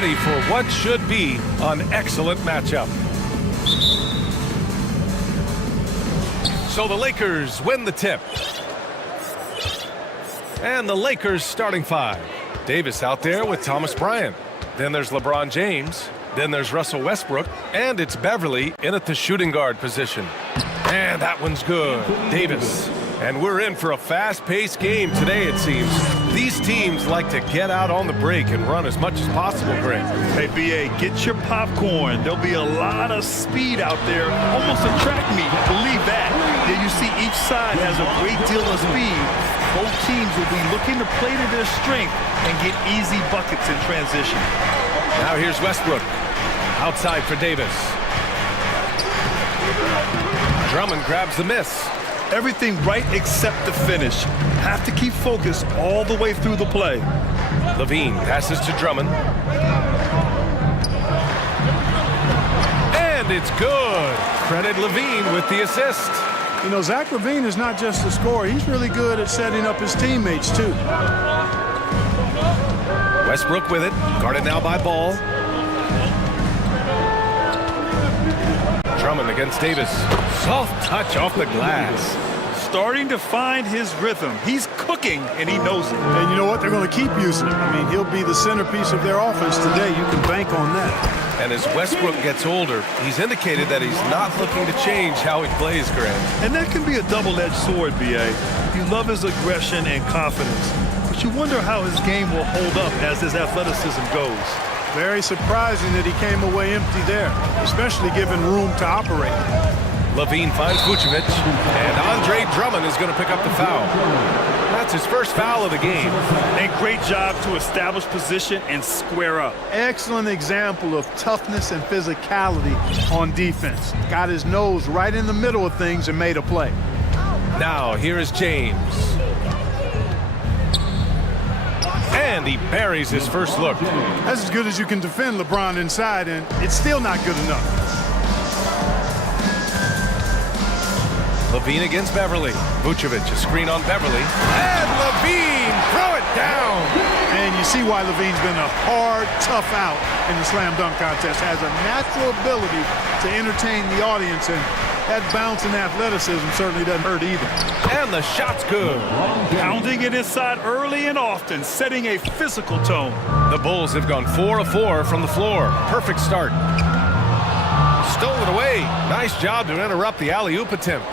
ready for what should be an excellent matchup. So the Lakers win the tip. And the Lakers starting five. Davis out there with Thomas Bryant. Then there's LeBron James. Then there's Russell Westbrook. And it's Beverly in at the shooting guard position. And that one's good. Davis. And we're in for a fast-paced game today, it seems. These teams like to get out on the break and run as much as possible, Greg. Hey, BA, get your popcorn. There'll be a lot of speed out there, almost a track meet. Believe that. There you see each side has a great deal of speed. Both teams will be looking to play to their strength and get easy buckets in transition. Now here's Westbrook. Outside for Davis. Drummond grabs the miss. Everything right except the finish. Have to keep focused all the way through the play. Levine passes to Drummond. And it's good. Credit Levine with the assist. You know, Zach LaVine is not just a scorer. He's really good at setting up his teammates, too. Westbrook with it. Guarded now by Ball. Drummond against Davis. Soft touch off the glass. Starting to find his rhythm. He's cooking, and he knows it. And you know what? They're going to keep using him. I mean, he'll be the centerpiece of their offense today. You can bank on that. And as Westbrook gets older, he's indicated that he's not looking to change how he plays, Grant. And that can be a double-edged sword, B.A. You love his aggression and confidence, but you wonder how his game will hold up as his athleticism goes. Very surprising that he came away empty there, especially given room to operate. Levine finds Vucevic, and Andre Drummond is going to pick up the foul. That's his first foul of the game. A great job to establish position and square up. Excellent example of toughness and physicality on defense. Got his nose right in the middle of things and made a play. Now, here is James. And he buries his first look. That's as good as you can defend LeBron inside, and it's still not good enough. Levine against Beverly. Vucevic, a screen on Beverly. And Levine, throw it down. And you see why Levine's been a hard, tough out in the slam dunk contest. Has a natural ability to entertain the audience, and that bounce and athleticism certainly doesn't hurt either. And the shot's good. Pounding it inside early and often, setting a physical tone. The Bulls have gone 4 of 4 from the floor. Perfect start. Stolen away. Nice job to interrupt the alley-oop attempt.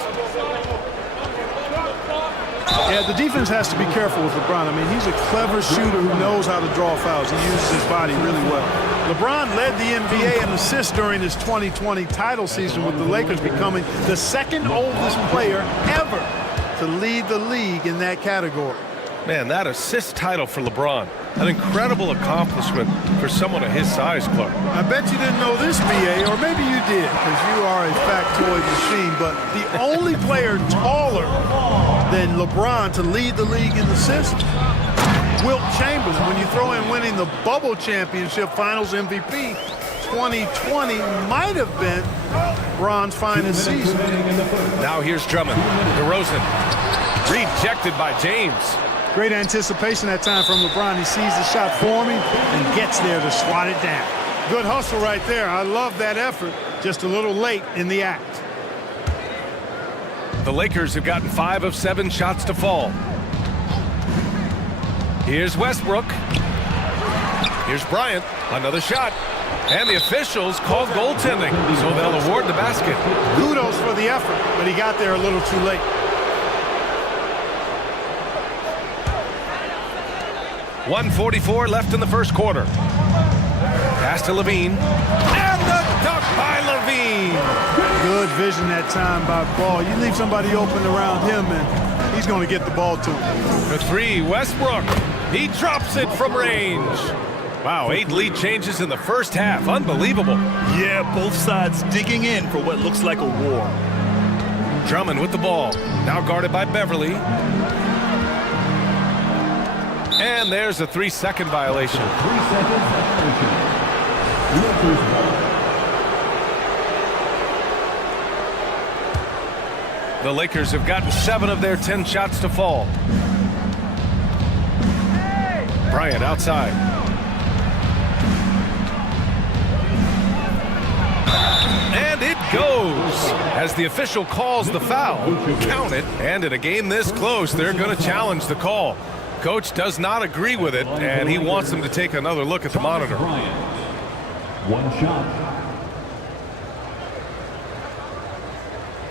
Yeah, the defense has to be careful with LeBron. I mean, he's a clever shooter who knows how to draw fouls. He uses his body really well. LeBron led the NBA in assists during his 2020 title season, with the Lakers becoming the second oldest player ever to lead the league in that category. Man, that assist title for LeBron. An incredible accomplishment for someone of his size, Clark. I bet you didn't know this, BA, or maybe you did, because you are a factoid machine, but the only player taller than LeBron to lead the league in assists, Wilt Chamberlain. When you throw in winning the Bubble Championship Finals MVP, 2020 might have been LeBron's finest season. Now here's Drummond. DeRozan. Rejected by James. Great anticipation that time from LeBron. He sees the shot forming and gets there to swat it down. Good hustle right there. I love that effort. Just a little late in the act. The Lakers have gotten 5 of 7 shots to fall. Here's Westbrook. Here's Bryant. Another shot. And the officials called goaltending, so they'll award the basket. Kudos for the effort, but he got there a little too late. .144 left in the first quarter. Pass to Levine. And the dunk by Levine. Good vision that time by Ball. You leave somebody open around him, and he's going to get the ball to him. For 3, Westbrook. He drops it from range. Wow, 8 lead changes in the first half. Unbelievable. Yeah, both sides digging in for what looks like a war. Drummond with the ball. Now guarded by Beverly. And there's a 3-second violation. 3 seconds violation. The Lakers have gotten 7 of their 10 shots to fall. Bryant outside. As the official calls the foul, count it, and in a game this close, they're going to challenge the call. Coach does not agree with it, and he wants them to take another look at the monitor. One shot.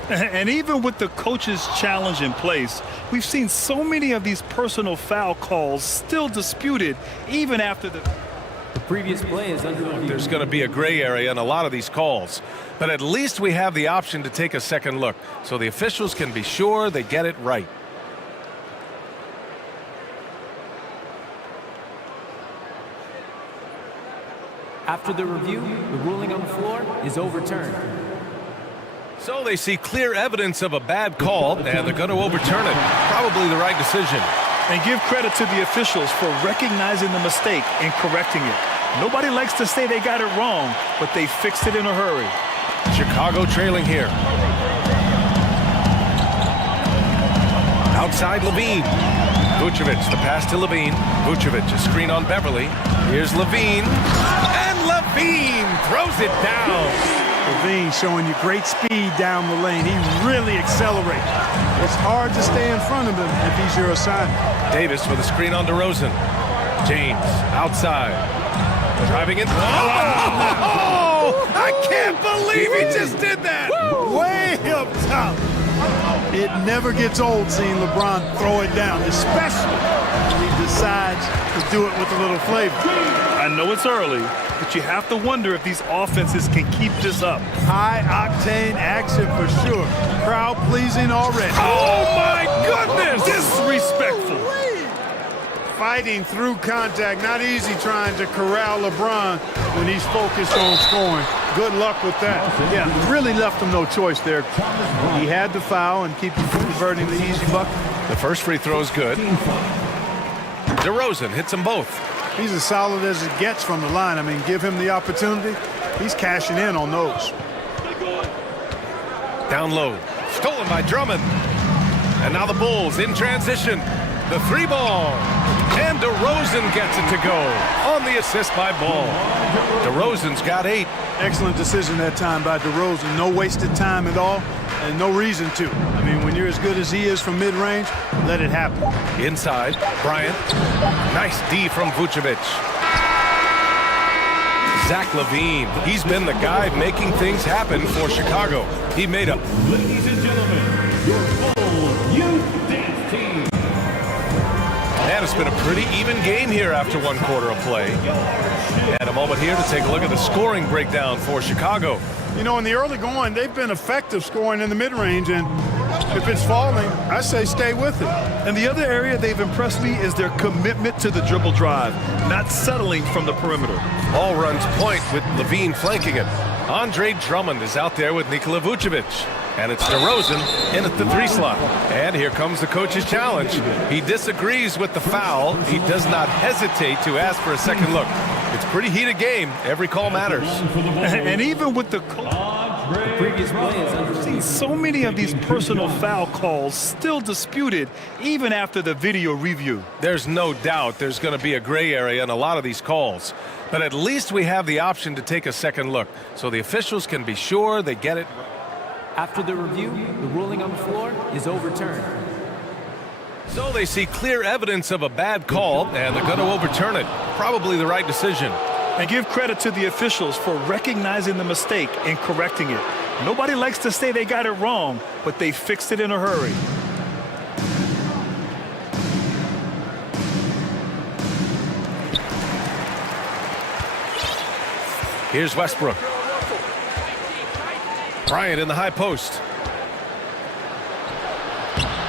And even with the coach's challenge in place, we've seen so many of these personal foul calls still disputed even after the previous play is under review. There's going to be a gray area in a lot of these calls, but at least we have the option to take a second look, so the officials can be sure they get it right. After the review, the ruling on the floor is overturned. So they see clear evidence of a bad call, and they're going to overturn it. Probably the right decision. and give credit to the officials for recognizing the mistake and correcting it. Nobody likes to say they got it wrong, but they fixed it in a hurry. Chicago trailing here. Outside Levine. Vucevic, the pass to Levine. Vucevic, a screen on Beverly. Here's Levine. And Levine throws it down. Levine showing you great speed down the lane. He really accelerates. It's hard to stay in front of him if he's your assignment. Davis with a screen on DeRozan. James outside. Driving in. Oh! I can't believe he just did that! Way up top. It never gets old seeing LeBron throw it down, especially when he decides to do it with a little flavor. I know it's early, but you have to wonder if these offenses can keep this up. High-octane action for sure. Crowd-pleasing already. Oh my goodness! Disrespectful. Fighting through contact. Not easy trying to corral LeBron when he's focused on scoring. Good luck with that. Yeah, really left him no choice there. He had to foul and keep converting the easy bucket. The first free throw is good. DeRozan hits them both. He's as solid as it gets from the line. I mean, give him the opportunity. He's cashing in on those. Down low. Stolen by Drummond. And now the Bulls in transition. The three ball. And DeRozan gets it to go on the assist by Ball. DeRozan's got 8. Excellent decision that time by DeRozan. No wasted time at all, and no reason to. I mean, when you're as good as he is from mid-range, let it happen. Inside, Bryant. Nice D from Vucevic. Zach LaVine. He's been the guy making things happen for Chicago. He made a... Ladies and gentlemen, your Bulls Youth Dance Team. And it's been a pretty even game here after one quarter of play. And a moment here to take a look at the scoring breakdown for Chicago. You know, in the early going, they've been effective scoring in the mid-range, and if it's falling, I say stay with it. And the other area they've impressed me is their commitment to the dribble drive, not settling from the perimeter. All runs point with Levine flanking it. Andre Drummond is out there with Nikola Vucevic. And it's DeRozan in at the 3 slot. And here comes the coach's challenge. He disagrees with the foul. He does not hesitate to ask for a second look. It's a pretty heated game. Every call matters. And even with the Previous play is under review. so many of these personal foul calls still disputed even after the video review. There's no doubt there's going to be a gray area in a lot of these calls. But at least we have the option to take a second look, so the officials can be sure they get it right. After the review, the ruling on the floor is overturned. So they see clear evidence of a bad call, and they're going to overturn it. Probably the right decision. And give credit to the officials for recognizing the mistake and correcting it. Nobody likes to say they got it wrong, but they fixed it in a hurry. Here's Westbrook. Bryant in the high post.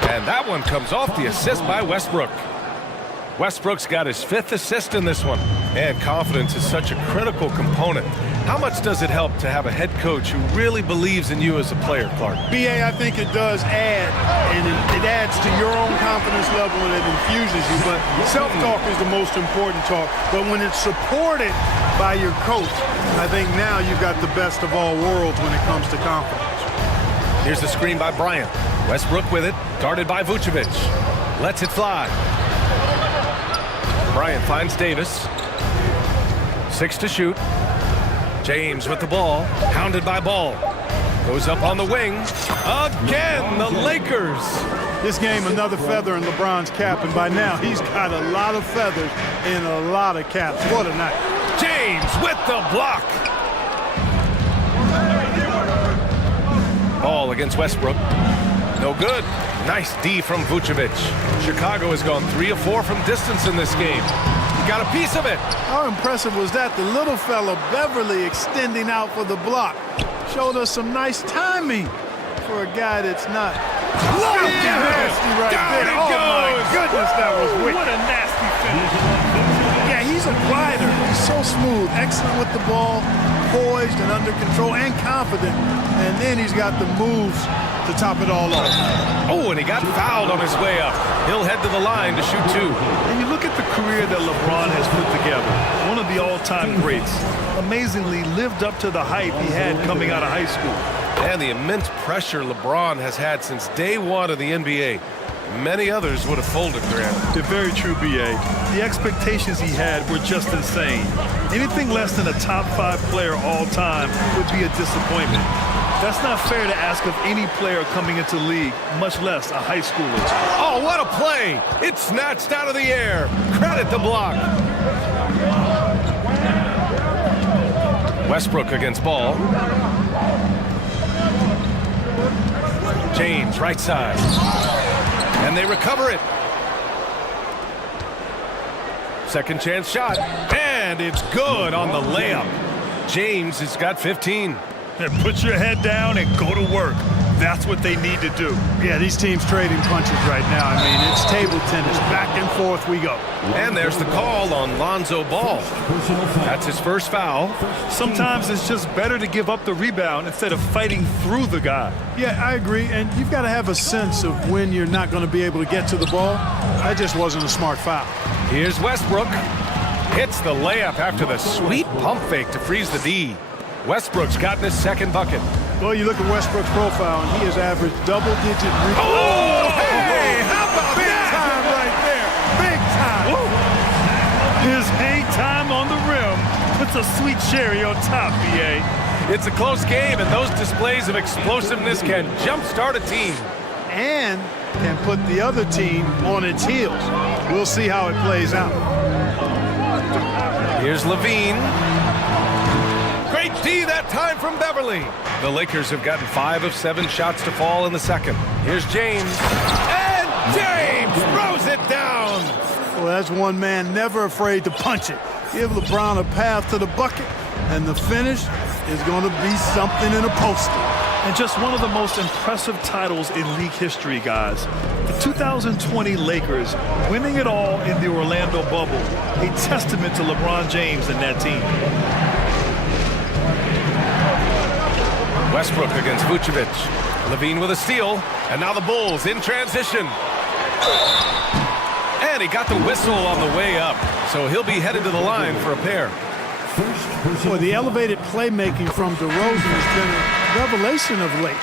And that one comes off the assist by Westbrook. Westbrook's got his 5th assist in this one. And confidence is such a critical component. How much does it help to have a head coach who really believes in you as a player, Clark? BA, I think it does add, and it adds to your own confidence level and it infuses you. But self-talk is the most important talk. But when it's supported by your coach, I think now you've got the best of all worlds when it comes to confidence. Here's the screen by Bryant. Westbrook with it, guarded by Vucevic. Lets it fly. Bryant finds Davis. 6 to shoot. James with the ball, hounded by Ball. Goes up on the wing. Again, the Lakers. This game, another feather in LeBron's cap, and by now he's got a lot of feathers in a lot of caps. What a night. James with the block. Ball against Westbrook. No good. Nice D from Vucevic. Chicago has gone 3 of 4 from distance in this game. He got a piece of it. How impressive was that? The little fella, Beverly, extending out for the block. Showed us some nice timing for a guy that's not. Look at nasty right Down there. he Oh, my goes. goodness, that was wicked. What a nasty finish. Yeah, he's a glider. He's so smooth, excellent with the ball, poised and under control and confident. And then he's got the moves to top it all off. Oh, and he got fouled on his way up. He'll head to the line to shoot 2. And you look at the career that LeBron has put together. One of the all-time greats. Amazingly lived up to the hype he had coming out of high school. And the immense pressure LeBron has had since day 1 of the NBA. Many others would have folded, Graham. They're very true, B.A. The expectations he had were just insane. Anything less than a top 5 player all time would be a disappointment. That's not fair to ask of any player coming into the league, much less a high schooler. Oh, what a play! It's snatched out of the air. Credit the block. Westbrook against ball. James, right side. And they recover it. Second chance shot. And it's good on the layup. James has got 15. And put your head down and go to work. That's what they need to do. Yeah, these teams trading punches right now. I mean, it's table tennis. Back and forth we go. And there's the call on Lonzo Ball. That's his first foul. Sometimes it's just better to give up the rebound instead of fighting through the guy. Yeah, I agree. And you've got to have a sense of when you're not going to be able to get to the ball. That just wasn't a smart foul. Here's Westbrook. Hits the layup after the sweet pump fake to freeze the D. Westbrook's gotten his second bucket. Well, you look at Westbrook's profile, and he has averaged double-digit rebounds. Oh, hey, how about Big that? time right there. Big time. His hang time on the rim puts a sweet cherry on top, B.A. It's a close game, and those displays of explosiveness can jumpstart a team. And can put the other team on its heels. We'll see how it plays out. Here's Levine. Great D that time from Beverly. The Lakers have gotten 5 of 7 shots to fall in the second. Here's James. And James throws it down. Well, that's one man never afraid to punch it. Give LeBron a path to the bucket, and the finish is going to be something in a poster. And just one of the most impressive titles in league history, guys. The 2020 Lakers winning it all in the Orlando bubble. A testament to LeBron James and that team. Westbrook against Vucevic. Levine with a steal. And now the Bulls in transition. And he got the whistle on the way up. So he'll be headed to the line for a pair. Boy, the elevated playmaking from DeRozan has been a revelation of late.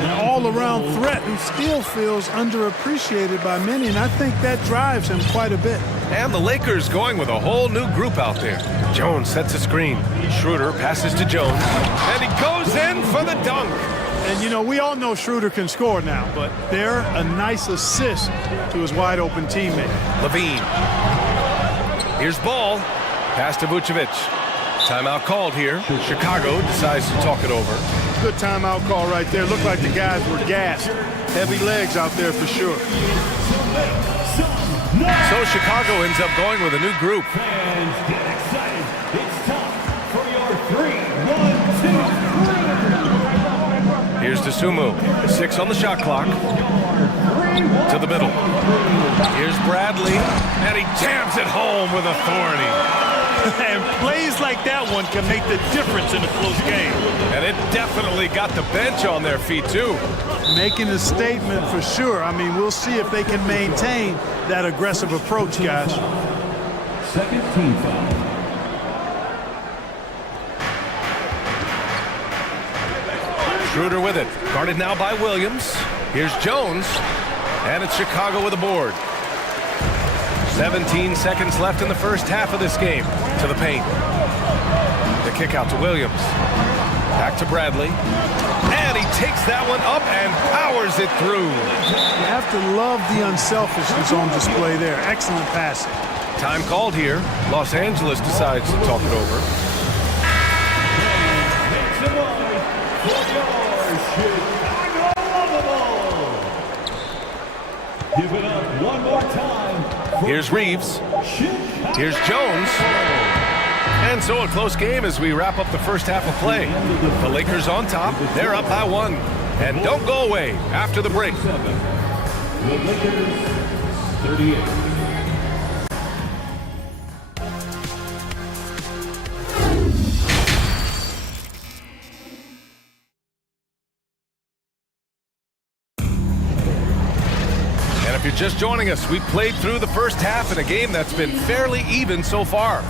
An all-around threat who still feels underappreciated by many, and I think that drives him quite a bit. And the Lakers going with a whole new group out there. Jones sets a screen. Schroeder passes to Jones. And he goes in for the dunk. And, you know, we all know Schroeder can score now, but they're a nice assist to his wide-open teammate. Levine. Here's Ball. Pass to Vucevic. Timeout called here. Chicago decides to talk it over. Good timeout call right there. Looked like the guys were gassed. Heavy legs out there for sure. So Chicago ends up going with a new group. Fans get excited. It's time for your 3-1-2-3. Here's DeSumo. 6 on the shot clock. To the middle. Here's Bradley. And he jams it home with authority. And plays like that one can make the difference in a close game. And it definitely got the bench on their feet, too. Making a statement for sure. I mean, we'll see if they can maintain that aggressive approach, guys. Second team foul. Schroeder with it. Guarded now by Williams. Here's Jones. And it's Chicago with a board. 17 seconds left in the first half of this game. To the paint. The kick out to Williams. Back to Bradley. And he takes that one up and powers it through. You have to love the unselfishness on display there. Excellent passing. Time called here. Los Angeles decides to talk it over. Give it up one more time. Here's Reeves. Here's Jones. And so a close game as we wrap up the first half of play. The Lakers on top. They're up by 1. And don't go away after the break. The Lakers 38. If you're just joining us, we played through the first half in a game that's been fairly even so far.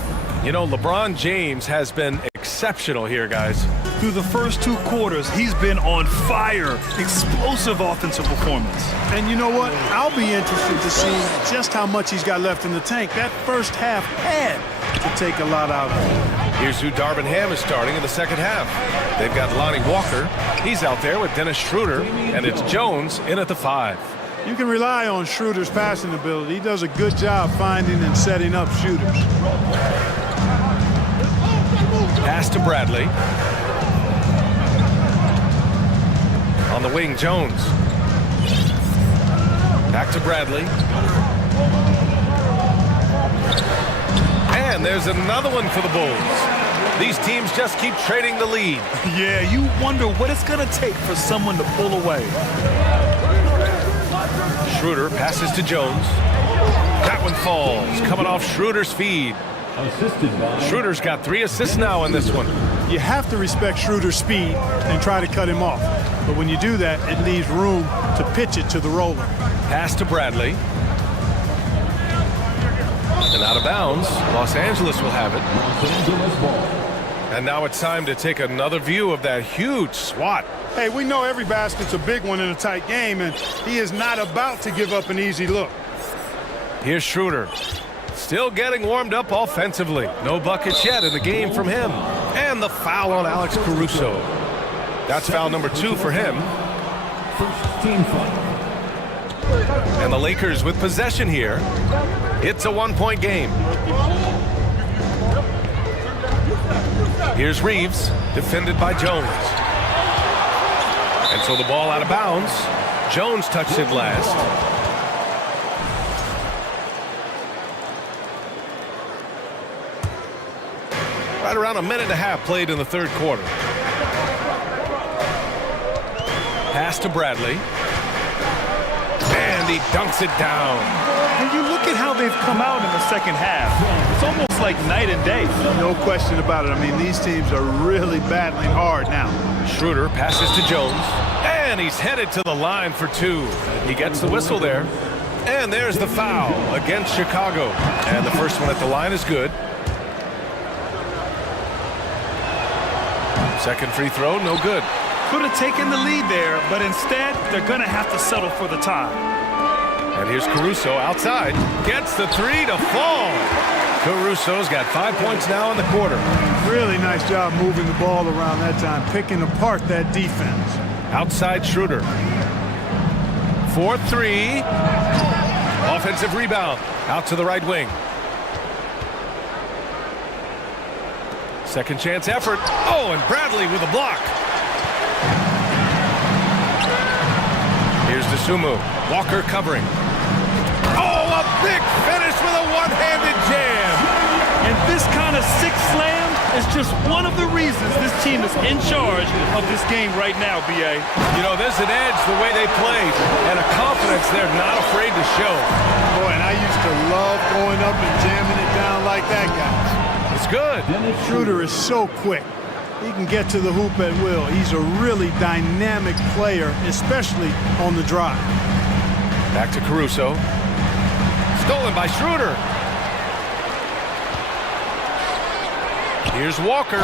You know, LeBron James has been exceptional here, guys. Through the first 2 quarters, he's been on fire. Explosive offensive performance. And you know what? I'll be interested to see just how much he's got left in the tank. That first half had to take a lot out of him. Here's who Darvin Ham is starting in the second half. They've got Lonnie Walker. He's out there with Dennis Schroeder. And it's Jones in at the 5. You can rely on Schroeder's passing ability. He does a good job finding and setting up shooters. Pass to Bradley. On the wing, Jones. Back to Bradley. And there's another one for the Bulls. These teams just keep trading the lead. Yeah, you wonder what it's going to take for someone to pull away. Schroeder passes to Jones. That one falls, coming off Schroeder's feed. Assisted by Schroeder's got 3 assists now in this one. You have to respect Schroeder's speed and try to cut him off. But when you do that, it leaves room to pitch it to the roller. Pass to Bradley. And out of bounds, Los Angeles will have it. Los Angeles ball. And now it's time to take another view of that huge swat. Hey, we know every basket's a big one in a tight game, and he is not about to give up an easy look. Here's Schroeder. Still getting warmed up offensively. No buckets yet in the game from him. And the foul on Alex Caruso. That's foul number 2 for him. First team foul. And the Lakers with possession here. It's a 1-point game. Here's Reeves, defended by Jones. And so the ball out of bounds. Jones touched it last. Right around 1.5 minutes played in the third quarter. Pass to Bradley. And he dunks it down. And you look at how they've come out in the second half. It's almost like night and day. No question about it. I mean, these teams are really battling hard now. Schroeder passes to Jones. And he's headed to the line for 2. He gets the whistle there. And there's the foul against Chicago. And the first one at the line is good. Second free throw, no good. Could have taken the lead there, but instead, they're going to have to settle for the tie. And here's Caruso outside. Gets the 3 to fall. Caruso's got 5 points now in the quarter. Really nice job moving the ball around that time, picking apart that defense. Outside Schroeder. 4-3. Offensive rebound. Out to the right wing. Second chance effort. Oh, and Bradley with a block. Here's DeSumo. Walker covering. Oh, a big finish with a one-handed jam. And this kind of six slam is just one of the reasons this team is in charge of this game right now, B.A. You know, there's an edge the way they played and a confidence they're not afraid to show. Boy, and I used to love going up and jamming it down like that, guys. It's good. Schroeder is so quick. He can get to the hoop at will. He's a really dynamic player, especially on the drive. Back to Caruso. Stolen by Schroeder. Here's Walker.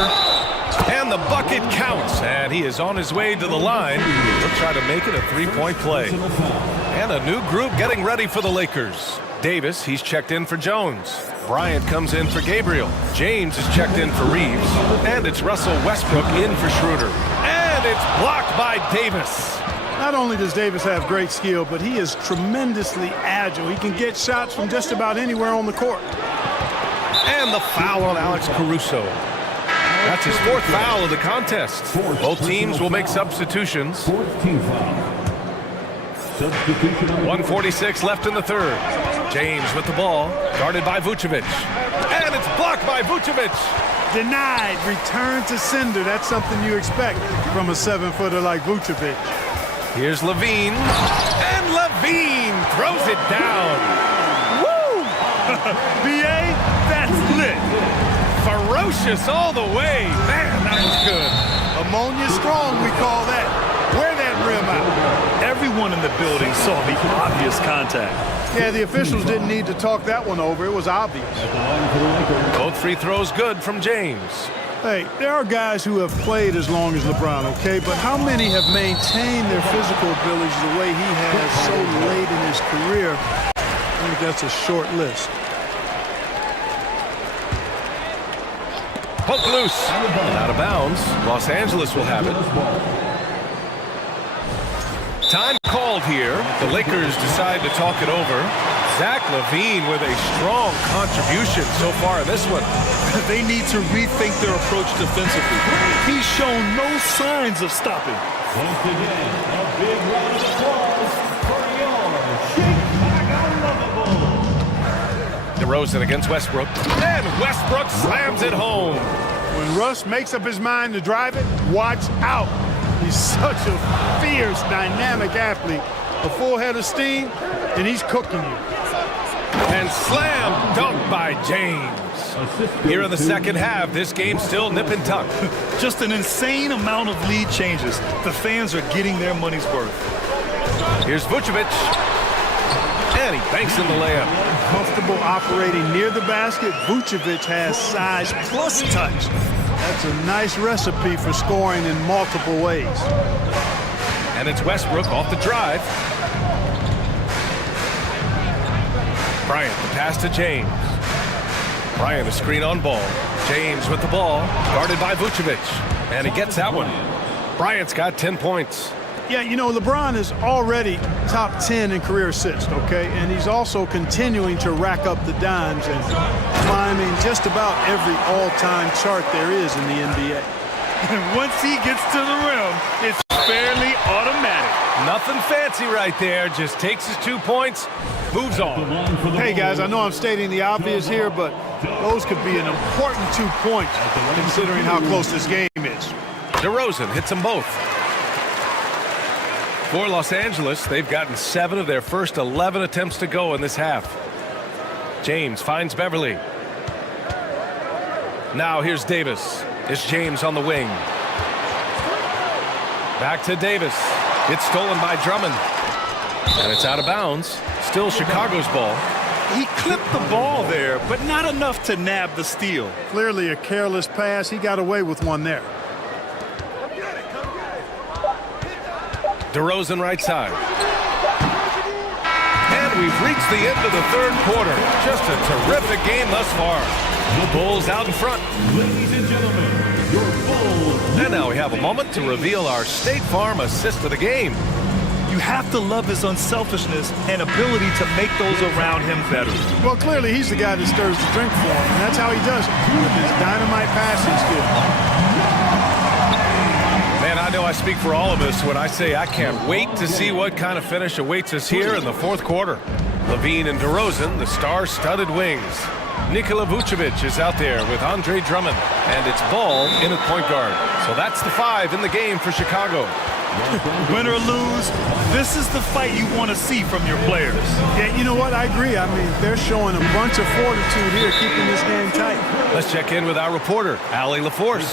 And the bucket counts. And he is on his way to the line. He'll try to make it a three-point play. And a new group getting ready for the Lakers. Davis, he's checked in for Jones. Bryant comes in for Gabriel. James is checked in for Reeves. And it's Russell Westbrook in for Schroeder. And And it's blocked by Davis. Not only does Davis have great skill, but he is tremendously agile. He can get shots from just about anywhere on the court. And the foul on Alex Caruso. That's his fourth foul of the contest. Both teams will make substitutions. 1:46 left in the third. James with the ball, guarded by Vucevic. And it's blocked by Vucevic. Denied, return to sender. That's something you expect from a 7-footer like Vucevic. Here's Levine. And Levine throws it down. Woo! BA, that's lit. Ferocious all the way. Man, that was good. Ammonia strong, we call that. Wear that rim out. Everyone in the building saw the obvious contact. Yeah, the officials didn't need to talk that one over. It was obvious. Both free throws good from James. Hey, there are guys who have played as long as LeBron, okay? But how many have maintained their physical abilities the way he has so late in his career? I think that's a short list. Poke loose. And out of bounds. Los Angeles will have it. Time called here. The Lakers decide to talk it over. Zach LaVine with a strong contribution so far in this one. They need to rethink their approach defensively. He's shown no signs of stopping. Once again, a big round of applause for your Chicago Lovable. DeRozan against Westbrook. And Westbrook slams it home. When Russ makes up his mind to drive it, watch out. He's such a fierce, dynamic athlete. A full head of steam, and he's cooking you. And slam dunk by James. Here in the second half, this game's still nip and tuck. Just an insane amount of lead changes. The fans are getting their money's worth. Here's Vucevic. And he banks in the layup. Comfortable operating near the basket. Vucevic has size plus touch. That's a nice recipe for scoring in multiple ways. And it's Westbrook off the drive. Bryant, the pass to James. Bryant, a screen on ball. James with the ball, guarded by Vucevic. And he gets that one. Bryant's got 10 points. Yeah, you know, LeBron is already top 10 in career assists, okay? And he's also continuing to rack up the dimes and climbing just about every all-time chart there is in the NBA. And once he gets to the rim, it's fairly automatic. Nothing fancy right there. Just takes his 2 points, moves on. Hey, guys, I know I'm stating the obvious here, but those could be an important 2 points considering how close this game is. DeRozan hits them both. For Los Angeles, they've gotten 7 of their first 11 attempts to go in this half. James finds Beverly. Now here's Davis. It's James on the wing. Back to Davis. It's stolen by Drummond. And it's out of bounds. Still Chicago's ball. He clipped the ball there, but not enough to nab the steal. Clearly a careless pass. He got away with one there. DeRozan right side. And we've reached the end of the third quarter. Just a terrific game thus far. The Bulls out in front. Ladies and gentlemen, your Bulls. And now we have a moment to reveal our State Farm assist of the game. You have to love his unselfishness and ability to make those around him better. Well, clearly he's the guy that stirs the drink for him, and that's how he does it, with his dynamite passing skill. Man, I know I speak for all of us when I say I can't wait to see what kind of finish awaits us here in the fourth quarter. Levine and DeRozan, the star-studded wings. Nikola Vucevic is out there with Andre Drummond, and it's Ball in at point guard. So that's the 5 in the game for Chicago. Win or lose, this is the fight you want to see from your players. Yeah, you know what? I agree. I mean, they're showing a bunch of fortitude here, keeping this game tight. Let's check in with our reporter, Allie LaForce.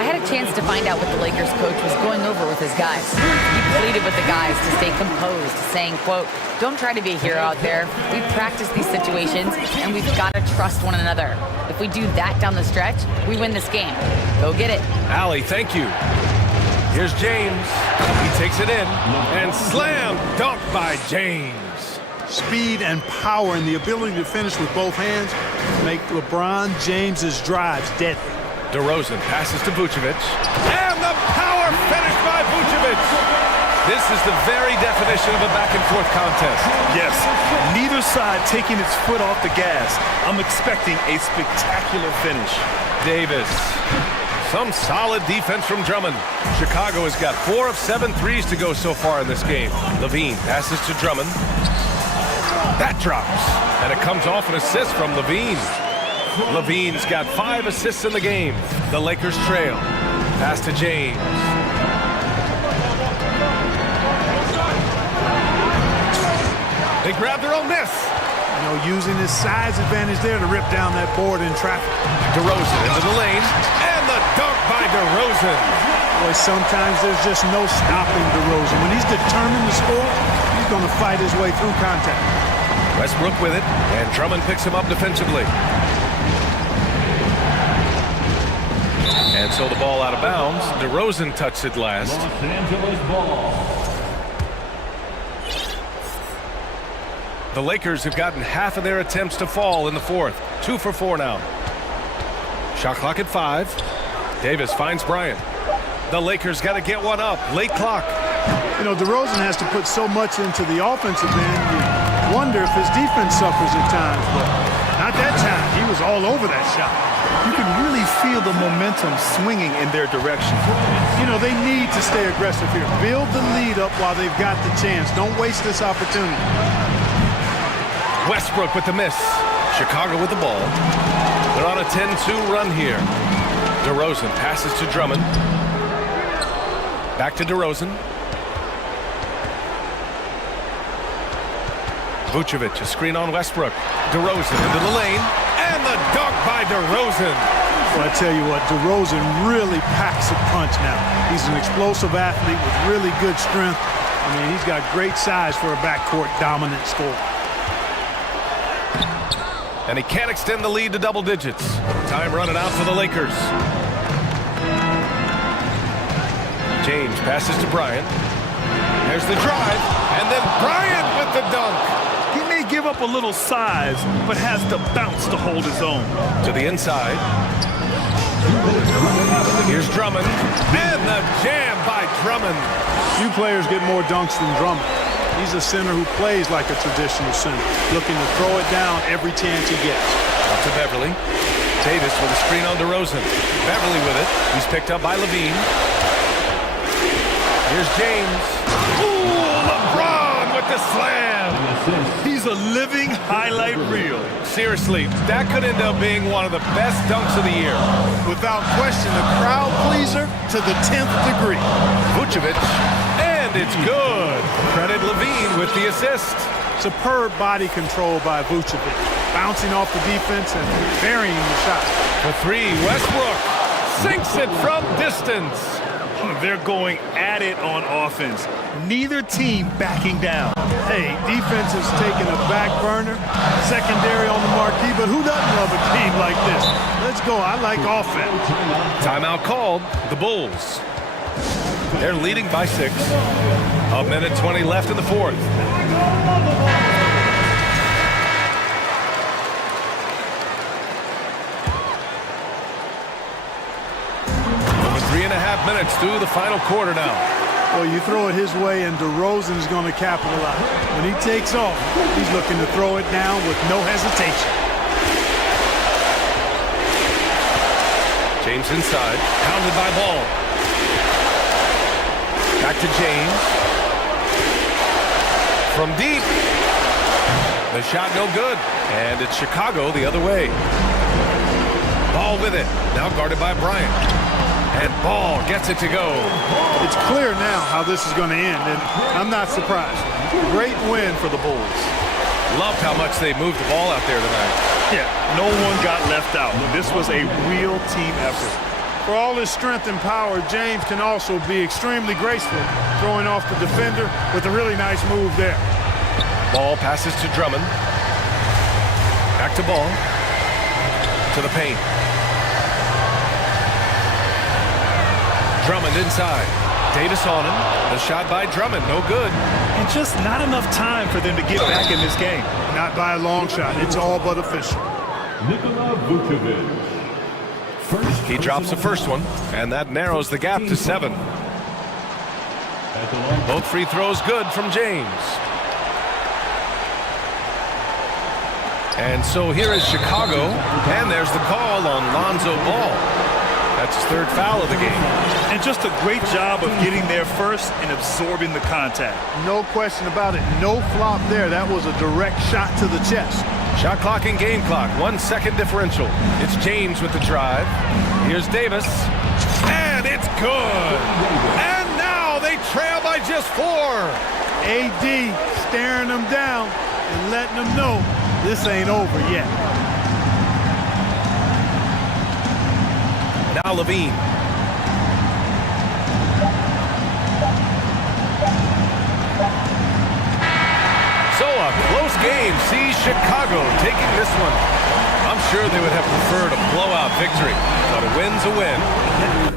I had a chance to find out what the Lakers coach was going over with his guys. He pleaded with the guys to stay composed, saying, quote, "Don't try to be a hero out there. We practice these situations, and we've got to trust one another. If we do that down the stretch, we win this game. Go get it." Allie, thank you. Here's James. He takes it in. And slam dunk by James. Speed and power and the ability to finish with both hands make LeBron James's drives deadly. DeRozan passes to Vucevic. And the power finish by Vucevic. This is the very definition of a back-and-forth contest. Yes, neither side taking its foot off the gas. I'm expecting a spectacular finish. Davis. Some solid defense from Drummond. Chicago has got 4 of 7 threes to go so far in this game. Levine passes to Drummond. That drops. And it comes off an assist from Levine. Levine's got 5 assists in the game. The Lakers trail. Pass to James. They grab their own miss. You know, using his size advantage there to rip down that board in traffic. DeRozan into the lane. And the dunk by DeRozan. Boy, sometimes there's just no stopping DeRozan. When he's determined to score, he's going to fight his way through contact. Westbrook with it, and Drummond picks him up defensively. And so the ball out of bounds. DeRozan touched it last. Los Angeles ball. The Lakers have gotten half of their attempts to fall in the fourth. 2 for 4 now. Shot clock at 5. Davis finds Bryant. The Lakers got to get one up. Late clock. You know, DeRozan has to put so much into the offensive end. You wonder if his defense suffers at times, but not that time. He was all over that shot. You can really feel the momentum swinging in their direction. You know, they need to stay aggressive here. Build the lead up while they've got the chance. Don't waste this opportunity. Westbrook with the miss. Chicago with the ball. They're on a 10-2 run here. DeRozan passes to Drummond. Back to DeRozan. Vucevic, a screen on Westbrook. DeRozan into the lane. And the dunk by DeRozan. Well, I tell you what, DeRozan really packs a punch now. He's an explosive athlete with really good strength. I mean, he's got great size for a backcourt dominant scorer. And he can't extend the lead to double digits. Time running out for the Lakers. James passes to Bryant. There's the drive. And then Bryant with the dunk. He may give up a little size, but has the bounce to hold his own. To the inside. Here's Drummond. And the jam by Drummond. Few players get more dunks than Drummond. He's a center who plays like a traditional center, looking to throw it down every chance he gets. Up to Beverly. Davis with a screen on DeRozan. Beverly with it. He's picked up by Levine. Here's James. Ooh, LeBron with the slam. He's a living highlight reel. Seriously, that could end up being one of the best dunks of the year. Without question, a crowd pleaser to the 10th degree. Vucevic, and it's good. Credit Levine with the assist. Superb body control by Vucevic, bouncing off the defense and burying the shot. For 3, Westbrook sinks it from distance. They're going at it on offense. Neither team backing down. Hey, defense has taken a back burner, secondary on the marquee, but who doesn't love a team like this? Let's go. I like offense. Timeout called. The Bulls. They're leading by 6. A minute 20 left in the fourth. Over 3.5 minutes through the final quarter now. Well, you throw it his way, and DeRozan's going to capitalize. When he takes off, he's looking to throw it down with no hesitation. James inside, pounded by Ball. Back to James. From deep. The shot no good. And it's Chicago the other way. Ball with it. Now guarded by Bryant. And Ball gets it to go. It's clear now how this is going to end, and I'm not surprised. Great win for the Bulls. Loved how much they moved the ball out there tonight. Yeah, no one got left out. This was a real team effort. For all his strength and power, James can also be extremely graceful, throwing off the defender with a really nice move there. Ball passes to Drummond. Back to Ball. To the paint. Drummond inside. Davis on him. The shot by Drummond, no good. And just not enough time for them to get back in this game. Not by a long shot. It's all but official. Nikola Vucevic. He drops the first one, and that narrows the gap to 7. At the line. Both free throws good from James. And so here is Chicago, and there's the call on Lonzo Ball. That's his third foul of the game. And just a great job of getting there first and absorbing the contact. No question about it. No flop there. That was a direct shot to the chest. Shot clock and game clock, 1 second differential. It's James with the drive. Here's Davis, and it's good. And now they trail by just 4. AD staring them down and letting them know this ain't over yet. Now Levine. So a close game sees Chicago taking this one. I'm sure they would have preferred a blowout victory, but a win's a win.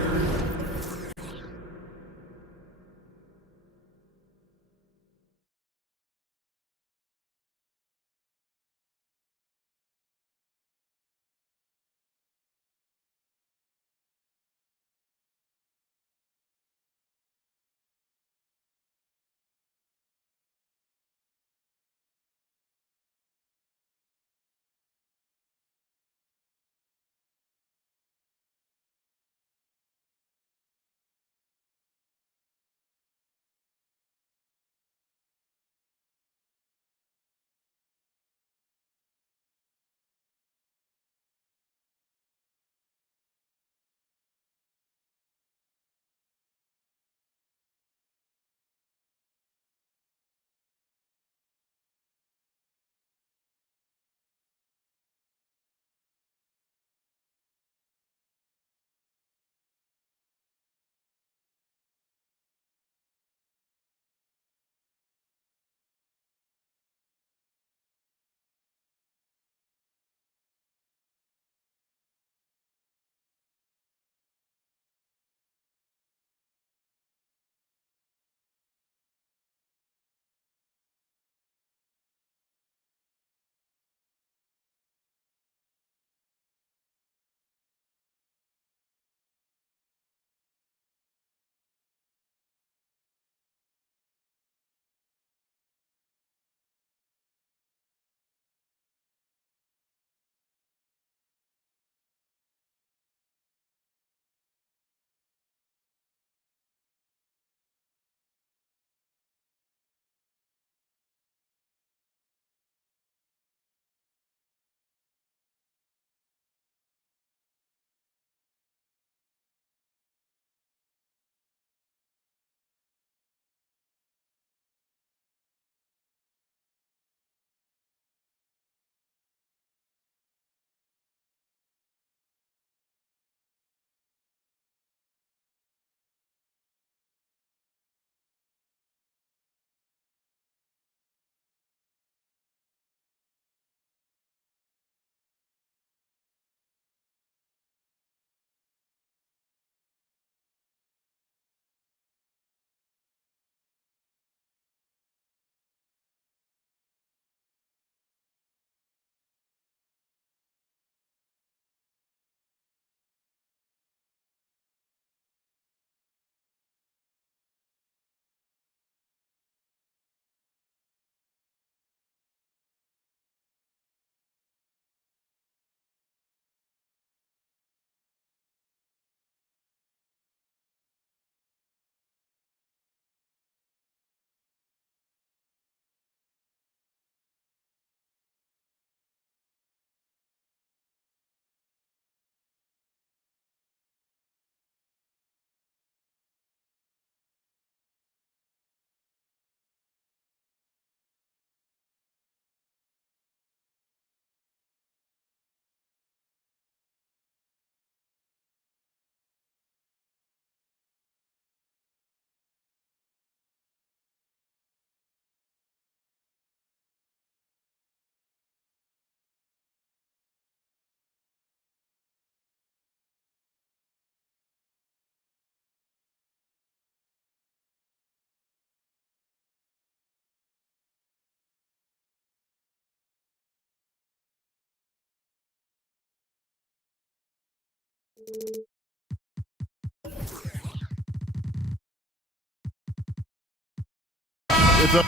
With the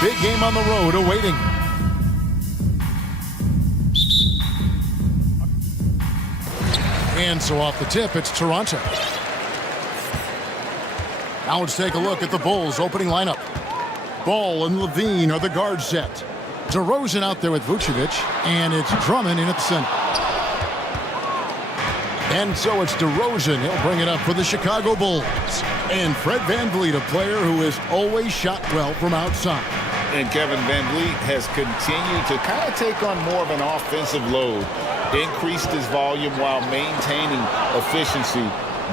big game on the road awaiting. And so off the tip, it's Toronto. Now let's take a look at the Bulls' opening lineup. Ball and Levine are the guard set. DeRozan out there with Vucevic, and it's Drummond in at the center. And so it's DeRozan. He'll bring it up for the Chicago Bulls. And Fred VanVleet, a player who has always shot well from outside. And Kevin VanVleet has continued to kind of take on more of an offensive load, increased his volume while maintaining efficiency.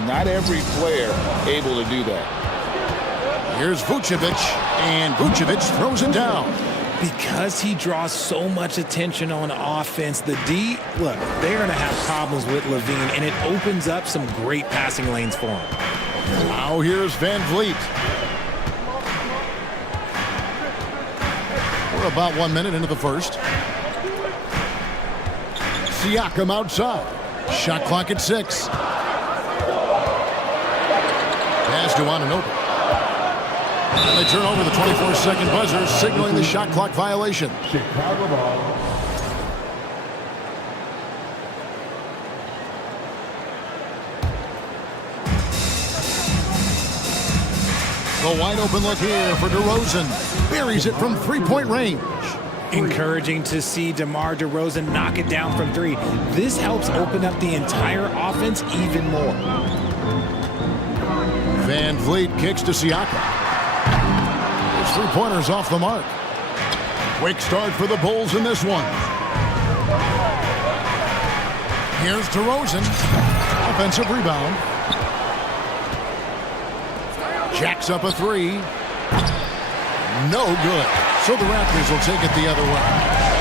Not every player able to do that. Here's Vucevic, and Vucevic throws it down. Because he draws so much attention on offense, the D, look, they're going to have problems with Levine, and it opens up some great passing lanes for him. Now here's VanVleet. We're about 1 minute into the first. Siakam outside. Shot clock at 6. Pass to Anunoby. And they turn over the 24-second buzzer, signaling the shot clock violation. Chicago ball. The wide open look here for DeRozan. Buries it from three-point range. Encouraging to see DeMar DeRozan knock it down from 3. This helps open up the entire offense even more. VanVleet kicks to Siakam. His three-pointers off the mark. Quick start for the Bulls in this one. Here's DeRozan. Offensive rebound. Jacks up a 3. No good. So the Raptors will take it the other way.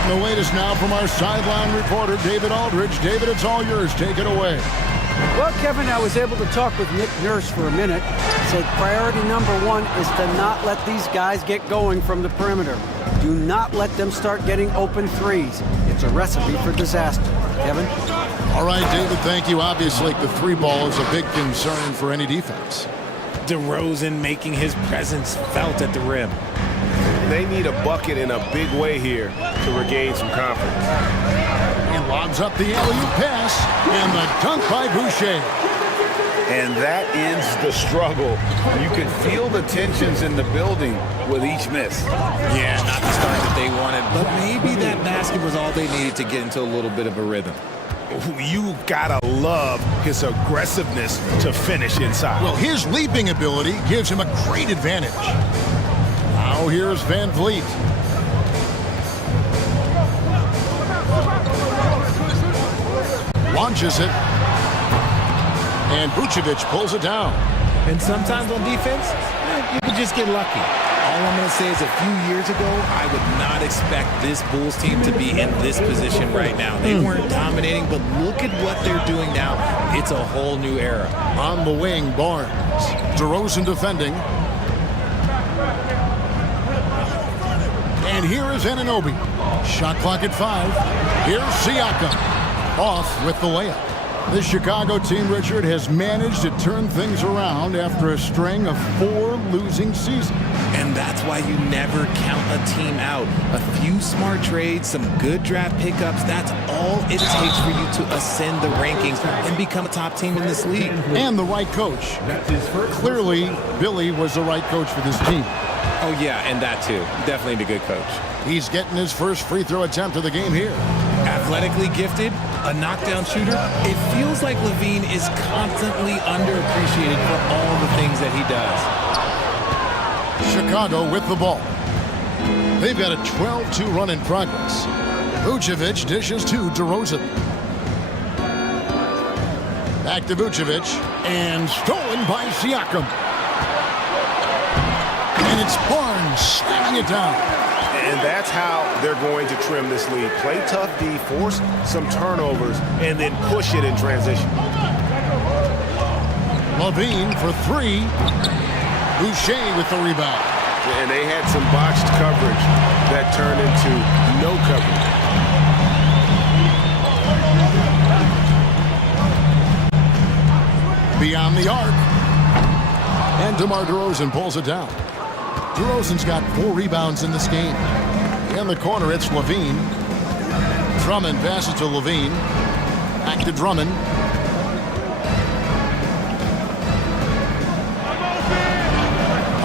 And the latest now from our sideline reporter, David Aldridge. David, it's all yours. Take it away. Well, Kevin, I was able to talk with Nick Nurse for a minute. Said priority number 1 is to not let these guys get going from the perimeter. Do not let them start getting open threes. It's a recipe for disaster. Kevin? All right, David, thank you. Obviously, the 3 ball is a big concern for any defense. DeRozan making his presence felt at the rim. They need a bucket in a big way here to regain some confidence. And lobs up the alley-oop pass, and the dunk by Boucher. And that ends the struggle. You can feel the tensions in the building with each miss. Yeah, not the start that they wanted, but maybe that basket was all they needed to get into a little bit of a rhythm. You gotta love his aggressiveness to finish inside. Well, his leaping ability gives him a great advantage. Now here's VanVleet. Launches it. And Vucevic pulls it down. And sometimes on defense, you can just get lucky. All I'm going to say is a few years ago, I would not expect this Bulls team to be in this position right now. They weren't dominating, but look at what they're doing now. It's a whole new era. On the wing, Barnes. DeRozan defending. And here is Anunoby. Shot clock at 5. Here's Siakam. Off with the layup. This Chicago team, Richard, has managed to turn things around after a string of 4 losing seasons. And that's why you never count a team out. A few smart trades, some good draft pickups, that's all it takes for you to ascend the rankings and become a top team in this league. And the right coach. Clearly, Billy was the right coach for this team. Oh, yeah, and that too. Definitely a good coach. He's getting his first free throw attempt of the game here. Athletically gifted, a knockdown shooter. It feels like Levine is constantly underappreciated for all the things that he does. Chicago with the ball. They've got a 12-2 run in progress. Vucevic dishes to DeRozan. Back to Vucevic, and stolen by Siakam. And it's Barnes slamming it down. And that's how they're going to trim this lead. Play tough D, force some turnovers, and then push it in transition. Levine for three. Boucher with the rebound. And they had some botched coverage that turned into no coverage. Beyond the arc. And DeMar DeRozan pulls it down. DeRozan's got 4 rebounds in this game. In the corner, it's Levine. Drummond passes to Levine. Back to Drummond.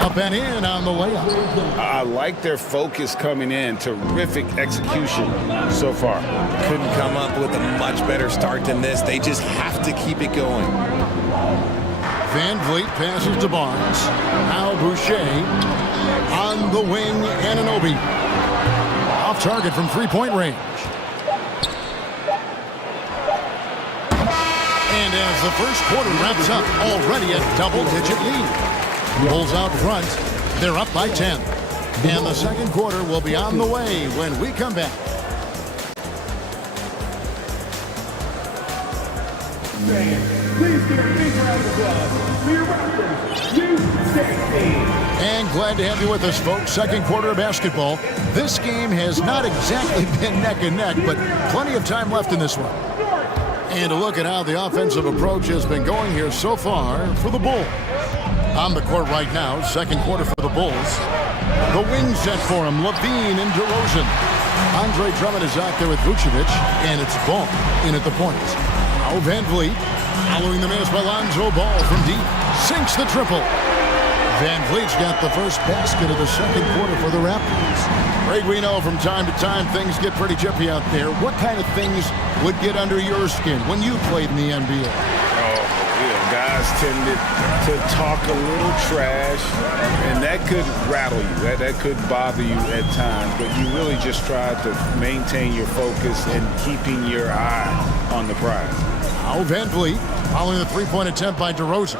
Up and in on the layup. I like their focus coming in. Terrific execution so far. Couldn't come up with a much better start than this. They just have to keep it going. Van Vliet passes to Barnes. Now Boucher on the wing. Anunoby off target from three-point range. And as the first quarter wraps up, already a double-digit lead. Bulls out front. They're up by 10. And the second quarter will be on the way when we come back. Please give a big round of applause for your Raptors U16 team. And glad to have you with us, folks. Second quarter of basketball. This game has not exactly been neck and neck, but plenty of time left in this one. And a look at how the offensive approach has been going here so far for the Bulls. On the court right now, second quarter for the Bulls. The wing set for him, Levine and DeRozan. Andre Drummond is out there with Vucevic, and it's Ball in at the point. Now Van Vliet, following the miss by Lonzo Ball from deep, sinks the triple. Van Vliet's got the first basket of the second quarter for the Raptors. Greg, we know from time to time things get pretty chippy out there. What kind of things would get under your skin when you played in the NBA? Guys tended to talk a little trash, and that could rattle you. That could bother you at times, but you really just try to maintain your focus and keeping your eye on the prize. Now Van Vliet following the three-point attempt by DeRozan.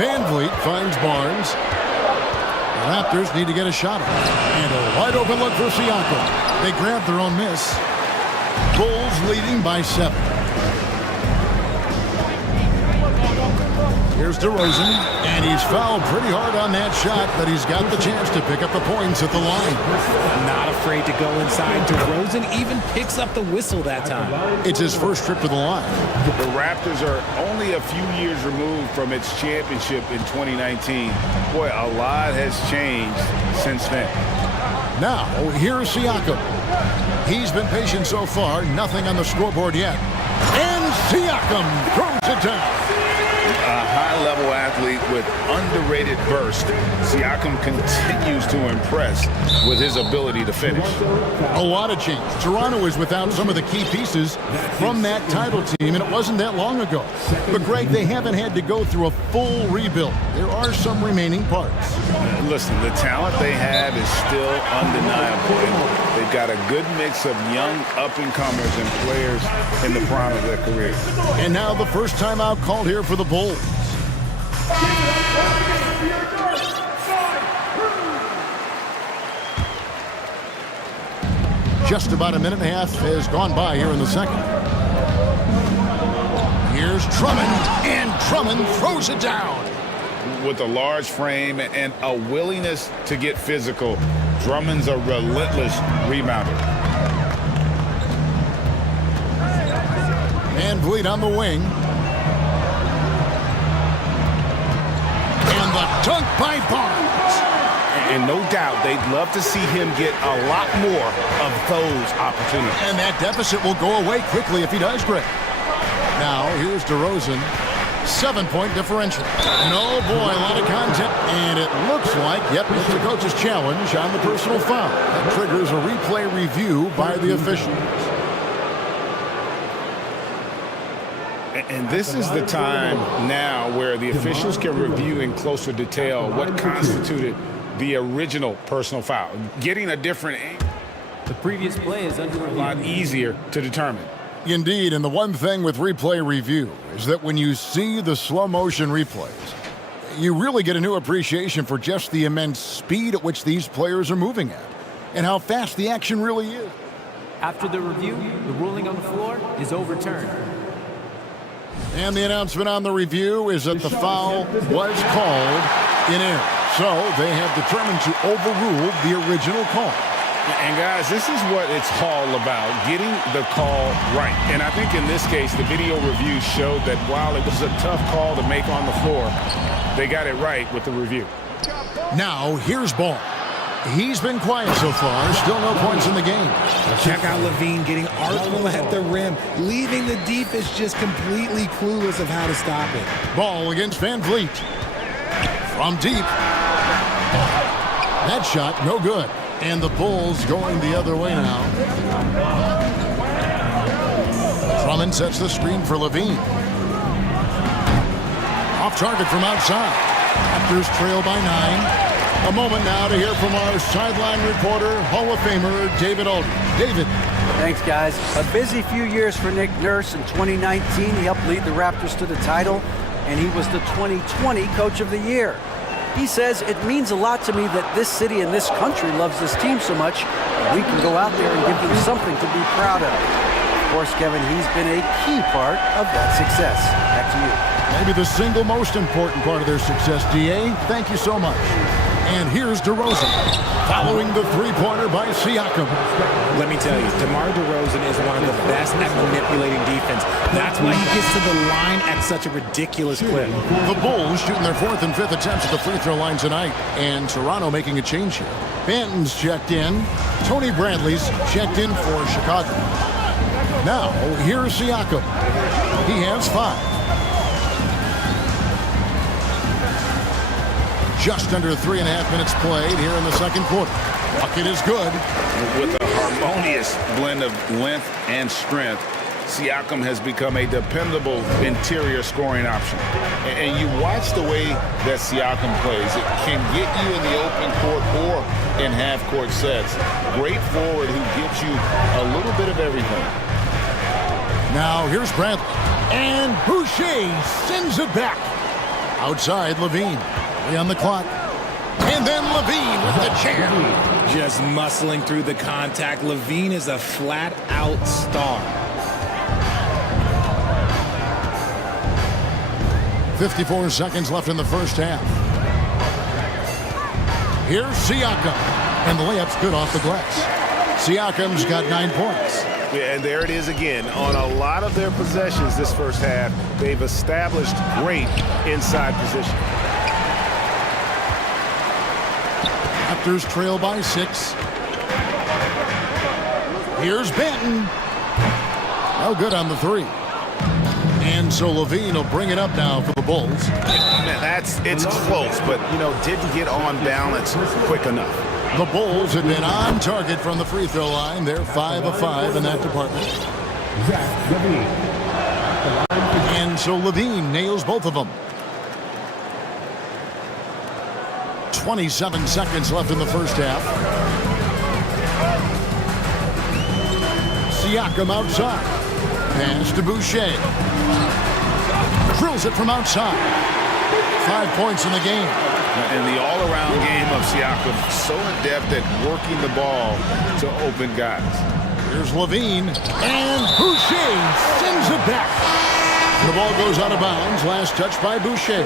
Van Vliet finds Barnes. The Raptors need to get a shot on it. And a wide open look for Siakam. They grab their own miss. Bulls leading by 7. Here's DeRozan, and he's fouled pretty hard on that shot, but he's got the chance to pick up the points at the line. Not afraid to go inside. DeRozan even picks up the whistle that time. It's his first trip to the line. The Raptors are only a few years removed from its championship in 2019. Boy, a lot has changed since then. Now, here's Siakam. He's been patient so far, nothing on the scoreboard yet. And Siakam throws it down. A high-level athlete with underrated burst, Siakam continues to impress with his ability to finish. A lot of change. Toronto is without some of the key pieces from that title team, and it wasn't that long ago. But, Greg, they haven't had to go through a full rebuild. There are some remaining parts. Listen, the talent they have is still undeniable. They've got a good mix of young up-and-comers and players in the prime of their career. And now the first timeout called here for the Bulls. Just about a minute and a half has gone by here in the second. Here's Drummond, and Drummond throws it down. With a large frame and a willingness to get physical, Drummond's a relentless rebounder. Van Vliet on the wing. And the dunk by Barnes. And no doubt they'd love to see him get a lot more of those opportunities. And that deficit will go away quickly if he does, Greg. Now, here's DeRozan. 7-point differential. And oh boy, a lot of contact. And it looks like, yep, it's the coach's challenge on the personal foul. That triggers a replay review by the officials. And this is the time now where the officials can review in closer detail what constituted the original personal foul. Getting a different angle. The previous play is under a lot easier to determine. Indeed, and the one thing with replay review is that when you see the slow motion replays, You really get a new appreciation for just the immense speed at which these players are moving at, and how fast the action really is. After the review, the ruling on the floor is overturned. And the announcement on the review is that the foul was called in error. So they have determined to overrule the original call. And guys, this is what it's all about, getting the call right. And I think in this case, the video review showed that while it was a tough call to make on the floor, they got it right with the review. Now, here's Ball. He's been quiet so far. Still no points in the game. Check out Levine getting artful at the rim, leaving the defense just completely clueless of how to stop it. Ball against Van Vliet. From deep. That shot, no good. And the Bulls going the other way now. Drummond sets the screen for Levine. Off target from outside. Raptors trail by 9. A moment now to hear from our sideline reporter, Hall of Famer David Aldridge. David. Thanks, guys. A busy few years for Nick Nurse. In 2019, he helped lead the Raptors to the title, and he was the 2020 Coach of the Year. He says, it means a lot to me that this city and this country loves this team so much, and we can go out there and give them something to be proud of. Of course, Kevin, he's been a key part of that success. Back to you. Maybe the single most important part of their success, D.A. Thank you so much. And here's DeRozan, following the three-pointer by Siakam. Let me tell you, DeMar DeRozan is one of the best at manipulating defense. That's why he gets to the line at such a ridiculous clip. The Bulls shooting their 4th and 5th attempts at the free throw line tonight, and Toronto making a change here. Banton's checked in. Tony Bradley's checked in for Chicago. Now, here's Siakam. He has 5. Just under 3.5 minutes played here in the second quarter. Bucket is good. With a harmonious blend of length and strength, Siakam has become a dependable interior scoring option. And you watch the way that Siakam plays. It can get you in the open court or in half-court sets. Great forward who gives you a little bit of everything. Now here's Bradley. And Boucher sends it back. Outside, Levine. On the clock. And then Levine with the jam. Just muscling through the contact. Levine is a flat-out star. 54 seconds left in the first half. Here's Siakam. And the layup's good off the glass. Siakam's got 9 points. Yeah, and there it is again. On a lot of their possessions this first half, they've established great inside position. Raptors trail by 6. Here's Banton. No good on the 3. And so Levine will bring it up now for the Bulls. Man, it's close, but, didn't get on balance quick enough. The Bulls have been on target from the free throw line. They're 5 of 5 in that department. And so Levine nails both of them. 27 seconds left in the first half. Siakam outside. Pass to Boucher. Drills it from outside. 5 points in the game. And the all-around game of Siakam, so adept at working the ball to open guys. Here's Levine. And Boucher sends it back. The ball goes out of bounds. Last touch by Boucher.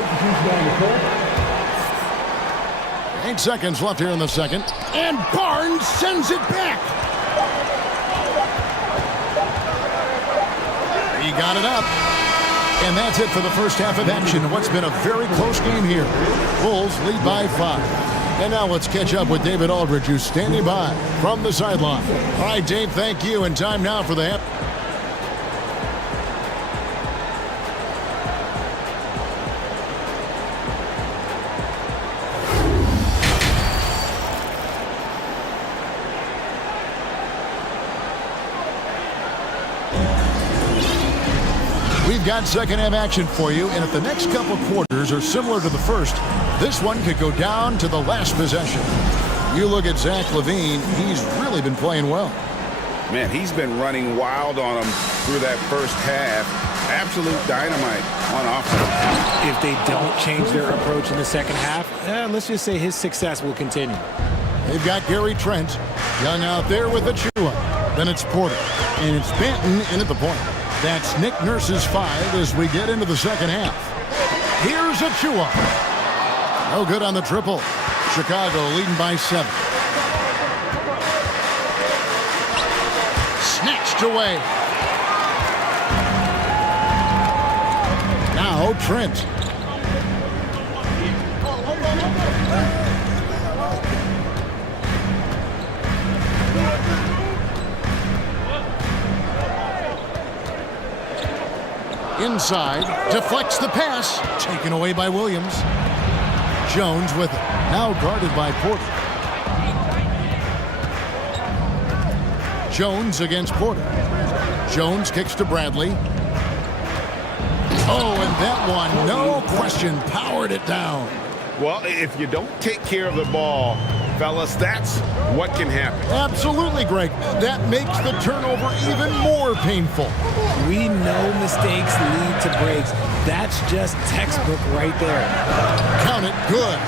8 seconds left here in the second. And Barnes sends it back. He got it up. And that's it for the first half of action. What's been a very close game here. Bulls lead by 5. And now let's catch up with David Aldridge, who's standing by from the sideline. All right, Dave, thank you. And time now for the half. We've got second half action for you, and if the next couple quarters are similar to the first, this one could go down to the last possession. You look at Zach LaVine, he's really been playing well. Man, he's been running wild on him through that first half. Absolute dynamite on offense. If they don't change their approach in the second half, let's just say his success will continue. They've got Gary Trent. Young out there with Achua. Then it's Porter. And it's Benton in at the point. That's Nick Nurse's 5 as we get into the second half. Here's Achua. No good on the triple. Chicago leading by 7. Snatched away. Now Trent. Inside, deflects the pass, taken away by Williams. Jones with it, now guarded by Porter. Jones against Porter. Jones kicks to Bradley. Oh, and that one, no question, powered it down. Well, if you don't take care of the ball, fellas, that's what can happen. Absolutely, Greg. That makes the turnover even more painful. We know mistakes lead to breaks. That's just textbook right there. Count it, good.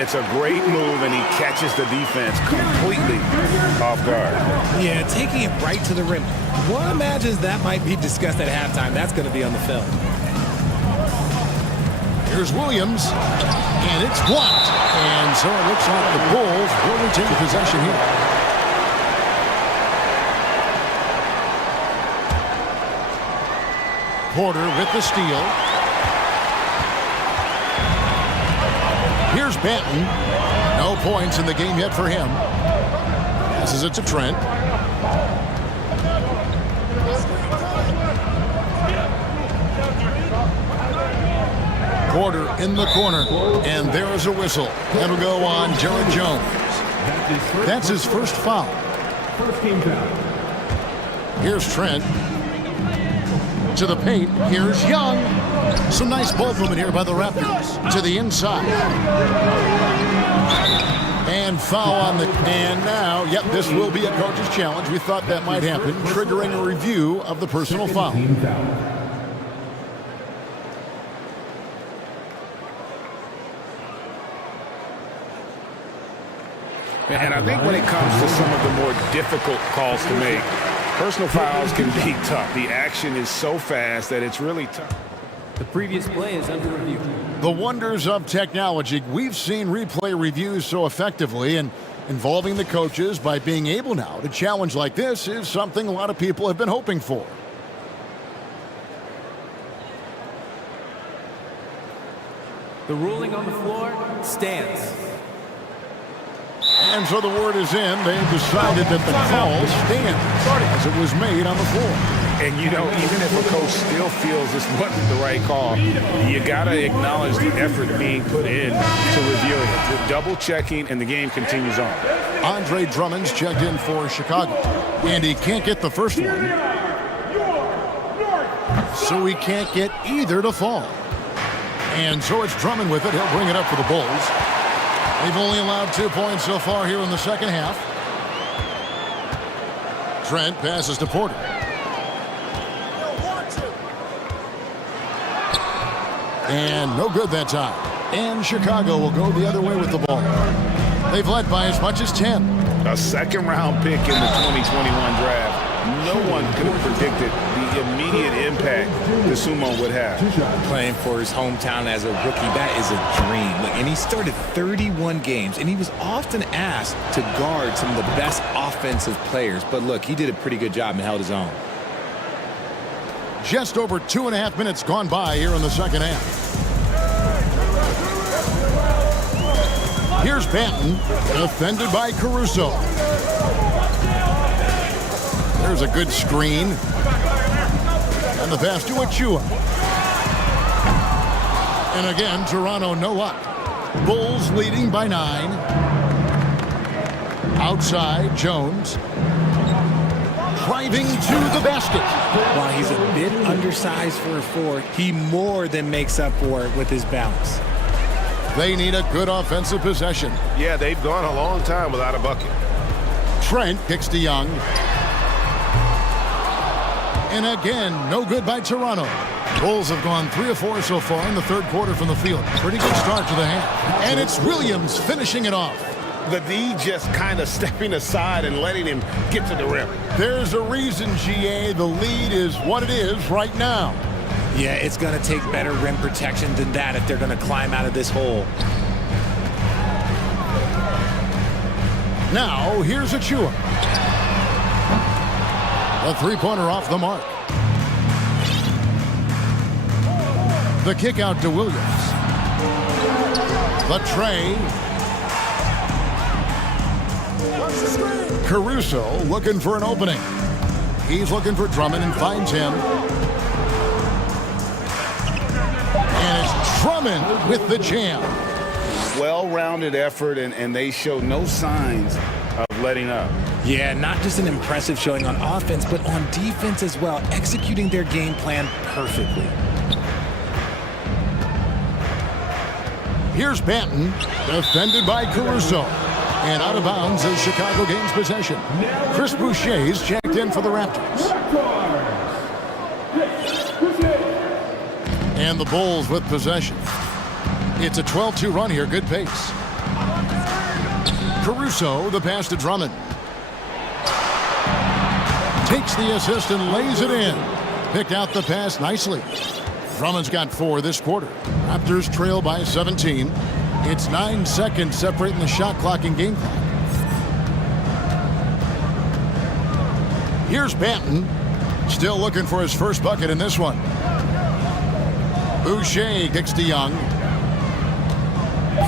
It's a great move, and he catches the defense completely off guard. Yeah, taking it right to the rim. One imagines that might be discussed at halftime. That's going to be on the film. Here's Williams, and it's blocked. And so it looks like the Bulls will retain possession here. Porter with the steal. Here's Benton. No points in the game yet for him. Passes it to Trent. Porter in the corner, and there is a whistle. That'll go on Jared Jones. That's his first foul. First team foul. Here's Trent. To the paint, here's Young. Some nice ball movement here by the Raptors. To the inside. And foul on the... And now, yep, this will be a coach's challenge. We thought that might happen, triggering a review of the personal foul. Team foul. And I think when it comes to some of the more difficult calls to make, personal fouls can be tough. The action is so fast that it's really tough. The previous play is under review. The wonders of technology. We've seen replay reviews so effectively, and involving the coaches by being able now to challenge like this is something a lot of people have been hoping for. The ruling on the floor stands. And so the word is in. They've decided that the call stands as it was made on the floor. And, you know, even if a coach still feels this wasn't the right call, you got to acknowledge the effort being put in to reviewing it. The double checking, and the game continues on. Andre Drummond's checked in for Chicago, and he can't get the first one. So he can't get either to fall. And so it's Drummond with it. He'll bring it up for the Bulls. They've only allowed 2 points so far here in the second half. Trent passes to Porter. And no good that time. And Chicago will go the other way with the ball. They've led by as much as 10. A second-round pick in the 2021 draft. No one could have predicted the immediate impact the Sumo would have. Playing for his hometown as a rookie, that is a dream. Look, and he started 31 games, and he was often asked to guard some of the best offensive players. But look, he did a pretty good job and held his own. Just over 2.5 minutes gone by here in the second half. Here's Benton, defended by Caruso. There's a good screen. And the pass to Achua. And again, Toronto no luck. Bulls leading by 9. Outside, Jones. Driving to the basket. While he's a bit undersized for a 4, he more than makes up for it with his bounce. They need a good offensive possession. Yeah, they've gone a long time without a bucket. Trent kicks to Young. And again, no good by Toronto. Bulls have gone 3 of 4 so far in the third quarter from the field. Pretty good start to the half. And it's Williams finishing it off. The D just kind of stepping aside and letting him get to the rim. There's a reason, GA, the lead is what it is right now. Yeah, it's going to take better rim protection than that if they're going to climb out of this hole. Now, here's Achua. A three-pointer off the mark. The kick out to Williams. The tray. Caruso looking for an opening. He's looking for Drummond and finds him. And it's Drummond with the jam. Well-rounded effort, and they show no signs of letting up. Yeah, not just an impressive showing on offense, but on defense as well, executing their game plan perfectly. Here's Banton, defended by Caruso. And out of bounds as Chicago gains possession. Chris Boucher's checked in for the Raptors. And the Bulls with possession. It's a 12-2 run here, good pace. Caruso, the pass to Drummond. Takes the assist and lays it in. Picked out the pass nicely. Drummond's got 4 this quarter. Raptors trail by 17. It's 9 seconds separating the shot clock and game clock. Here's Banton. Still looking for his first bucket in this one. Boucher kicks to Young.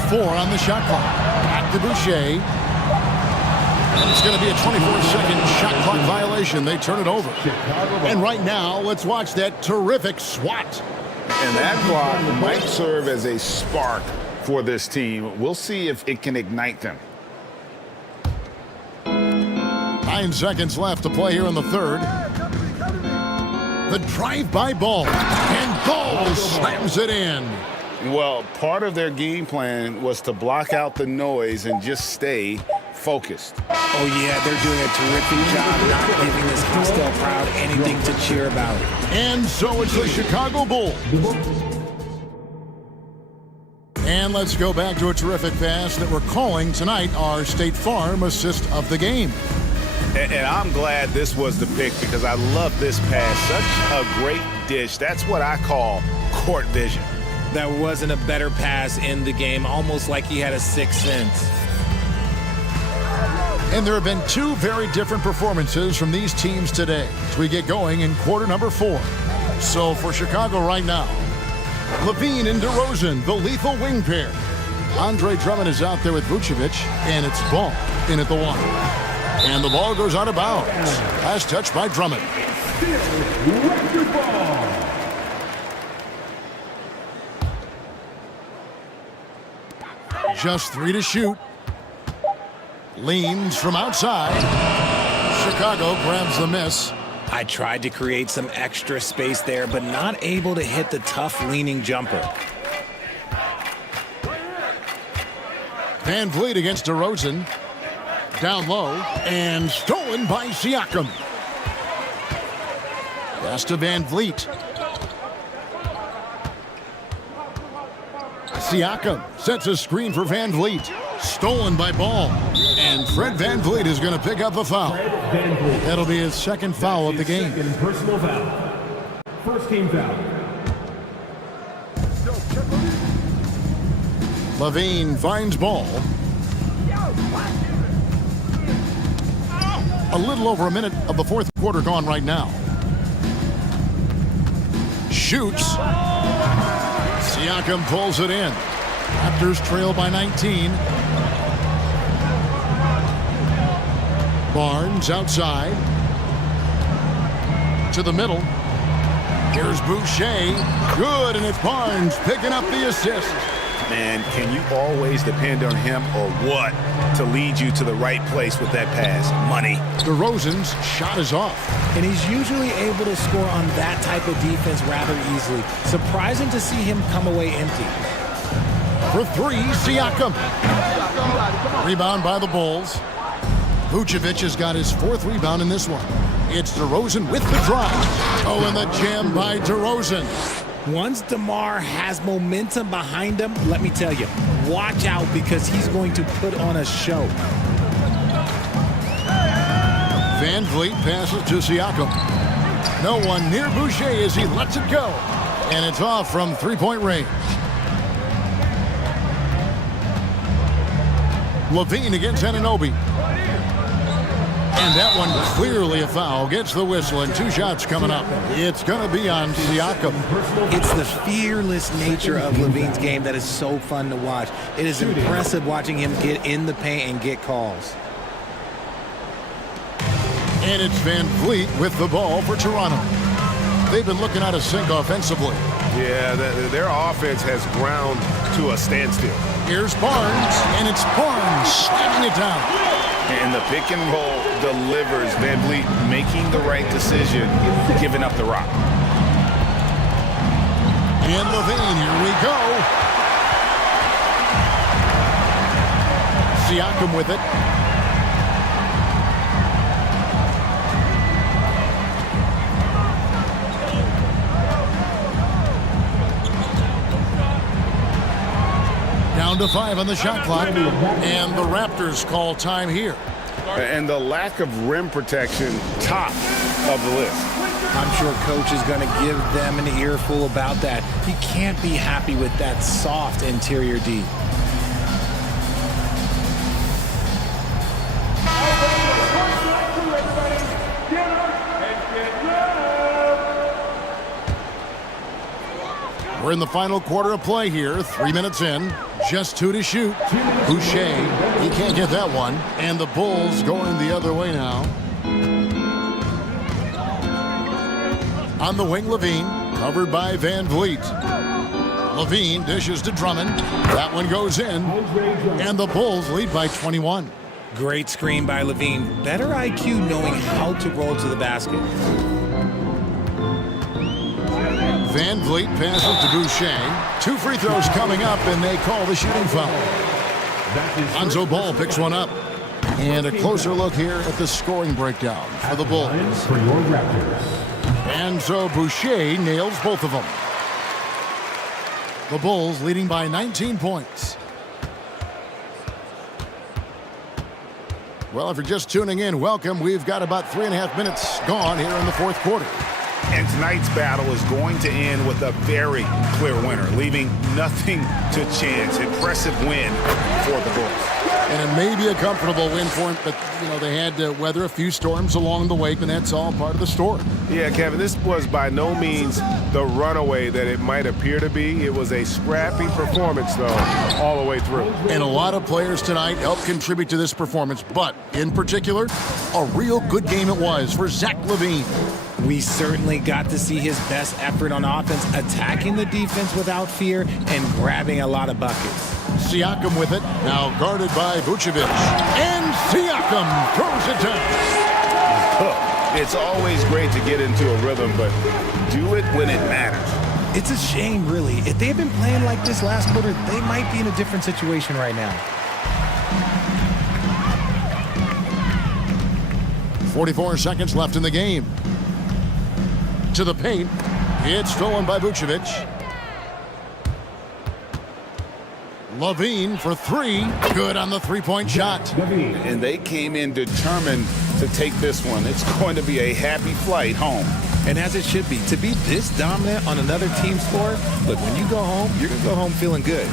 4 on the shot clock. Back to Boucher. It's going to be a 24-second shot clock violation. They turn it over. And right now, let's watch that terrific swat. And that block might serve as a spark for this team. We'll see if it can ignite them. 9 seconds left to play here in the third. The drive-by ball. And Ball slams it in. Well, part of their game plan was to block out the noise and just stay focused. Oh, yeah, they're doing a terrific job not giving this hostile crowd anything to cheer about. And so it's the Chicago Bulls. And let's go back to a terrific pass that we're calling tonight our State Farm assist of the game. And I'm glad this was the pick because I love this pass. Such a great dish. That's what I call court vision. There wasn't a better pass in the game, almost like he had a sixth sense. And there have been 2 very different performances from these teams today as we get going in quarter number 4. So for Chicago right now, Levine and DeRozan, the lethal wing pair. Andre Drummond is out there with Vucevic, and it's Ball in at the 1. And the ball goes out of bounds. Last touch by Drummond. Just 3 to shoot. Leans from outside. Chicago grabs the miss. I tried to create some extra space there, but not able to hit the tough leaning jumper. Van Vliet against DeRozan. Down low and stolen by Siakam. Pass to Van Vliet. Siakam sets a screen for Van Vliet. Stolen by Ball. And Fred Van Vliet is going to pick up a foul. That'll be his second foul of the game. Second personal foul. First team foul. Levine finds Ball. A little over a minute of the fourth quarter gone right now. Shoots. Siakam pulls it in. Raptors trail by 19. Barnes outside. To the middle. Here's Boucher. Good, and it's Barnes picking up the assist. Man, can you always depend on him or what to lead you to the right place with that pass? Money. DeRozan's shot is off. And he's usually able to score on that type of defense rather easily. Surprising to see him come away empty. For 3, Siakam. Rebound by the Bulls. Vucevic has got his 4th rebound in this one. It's DeRozan with the drive. Oh, and the jam by DeRozan. Once DeMar has momentum behind him, let me tell you, watch out because he's going to put on a show. Van Vliet passes to Siakam. No one near Boucher as he lets it go. And it's off from three-point range. Levine against Anunoby. And that one clearly a foul. Gets the whistle and 2 shots coming up. It's going to be on Siakam. It's the fearless nature of Levine's game that is so fun to watch. It is impressive watching him get in the paint and get calls. And it's Van Vliet with the ball for Toronto. They've been looking out of sync offensively. Yeah, their offense has ground to a standstill. Here's Barnes, and it's Barnes slamming it down. And the pick and roll delivers. Van Vliet making the right decision, giving up the rock. And Levine, here we go. Siakam with it. Down to 5 on the shot clock, and the Raptors call time here. And the lack of rim protection, top of the list. I'm sure coach is going to give them an earful about that. He can't be happy with that soft interior D. We're in the final quarter of play here. 3 minutes in. Just 2 to shoot. Boucher, he can't get that one. And the Bulls going the other way now. On the wing, Levine, covered by Van Vliet. Levine dishes to Drummond. That one goes in. And the Bulls lead by 21. Great screen by Levine. Better IQ knowing how to roll to the basket. Van Vliet passes to Boucher. 2 free throws coming up, and they call the shooting foul. Lonzo Ball picks one up. And a closer look here at the scoring breakdown for the Bulls. And so Boucher nails both of them. The Bulls leading by 19 points. Well, if you're just tuning in, welcome. We've got about 3.5 minutes gone here in the 4th quarter. And tonight's battle is going to end with a very clear winner, leaving nothing to chance. Impressive win for the Bulls. And it may be a comfortable win for them, but, you know, they had to weather a few storms along the way, and that's all part of the story. Yeah, Kevin, this was by no means the runaway that it might appear to be. It was a scrappy performance, though, all the way through. And a lot of players tonight helped contribute to this performance, but in particular, a real good game it was for Zach LaVine. We certainly got to see his best effort on offense, attacking the defense without fear and grabbing a lot of buckets. Siakam with it, now guarded by Vucevic. And Siakam throws it down. It's always great to get into a rhythm, but do it when it matters. It's a shame, really. If they had been playing like this last quarter, they might be in a different situation right now. 44 seconds left in the game. To the paint. It's stolen by Vucevic. Levine for 3. Good on the 3-point shot. And they came in determined to take this one. It's going to be a happy flight home. And as it should be. To be this dominant on another team's floor, look, when you go home, you're going to go home feeling good.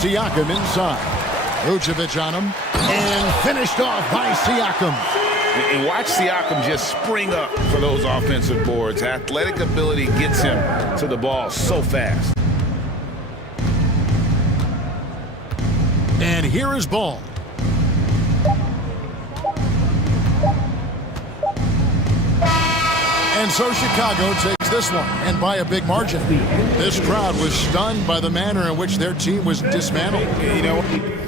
Siakam inside. Vucevic on him. And finished off by Siakam. And watch Siakam just spring up for those offensive boards. Athletic ability gets him to the ball so fast. And here is Ball. And so Chicago takes this one, and by a big margin. This crowd was stunned by the manner in which their team was dismantled. You know,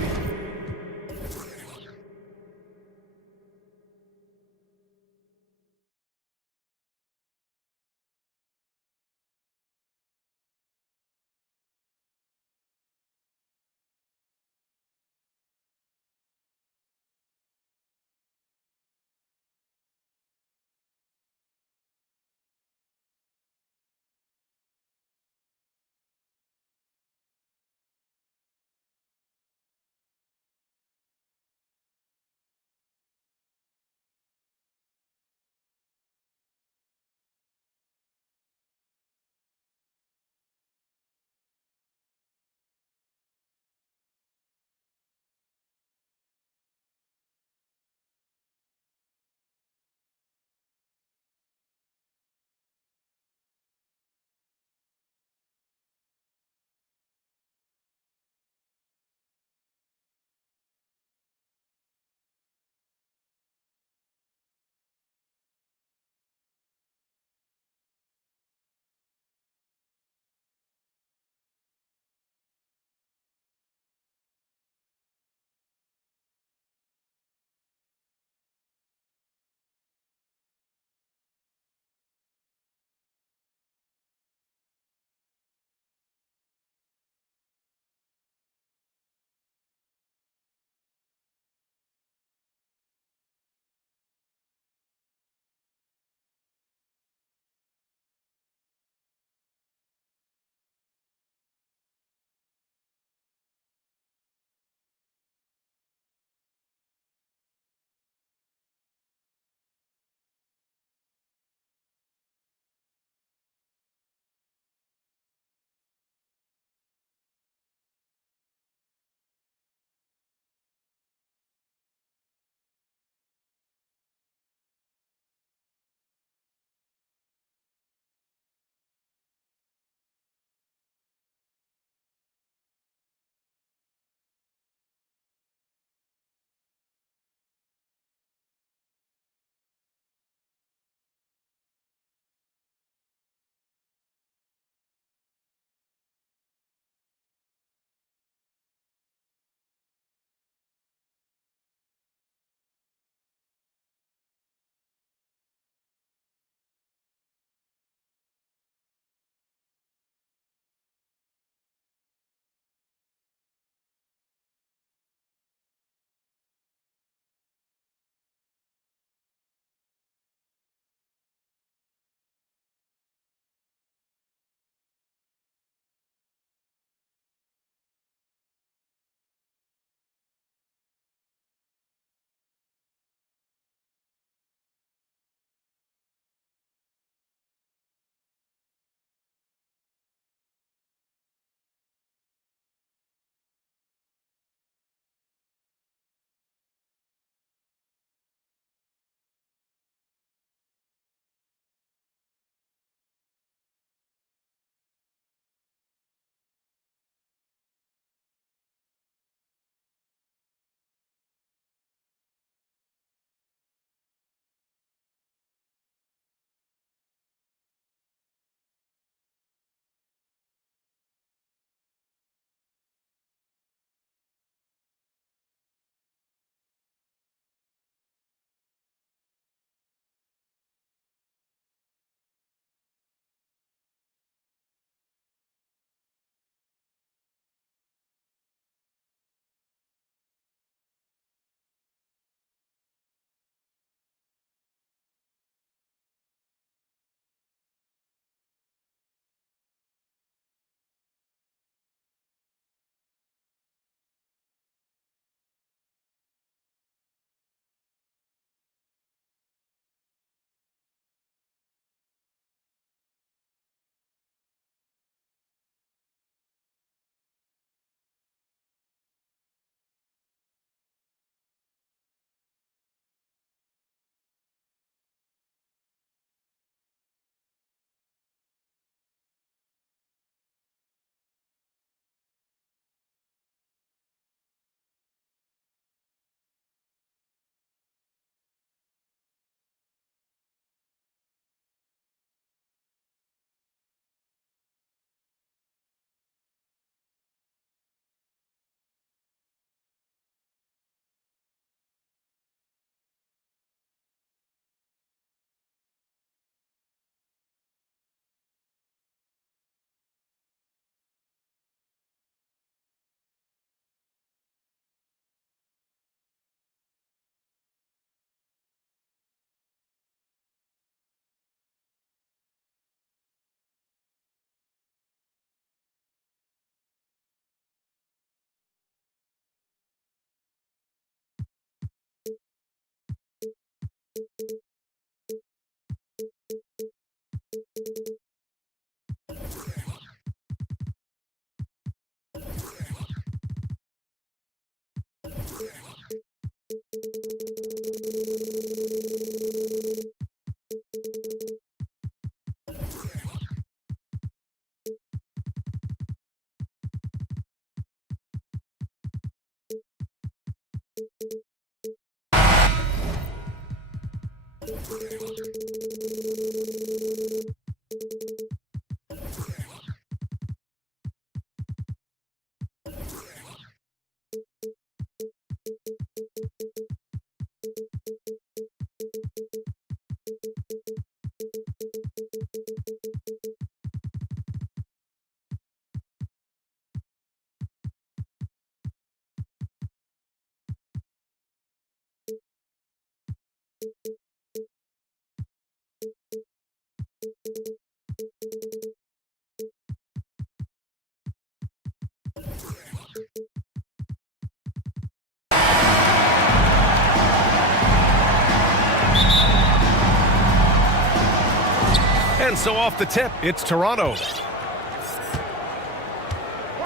And so off the tip, it's Toronto.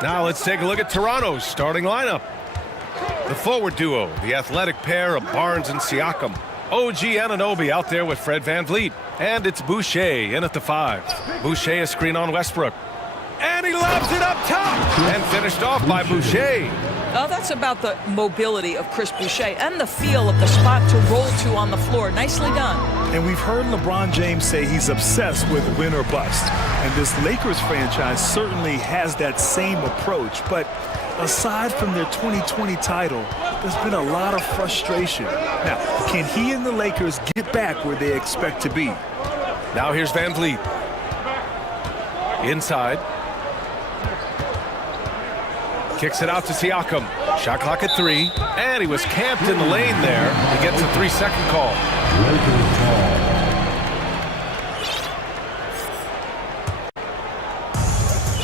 Now let's take a look at Toronto's starting lineup. The forward duo, the athletic pair of Barnes and Siakam. OG Anunoby out there with Fred VanVleet. And it's Boucher in at the 5. Boucher a screen on Westbrook. And he lobs it up top! And finished off by Boucher. Oh, that's about the mobility of Chris Boucher and the feel of the spot to roll to on the floor. Nicely done. And we've heard LeBron James say he's obsessed with win or bust. And this Lakers franchise certainly has that same approach. But aside from their 2020 title, there's been a lot of frustration. Now, can he and the Lakers get back where they expect to be? Now here's VanVleet. Inside. Kicks it out to Siakam. Shot clock at 3. And he was camped in the lane there. He gets a 3-second call.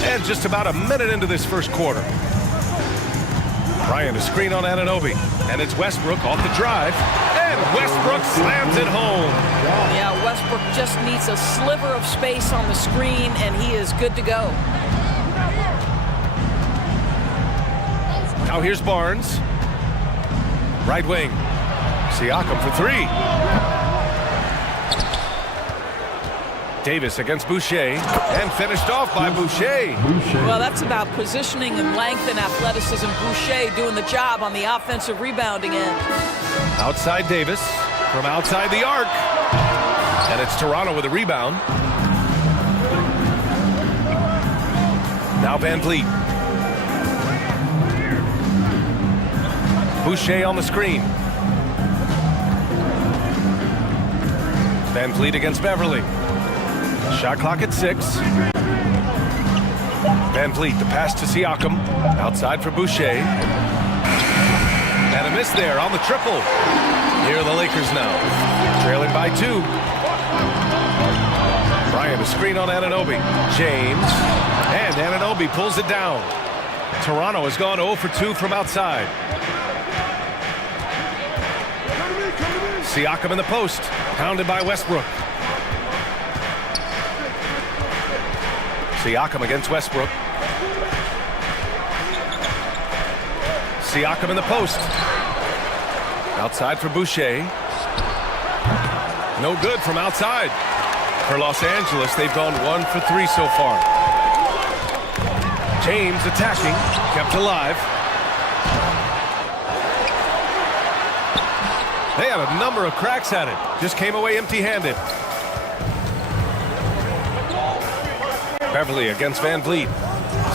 And just about a minute into this first quarter. Bryant a screen on Anunoby. And it's Westbrook off the drive. And Westbrook slams it home. Yeah, Westbrook just needs a sliver of space on the screen, and he is good to go. Now here's Barnes. Right wing. Siakam for 3. Davis against Boucher. And finished off by Boucher. Well, that's about positioning and length and athleticism. Boucher doing the job on the offensive rebounding end. Outside Davis. From outside the arc. And it's Toronto with a rebound. Now VanVleet. Boucher on the screen. VanVleet against Beverly. Shot clock at 6. VanVleet, the pass to Siakam. Outside for Boucher. And a miss there on the triple. Here are the Lakers now. Trailing by 2. Bryant, a screen on Anunoby. James. And Anunoby pulls it down. Toronto has gone 0 for 2 from outside. Siakam in the post, pounded by Westbrook. Siakam against Westbrook. Siakam in the post. Outside for Boucher. No good from outside. For Los Angeles, they've gone 1 for 3 so far. James attacking, kept alive. They had a number of cracks at it. Just came away empty-handed. Beverly against VanVleet.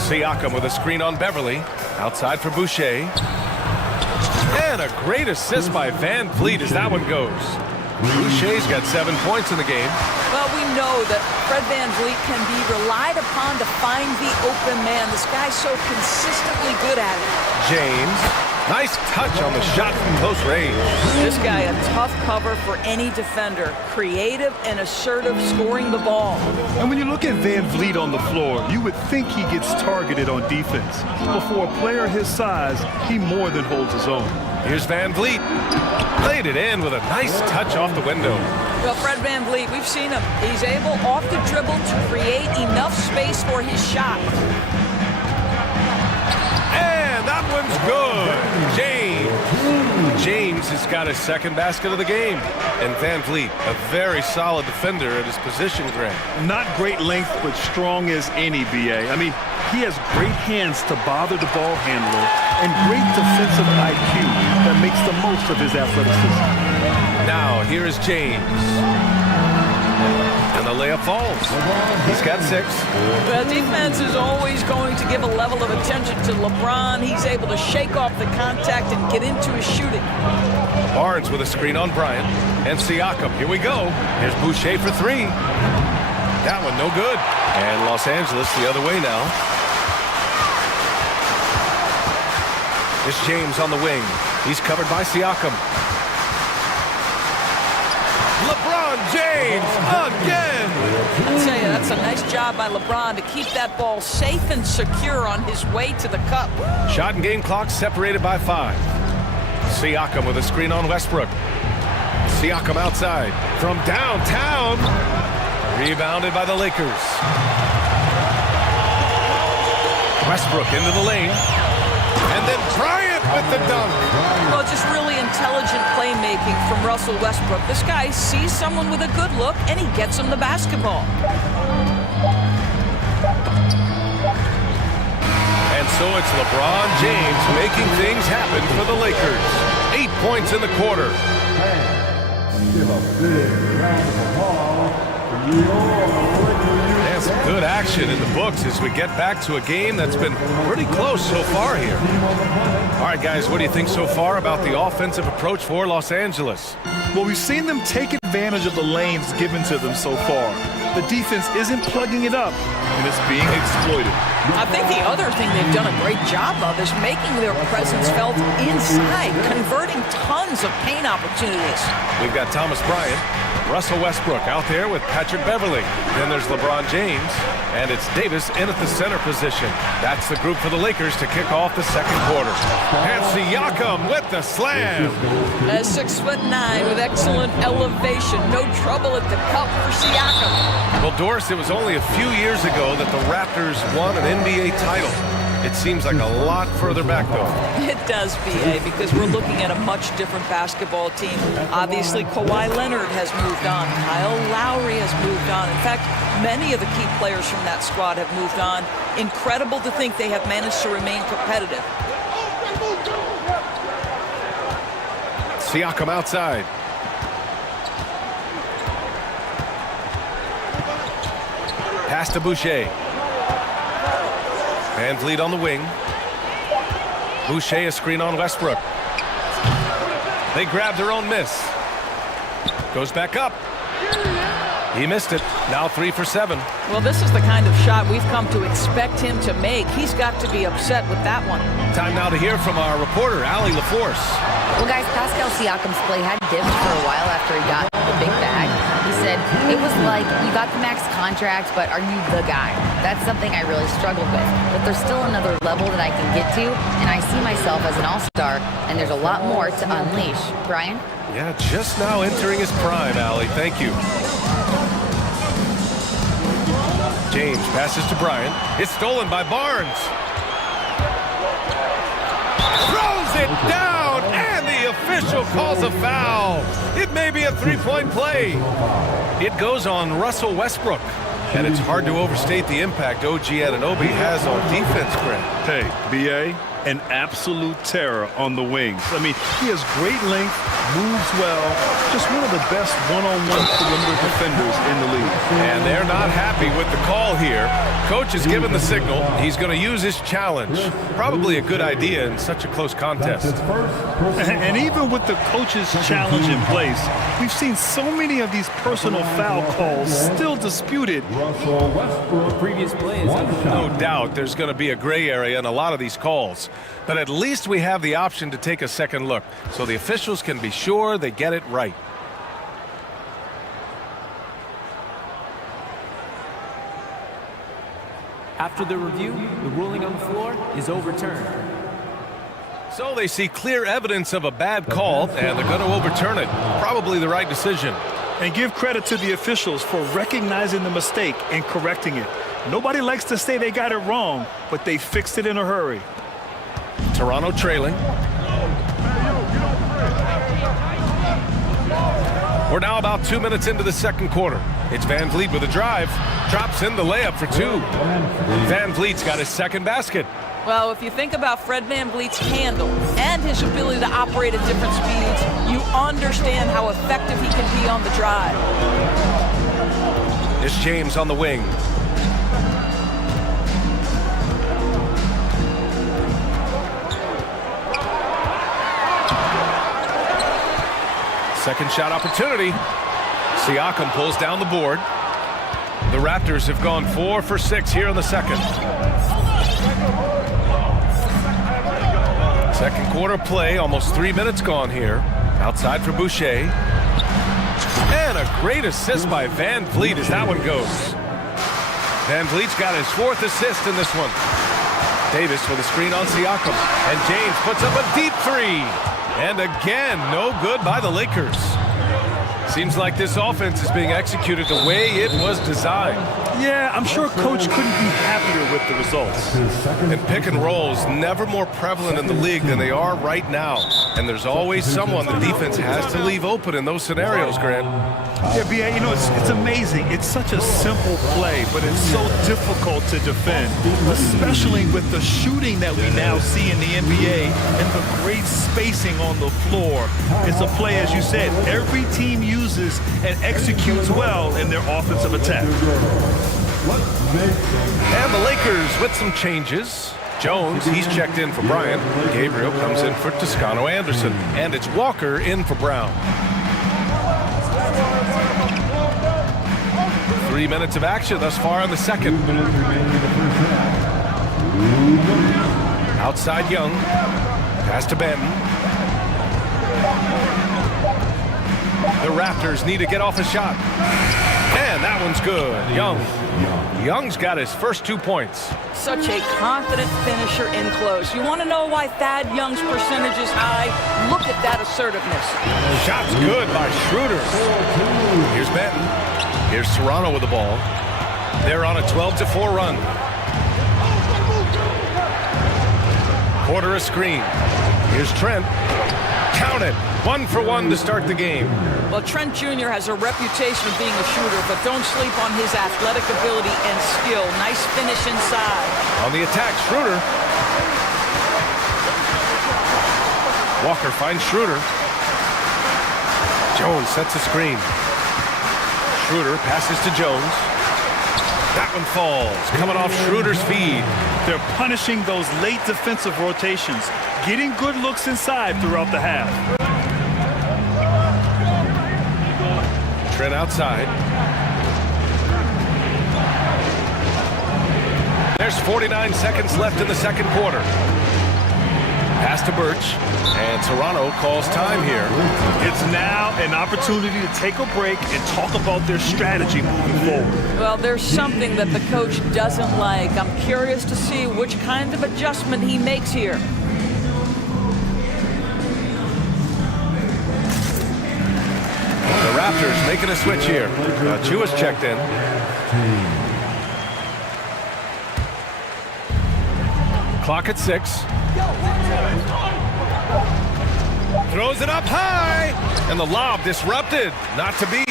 Siakam with a screen on Beverly. Outside for Boucher. And a great assist by VanVleet as that one goes. Boucher's got 7 points in the game. Well, we know that Fred VanVleet can be relied upon to find the open man. This guy's so consistently good at it. James. Nice touch on the shot from close range. This guy, a tough cover for any defender. Creative and assertive scoring the ball. And when you look at VanVleet on the floor, you would think he gets targeted on defense. But for a player his size, he more than holds his own. Here's VanVleet. Laid it in with a nice touch off the window. Well, Fred VanVleet, we've seen him. He's able, off the dribble, to create enough space for his shot. And that one's good. James has got his second basket of the game. And VanVleet, a very solid defender at his position, Grant. Not great length, but strong as any, BA. I mean, he has great hands to bother the ball handler and great defensive IQ that makes the most of his athleticism. Now, here is James. And the layup falls. He's got 6. The defense is always going to give a level of attention to LeBron. He's able to shake off the contact and get into his shooting. Barnes with a screen on Bryant. And Siakam. Here we go. Here's Boucher for 3. That one no good. And Los Angeles the other way now. It's James on the wing. He's covered by Siakam. LeBron James again! I'll tell you, that's a nice job by LeBron to keep that ball safe and secure on his way to the cup. Shot and game clock separated by 5. Siakam with a screen on Westbrook. Siakam outside from downtown. Rebounded by the Lakers. Westbrook into the lane. And then Bryant with the dunk. Well, just really intelligent playmaking from Russell Westbrook. This guy sees someone with a good look, and he gets him the basketball. And so it's LeBron James making things happen for the Lakers. 8 points in the quarter. Give a big round of applause for your And some good action in the books as we get back to a game that's been pretty close so far here. All right, guys, what do you think so far about the offensive approach for Los Angeles? Well, we've seen them take advantage of the lanes given to them so far. The defense isn't plugging it up, and it's being exploited. I think the other thing they've done a great job of is making their presence felt inside, converting tons of paint opportunities. We've got Thomas Bryant, Russell Westbrook out there with Patrick Beverley. Then there's LeBron James, and it's Davis in at the center position. That's the group for the Lakers to kick off the second quarter. And Siakam with the slam. 6'9" with excellent elevation. No trouble at the cup for Siakam. Well, Doris, it was only a few years ago that the Raptors won an NBA title. It seems like a lot further back, though. It does, BA, because we're looking at a much different basketball team. Obviously, Kawhi Leonard has moved on. Kyle Lowry has moved on. In fact, many of the key players from that squad have moved on. Incredible to think they have managed to remain competitive. Siakam outside. Pass to Boucher. VanVleet on the wing. Boucher a screen on Westbrook. They grab their own miss. Goes back up. He missed it. Now 3 for 7. Well, this is the kind of shot we've come to expect him to make. He's got to be upset with that one. Time now to hear from our reporter, Allie LaForce. Well, guys, Pascal Siakam's play had dipped for a while after he got the big bag. He said, it was like, you got the max contract, but are you the guy? That's something I really struggled with. But there's still another level that I can get to, and I see myself as an all-star, and there's a lot more to unleash. Brian? Yeah, just now entering his prime, Allie. Thank you. James passes to Bryant. It's stolen by Barnes. Throws it down, and the official calls a foul. It may be a three-point play. It goes on Russell Westbrook. And it's hard to overstate the impact OG Anunoby has on defense, Grant. Hey, BA, an absolute terror on the wings. I mean, he has great length, moves well, just one of the best one-on-one perimeter defenders in the league. And they're not happy with the call here. Coach has given the signal. He's going to use his challenge. Probably a good idea in such a close contest. And even with the coach's challenge in place, we've seen so many of these personal foul calls still disputed. The previous play is No doubt there's going to be a gray area in a lot of these calls. But at least we have the option to take a second look, so the officials can be sure they get it right. After the review, the ruling on the floor is overturned. So they see clear evidence of a bad call, and they're going to overturn it. Probably the right decision. And give credit to the officials for recognizing the mistake and correcting it. Nobody likes to say they got it wrong, but they fixed it in a hurry. Toronto trailing. We're now about 2 minutes into the second quarter. It's Van Vliet with a drive. Drops in the layup for two. Van Vliet's got his second basket. Well, if you think about Fred VanVleet's handle and his ability to operate at different speeds, you understand how effective he can be on the drive. Here's James on the wing. Second shot opportunity. Siakam pulls down the board. The Raptors have gone 4 for 6 here in the second. Second quarter play, almost 3 minutes gone here. Outside for Boucher. And a great assist by Van Vliet as that one goes. Van Vliet's got his 4th assist in this one. Davis with a screen on Siakam. And James puts up a deep three. And again, no good by the Lakers. Seems like this offense is being executed the way it was designed. Yeah, I'm sure Coach couldn't be happier with the results. And pick and rolls never more prevalent in the league than they are right now. And there's always someone the defense has to leave open in those scenarios, Grant. Yeah, B.A., you know, it's amazing. It's such a simple play, but it's so difficult to defend, especially with the shooting that we now see in the NBA and the great spacing on the floor. It's a play, as you said, every team uses and executes well in their offensive attack. And the Lakers with some changes. Jones, he's checked in for Bryant. Gabriel comes in for Toscano Anderson. And it's Walker in for Brown. 3 minutes of action thus far in the second. Outside Young. Pass to Benton. The Raptors need to get off a shot. And that one's good. Young's got his first 2 points. Such a confident finisher in close. You want to know why Thad Young's percentage is high? Look at that assertiveness. Shot's good by Schroeder. Here's Benton. Here's Toronto with the ball. They're on a 12-4 run. Quarter a screen. Here's Trent. Count it. 1 for 1 to start the game. Well, Trent Jr. has a reputation of being a shooter, but don't sleep on his athletic ability and skill. Nice finish inside. On the attack, Schroeder. Walker finds Schroeder. Jones sets a screen. Schroeder passes to Jones. That one falls, coming off Schroeder's feed. They're punishing those late defensive rotations, getting good looks inside throughout the half. Trent outside. There's 49 seconds left in the second quarter. Pass to Birch, and Toronto calls time here. It's now an opportunity to take a break and talk about their strategy moving forward. Well, there's something that the coach doesn't like. I'm curious to see which kind of adjustment he makes here. The Raptors making a switch here. Chua's checked in. Clock at 6. Throws it up high, and the lob disrupted. Not to be.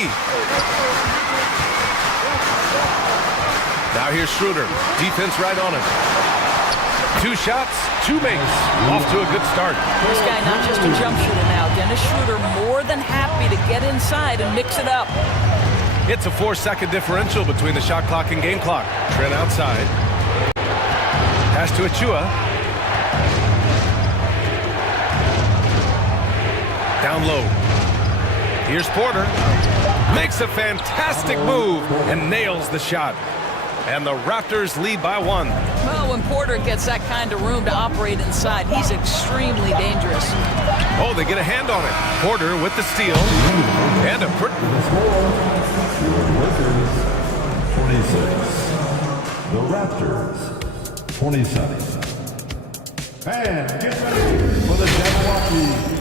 Now here's Schroeder. Defense right on him. 2 shots, 2 makes. Off to a good start. This guy not just a jump shooter now. Dennis Schroeder more than happy to get inside and mix it up. It's a 4-second differential between the shot clock and game clock. Trent outside. Pass to Achua. Down low. Here's Porter. Makes a fantastic move and nails the shot. And the Raptors lead by 1. Well, when Porter gets that kind of room to operate inside, he's extremely dangerous. Oh, they get a hand on it. Porter with the steal. And a... The Raptors, 27. And get ready for the Jabberwocky.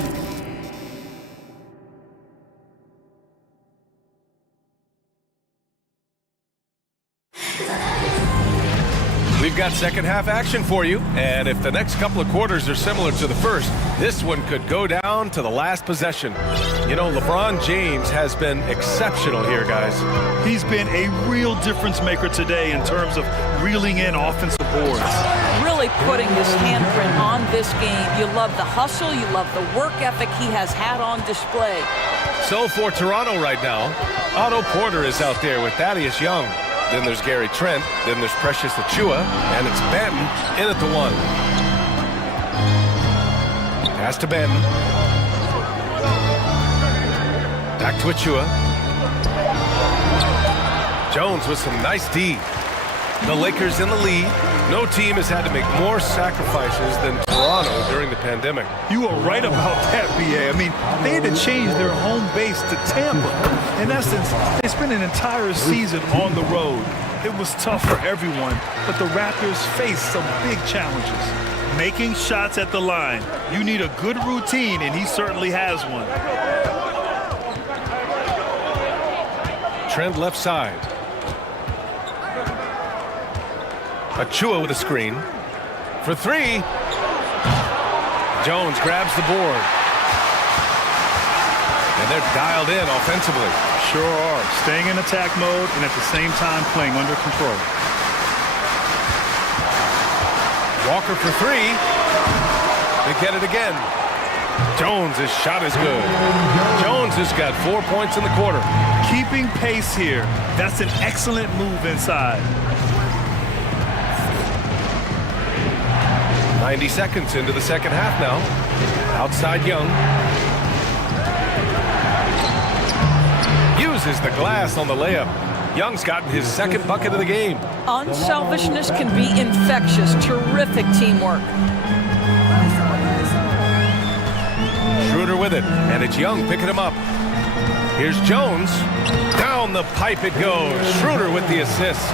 that second half action for you. And if the next couple of quarters are similar to the first, this one could go down to the last possession. You know, LeBron James has been exceptional here, guys. He's been a real difference maker today in terms of reeling in offensive boards. Really putting his handprint on this game. You love the hustle, you love the work ethic he has had on display. So for Toronto right now, Otto Porter is out there with Thaddeus Young. Then there's Gary Trent. Then there's Precious Achiuwa. And it's Banton in at the 1. Pass to Banton. Back to Achiuwa. Jones with some nice D. The Lakers in the lead. No team has had to make more sacrifices than Toronto during the pandemic. You are right about that, BA. I mean, they had to change their home base to Tampa. In essence, they spent an entire season on the road. It was tough for everyone, but the Raptors faced some big challenges. Making shots at the line. You need a good routine, and he certainly has one. Trent left side. Achiuwa with a screen. For 3. Jones grabs the board. And they're dialed in offensively. Sure are. Staying in attack mode and at the same time playing under control. Walker for 3. They get it again. Jones' shot is good. Jones has got 4 points in the quarter. Keeping pace here. That's an excellent move inside. 90 seconds into the second half now. Outside Young. Uses the glass on the layup. Young's gotten his second bucket of the game. Unselfishness can be infectious. Terrific teamwork. Schroeder with it, and it's Young picking him up. Here's Jones. Down the pipe it goes. Schroeder with the assist.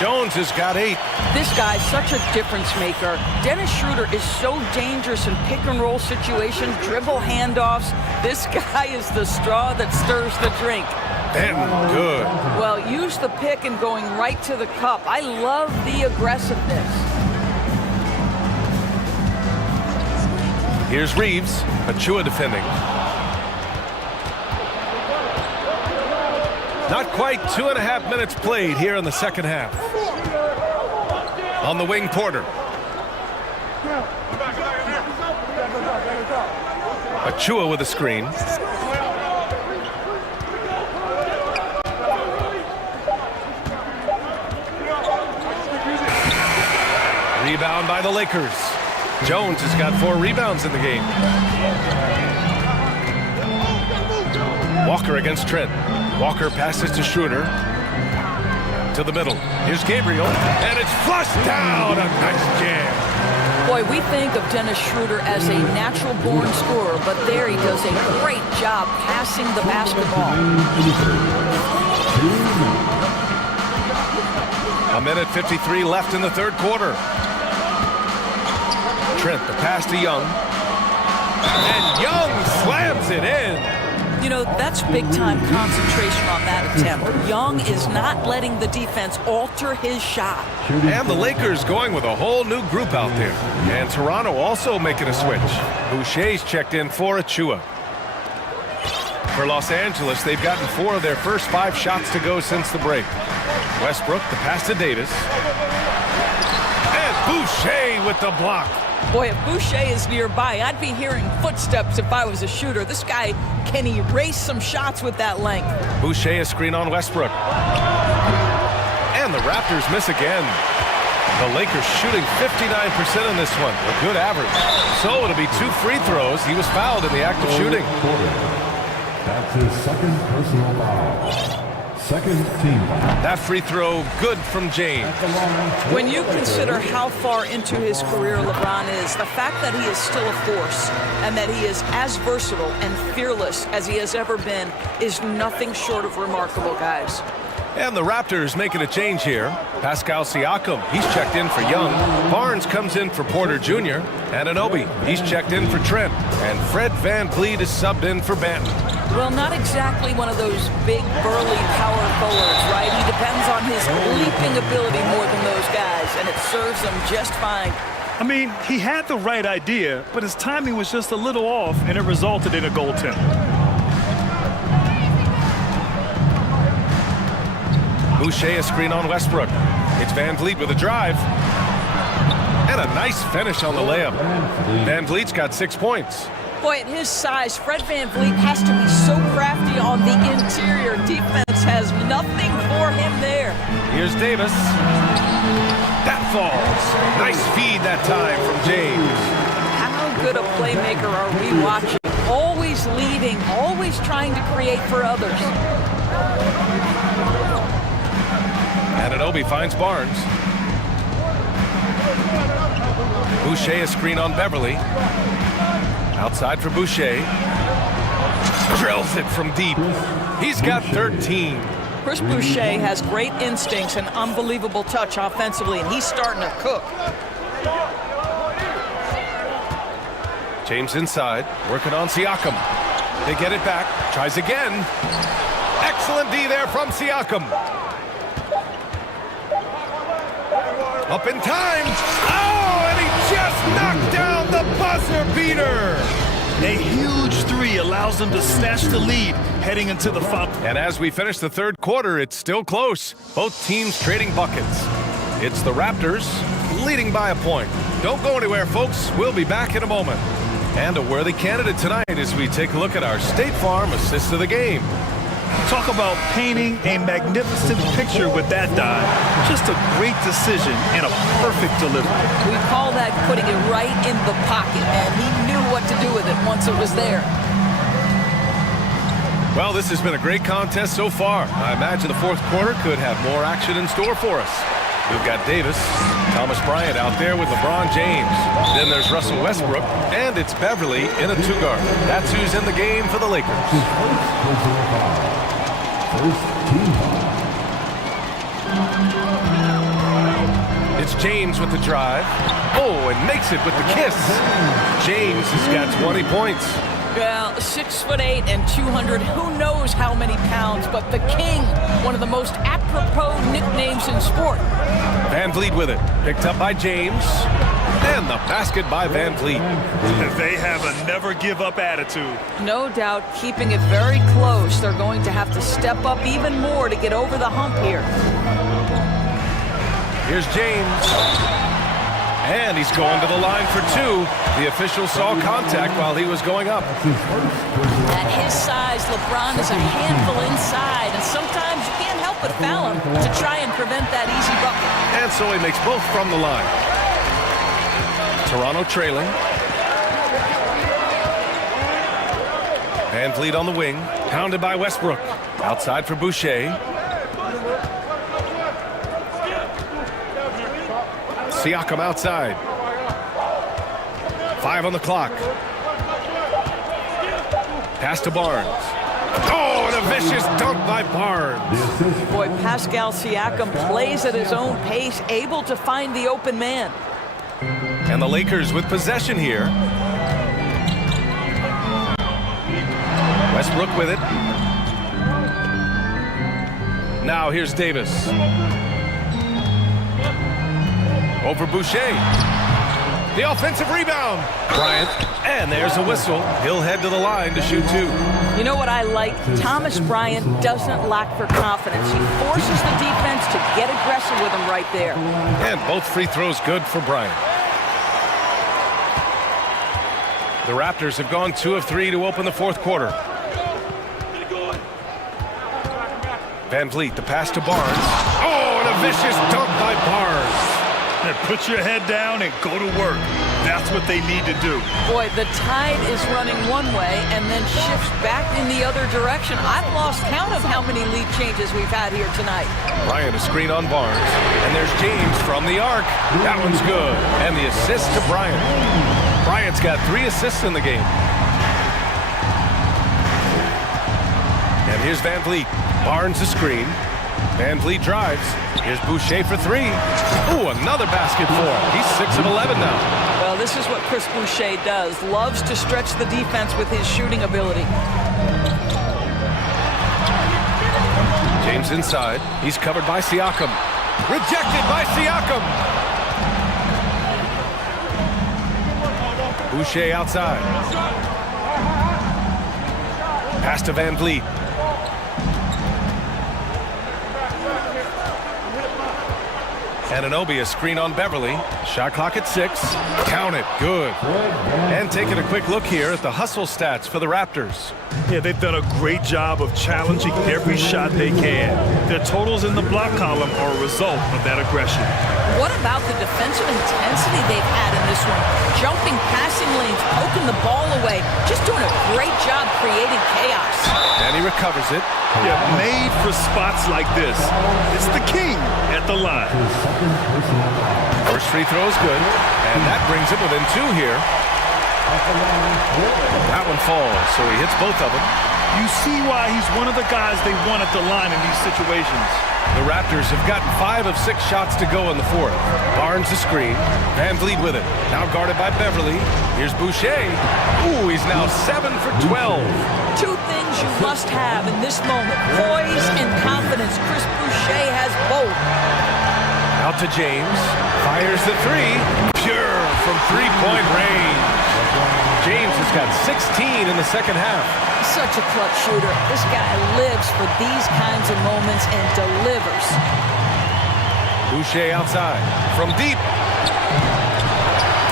Jones has got 8. This guy's such a difference maker. Dennis Schroeder is so dangerous in pick and roll situations, dribble handoffs. This guy is the straw that stirs the drink. And good. Well, use the pick and going right to the cup. I love the aggressiveness. Here's Reeves. Achiuwa defending. Not quite 2.5 minutes played here in the second half. On the wing, Porter. Achiuwa with a screen. Rebound by the Lakers. Jones has got 4 rebounds in the game. Walker against Trent. Walker passes to Schroeder. To the middle. Here's Gabriel. And it's flushed down. A nice jam. Boy, we think of Dennis Schroeder as a natural-born scorer, but there he does a great job passing the basketball. 1:53 left in the third quarter. Trent, the pass to Young. And Young slams it in. You know, that's big-time concentration on that attempt. Young is not letting the defense alter his shot. And the Lakers going with a whole new group out there. And Toronto also making a switch. Boucher's checked in for Achiuwa. For Los Angeles, they've gotten 4 of their first 5 shots to go since the break. Westbrook, the pass to Davis. And Boucher with the block. Boy, if Boucher is nearby, I'd be hearing footsteps if I was a shooter. This guy can erase some shots with that length. Boucher a screen on Westbrook. And the Raptors miss again. The Lakers shooting 59% in this one. A good average. So it'll be 2 free throws. He was fouled in the act of shooting. That's his second personal foul. Second team foul. That free throw good from James. When you consider how far into his career LeBron is, the fact that he is still a force and that he is as versatile and fearless as he has ever been is nothing short of remarkable, guys. And the Raptors making a change here. Pascal Siakam, he's checked in for Young. Barnes comes in for Porter Jr. And Anunoby, he's checked in for Trent. And Fred VanVleet is subbed in for Banton. Well, not exactly one of those big, burly power forwards, right? He depends on his leaping ability more than those guys, and it serves him just fine. I mean, he had the right idea, but his timing was just a little off, and it resulted in a goaltender. Boucher a screen on Westbrook. It's Van Vliet with a drive. And a nice finish on the layup. Van Vliet's got 6 points. Boy, at his size, Fred Van Vliet has to be so crafty on the interior. Defense has nothing for him there. Here's Davis. That falls. Nice feed that time from James. How good a playmaker are we watching? Always leading, always trying to create for others. Anunoby finds Barnes. Boucher a screen on Beverly. Outside for Boucher. Drills it from deep. He's got 13. Chris Boucher has great instincts and unbelievable touch offensively, and he's starting to cook. James inside, working on Siakam. They get it back, tries again. Excellent D there from Siakam. Up in time. Oh, and he just knocked down the buzzer beater. A huge three allows them to snatch the lead heading into the foul. And as we finish the third quarter, it's still close. Both teams trading buckets. It's the Raptors leading by a point. Don't go anywhere, folks. We'll be back in a moment. And a worthy candidate tonight as we take a look at our State Farm assist of the game. Talk about painting a magnificent picture with that dive. Just a great decision and a perfect delivery. We call that putting it right in the pocket, and he knew what to do with it once it was there. Well, this has been a great contest so far. I imagine the fourth quarter could have more action in store for us. We've got Davis, Thomas Bryant out there with LeBron James. Then there's Russell Westbrook, and it's Beverly in a two-guard. That's who's in the game for the Lakers. It's James with the drive. Oh, and makes it with the kiss. James has got 20 points. Well, 6'8" and 200, who knows how many pounds, but the King, one of the most apropos nicknames in sport. Van Vliet with it, picked up by James, and the basket by Van Vliet. They have a never-give-up attitude. No doubt, keeping it very close. They're going to have to step up even more to get over the hump here. Here's James. And he's going to the line for two. The official saw contact while he was going up. At his size, LeBron is a handful inside, and sometimes you can't help but foul him to try and prevent that easy bucket. And so he makes both from the line. Toronto trailing. Van Vliet on the wing, pounded by Westbrook. Outside for Boucher. Siakam outside. 5 on the clock. Pass to Barnes. Oh, and a vicious dunk by Barnes. Boy, Pascal Siakam plays at his own pace, able to find the open man. And the Lakers with possession here. Westbrook with it. Now here's Davis. Over Boucher. The offensive rebound. Bryant. And there's a whistle. He'll head to the line to shoot two. You know what I like? Thomas Bryant doesn't lack for confidence. He forces the defense to get aggressive with him right there. And both free throws good for Bryant. The Raptors have gone 2 of 3 to open the fourth quarter. Van Vliet, the pass to Barnes. Oh, and a vicious dunk by Barnes. And put your head down and go to work. That's what they need to do. Boy, the tide is running one way and then shifts back in the other direction. I've lost count of how many lead changes we've had here tonight. Bryant a screen on Barnes. And there's James from the arc. That one's good. And the assist to Bryant. Bryant's got 3 assists in the game. And here's Van Vliet. Barnes a screen. Van Vliet drives. Here's Boucher for 3. Ooh, another basket for him. He's 6 of 11 now. Well, this is what Chris Boucher does. Loves to stretch the defense with his shooting ability. James inside. He's covered by Siakam. Rejected by Siakam. Boucher outside. Pass to Van Vliet. Anunoby, a screen on Beverly. Shot clock at 6. Count it. Good. And taking a quick look here at the hustle stats for the Raptors. Yeah, they've done a great job of challenging every shot they can. Their totals in the block column are a result of that aggression. What about the defensive intensity they've had in this one? Jumping passing lanes, poking the ball away, just doing a great job creating chaos. And he recovers it. Yeah, made for spots like this. It's the king at the line. First free throw is good, and that brings him within 2 here. That one falls, so he hits both of them. You see why he's one of the guys they want at the line in these situations. The Raptors have gotten 5 of 6 shots to go in the 4th. Barnes the screen. Van Vliet with it. Now guarded by Beverly. Here's Boucher. Ooh, he's now 7 for 12. 2 things you must have in this moment: poise and confidence. Chris Boucher has both. Out to James. Fires the 3. Pure from 3-point range. James has got 16 in the second half. Such a clutch shooter. This guy lives for these kinds of moments and delivers. Boucher outside. From deep.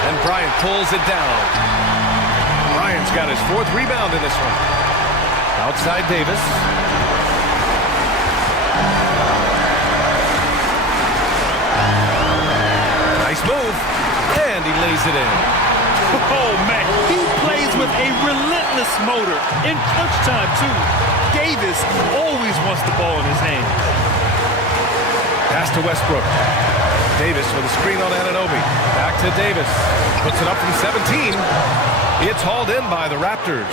And Bryant pulls it down. Bryant's got his 4th rebound in this one. Outside Davis. Nice move. And he lays it in. Oh, man, he plays with a relentless motor. In clutch time, too. Davis always wants the ball in his hands. Pass to Westbrook. Davis with a screen on Anunoby. Back to Davis. Puts it up from 17. It's hauled in by the Raptors.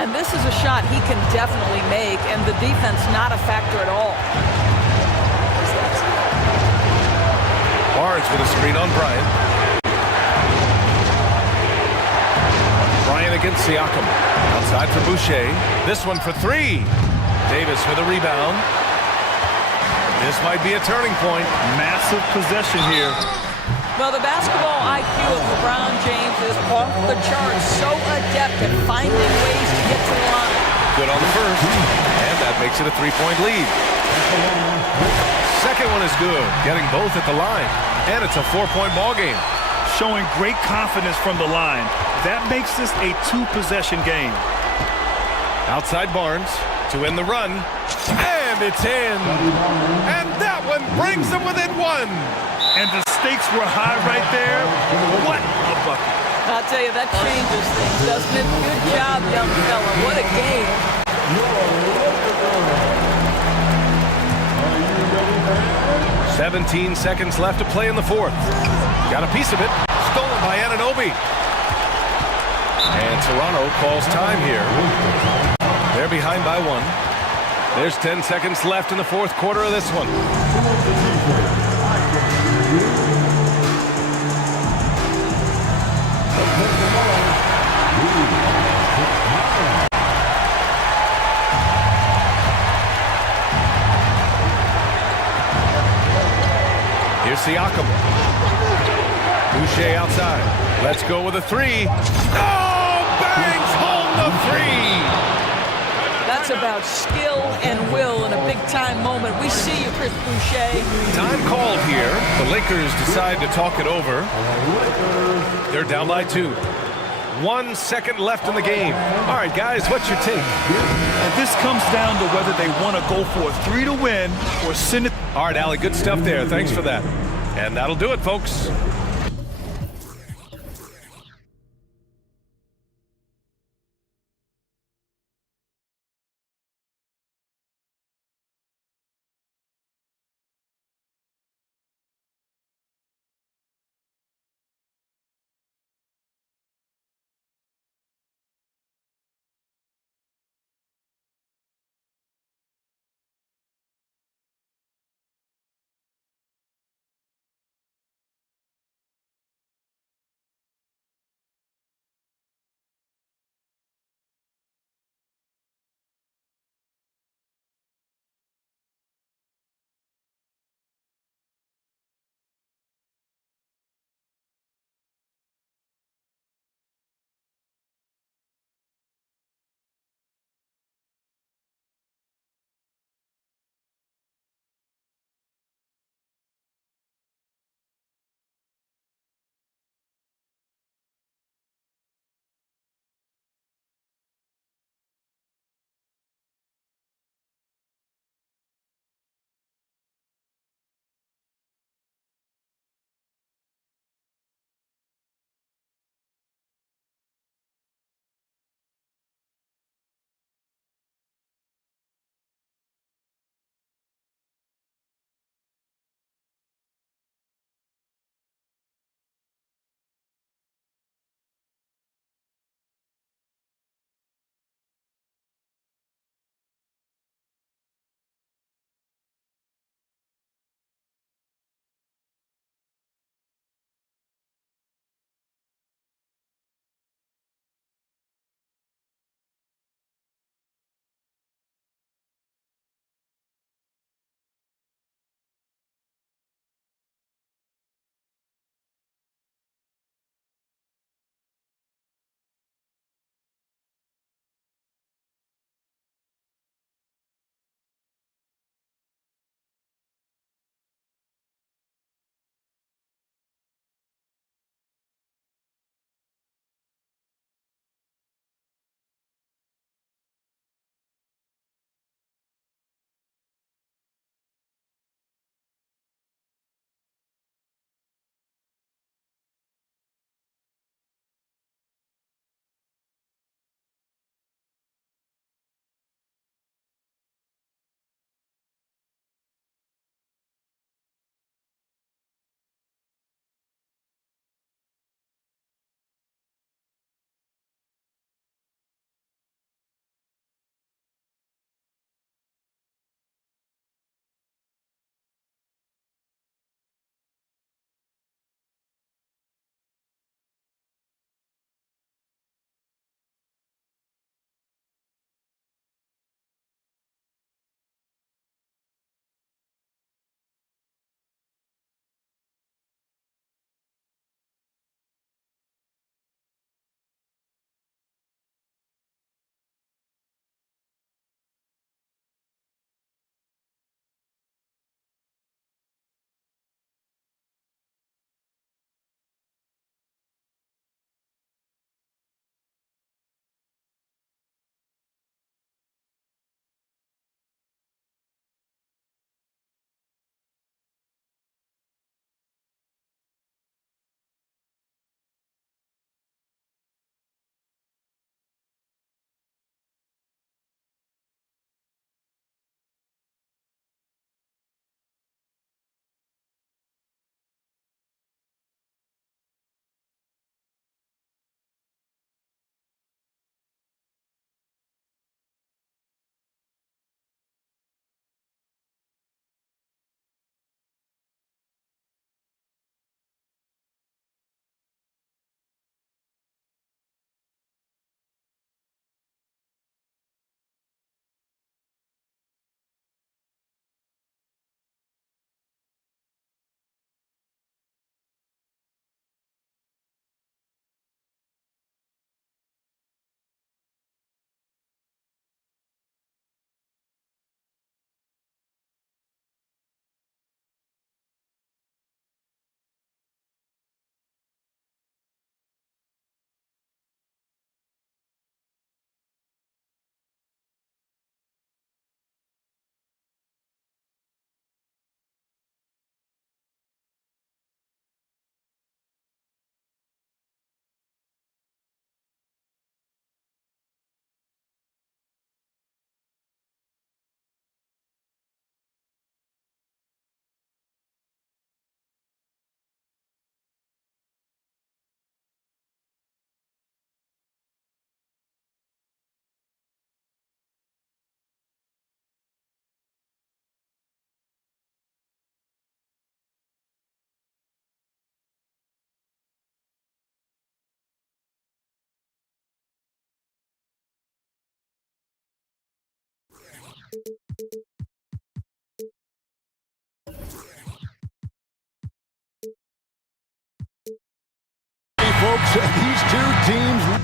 And this is a shot he can definitely make, and the defense not a factor at all. Barnes with a screen on Bryant. Bryant against Siakam. Outside for Boucher. This one for 3. Davis with a rebound. This might be a turning point. Massive possession here. Well, the basketball IQ of LeBron James is off the charts. So adept at finding ways to get to the line. Good on the first. And that makes it a 3-point lead. Second one is good. Getting both at the line. And it's a 4-point ball game. Showing great confidence from the line. That makes this a 2-possession game. Outside Barnes to end the run. And it's in. And that one brings them within 1. And the stakes were high right there. What a bucket. I'll tell you, that changes things, doesn't it? Good job, young fella. What a game. 17 seconds left to play in the 4th. Got a piece of it. Stolen by Anunoby. And Toronto calls time here. They're behind by 1. There's 10 seconds left in the 4th quarter of this one. Here's Siakam. Boucher outside. Let's go with a 3. Oh, bangs home the 3. That's about skill and will in a big-time moment. We see you, Chris Boucher. Time called here. The Lakers decide to talk it over. They're down by 2. 1 second left in the game. All right, guys, what's your take? And this comes down to whether they want to go for a 3 to win or send it. All right, Allie, good stuff there. Thanks for that. And that'll do it, folks. These two teams...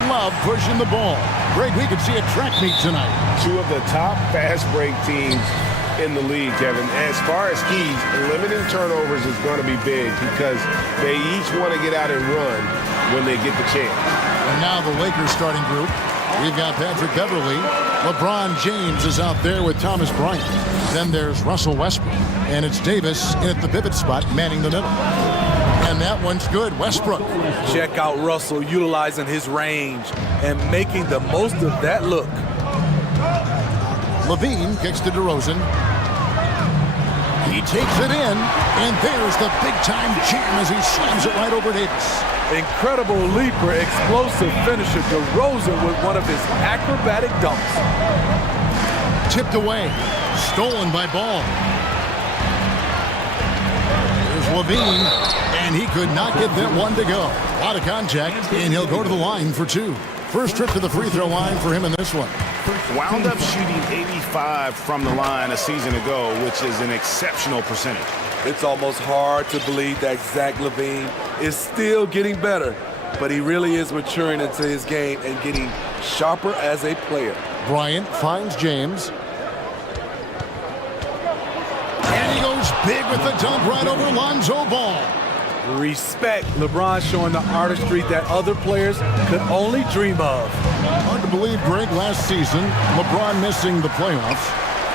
Love pushing the ball. Greg, we could see a track meet tonight. Two of the top fast break teams in the league, Kevin. As far as keys, limiting turnovers is going to be big because they each want to get out and run when they get the chance. And now the Lakers starting group. We've got Patrick Beverly. LeBron James is out there with Thomas Bryant. Then there's Russell Westbrook. And it's Davis in at the pivot spot, manning the middle. And that one's good. Westbrook. Check out Russell utilizing his range and making the most of that look. Levine kicks to DeRozan. He takes it in, and there's the big-time jam as he slams it right over Davis. Incredible leaper, explosive finisher. DeRozan with one of his acrobatic dunks. Tipped away. Stolen by Ball. There's Levine, and he could not get that one to go. A lot of contact, and he'll go to the line for two. First trip to the free throw line for him in this one. Wound up shooting 85 from the line a season ago, which is an exceptional percentage. It's almost hard to believe that Zach LaVine is still getting better, but he really is maturing into his game and getting sharper as a player. Bryant finds James. And he goes big with the dunk right over Lonzo Ball. Respect. LeBron showing the artistry that other players could only dream of. Hard to believe, Greg, last season, LeBron missing the playoffs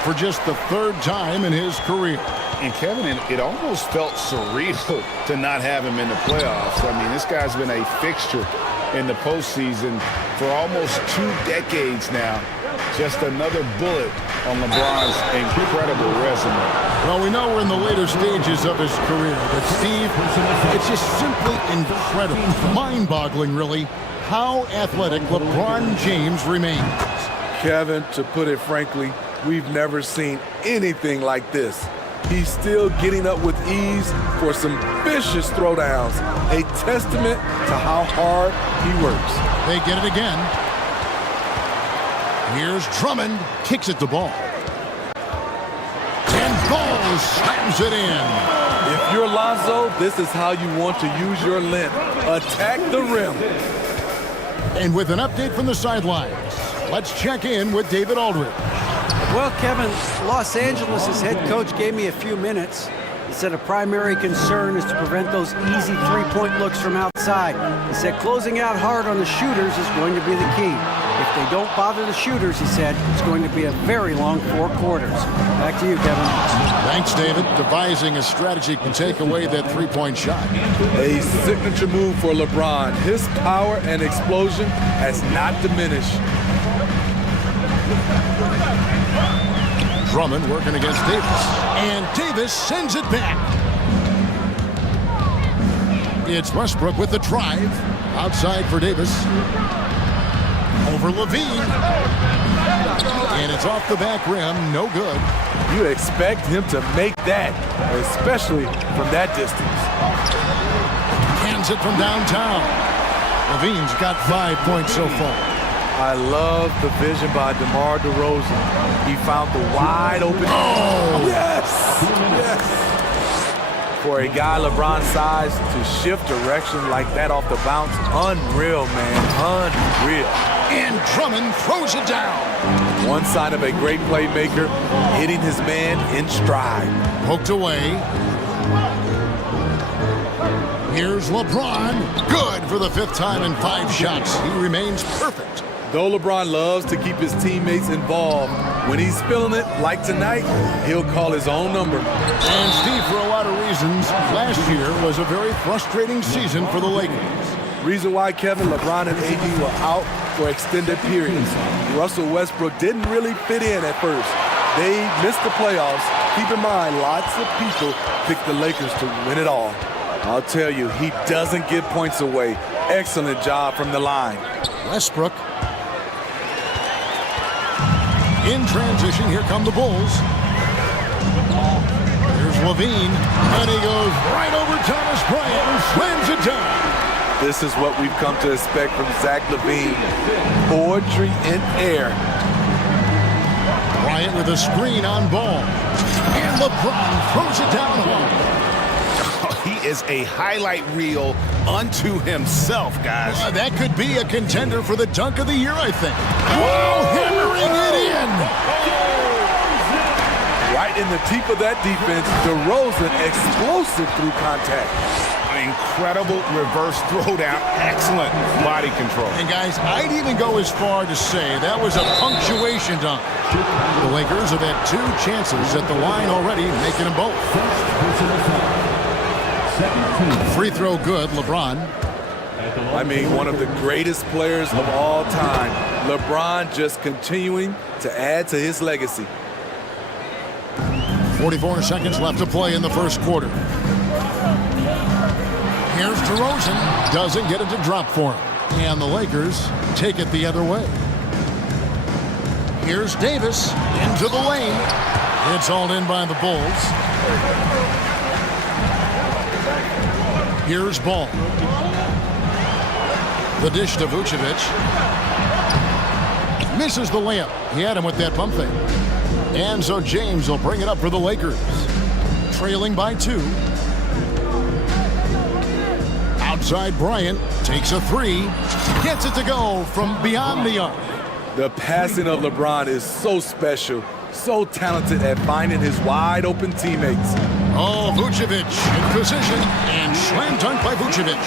for just the third time in his career. And Kevin, it almost felt surreal to not have him in the playoffs. I mean, this guy's been a fixture in the postseason for almost 2 decades now. Just another bullet on LeBron's incredible resume. Well, we know we're in the later stages of his career, but Steve, it's just simply incredible, mind-boggling, really, how athletic LeBron James remains. Kevin, to put it frankly, we've never seen anything like this. He's still getting up with ease for some vicious throwdowns, a testament to how hard he works. They get it again. Here's Drummond, kicks at the ball. And Ball slams it in. If you're Lonzo, this is how you want to use your length. Attack the rim. And with an update from the sidelines, let's check in with David Aldridge. Well, Kevin, Los Angeles' head coach gave me a few minutes. He said a primary concern is to prevent those easy three-point looks from outside. He said closing out hard on the shooters is going to be the key. If they don't bother the shooters, he said, it's going to be a very long 4 quarters. Back to you, Kevin. Thanks, David. Devising a strategy to take away that three-point shot. A signature move for LeBron. His power and explosion has not diminished. Drummond working against Davis. And Davis sends it back. It's Westbrook with the drive. Outside for Davis. Over Levine. And it's off the back rim. No good. You expect him to make that, especially from that distance. Hands it from downtown. Levine's got 5 points so far. I love the vision by DeMar DeRozan. He found the wide open. Oh! Yes! Yes! For a guy LeBron's size to shift direction like that off the bounce, unreal, man, unreal. And Drummond throws it down. One sign of a great playmaker, hitting his man in stride. Poked away. Here's LeBron. Good for the 5th time in 5 shots. He remains perfect. Though LeBron loves to keep his teammates involved, when he's feeling it, like tonight, he'll call his own number. And Steve, for a lot of reasons, last year was a very frustrating season for the Lakers. Reason why, Kevin, LeBron and AD were out for extended periods. Russell Westbrook didn't really fit in at first. They missed the playoffs. Keep in mind, lots of people picked the Lakers to win it all. I'll tell you, he doesn't give points away. Excellent job from the line. Westbrook. In transition, here come the Bulls. Here's Levine, and he goes right over Thomas Bryant and slams it down. This is what we've come to expect from Zach LaVine. Poetry in air. Bryant with a screen on ball. And LeBron throws it down home. He is a highlight reel unto himself, guys. That could be a contender for the dunk of the year, I think. Whoa, hammering it in. Right in the teeth of that defense, DeRozan explosive through contact. Incredible reverse throwdown. Excellent body control. And guys, I'd even go as far to say that was a punctuation dunk. The Lakers have had 2 chances at the line already, making them both. Free throw good, LeBron. I mean, one of the greatest players of all time. LeBron just continuing to add to his legacy. 44 seconds left to play in the first quarter. Here's DeRozan. Doesn't get it to drop for him. And the Lakers take it the other way. Here's Davis into the lane. It's hauled in by the Bulls. Here's Ball. The dish to Vucevic. Misses the layup. He had him with that pump fake. And so James will bring it up for the Lakers. Trailing by 2. Outside Bryant takes a 3. Gets it to go from beyond the arc. The passing of LeBron is so special. So talented at finding his wide open teammates. Oh, Vucevic in position and slam dunk by Vucevic.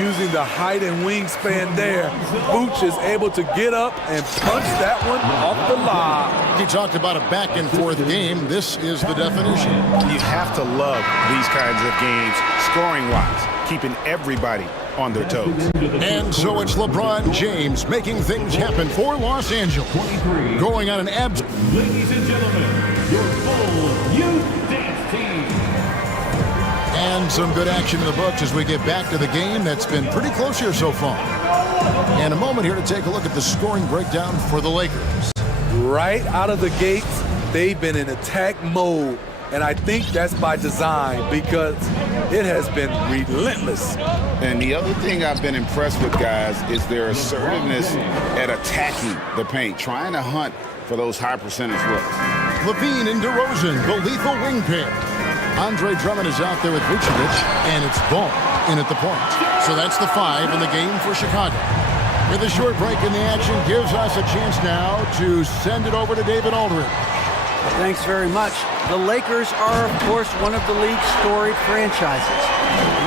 Using the height and wingspan there, Vuce is able to get up and punch that one off the lob. He talked about a back and forth game. This is the definition. You have to love these kinds of games, scoring-wise, keeping everybody on their toes. And so it's LeBron James making things happen for Los Angeles. Going on an abs. Ladies and gentlemen, your full youth dance team. And some good action in the books as we get back to the game that's been pretty close here so far. And a moment here to take a look at the scoring breakdown for the Lakers. Right out of the gates, they've been in attack mode. And I think that's by design because it has been relentless. And the other thing I've been impressed with, guys, is their assertiveness at attacking the paint, trying to hunt for those high percentage looks. Levine and DeRozan, the lethal wing pair. Andre Drummond is out there with Vucevic, and it's Ball in at the point. So that's the 5 in the game for Chicago. With a short break in the action, gives us a chance now to send it over to David Aldridge. Thanks very much. The Lakers are, of course, one of the league's storied franchises.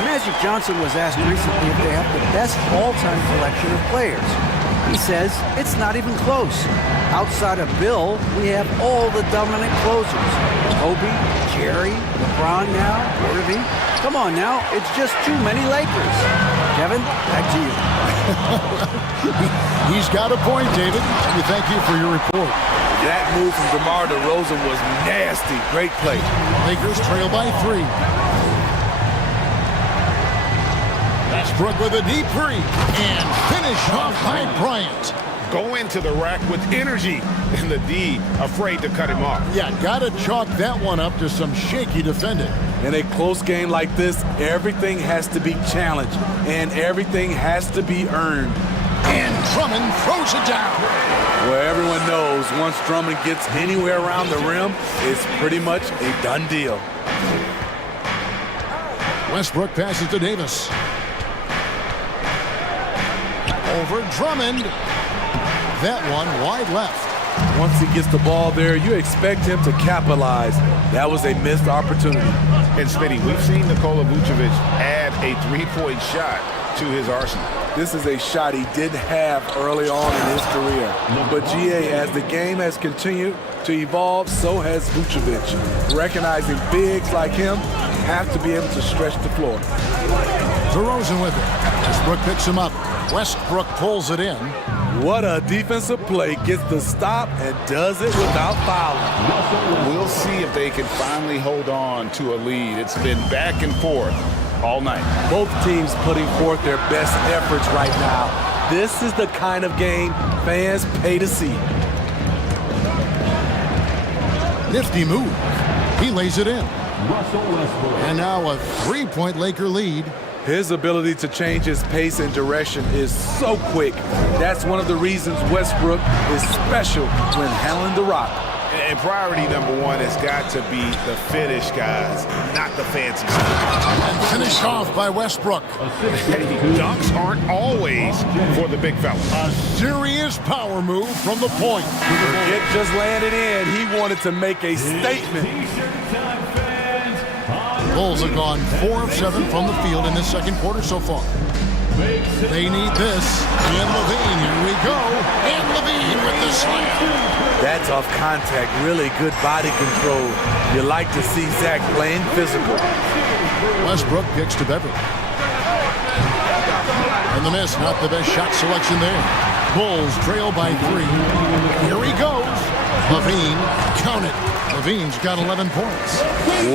Magic Johnson was asked recently if they have the best all-time collection of players. He says it's not even close. Outside of Bill, we have all the dominant closers. Kobe, Jerry, LeBron now, Irving. Come on now, it's just too many Lakers. Kevin, back to you. He's got a point, David. We thank you for your report. That move from DeMar DeRozan was nasty. Great play. Lakers trail by 3. Westbrook with a deep 3. And finish off by Bryant. Go into the rack with energy. And the D afraid to cut him off. Yeah, gotta chalk that one up to some shaky defending. In a close game like this, everything has to be challenged. And everything has to be earned. And Drummond throws it down. Well, everyone knows once Drummond gets anywhere around the rim, it's pretty much a done deal. Westbrook passes to Davis. Over Drummond. That one wide left. Once he gets the ball there, you expect him to capitalize. That was a missed opportunity. And Smitty, we've seen Nikola Vucevic add a 3-point shot to his arsenal. This is a shot he did have early on in his career. But GA, as the game has continued to evolve, so has Vucevic. Recognizing bigs like him have to be able to stretch the floor. DeRozan with it. Westbrook picks him up. Westbrook pulls it in. What a defensive play. Gets the stop and does it without fouling. We'll see if they can finally hold on to a lead. It's been back and forth. all night. Both teams putting forth their best efforts right now. This is the kind of game fans pay to see. Nifty move. He lays it in. And now a three-point Laker lead. His ability to change his pace and direction is so quick. That's one of the reasons Westbrook is special when handling the rock. And priority number one has got to be the finish, guys, not the fancy stuff. And finished off by Westbrook. Dunks aren't always for the big fella. A serious power move from the point. It just landed in. He wanted to make a statement. Bulls have gone 4 of 7 from the field in this second quarter so far. They need this. And Levine, here we go. And Levine with the slam. That's off contact, really good body control. You like to see Zach playing physical. Westbrook kicks to Beverly. And the miss, not the best shot selection there. Bulls trail by 3. Here he goes. Levine, count it. Levine's got 11 points.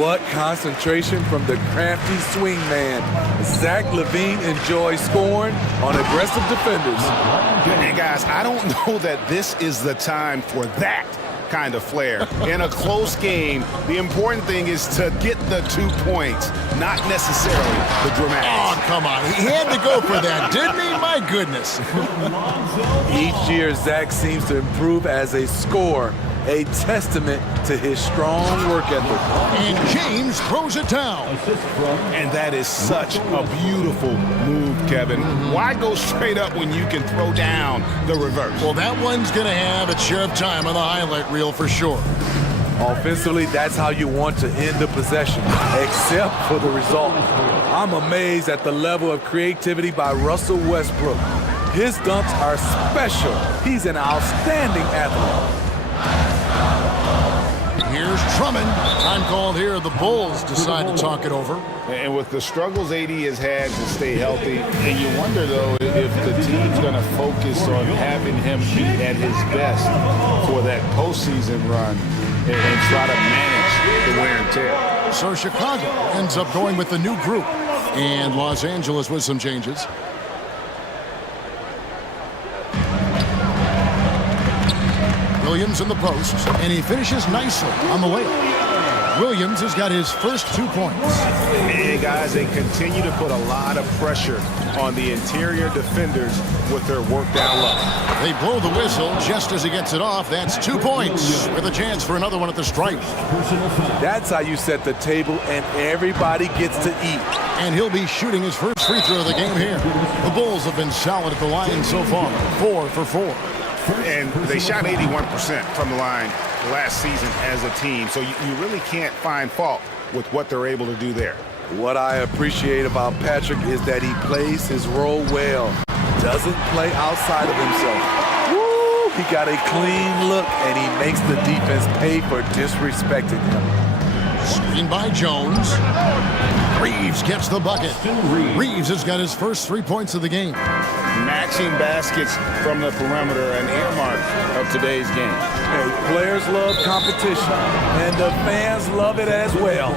What concentration from the crafty swing man. Zach LaVine enjoys scoring on aggressive defenders. And guys, I don't know that this is the time for that kind of flair. In a close game, the important thing is to get the 2 points, not necessarily the dramatics. Oh, come on. He had to go for that, didn't he? My goodness. Each year, Zach seems to improve as a scorer, a testament to his strong work ethic. And James throws it down. And that is such a beautiful move, Kevin. Why go straight up when you can throw down the reverse? Well, that one's going to have its share of time on the highlight reel for sure. Offensively, that's how you want to end the possession, except for the result. I'm amazed at the level of creativity by Russell Westbrook. His dunks are special. He's an outstanding athlete. Here's Drummond. Time called here. The Bulls decide to talk it over. And with the struggles AD has had to stay healthy, and you wonder, though, if the team's going to focus on having him be at his best for that postseason run and try to manage the wear and tear. So Chicago ends up going with the new group, and Los Angeles with some changes. Williams in the post, and he finishes nicely on the layup. Williams has got his first 2 points. And guys, they continue to put a lot of pressure on the interior defenders with their work down low. They blow the whistle just as he gets it off. That's 2 points with a chance for another one at the stripe. That's how you set the table, and everybody gets to eat. And he'll be shooting his first free throw of the game here. The Bulls have been solid at the line so far, 4 for 4. And they shot 81% from the line last season as a team, so you really can't find fault with what they're able to do there. What I appreciate about Patrick is that he plays his role well, doesn't play outside of himself. Woo! He got a clean look, and he makes the defense pay for disrespecting him. Screen by Jones. Reeves gets the bucket. Reeves has got his first 3 points of the game. Matching baskets from the perimeter, an earmark of today's game. Hey, players love competition, and the fans love it as well.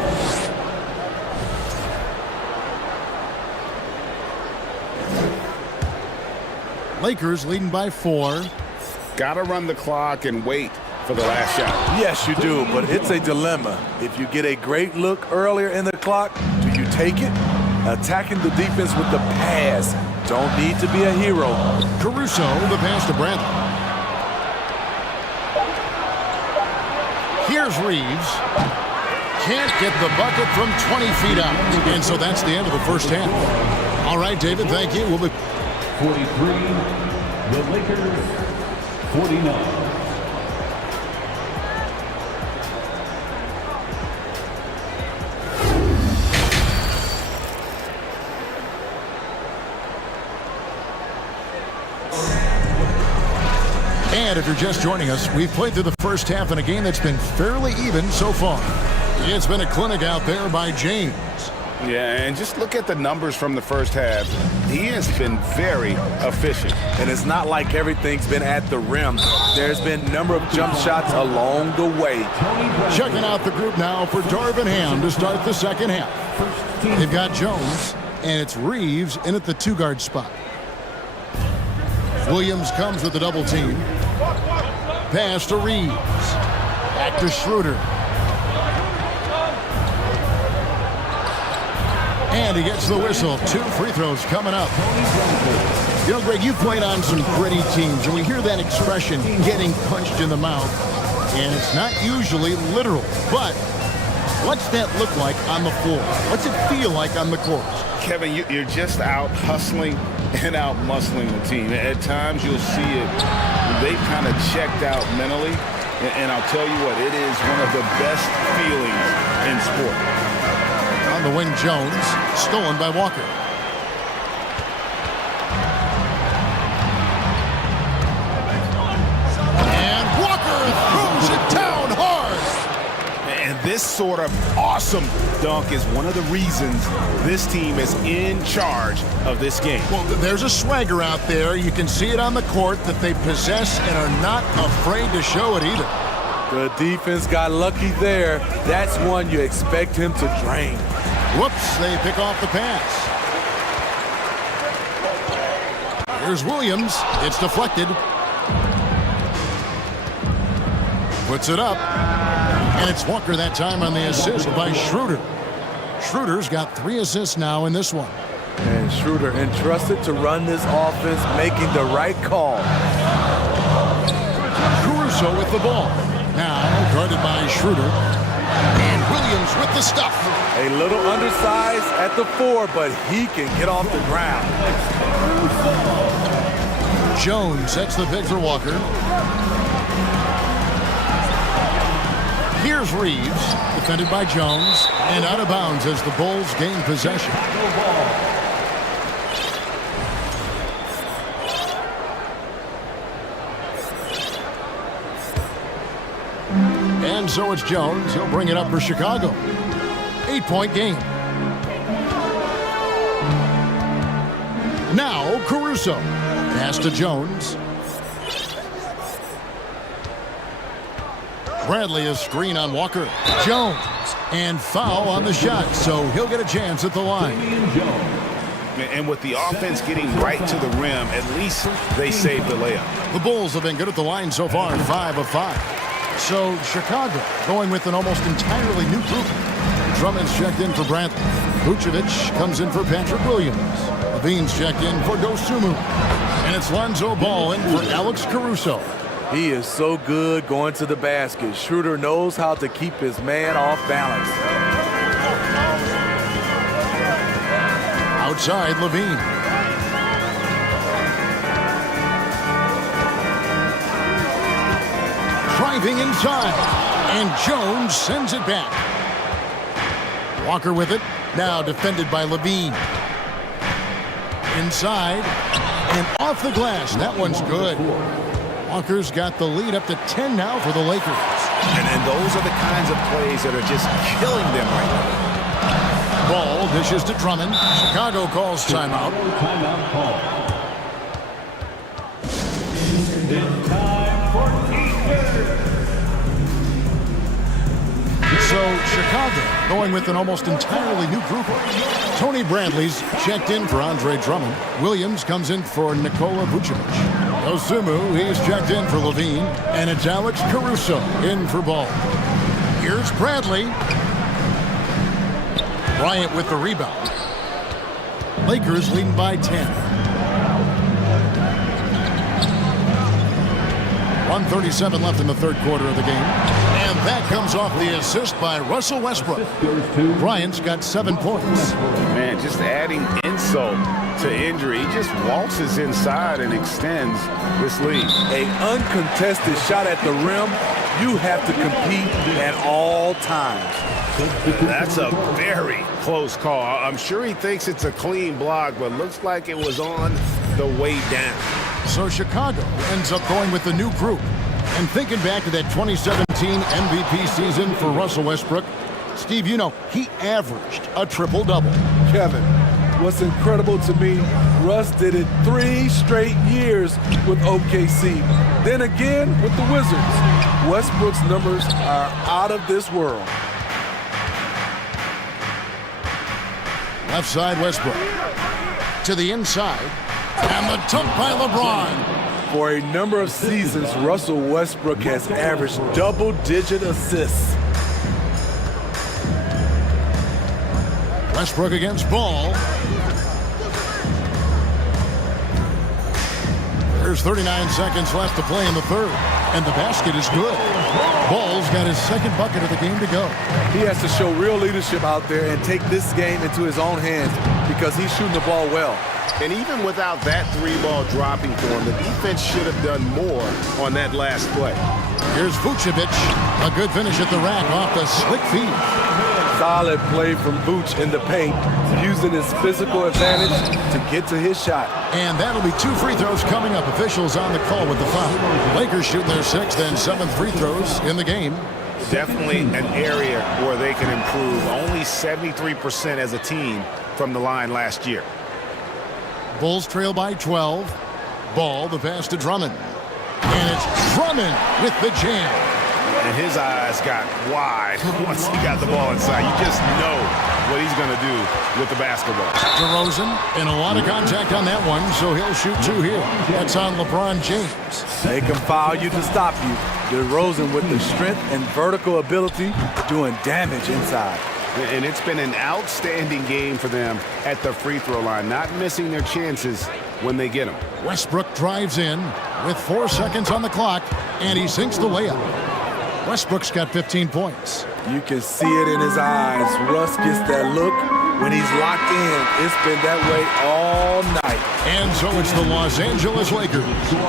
Lakers leading by 4. Got to run the clock and wait for the last shot. Yes, you do, but it's a dilemma. If you get a great look earlier in the clock, do you take it? Attacking the defense with the pass. Don't need to be a hero. Caruso, the pass to Bradley. Here's Reeves. Can't get the bucket from 20 feet out. And so that's the end of the first half. All right, David, thank you. We'll be 43, the Lakers, 49. And if you're just joining us, we've played through the first half in a game that's been fairly even so far. It's been a clinic out there by James. Yeah, and just look at the numbers from the first half. He has been very efficient. And it's not like everything's been at the rim. There's been a number of jump shots along the way. Checking out the group now for Darvin Ham to start the second half. They've got Jones, and it's Reeves in at the two-guard spot. Williams comes with the double team. Pass to Reeves. Back to Schroeder. And he gets the whistle. 2 free throws coming up. You know, Greg, you played on some gritty teams, and we hear that expression, getting punched in the mouth. And it's not usually literal, but what's that look like on the floor? What's it feel like on the court? Kevin, you're just out hustling and out muscling the team. At times you'll see it. They've kind of checked out mentally. And I'll tell you what, it is one of the best feelings in sport. On the wing, Jones, stolen by Walker. And Walker throws it down hard. And this sort of awesome dunk is one of the reasons this team is in charge of this game. Well, there's a swagger out there. You can see it on the court that they possess and are not afraid to show it either. The defense got lucky there. That's one you expect him to drain. Whoops, they pick off the pass. Here's Williams. It's deflected. Puts it up. And it's Walker that time on the assist by Schroeder. Schroeder's got 3 assists now in this one. And Schroeder entrusted to run this offense, making the right call. Caruso with the ball. Now guarded by Schroeder. And Williams with the stuff. A little undersized at the 4, but he can get off the ground. Jones sets the pick for Walker. Here's Reeves, defended by Jones, and out of bounds as the Bulls gain possession. And so it's Jones. He'll bring it up for Chicago. 8-point game. Now Caruso. Pass to Jones. Bradley a screen on Walker. Jones. And foul on the shot, so he'll get a chance at the line. And with the offense getting right to the rim, at least they saved the layup. The Bulls have been good at the line so far, 5 of 5. So Chicago going with an almost entirely new group. Drummond's checked in for Bradley. Vucevic comes in for Patrick Williams. Levine's checked in for Dosunmu. And it's Lonzo Ball in for Alex Caruso. He is so good going to the basket. Schroeder knows how to keep his man off balance. Outside, Levine. Driving inside. And Jones sends it back. Walker with it. Now defended by Levine. Inside. And off the glass. That one's good. Walker's got the lead up to 10 now for the Lakers. And those are the kinds of plays that are just killing them right now. Ball dishes to Drummond. Chicago calls timeout. Timeout call. It's time for Easter. So Chicago going with an almost entirely new group. Tony Bradley's checked in for Andre Drummond. Williams comes in for Nikola Vucevic. Dosunmu, he's checked in for Levine. And it's Alex Caruso in for Ball. Here's Bradley. Bryant with the rebound. Lakers leading by 10. 1:37 left in the third quarter of the game. And that comes off the assist by Russell Westbrook. Bryant's got 7 points. Man, just adding insult to injury. He just waltzes inside and extends this lead. An uncontested shot at the rim. You have to compete at all times. That's a very close call. I'm sure he thinks it's a clean block, but looks like it was on the way down. So Chicago ends up going with the new group. And thinking back to that 2017 MVP season for Russell Westbrook, Steve, you know, he averaged a triple-double. Kevin, what's incredible to me, Russ did it 3 straight years with OKC. Then again with the Wizards. Westbrook's numbers are out of this world. Left side, Westbrook. To the inside. And the dunk by LeBron. For a number of seasons, Russell Westbrook has averaged double-digit assists. Westbrook against Ball. There's 39 seconds left to play in the third. And the basket is good. Ball's got his second bucket of the game to go. He has to show real leadership out there and take this game into his own hands because he's shooting the ball well. And even without that 3-ball dropping for him, the defense should have done more on that last play. Here's Vucevic. A good finish at the rack off the slick feed. Solid play from Vooch in the paint, using his physical advantage to get to his shot. And that'll be 2 free throws coming up. Officials on the call with the foul. Lakers shooting their 6th and 7th free throws in the game. Definitely an area where they can improve. Only 73% as a team from the line last year. Bulls trail by 12. Ball, the pass to Drummond. And it's Drummond with the jam. And his eyes got wide once he got the ball inside. You just know what he's going to do with the basketball. DeRozan, and a lot of contact on that one, so he'll shoot 2 here. That's on LeBron James. They can foul you to stop you. DeRozan with the strength and vertical ability doing damage inside. And it's been an outstanding game for them at the free throw line, not missing their chances when they get them. Westbrook drives in with 4 seconds on the clock, and he sinks the layup. Westbrook's got 15 points. You can see it in his eyes. Russ gets that look when he's locked in. It's been that way all night. And so it's the Los Angeles Lakers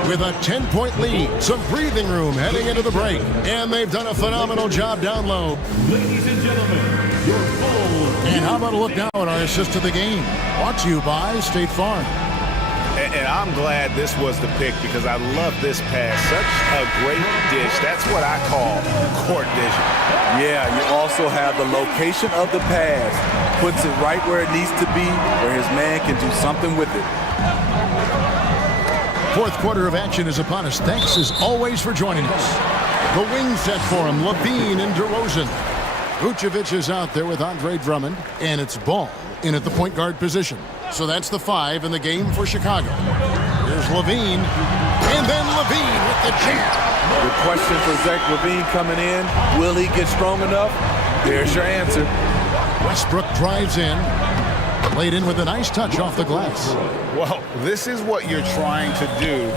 with a 10-point lead. Some breathing room heading into the break. And they've done a phenomenal job down low. Ladies and gentlemen, your Bulls. And how about a look now at our assist to the game? Brought to you by State Farm. And I'm glad this was the pick because I love this pass. Such a great dish. That's what I call court vision. Yeah, you also have the location of the pass. Puts it right where it needs to be, where his man can do something with it. 4th quarter of action is upon us. Thanks as always for joining us. The wing set for him, Levine and DeRozan. Vucevic is out there with Andre Drummond, and it's Ball in at the point guard position. So that's the 5 in the game for Chicago. Here's Levine, and then Levine with the jam. The question for Zach Levine coming in, will he get strong enough? There's your answer. Westbrook drives in, laid in with a nice touch off the glass. Well, this is what you're trying to do.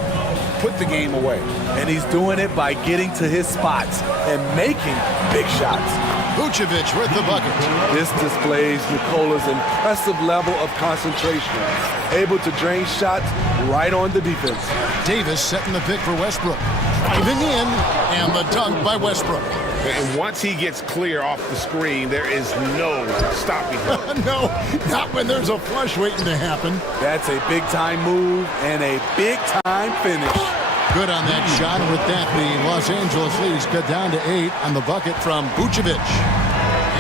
Put the game away. And he's doing it by getting to his spots and making big shots. Vucevic with the bucket. This displays Nikola's impressive level of concentration, able to drain shots right on the defense. Davis setting the pick for Westbrook. Driving in, and the dunk by Westbrook. And once he gets clear off the screen, there is no stopping him. No, not when there's a flush waiting to happen. That's a big-time move and a big-time finish. Good on that shot, and with that, the Los Angeles leads cut down to 8 on the bucket from Vucevic.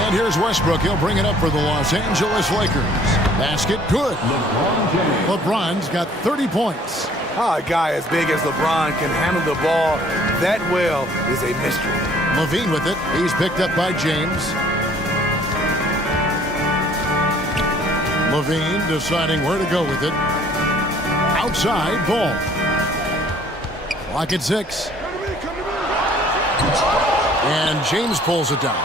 And here's Westbrook. He'll bring it up for the Los Angeles Lakers. Basket good. LeBron's got 30 points. How a guy as big as LeBron can handle the ball that well is a mystery. Levine with it. He's picked up by James. Levine deciding where to go with it. Outside Ball. Clock at 6. And James pulls it down.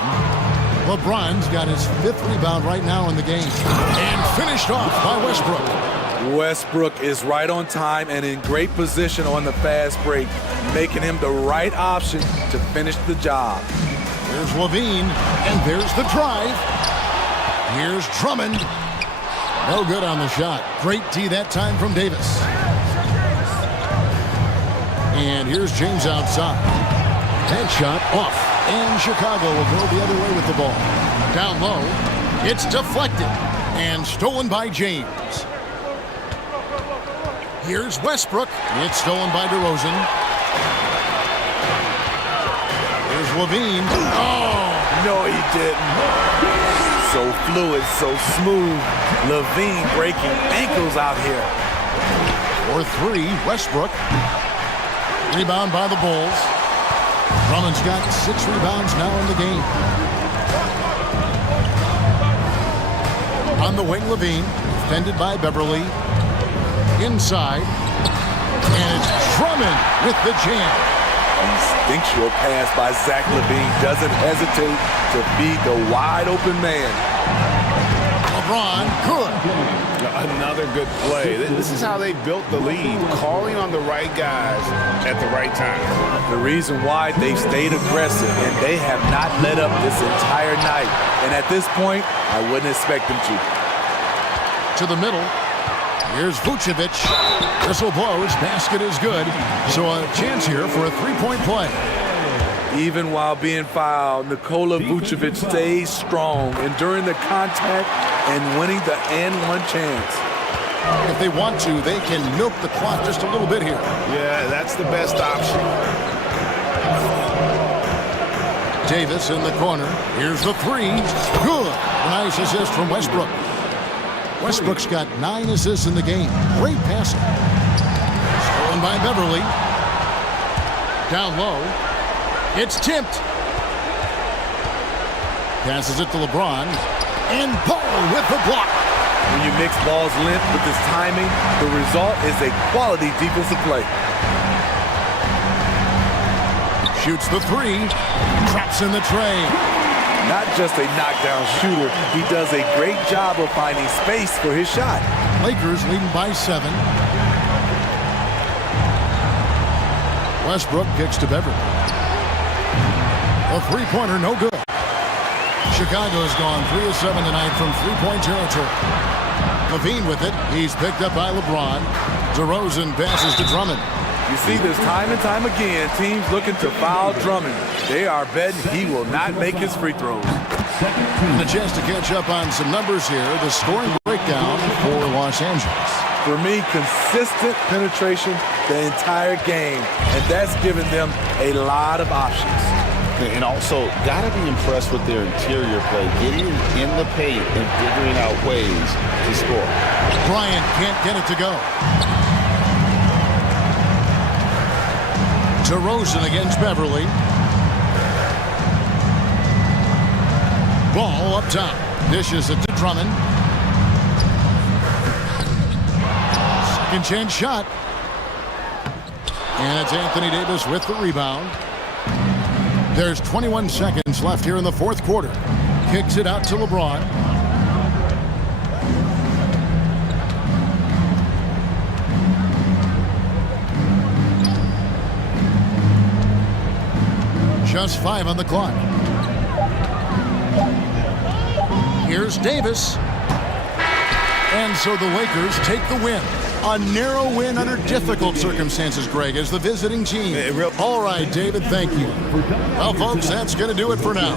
LeBron's got his 5th rebound right now in the game. And finished off by Westbrook. Westbrook is right on time and in great position on the fast break, making him the right option to finish the job. There's Levine, and there's the drive. Here's Drummond. No good on the shot. Great D that time from Davis. And here's James outside. That shot off. And Chicago will go the other way with the ball. Down low. It's deflected. And stolen by James. Here's Westbrook. It's stolen by DeRozan. Here's Levine. Oh, No, he didn't. So fluid, so smooth. Levine breaking ankles out here. For three, Westbrook. Rebound by the Bulls. Drummond's got 6 rebounds now in the game. On the wing, Levine, defended by Beverly. Inside. And it's Drummond with the jam. Instinctual pass by Zach Levine doesn't hesitate to feed the wide open man. LeBron, good. Another good play. This is how they built the lead, calling on the right guys at the right time. The reason why they've stayed aggressive and they have not let up this entire night. And at this point, I wouldn't expect them to. To the middle. Here's Vucevic. Whistle blows. Basket is good. So a chance here for a three-point play. Even while being fouled, Nikola Vucevic stays strong, enduring the contact and winning the and-one chance. If they want to, they can milk the clock just a little bit here. Yeah, that's the best option. Davis in the corner. Here's the three. Good. A nice assist from Westbrook. Westbrook's got 9 assists in the game. Great passing. Stolen by Beverly. Down low. It's tipped. Passes it to LeBron. And Paul with the block. When you mix ball's length with his timing, the result is a quality defensive play. Shoots the three. Traps in the tray. Not just a knockdown shooter, he does a great job of finding space for his shot. Lakers leading by 7. Westbrook kicks to Beverly. A three-pointer, no good. Chicago's gone 3 of 7 tonight from three-point territory. Levine with it. He's picked up by LeBron. DeRozan passes to Drummond. You see this time and time again, teams looking to foul Drummond. They are betting he will not make his free throws. And a chance to catch up on some numbers here. The scoring breakdown for Los Angeles. For me, consistent penetration the entire game, and that's given them a lot of options. And also, got to be impressed with their interior play, getting in the paint and figuring out ways to score. Bryant can't get it to go. DeRozan against Beverly. Ball up top. Dishes it to Drummond. Second chance shot. And it's Anthony Davis with the rebound. There's 21 seconds left here in the fourth quarter. Kicks it out to LeBron. Just 5 on the clock. Here's Davis. And so the Lakers take the win. A narrow win under difficult circumstances, Greg, as the visiting team. All right, David, thank you. Well, folks, that's going to do it for now.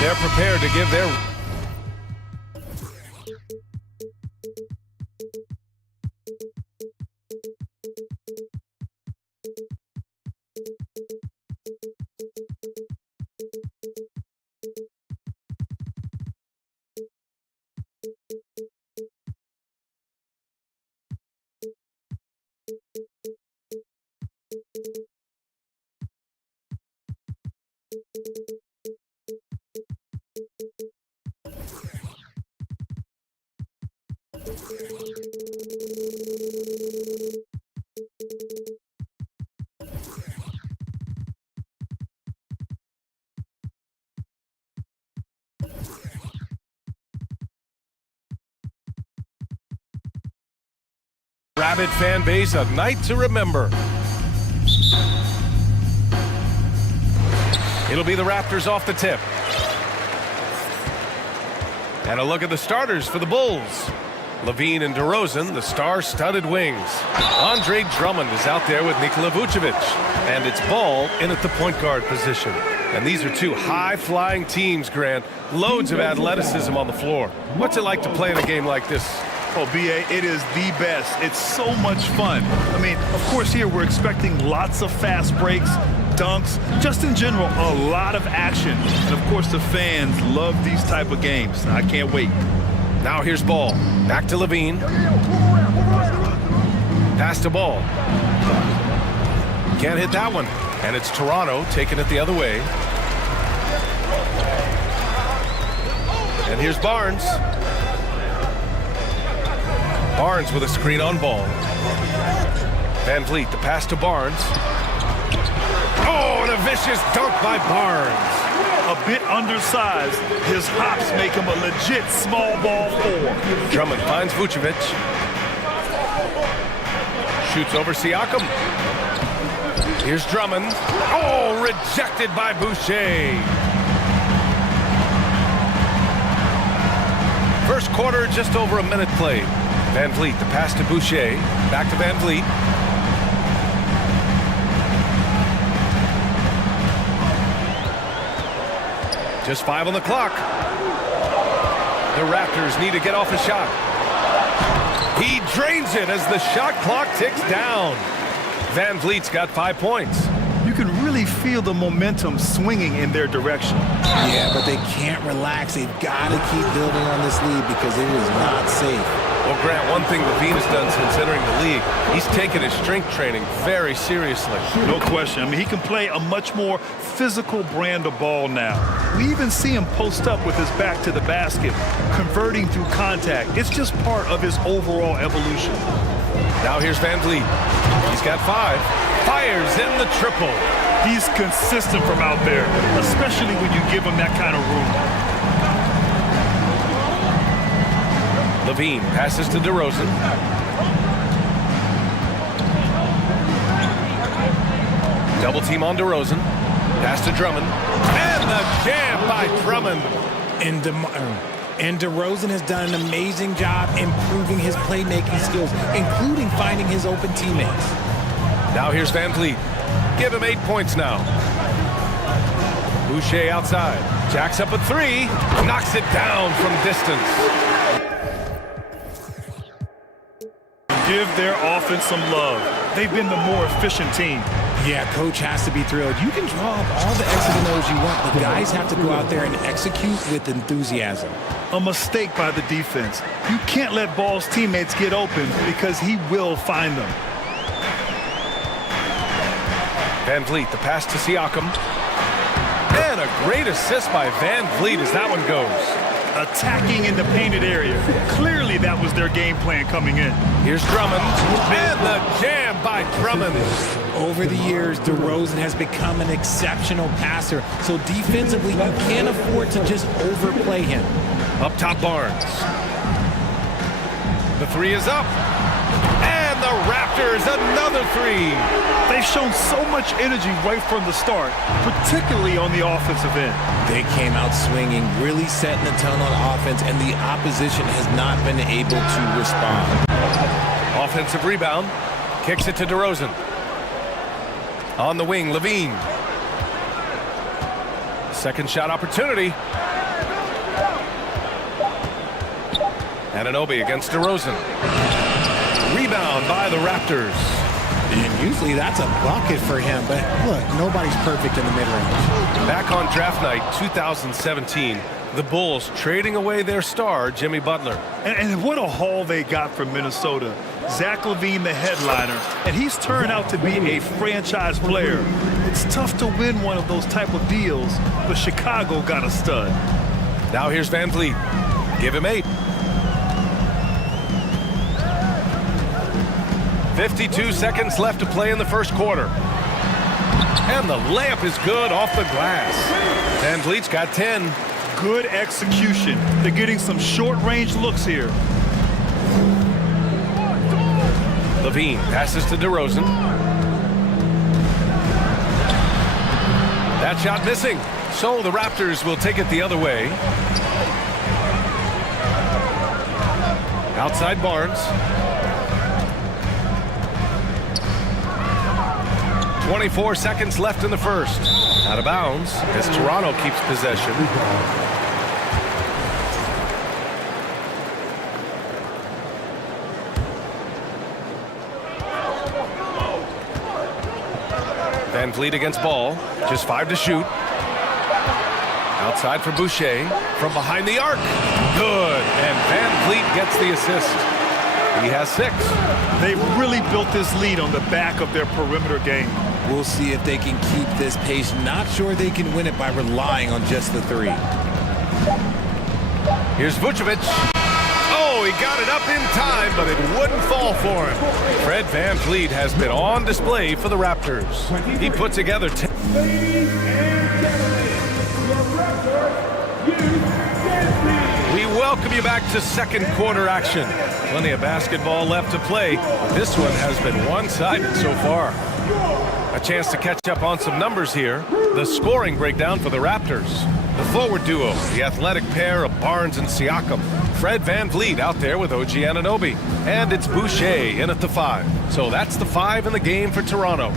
They're prepared to give their... Rabid fan base, a night to remember. It'll be the Raptors off the tip. And a look at the starters for the Bulls. Levine and DeRozan, the star-studded wings. Andre Drummond is out there with Nikola Vucevic. And it's Ball in at the point guard position. And these are two high-flying teams, Grant. Loads of athleticism on the floor. What's it like to play in a game like this? Oh, B.A., it is the best. It's so much fun. I mean, of course, here we're expecting lots of fast breaks, dunks, just in general, a lot of action. And, of course, the fans love these type of games. I can't wait. Now here's Ball. Back to Levine. Pass to Ball. Can't hit that one. And it's Toronto taking it the other way. And here's Barnes. Barnes with a screen on Ball. Van Vliet, the pass to Barnes. Oh, and a vicious dunk by Barnes. A bit undersized. His hops make him a legit small ball four. Drummond finds Vucevic. Shoots over Siakam. Here's Drummond. Oh, rejected by Boucher. First quarter, just over a minute played. Van Vliet, the pass to Boucher. Back to Van Vliet. Just 5 on the clock. The Raptors need to get off a shot. He drains it as the shot clock ticks down. Van Vliet's got 5 points. You can really feel the momentum swinging in their direction. Yeah, but they can't relax. They've got to keep building on this lead because it is not safe. Well, Grant, one thing Levine has done since entering the league, he's taken his strength training very seriously. No question. I mean, he can play a much more physical brand of ball now. We even see him post up with his back to the basket, converting through contact. It's just part of his overall evolution. Now here's Van Vliet. He's got 5. Fires in the triple. He's consistent from out there, especially when you give him that kind of room. Levine passes to DeRozan. Double team on DeRozan. Pass to Drummond. And the jam by Drummond. And DeRozan has done an amazing job improving his playmaking skills, including finding his open teammates. Now here's Van Vliet. Give him 8 points now. Boucher outside. Jacks up a 3. Knocks it down from distance. Give their offense some love. They've been the more efficient team. Yeah, coach has to be thrilled. You can draw up all the X's and O's you want, but guys have to go out there and execute with enthusiasm. A mistake by the defense. You can't let Ball's teammates get open because he will find them. Van Vliet, the pass to Siakam. And a great assist by Van Vliet as that one goes. Attacking in the painted area. Clearly that was their game plan coming in. Here's Drummond. And the jam by Drummond. Over the years, DeRozan has become an exceptional passer. So defensively, you can't afford to just overplay him. Up top, Barnes. The 3 is up. And the Raptors Raptors, another three. They've shown so much energy right from the start, particularly on the offensive end. They came out swinging, really setting the tone on offense, and the opposition has not been able to respond. Offensive rebound. Kicks it to DeRozan. On the wing, Levine. Second shot opportunity. Anunoby against DeRozan. Rebound by the Raptors. And usually that's a bucket for him, but look, nobody's perfect in the mid-range. Back on draft night 2017, the Bulls trading away their star, Jimmy Butler. And what a haul they got from Minnesota. Zach LaVine, the headliner, and he's turned out to be a franchise player. It's tough to win one of those type of deals, but Chicago got a stud. Now here's Van Vliet. Give him 8. 52 seconds left to play in the first quarter. And the layup is good off the glass. Van Vliet's got 10. Good execution. They're getting some short-range looks here. Levine passes to DeRozan. That shot missing. So the Raptors will take it the other way. Outside Barnes. 24 seconds left in the first. Out of bounds as Toronto keeps possession. Van Vliet against Ball. Just 5 to shoot. Outside for Boucher. From behind the arc. Good. And Van Vliet gets the assist. He has 6. They've really built this lead on the back of their perimeter game. We'll see if they can keep this pace. Not sure they can win it by relying on just the 3. Here's Vucevic. Oh, he got it up in time, but it wouldn't fall for him. Fred Van Vliet has been on display for the Raptors. He put together 10. Ladies and gentlemen, your Raptors, We welcome you back to second quarter action. Plenty of basketball left to play, but this one has been one-sided so far. A chance to catch up on some numbers here. The scoring breakdown for the Raptors. The forward duo, the athletic pair of Barnes and Siakam. Fred Van Vliet out there with OG Anunoby. And it's Boucher in at the 5. So that's the 5 in the game for Toronto.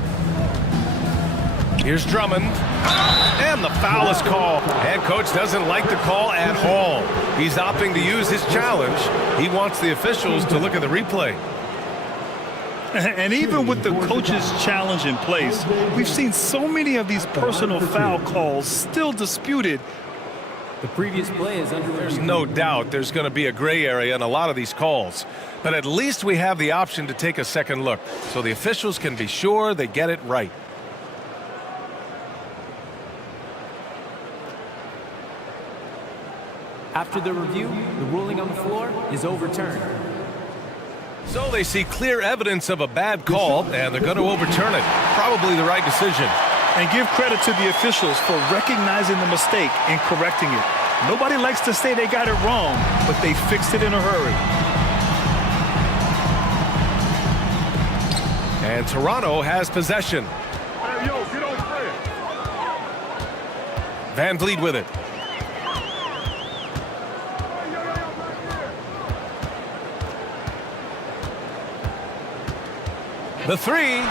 Here's Drummond. And the foul is called. And coach doesn't like the call at all. He's opting to use his challenge. He wants the officials to look at the replay. And even with the coach's challenge in place, we've seen so many of these personal foul calls still disputed. The previous play is under review. There's no doubt there's going to be a gray area in a lot of these calls. But at least we have the option to take a second look, so the officials can be sure they get it right. After the review, the ruling on the floor is overturned. So they see clear evidence of a bad call, and they're going to overturn it. Probably the right decision. And give credit to the officials for recognizing the mistake and correcting it. Nobody likes to say they got it wrong, but they fixed it in a hurry. And Toronto has possession. Hey, yo, get on Fred. Van Vliet with it. The 3.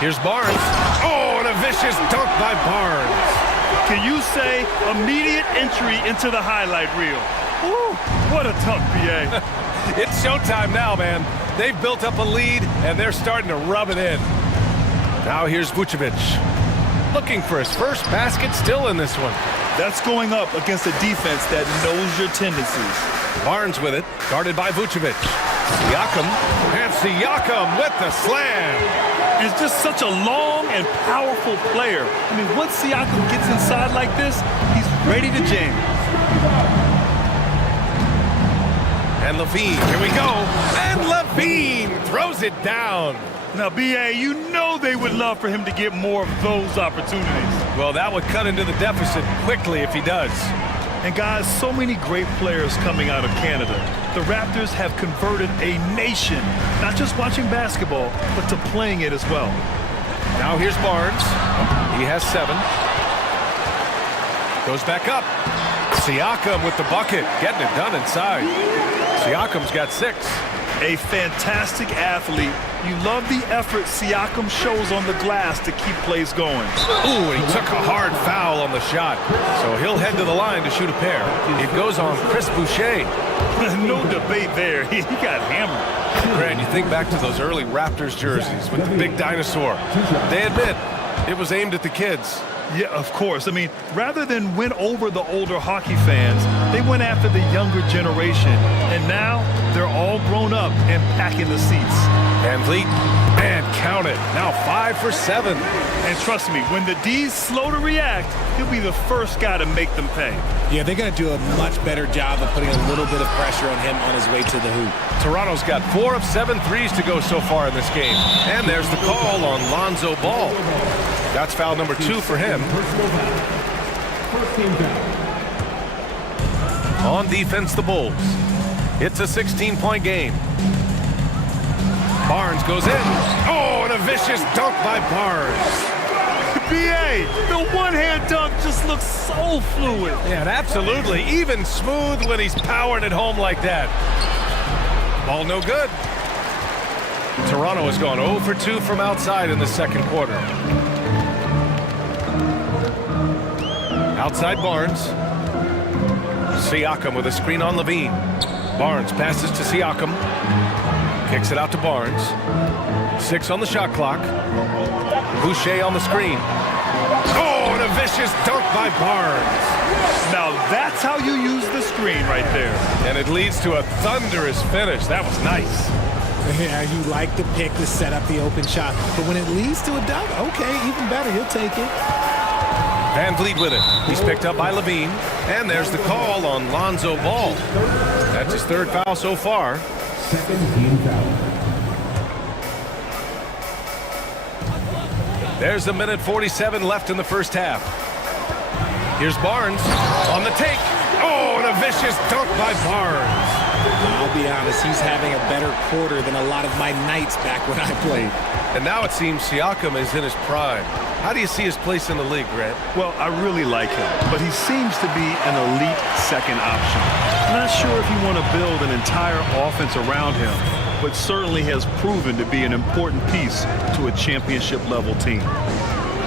Here's Barnes. Oh, and a vicious dunk by Barnes. Can you say immediate entry into the highlight reel? Woo, what a tough BA. It's showtime now, man. They've built up a lead, and they're starting to rub it in. Now here's Vucevic. Looking for his first basket still in this one. That's going up against a defense that knows your tendencies. Barnes with it, guarded by Vucevic. Siakam, and Siakam with the slam. He's just such a long and powerful player. I mean, once Siakam gets inside like this, he's ready to jam. And Levine, here we go. And Levine throws it down. Now, BA, you know they would love for him to get more of those opportunities. Well, that would cut into the deficit quickly if he does. And guys, so many great players coming out of Canada. The Raptors have converted a nation, not just watching basketball, but to playing it as well. Now here's Barnes. He has 7. Goes back up. Siakam with the bucket, getting it done inside. Siakam's got 6. A fantastic athlete. You love the effort Siakam shows on the glass to keep plays going. Ooh, he took a hard foul on the shot. So he'll head to the line to shoot a pair. It goes on Chris Boucher. No debate there. He got hammered. Grant, you think back to those early Raptors jerseys with the big dinosaur. They admit it was aimed at the kids. Yeah, of course. I mean, rather than win over the older hockey fans, they went after the younger generation. And now they're all grown up and packing the seats. Van Vliet, and count it. Now 5 for 7. And trust me, when the D's slow to react, he'll be the first guy to make them pay. Yeah, they're going to do a much better job of putting a little bit of pressure on him on his way to the hoop. Toronto's got 4 of 7 threes to go so far in this game. And there's the call on Lonzo Ball. That's foul number 2 for him. First team foul. On defense, the Bulls. It's a 16-point game. Barnes goes in. Oh, and a vicious dunk by Barnes. B.A., the one-hand dunk just looks so fluid. Yeah, and absolutely. Even smooth when he's powering it home like that. Ball no good. Toronto has gone 0 for 2 from outside in the second quarter. Outside Barnes. Siakam with a screen on Levine. Barnes passes to Siakam. Kicks it out to Barnes. 6 on the shot clock. Boucher on the screen. Oh, and a vicious dunk by Barnes. Now that's how you use the screen right there. And it leads to a thunderous finish. That was nice. Yeah, you like the pick to set up the open shot. But when it leads to a dunk, okay, even better, you'll take it. Van Vliet with it. He's picked up by Levine. And there's the call on Lonzo Ball. That's his 3rd foul so far. Second team foul. There's 1:47 left in the first half. Here's Barnes on the take. Oh, and a vicious dunk by Barnes. I'll be honest, he's having a better quarter than a lot of my nights back when I played. And now it seems Siakam is in his prime. How do you see his place in the league, Grant? Well, I really like him, but he seems to be an elite second option. I'm not sure if you want to build an entire offense around him, but certainly has proven to be an important piece to a championship-level team.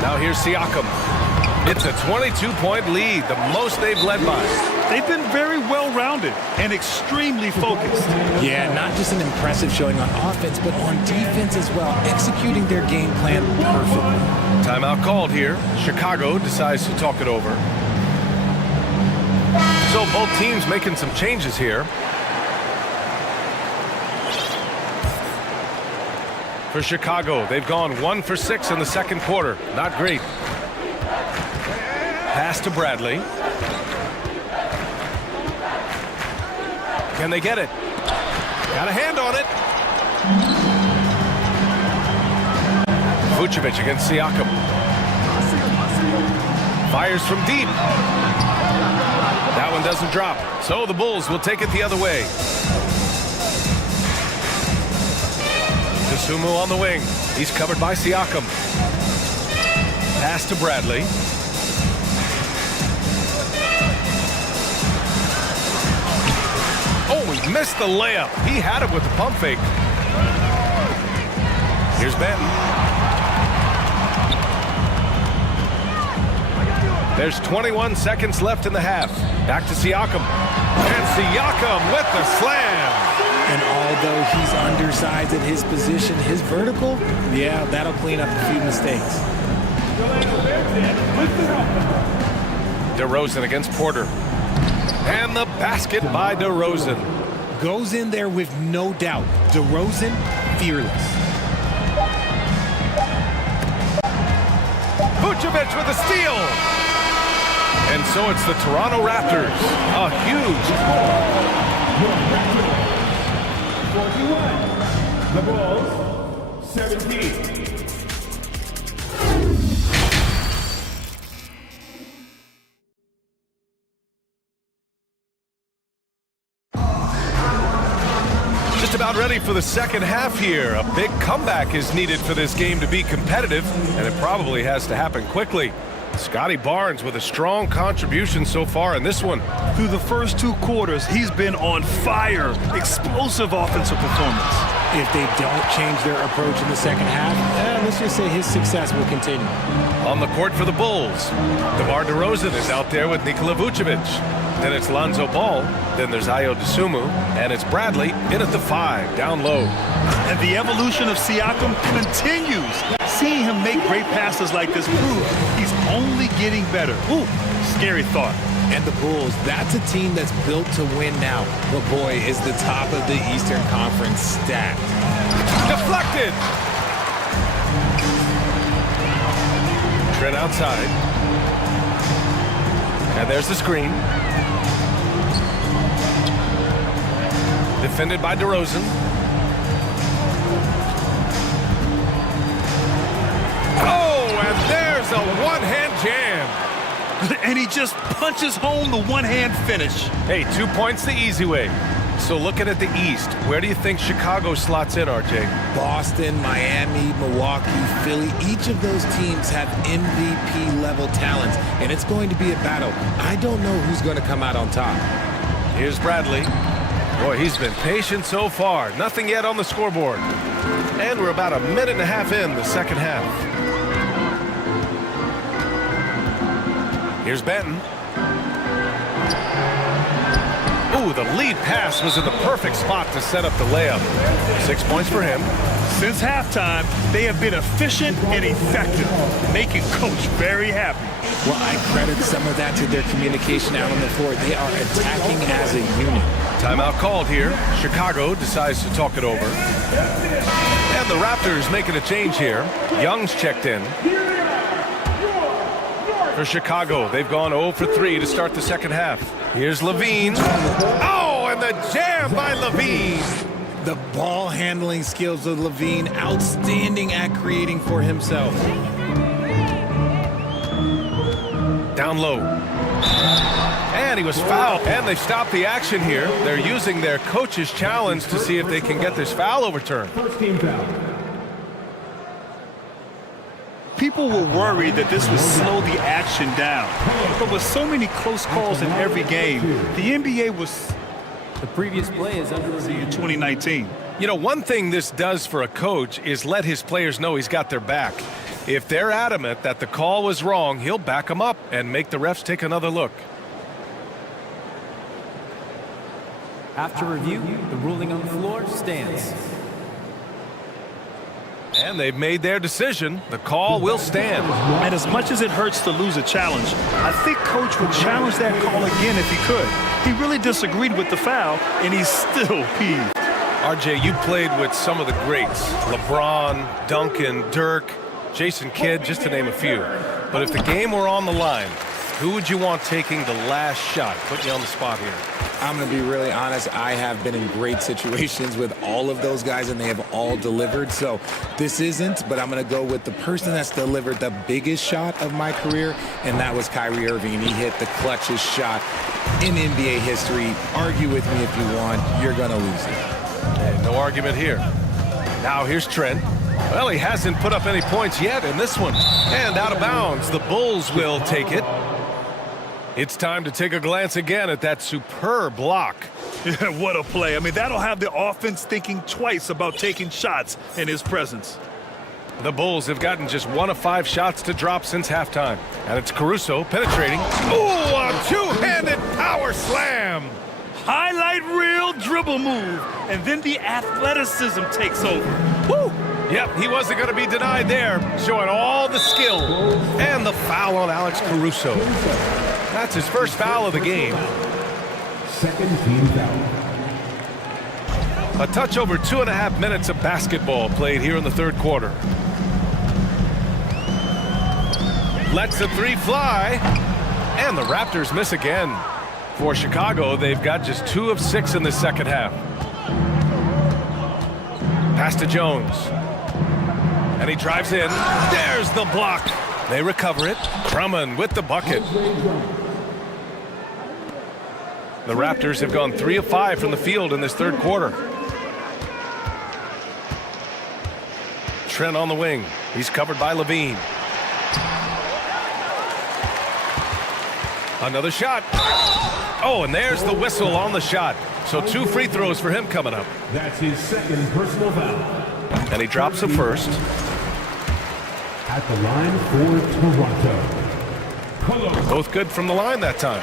Now here's Siakam. It's a 22-point lead, the most they've led by. They've been very well-rounded and extremely focused. Yeah, not just an impressive showing on offense, but on defense as well, executing their game plan perfectly. Timeout called here. Chicago decides to talk it over. So both teams making some changes here. For Chicago, they've gone 1 for 6 in the second quarter. Not great. Pass to Bradley. Can they get it? Got a hand on it. Vucevic against Siakam. Fires from deep. That one doesn't drop. So the Bulls will take it the other way. Dosunmu on the wing. He's covered by Siakam. Pass to Bradley. Oh, he missed the layup. He had it with the pump fake. Here's Benton. There's 21 seconds left in the half. Back to Siakam. And Siakam with the slam. And although he's undersized at his position, his vertical, yeah, that'll clean up a few mistakes. DeRozan against Porter. And the basket by DeRozan. Goes in there with no doubt. DeRozan, fearless. Vucevic with a steal. And so it's the Toronto Raptors. A huge. 41. The Bulls, 17. about ready for the second half here. A big comeback is needed for this game to be competitive, and it probably has to happen quickly. Scotty Barnes with a strong contribution so far in this one. Through the first 2 quarters, he's been on fire. Explosive offensive performance. If they don't change their approach in the second half, let's just say his success will continue. On the court for the Bulls, DeMar DeRozan is out there with Nikola Vucevic. Then it's Lonzo Ball. Then there's Ayo Dosunmu. And it's Bradley in at the 5, down low. And the evolution of Siakam continues. Seeing him make great passes like this proves he's only getting better. Ooh, scary thought. And the Bulls, that's a team that's built to win now. But boy, is the top of the Eastern Conference stacked. Deflected! Trent outside. And there's the screen. Defended by DeRozan. Oh, and there's a one-hand jam. And he just punches home the one-hand finish. Hey, 2 points the easy way. So looking at the East, where do you think Chicago slots in, RJ? Boston, Miami, Milwaukee, Philly, each of those teams have MVP-level talents, and it's going to be a battle. I don't know who's going to come out on top. Here's Bradley. Boy, he's been patient so far. Nothing yet on the scoreboard. And we're about a minute and a half in the second half. Here's Benton. Ooh, the lead pass was in the perfect spot to set up the layup. 6 points for him. Since halftime, they have been efficient and effective, making Coach very happy. Well, I credit some of that to their communication out on the floor. They are attacking as a unit. Timeout called here. Chicago decides to talk it over. And the Raptors making a change here. Young's checked in. For Chicago, they've gone 0 for 3 to start the second half. Here's Levine. Oh, and the jam by Levine. The ball handling skills of Levine, outstanding at creating for himself. Down low. And he was fouled. And they've stopped the action here. They're using their coach's challenge to see if they can get this foul overturned. First team foul. People were worried that this would slow the action down. But with so many close calls in every game, the NBA was... The previous play is under review. In 2019. You know, one thing this does for a coach is let his players know he's got their back. If they're adamant that the call was wrong, he'll back them up and make the refs take another look. After review, the ruling on the floor stands. And they've made their decision. The call will stand. And as much as it hurts to lose a challenge, I think Coach would challenge that call again if he could. He really disagreed with the foul, and he's still peeved. RJ, you played with some of the greats. LeBron, Duncan, Dirk, Jason Kidd, just to name a few. But if the game were on the line, who would you want taking the last shot? Put you on the spot here. I'm going to be really honest. I have been in great situations with all of those guys, and they have all delivered. So this isn't, but I'm going to go with the person that's delivered the biggest shot of my career, and that was Kyrie Irving. And he hit the clutchest shot in NBA history. Argue with me if you want. You're going to lose it. Hey, no argument here. Now here's Trent. Well, he hasn't put up any points yet in this one. And out of bounds, the Bulls will take it. It's time to take a glance again at that superb block. Yeah, what a play. I mean, that'll have the offense thinking twice about taking shots in his presence. The Bulls have gotten just 1 of 5 shots to drop since halftime. And it's Caruso penetrating. Ooh, a two-handed power slam. Highlight reel dribble move. And then the athleticism takes over. Woo! Yep, he wasn't going to be denied there. Showing all the skill. And the foul on Alex Caruso. That's his first foul of the game. Second team foul. A touch over 2.5 minutes of basketball played here in the third quarter. Lets the three fly. And the Raptors miss again. For Chicago, they've got just 2 of 6 in the second half. Pass to Jones. And he drives in. There's the block. They recover it. Drummond with the bucket. The Raptors have gone 3 of 5 from the field in this third quarter. Trent on the wing. He's covered by Levine. Another shot. Oh, and there's the whistle on the shot. So 2 free throws for him coming up. That's his second personal foul. And he drops it first. At the line for Toronto. Both good from the line that time.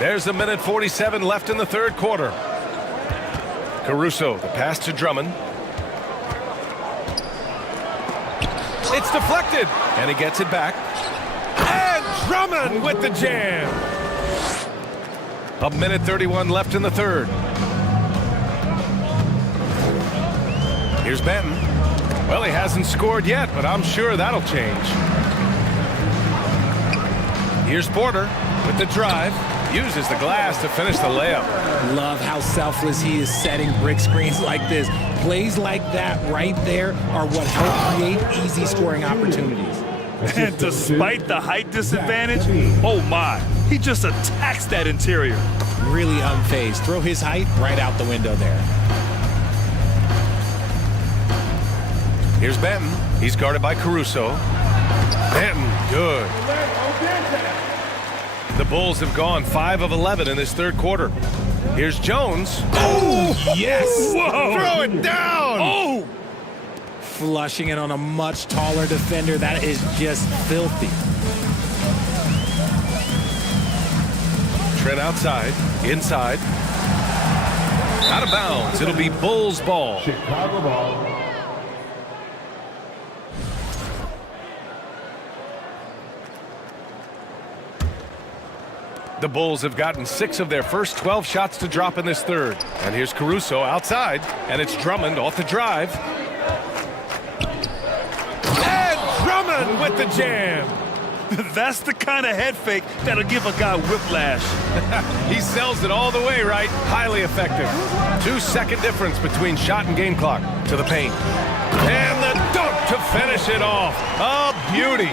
There's a minute 47 left in the third quarter. Caruso, the pass to Drummond. It's deflected, and he gets it back. And Drummond with the jam. A minute 31 left in the third. Here's Benton. Well, he hasn't scored yet, but I'm sure that'll change. Here's Porter with the drive. Uses the glass to finish the layup. Love how selfless he is setting brick screens like this. Plays like that right there are what help create easy scoring opportunities. And despite the height disadvantage, oh my, he just attacks that interior. Really unfazed. Throw his height right out the window there. Here's Benton. He's guarded by Caruso. Benton, good. The Bulls have gone 5 of 11 in this third quarter. Here's Jones. Oh, yes! Whoa! Throw it down! Oh! Flushing it on a much taller defender. That is just filthy. Trent outside, inside. Out of bounds. It'll be Bulls ball. Chicago ball. The Bulls have gotten 6 of their first 12 shots to drop in this third. And here's Caruso outside, and it's Drummond off the drive. And Drummond with the jam. That's the kind of head fake that'll give a guy whiplash. He sells it all the way, right? Highly effective. 2-second difference between shot and game clock to the paint. And the dunk to finish it off. A beauty.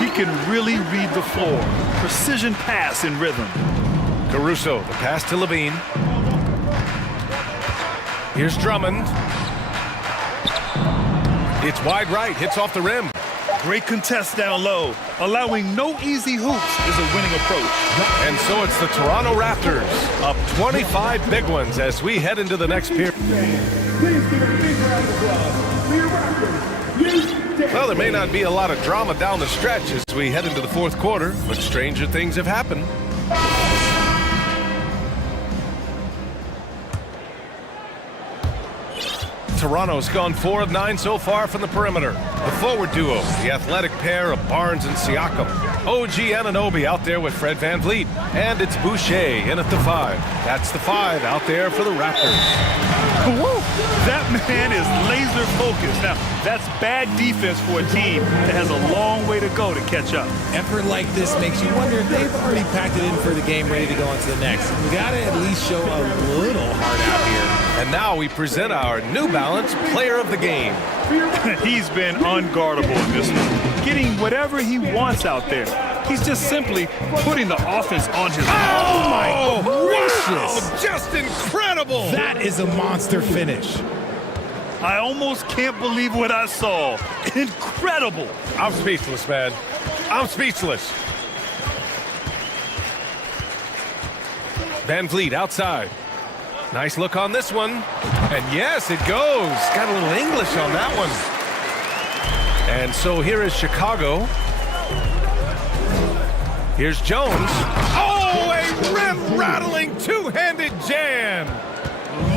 He can really read the floor. Precision pass in rhythm. Caruso, the pass to Levine. Here's Drummond. It's wide right, hits off the rim. Great contest down low. Allowing no easy hoops is a winning approach. And so it's the Toronto Raptors up 25 big ones as we head into the next period. Please give a big round of applause for your Raptors. Well, there may not be a lot of drama down the stretch as we head into the fourth quarter, but stranger things have happened. Toronto's gone 4 of 9 so far from the perimeter. The forward duo, the athletic pair of Barnes and Siakam. OG Anunoby out there with Fred VanVleet. And it's Boucher in at the 5. That's the 5 out there for the Raptors. Woo! That man is laser focused. Now, that's bad defense for a team that has a long way to go to catch up. Effort like this makes you wonder if they've already packed it in for the game, ready to go on to the next. We got to at least show a little heart out here. And now we present our New Balance Player of the Game. He's been unguardable in this one, getting whatever he wants out there. He's just simply putting the offense on his. Oh my gracious! Wow, just incredible! That is a monster finish. I almost can't believe what I saw. Incredible! I'm speechless, man. I'm speechless. VanVleet outside. Nice look on this one. And yes, it goes. Got a little English on that one. And so here is Chicago. Here's Jones. Oh, a rim-rattling two-handed jam.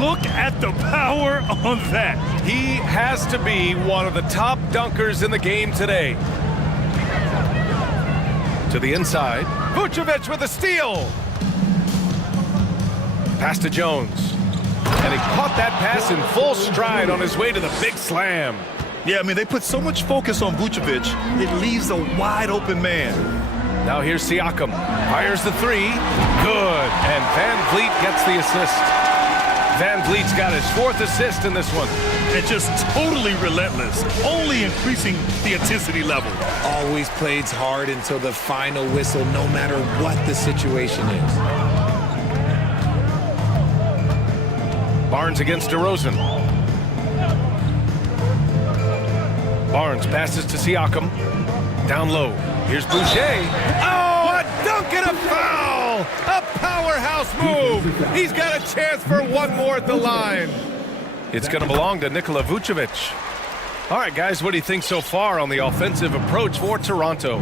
Look at the power on that. He has to be one of the top dunkers in the game today. To the inside. Vucevic with a steal. Pass to Jones. And he caught that pass in full stride on his way to the big slam. Yeah, I mean, they put so much focus on Vucevic, it leaves a wide open man. Now here's Siakam. Fires the 3. Good. And VanVleet gets the assist. VanVleet's got his 4th assist in this one. And just totally relentless, only increasing the intensity level. Always plays hard until the final whistle, no matter what the situation is. Barnes against DeRozan. Barnes passes to Siakam. Down low. Here's Boucher. Oh, a dunk and a foul! A powerhouse move! He's got a chance for one more at the line. It's going to belong to Nikola Vucevic. All right, guys, what do you think so far on the offensive approach for Toronto?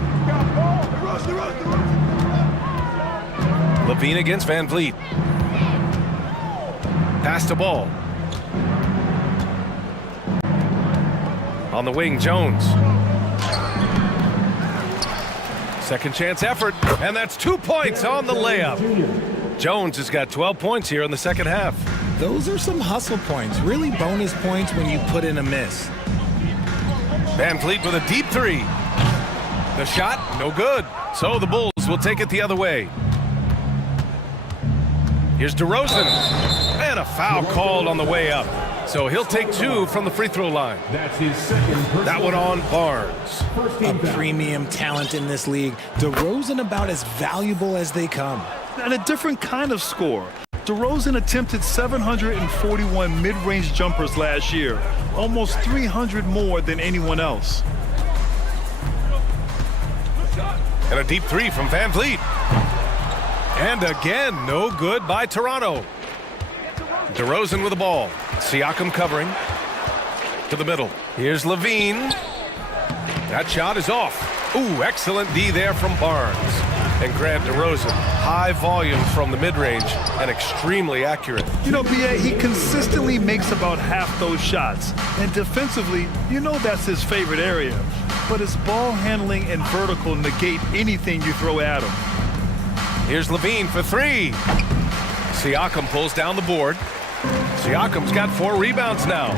Levine against Van Vliet. Pass the ball. On the wing, Jones. Second chance effort, and that's 2 points on the layup. Jones has got 12 points here in the second half. Those are some hustle points, really bonus points when you put in a miss. Van Vliet with a deep three. The shot, no good. So the Bulls will take it the other way. Here's DeRozan. And a foul called on the way up. So he'll take 2 from the free throw line. That's his second. That one on Barnes. A premium talent in this league. DeRozan about as valuable as they come. And a different kind of score. DeRozan attempted 741 mid-range jumpers last year, almost 300 more than anyone else. And a deep three from Van Vliet. And again, no good by Toronto. DeRozan with the ball. Siakam covering. To the middle. Here's Levine. That shot is off. Ooh, excellent D there from Barnes. And Grant DeRozan. High volume from the mid-range and extremely accurate. You know, B.A., he consistently makes about half those shots. And defensively, you know that's his favorite area. But his ball handling and vertical negate anything you throw at him. Here's Levine for 3. Siakam pulls down the board. Siakam's got 4 rebounds now.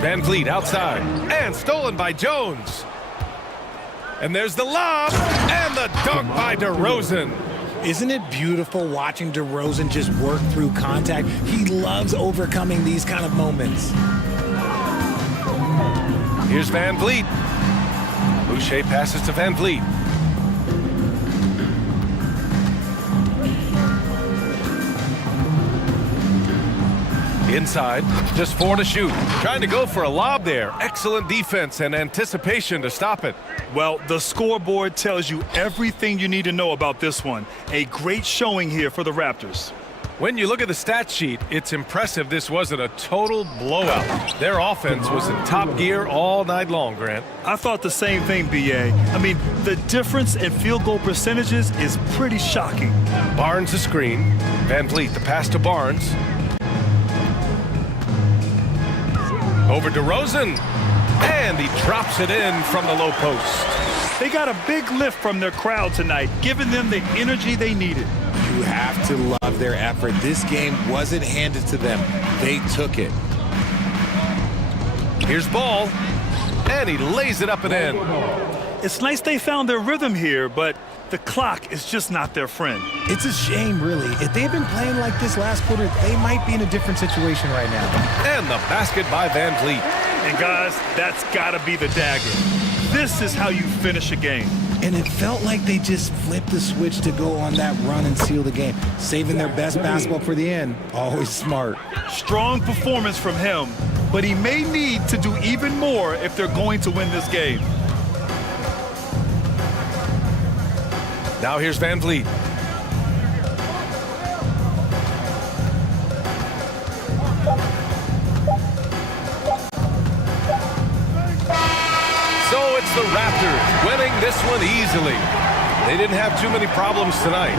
Van Vliet outside. And stolen by Jones. And there's the lob. And the dunk by DeRozan. Isn't it beautiful watching DeRozan just work through contact? He loves overcoming these kind of moments. Here's Van Vliet. Boucher passes to Van Vliet. Inside, just 4 to shoot. Trying to go for a lob there. Excellent defense and anticipation to stop it. Well, the scoreboard tells you everything you need to know about this one. A great showing here for the Raptors. When you look at the stat sheet, it's impressive this wasn't a total blowout. Their offense was in top gear all night long, Grant. I thought the same thing, B.A. I mean, the difference in field goal percentages is pretty shocking. Barnes the screen. Van Vliet the pass to Barnes. Over DeRozan. And he drops it in from the low post. They got a big lift from their crowd tonight, giving them the energy they needed. You have to love their effort. This game wasn't handed to them. They took it. Here's Ball. And he lays it up and in. It's nice they found their rhythm here, but the clock is just not their friend. It's a shame, really. If they'd been playing like this last quarter, they might be in a different situation right now. And the basket by Van Vliet. And guys, that's gotta be the dagger. This is how you finish a game. And it felt like they just flipped the switch to go on that run and seal the game. Saving their best basketball for the end. Always smart. Strong performance from him, but he may need to do even more if they're going to win this game. Now here's Van Vliet. So it's the Raptors winning this one easily. They didn't have too many problems tonight.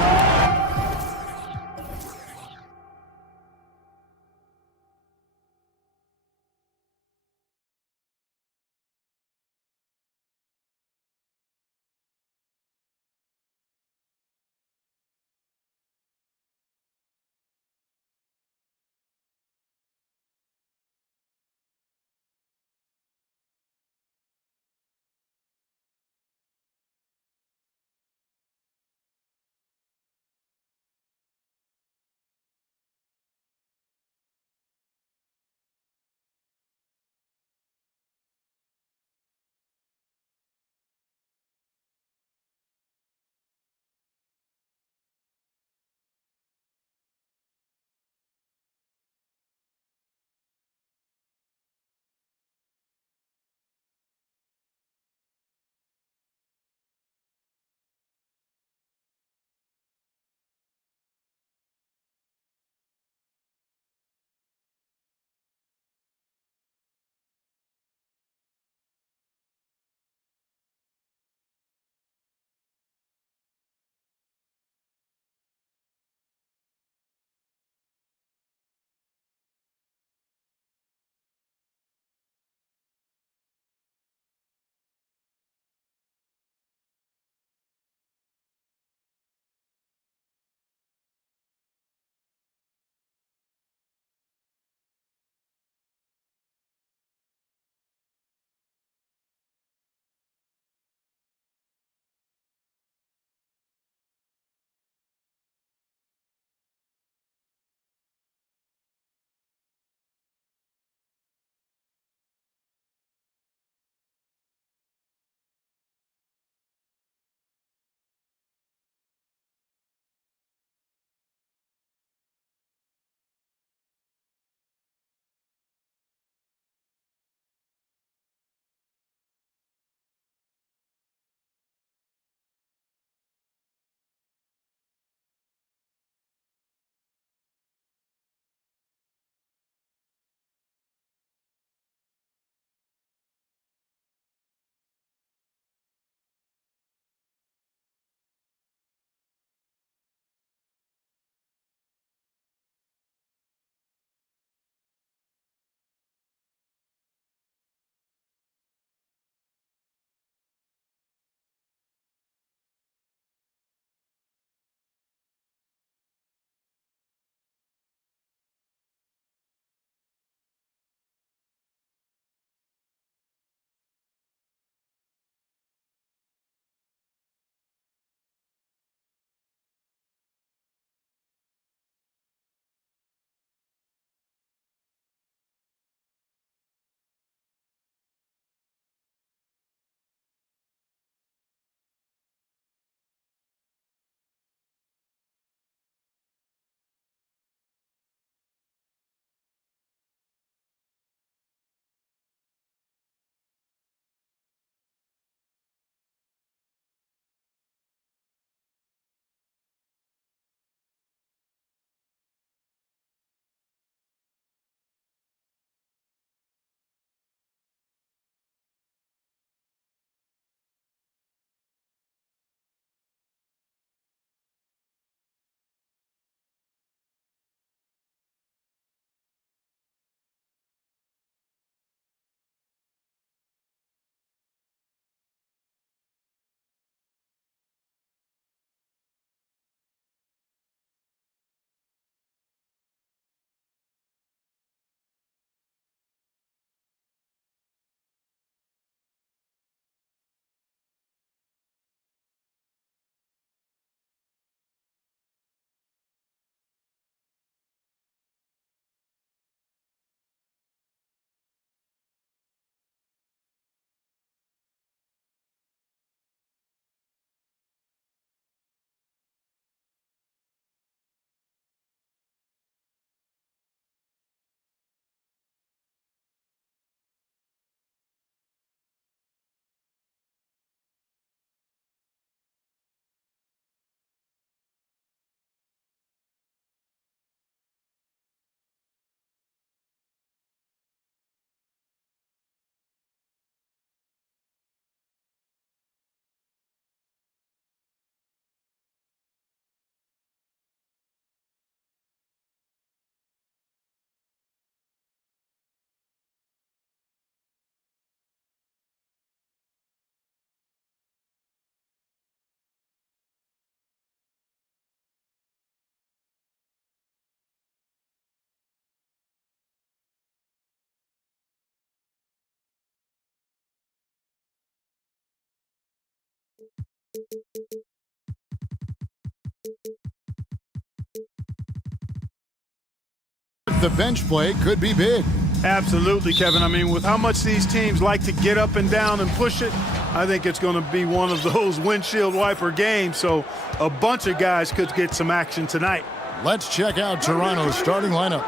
The bench play could be big. Absolutely, Kevin. I mean, with how much these teams like to get up and down and push it, I think it's going to be one of those windshield wiper games. So a bunch of guys could get some action tonight. Let's check out Toronto's starting lineup.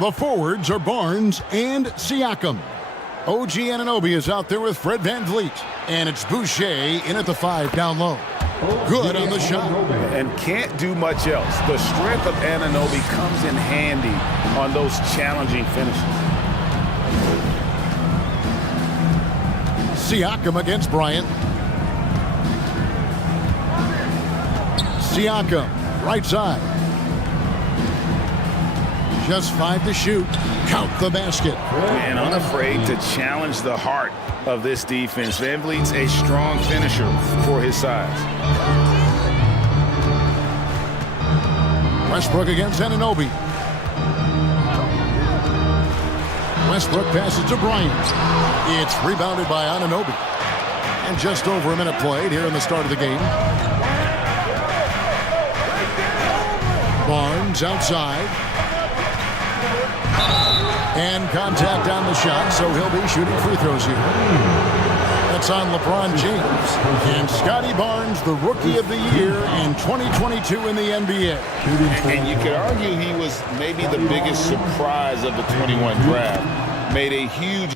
The forwards are Barnes and Siakam. OG Anunoby is out there with Fred VanVleet. And it's Boucher in at the 5 down low. Good on the shot. And can't do much else. The strength of Anunoby comes in handy on those challenging finishes. Siakam against Bryant. Siakam, right side. Just 5 to shoot. Count the basket. And unafraid to challenge the heart of this defense. VanVleet's a strong finisher for his size. Westbrook against Anunoby. Westbrook passes to Bryant. It's rebounded by Anunoby. And just over a minute played here in the start of the game. Barnes outside. And contact on the shot, so he'll be shooting free throws here. That's on LeBron James. And Scotty Barnes, the Rookie of the Year in 2022 in the NBA. And you could argue he was maybe the biggest surprise of the 21 draft. Made a huge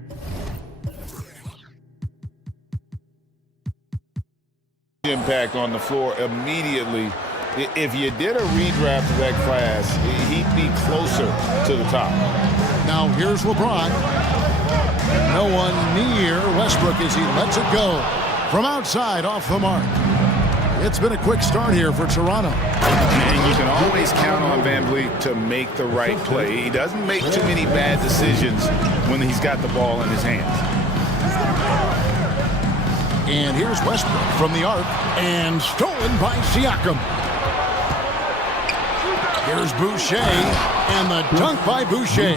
impact on the floor immediately. If you did a redraft of that class, he'd be closer to the top. Now here's LeBron. No one near Westbrook as he lets it go. From outside, off the mark. It's been a quick start here for Toronto. And you can always count on VanVleet to make the right play. He doesn't make too many bad decisions when he's got the ball in his hands. And here's Westbrook from the arc. And stolen by Siakam. Here's Boucher, and the dunk by Boucher.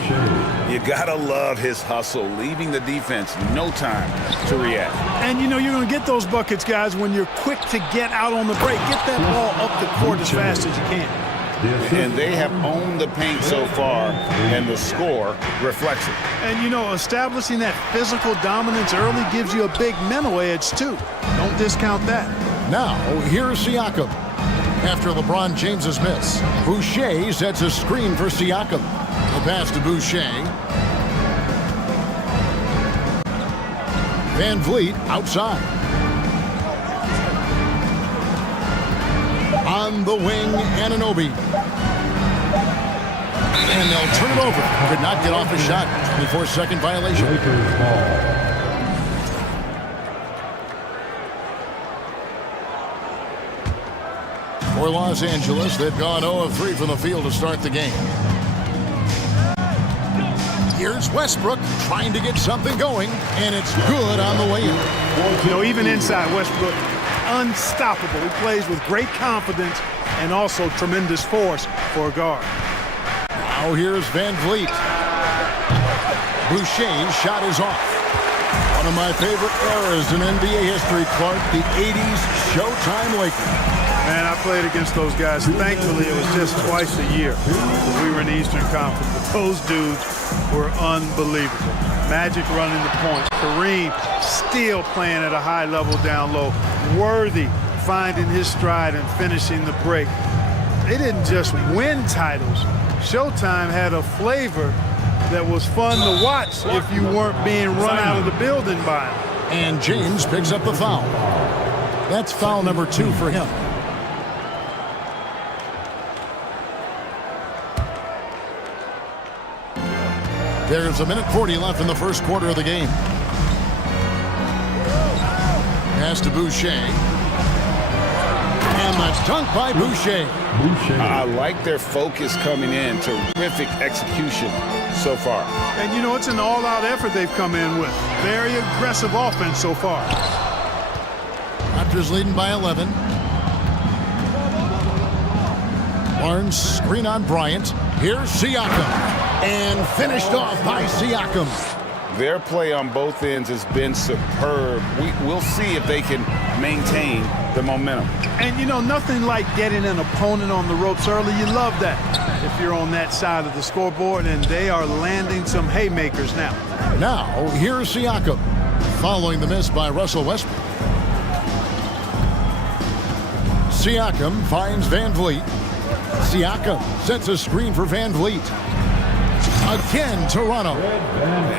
You gotta love his hustle, leaving the defense no time to react. And you know you're going to get those buckets, guys, when you're quick to get out on the break. Get that ball up the court as fast as you can. And they have owned the paint so far, and the score reflects it. And you know, establishing that physical dominance early gives you a big mental edge, too. Don't discount that. Now, here's Siakam. After LeBron James's miss, Boucher sets a screen for Siakam. The pass to Boucher. VanVleet outside. On the wing, Anunoby. And they'll turn it over. Could not get off a shot. 24-second violation. For Los Angeles, they've gone 0 of 3 from the field to start the game. Here's Westbrook trying to get something going, and it's good on the way in. You know, even inside, Westbrook, unstoppable. He plays with great confidence and also tremendous force for a guard. Now here's VanVleet. Boucher's shot is off. One of my favorite eras in NBA history, Clark, the 80s Showtime Lakers. Man, I played against those guys. Thankfully, it was just twice a year. We were in the Eastern Conference, but those dudes were unbelievable. Magic running the point. Kareem still playing at a high level down low. Worthy finding his stride and finishing the break. They didn't just win titles. Showtime had a flavor that was fun to watch if you weren't being run out of the building by him. And James picks up the foul. That's foul number 2 for him. There's a minute 40 left in the first quarter of the game. Pass to Boucher. And the dunk by Boucher. I like their focus coming in. Terrific execution so far. And you know, it's an all-out effort they've come in with. Very aggressive offense so far. Raptors leading by 11. Barnes screen on Bryant. Here's Siakam. And finished off by Siakam. Their play on both ends has been superb. We'll see if they can maintain the momentum. And, you know, nothing like getting an opponent on the ropes early. You love that if you're on that side of the scoreboard, and they are landing some haymakers now. Now, here's Siakam, following the miss by Russell Westbrook. Siakam finds Van Vliet. Siakam sets a screen for Van Vliet. Again, Toronto.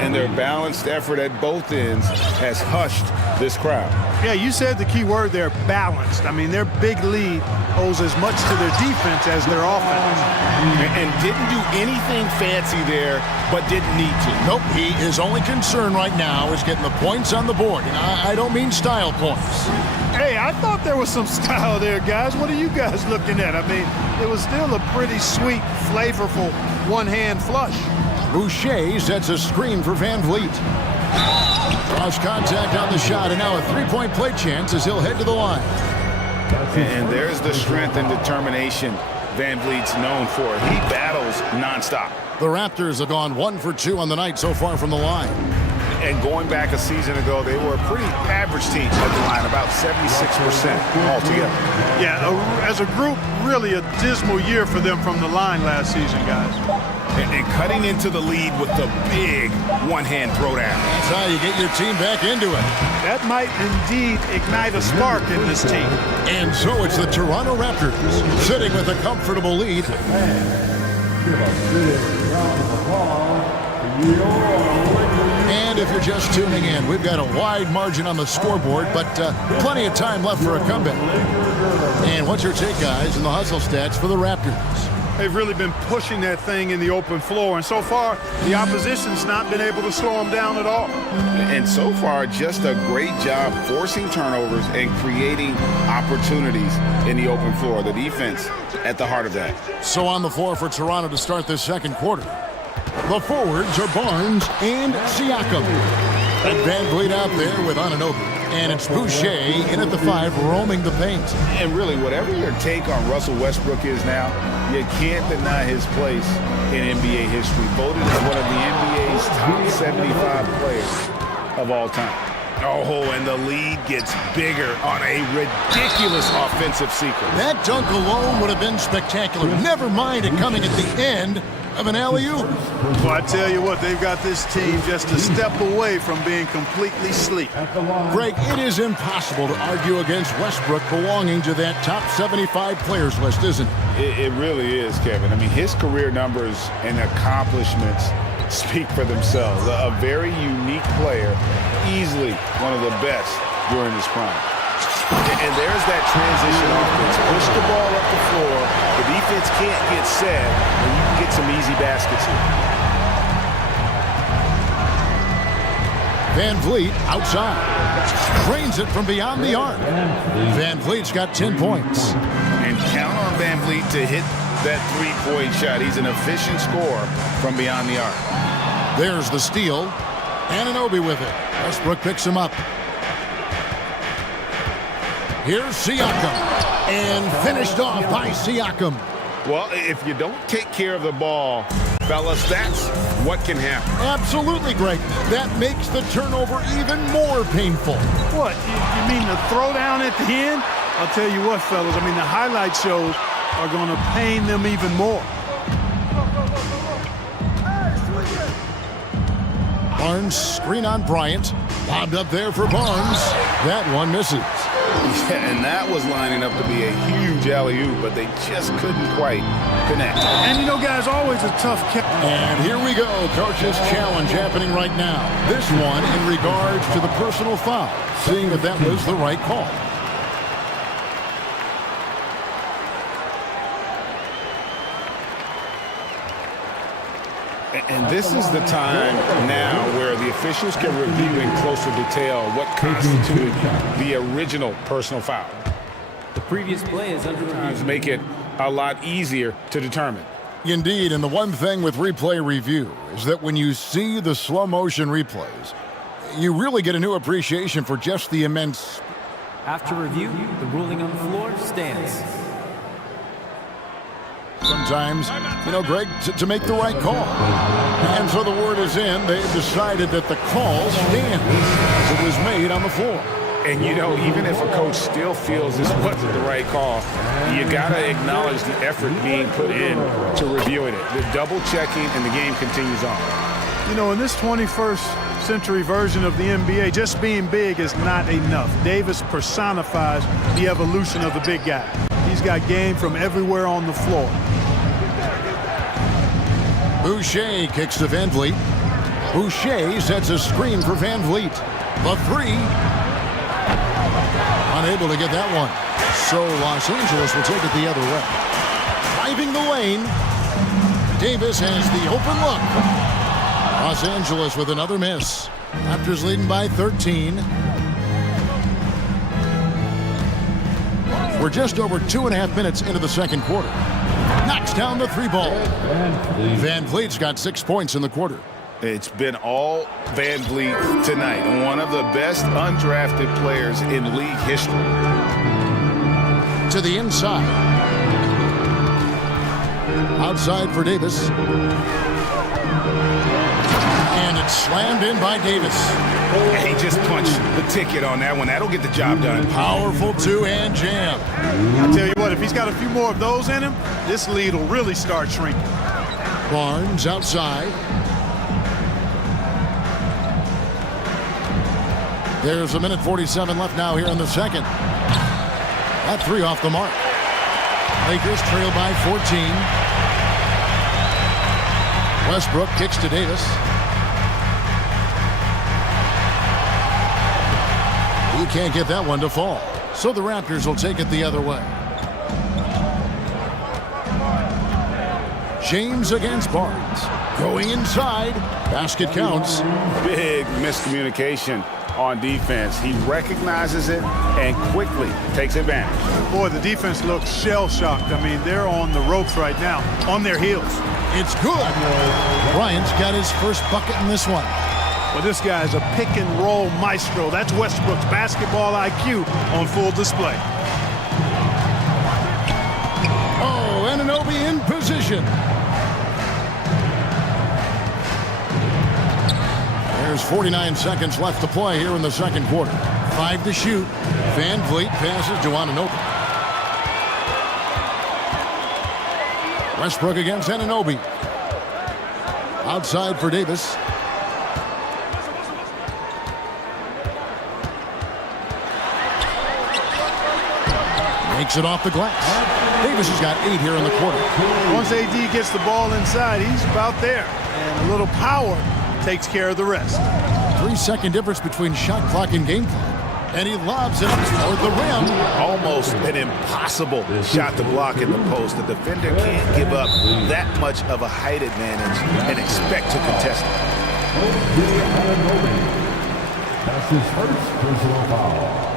And their balanced effort at both ends has hushed this crowd. Yeah, you said the key word there, balanced. I mean, their big lead owes as much to their defense as their offense. And didn't do anything fancy there, but didn't need to. Nope, his only concern right now is getting the points on the board. And I don't mean style points. Hey, I thought there was some style there, guys. What are you guys looking at? I mean, it was still a pretty sweet, flavorful one-hand flush. Boucher sets a screen for Van Vliet. Cross contact on the shot, and now a three-point play chance as he'll head to the line. And there's the strength and determination Van Vliet's known for. He battles nonstop. The Raptors have gone 1 for 2 on the night so far from the line. And going back a season ago, they were a pretty average team at the line, about 76% altogether. Yeah, as a group, really a dismal year for them from the line last season, guys. And cutting into the lead with the big one-hand throwdown. That's how you get your team back into it. That might indeed ignite a spark in this team. And so it's the Toronto Raptors sitting with a comfortable lead. And if you're just tuning in, we've got a wide margin on the scoreboard, but plenty of time left for a comeback. And what's your take, guys, in the hustle stats for the Raptors? They've really been pushing that thing in the open floor, and so far, the opposition's not been able to slow them down at all. And so far, just a great job forcing turnovers and creating opportunities in the open floor. The defense at the heart of that. So on the floor for Toronto to start this second quarter. The forwards are Barnes and Siakam. And Van Vliet out there with Anunoby. And it's Boucher in at the 5, roaming the paint. And really, whatever your take on Russell Westbrook is now, you can't deny his place in NBA history. Voted as one of the NBA's top 75 players of all time. Oh, and the lead gets bigger on a ridiculous offensive sequence. That dunk alone would have been spectacular. Never mind it coming at the end of an alley-oop. Well, I tell you what, they've got this team just a step away from being completely asleep. Greg, it is impossible to argue against Westbrook belonging to that top 75 players list, isn't it? It really is, Kevin. I mean, his career numbers and accomplishments speak for themselves. A very unique player, easily one of the best during his prime. And there's that transition offense. Push the ball up the floor. The defense can't get set, and you can get some easy baskets here. Van Vliet outside. Drains it from beyond the arc. Van Vliet's got 10 points. And count on Van Vliet to hit that three-point shot. He's an efficient scorer from beyond the arc. There's the steal. Anunoby with it. Westbrook picks him up. Here's Siakam. And finished off by Siakam. Well, if you don't take care of the ball, fellas, that's what can happen. Absolutely, Greg. That makes the turnover even more painful. What? You mean the throwdown at the end? I'll tell you what, fellas. I mean, the highlight shows are going to pain them even more. Barnes, screen on Bryant. Lobbed up there for Barnes. That one misses. Yeah, and that was lining up to be a huge alley-oop, but they just couldn't quite connect. And you know, guys, always a tough catch. And here we go, coach's challenge happening right now. This one in regards to the personal foul, seeing if that was the right call. And this is the time now where the officials can review in closer detail what constituted the original personal foul. The previous play is under review. Make it a lot easier to determine. Indeed, and the one thing with replay review is that when you see the slow motion replays, you really get a new appreciation for just the immense. After review, the ruling on the floor stands. Sometimes, you know, Greg, to make the right call. And so the word is in. They've decided that the call stands as it was made on the floor. And, you know, even if a coach still feels this wasn't the right call, you got to acknowledge the effort being put in to reviewing it. The double-checking, and the game continues on. You know, in this 21st century version of the NBA, just being big is not enough. Davis personifies the evolution of the big guy. He's got game from everywhere on the floor. Boucher kicks to Van Vliet. Boucher sets a screen for Van Vliet. The three. Unable to get that one. So Los Angeles will take it the other way. Driving the lane. Davis has the open look. Los Angeles with another miss. Raptors leading by 13. We're just over 2.5 minutes into the second quarter. Knocks down the three ball. Van Vliet's got 6 points in the quarter. It's been all Van Vliet tonight. One of the best undrafted players in league history. To the inside. Outside for Davis. And it's slammed in by Davis. He just punched the ticket on that one. That'll get the job done. Powerful two-hand jam. I tell you what, if he's got a few more of those in him, this lead will really start shrinking. Barnes outside. There's 1:47 left now here in the second. That three off the mark. Lakers trail by 14. Westbrook kicks to Davis. He can't get that one to fall. So the Raptors will take it the other way. James against Barnes. Going inside. Basket counts. Big miscommunication on defense. He recognizes it and quickly takes advantage. Boy, the defense looks shell-shocked. I mean, they're on the ropes right now, on their heels. It's good. Bryant's got his first bucket in this one. Well, this guy is a pick-and-roll maestro. That's Westbrook's basketball IQ on full display. Oh, Anunoby in position. There's 49 seconds left to play here in the second quarter. 5 to shoot. Van Vliet passes to Anunoby. Westbrook against Anunoby. Outside for Davis. Makes it off the glass. Davis has got 8 here in the quarter. Once AD gets the ball inside, he's about there. And a little power takes care of the rest. 3-second difference between shot clock and game clock. And he lobs it toward the rim. Almost an impossible shot to block in the post. The defender can't give up that much of a height advantage and expect to contest it. That's his first personal foul.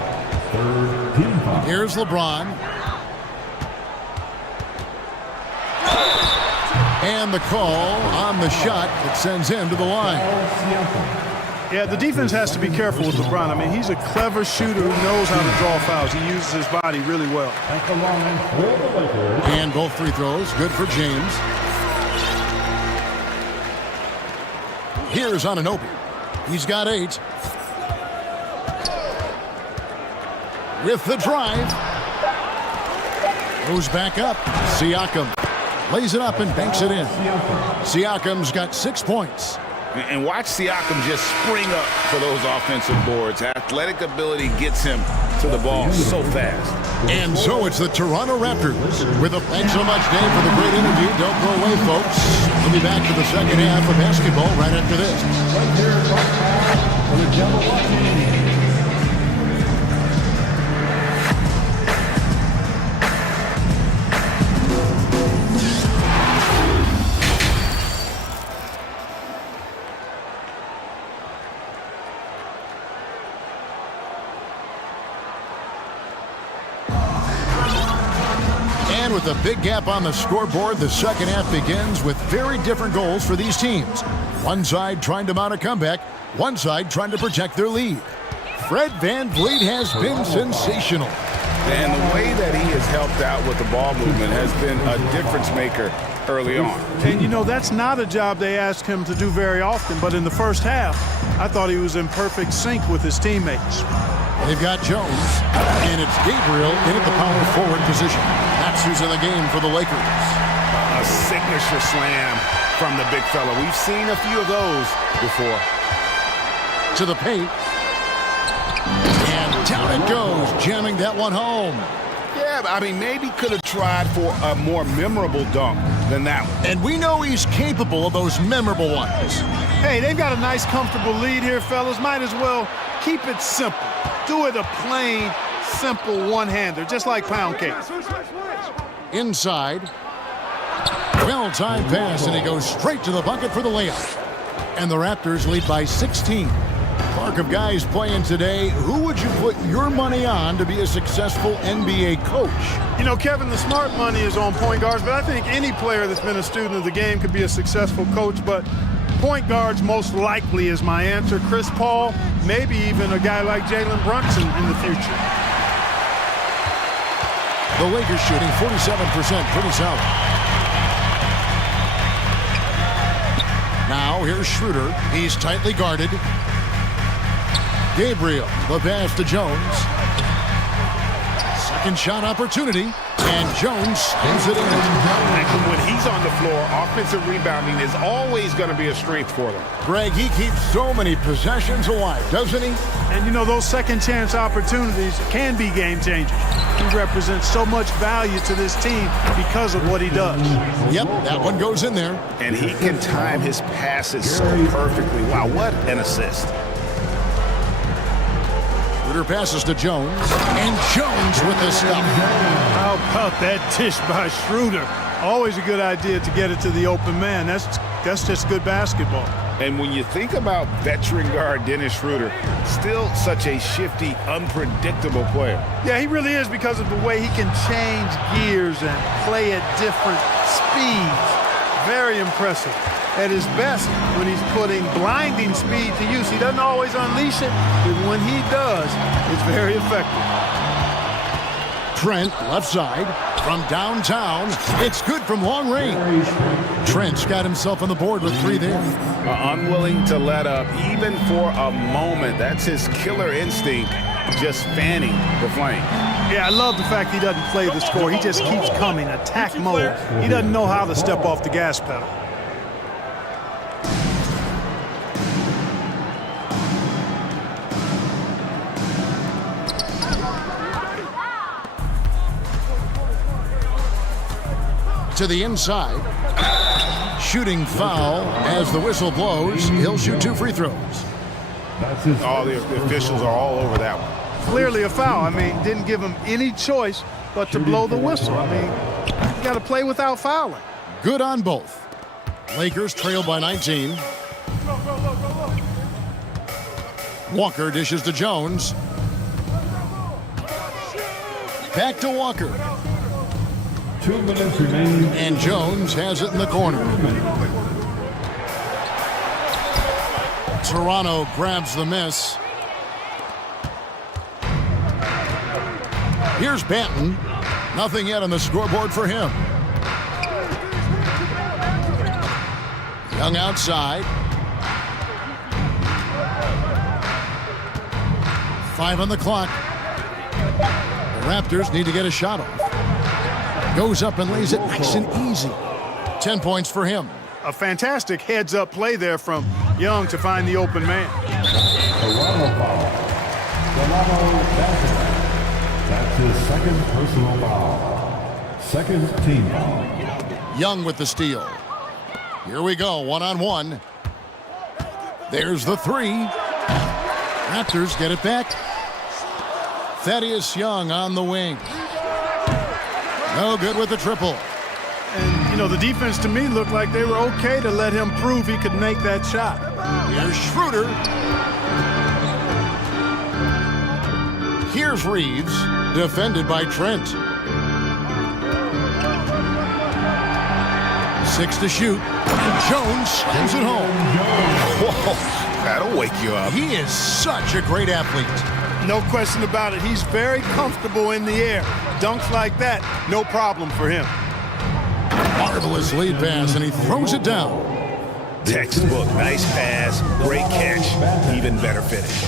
Third team foul. Here's LeBron. And the call on the shot that sends him to the line. Yeah, the defense has to be careful with LeBron. I mean, he's a clever shooter who knows how to draw fouls. He uses his body really well. And both free throws, good for James. Here's Anunoby. He's got 8. With the drive. Goes back up. Siakam lays it up and banks it in. Siakam's got 6 points. And watch Siakam just spring up for those offensive boards. Athletic ability gets him to the ball so fast. And so it's the Toronto Raptors. With a thanks so much, Dave, for the great interview. Don't go away, folks. We'll be back to the second half of basketball right after this. With a big gap on the scoreboard, the second half begins with very different goals for these teams. One side trying to mount a comeback, one side trying to protect their lead. Fred Van Vliet has been sensational. And the way that he has helped out with the ball movement has been a difference maker early on. And you know, that's not a job they ask him to do very often, but in the first half, I thought he was in perfect sync with his teammates. They've got Jones, and it's Gabriel in at the power forward position. That's who's in the game for the Lakers. A signature slam from the big fella. We've seen a few of those before. To the paint. And down it goes, jamming that one home. Yeah, I mean, maybe could have tried for a more memorable dunk than that one. And we know he's capable of those memorable ones. Hey, they've got a nice, comfortable lead here, fellas. Might as well keep it simple. Do it a plain, simple one-hander, just like pound cake. Inside. Well-timed pass, and he goes straight to the bucket for the layup. And the Raptors lead by 16. Mark of guys playing today, who would you put your money on to be a successful NBA coach? You know, Kevin, the smart money is on point guards, but I think any player that's been a student of the game could be a successful coach, but point guards most likely is my answer. Chris Paul, maybe even a guy like Jalen Brunson in the future. The Lakers shooting 47%, pretty solid. Now here's Schroeder. He's tightly guarded. Gabriel, the pass to Jones. Second shot opportunity, and Jones slams it in. When he's on the floor, offensive rebounding is always going to be a strength for them. Greg, he keeps so many possessions alive, doesn't he? And you know, those second chance opportunities can be game changers. He represents so much value to this team because of what he does. Yep, that one goes in there. And he can time his passes so perfectly. Wow, what an assist. Passes to Jones, and Jones with the stuff. How about that dish by Schroeder? Always a good idea to get it to the open man. That's just good basketball. And when you think about veteran guard Dennis Schroeder, still such a shifty, unpredictable player. Yeah, he really is because of the way he can change gears and play at different speeds. Very impressive. At his best when he's putting blinding speed to use. He doesn't always unleash it, but when he does, it's very effective. Trent, left side, from downtown. It's good from long range. Trent's got himself on the board with 3 there. Unwilling to let up, even for a moment. That's his killer instinct, just fanning the flame. Yeah, I love the fact he doesn't play the score. He just keeps coming, attack mode. He doesn't know how to step off the gas pedal. To the inside. Shooting foul as the whistle blows. He'll shoot 2 free throws. All the officials are all over that one. Clearly a foul. I mean, didn't give him any choice but to blow the whistle. I mean, you got to play without fouling. Good on both. Lakers trail by 19. Walker dishes to Jones. Back to Walker. 2 minutes remaining. And Jones has it in the corner. Toronto grabs the miss. Here's Banton. Nothing yet on the scoreboard for him. Young outside. 5 on the clock. The Raptors need to get a shot off. Goes up and lays it nice and easy. 10 points for him. A fantastic heads-up play there from Young to find the open man. Toronto foul. Toronto basketball. That's his second personal foul. Second team foul. Young with the steal. Here we go, 1-on-1. There's the 3. Raptors get it back. Thaddeus Young on the wing. No good with the triple. And, you know, the defense to me looked like they were okay to let him prove he could make that shot. Here's Schroeder. Here's Reeves, defended by Trent. 6 to shoot. And Jones slams it home. Whoa, that'll wake you up. He is such a great athlete. No question about it. He's very comfortable in the air. Dunks like that, no problem for him. Marvelous lead pass, and he throws it down. Textbook, nice pass, great catch, even better finish.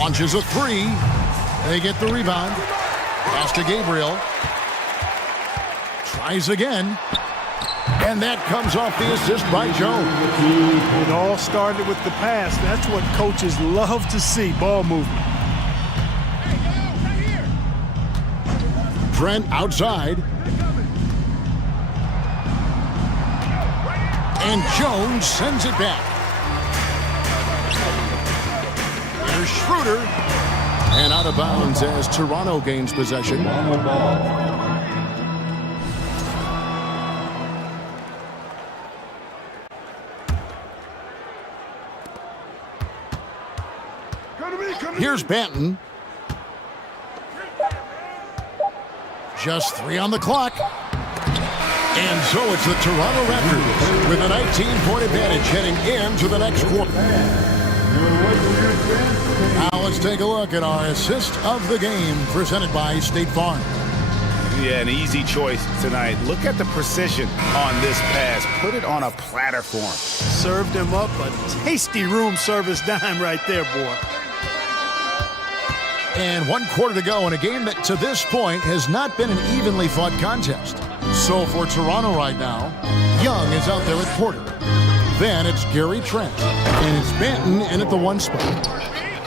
Launches a three. They get the rebound. Pass to Gabriel. Tries again. And that comes off the assist by Jones. It all started with the pass. That's what coaches love to see, ball movement. Trent outside. And Jones sends it back. Here's Schroeder. And out of bounds as Toronto gains possession. Here's Banton. Just 3 on the clock. And so it's the Toronto Raptors with a 19-point advantage heading into the next quarter. Now let's take a look at our assist of the game presented by State Farm. Yeah, an easy choice tonight. Look at the precision on this pass. Put it on a platter for him. Served him up a tasty room service dime right there, boy. And 1 quarter to go in a game that to this point has not been an evenly fought contest. So for Toronto right now, Young is out there at Porter. Then it's Gary Trent. And it's Banton in at the 1 spot.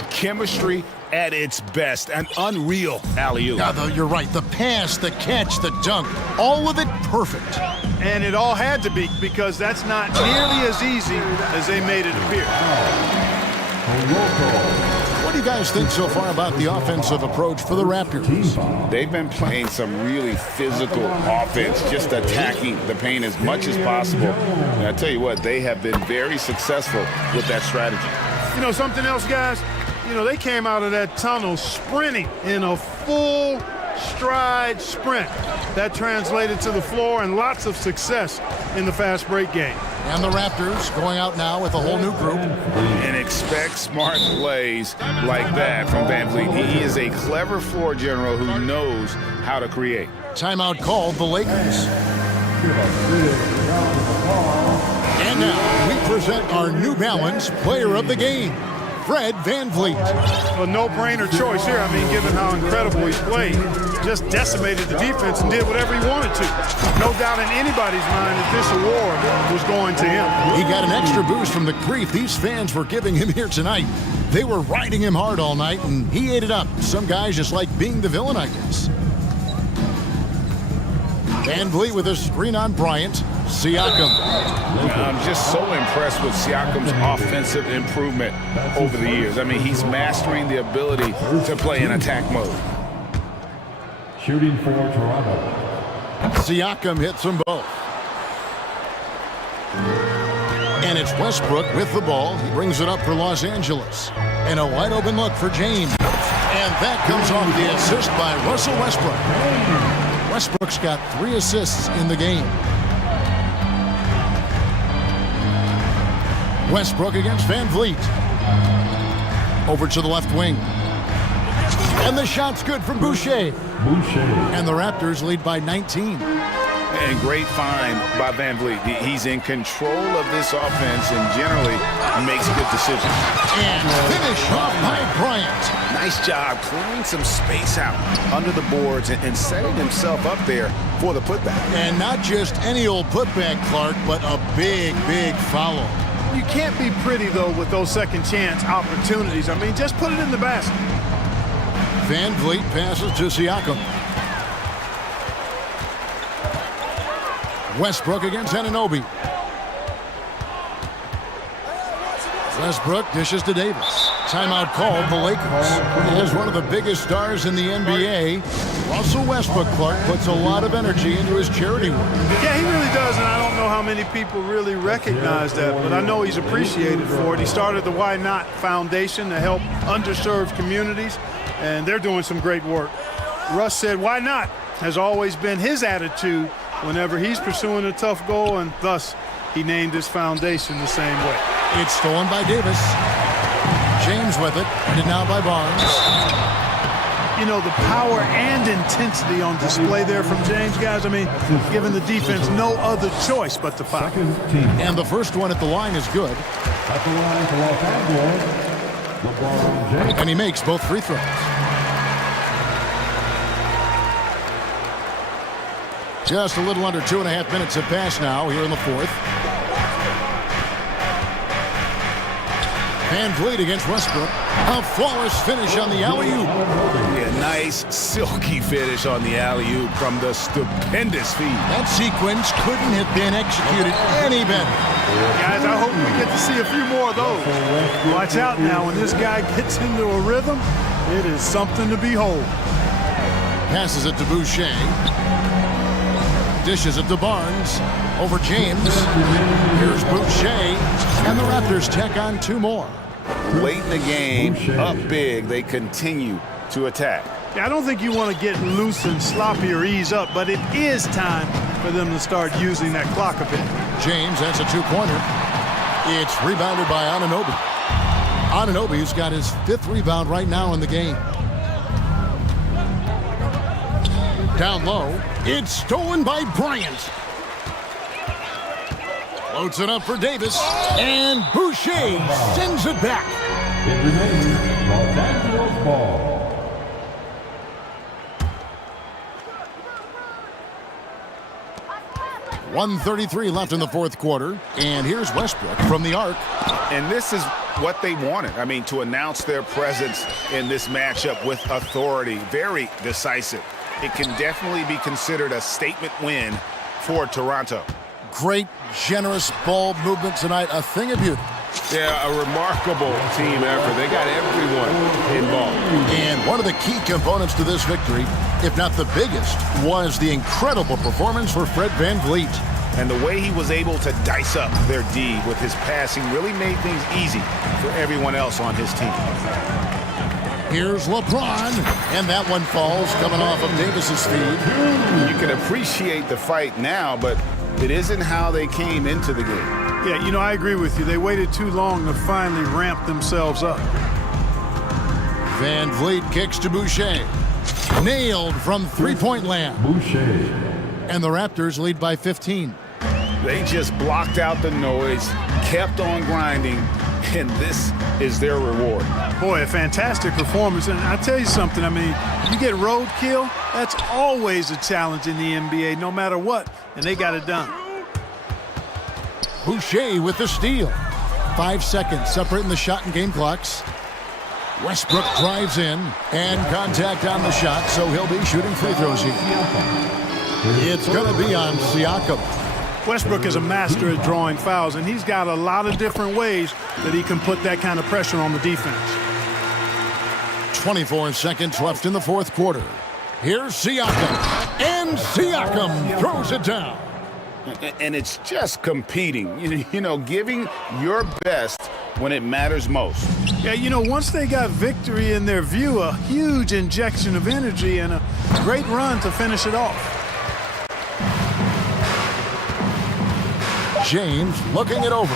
Chemistry at its best. An unreal alley-oop. Now, though, you're right. The pass, the catch, the dunk, all of it perfect. And it all had to be, because that's not nearly as easy as they made it appear. What do you guys think so far about the offensive approach for the Raptors? They've been playing some really physical offense, just attacking the paint as much as possible. And I tell you what, they have been very successful with that strategy. You know something else, guys? You know, they came out of that tunnel sprinting in a full stride sprint. That translated to the floor and lots of success in the fast break game. And the Raptors going out now with a whole new group. And expect smart plays like that from VanVleet. He is a clever floor general who knows how to create. Timeout called the Lakers. And now we present our New Balance player of the game, Fred VanVleet. A no-brainer choice here. I mean, given how incredible he's played, just decimated the defense and did whatever he wanted to. No doubt in anybody's mind that this award was going to him. He got an extra boost from the grief these fans were giving him here tonight. They were riding him hard all night, and he ate it up. Some guys just like being the villain, I guess. VanVleet with a screen on Bryant. Siakam. I'm just so impressed with Siakam's offensive improvement over the years. I mean, he's mastering the ability to play in attack mode. Shooting for Toronto. Siakam hits them both. And it's Westbrook with the ball. He brings it up for Los Angeles. And a wide open look for James. And that comes off the assist by Russell Westbrook. Westbrook's got 3 assists in the game. Westbrook against VanVleet. Over to the left wing. And the shot's good from Boucher. And the Raptors lead by 19. And great find by VanVleet. He's in control of this offense and generally makes good decisions. And finish off by Bryant. Nice job clearing some space out under the boards and setting himself up there for the putback. And not just any old putback, Clark, but a big, big foul. You can't be pretty, though, with those second chance opportunities. I mean, just put it in the basket. VanVleet passes to Siakam. Westbrook against Anunoby. Westbrook dishes to Davis. Timeout called the Lakers. He is one of the biggest stars in the NBA. Russell Westbrook, Clark, puts a lot of energy into his charity work. Yeah, he really does, and I don't know how many people really recognize that, but I know he's appreciated for it. He started the Why Not Foundation to help underserved communities, and they're doing some great work. Russ said, why not, has always been his attitude whenever he's pursuing a tough goal, and thus he named his foundation the same way. It's stolen by Davis. James with it, and now by Barnes. You know, the power and intensity on display there from James, guys. I mean, giving the defense no other choice but to foul. And the first one at the line is good. At the line for Los Angeles, And he makes both free throws. Just a little under 2.5 minutes have passed now here in the fourth. Van Vliet against Westbrook. A flawless finish on the alley-oop. Yeah, nice, silky finish on the alley-oop from the stupendous feed. That sequence couldn't have been executed any better. Guys, I hope we get to see a few more of those. Watch out now. When this guy gets into a rhythm, it is something to behold. Passes it to Boucher. Dishes it to Barnes. Over James. Here's Boucher. And the Raptors tack on 2 more. Late in the game, up big, they continue to attack. Yeah, I don't think you want to get loose and sloppy or ease up, but it is time for them to start using that clock a bit. James, that's a 2-pointer. It's rebounded by Anunoby. Anunoby's got his 5th rebound right now in the game. Down low, it's stolen by Bryant. Loads it up for Davis, and Boucher sends it back. It remains Los Angeles ball. .133 left in the fourth quarter, and here's Westbrook from the arc. And this is what they wanted. I mean, to announce their presence in this matchup with authority, very decisive. It can definitely be considered a statement win for Toronto. Great, generous ball movement tonight, a thing of beauty. Yeah, a remarkable team effort. They got everyone involved. And one of the key components to this victory, if not the biggest, was the incredible performance for Fred VanVleet. And the way he was able to dice up their D with his passing really made things easy for everyone else on his team. Here's LeBron, and that one falls coming off of Davis's feed. You can appreciate the fight now, but it isn't how they came into the game. Yeah, you know, I agree with you. They waited too long to finally ramp themselves up. Van Vliet kicks to Boucher. Nailed from three-point land. Boucher. And the Raptors lead by 15. They just blocked out the noise, kept on grinding, and this is their reward. Boy, a fantastic performance. And I tell you something, I mean, you get roadkill, that's always a challenge in the NBA, no matter what. And they got it done. Boucher with the steal. 5 seconds separating the shot and game clocks. Westbrook drives in, and contact on the shot, so he'll be shooting free throws here. It's going to be on Siakam. Westbrook is a master at drawing fouls, and he's got a lot of different ways that he can put that kind of pressure on the defense. 24 seconds left in the fourth quarter. Here's Siakam, and Siakam throws it down. And it's just competing, you know, giving your best when it matters most. Yeah, you know, once they got victory in their view, a huge injection of energy and a great run to finish it off. James looking it over.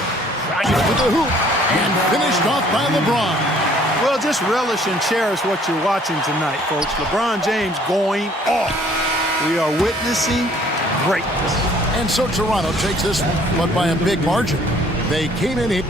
Drives to the hoop and finished off by LeBron. Well, just relish and cherish what you're watching tonight, folks. LeBron James going off. We are witnessing greatness. And so Toronto takes this one, but by a big margin. They came in here.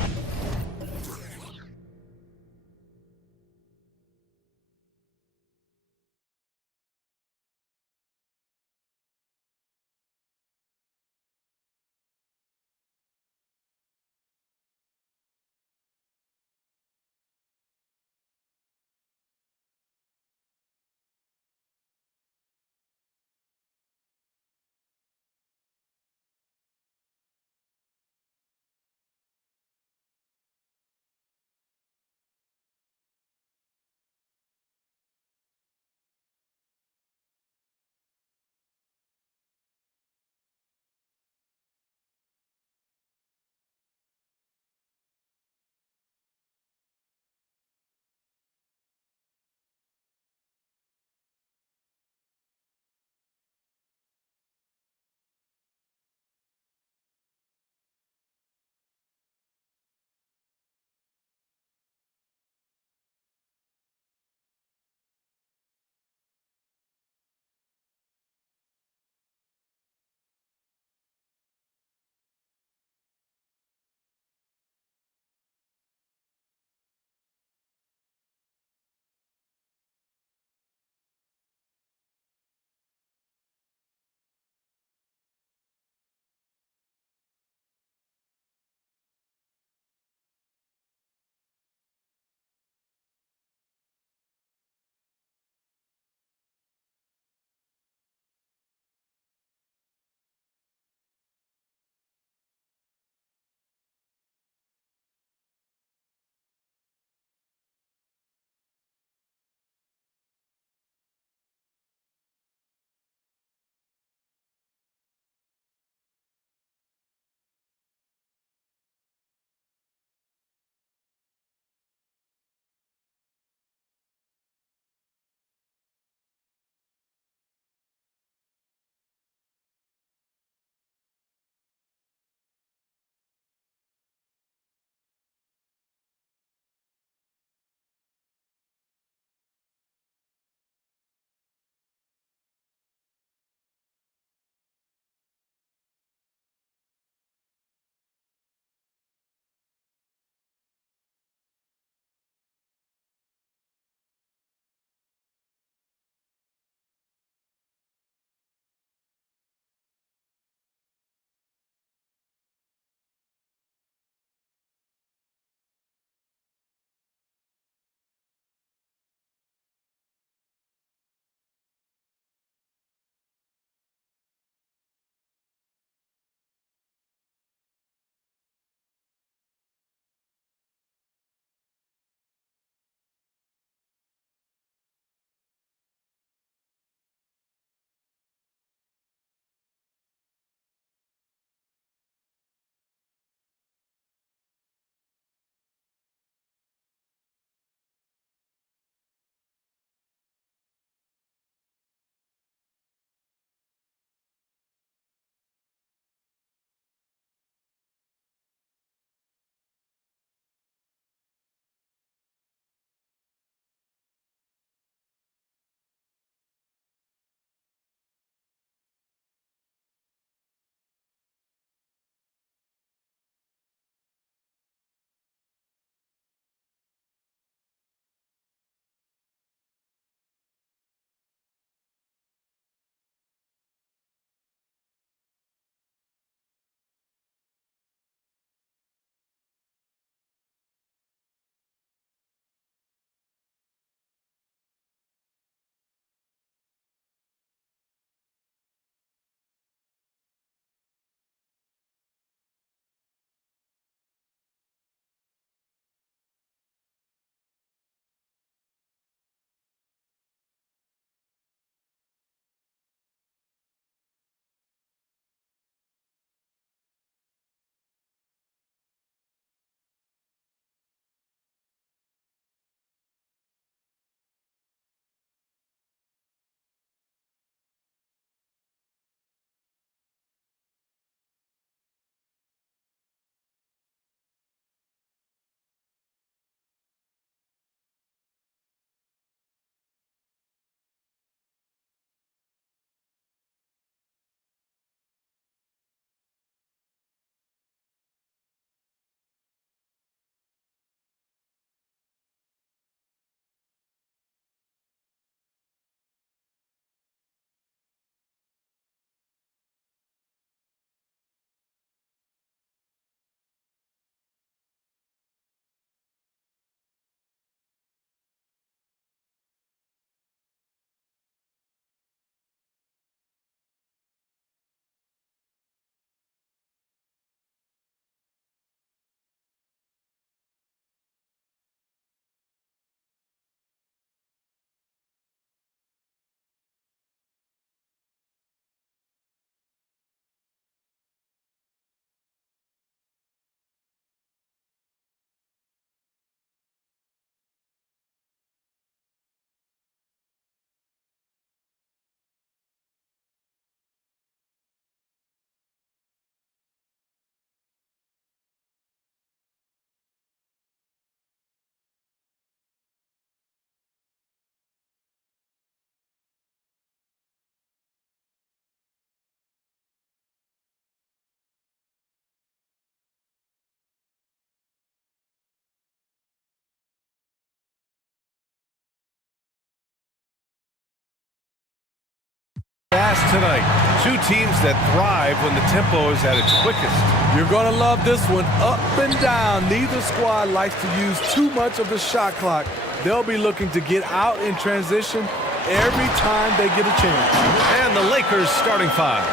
tonight. Two teams that thrive when the tempo is at its quickest. You're going to love this one. Up and down. Neither squad likes to use too much of the shot clock. They'll be looking to get out in transition every time they get a chance. And the Lakers starting five.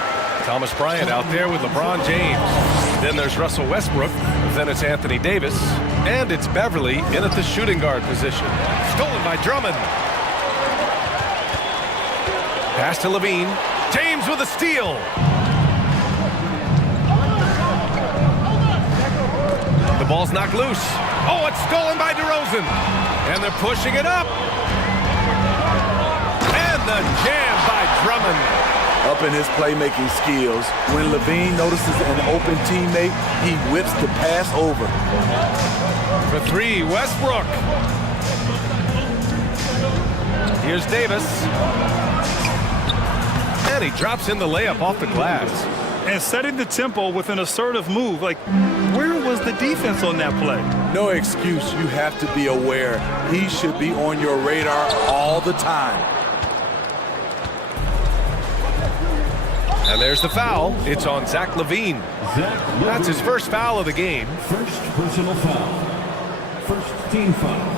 Thomas Bryant out there with LeBron James. Then there's Russell Westbrook. Then it's Anthony Davis. And it's Beverly in at the shooting guard position. Stolen by Drummond. Pass to Levine. James with a steal. The ball's knocked loose. Oh, it's stolen by DeRozan. And they're pushing it up. And the jam by Drummond. Up in his playmaking skills, when Levine notices an open teammate, he whips the pass over. For three, Westbrook. Here's Davis. And he drops in the layup off the glass. And setting the tempo with an assertive move. Like, where was the defense on that play? No excuse. You have to be aware. He should be on your radar all the time. And there's the foul. It's on Zach Levine. That's his first foul of the game. First personal foul. First team foul.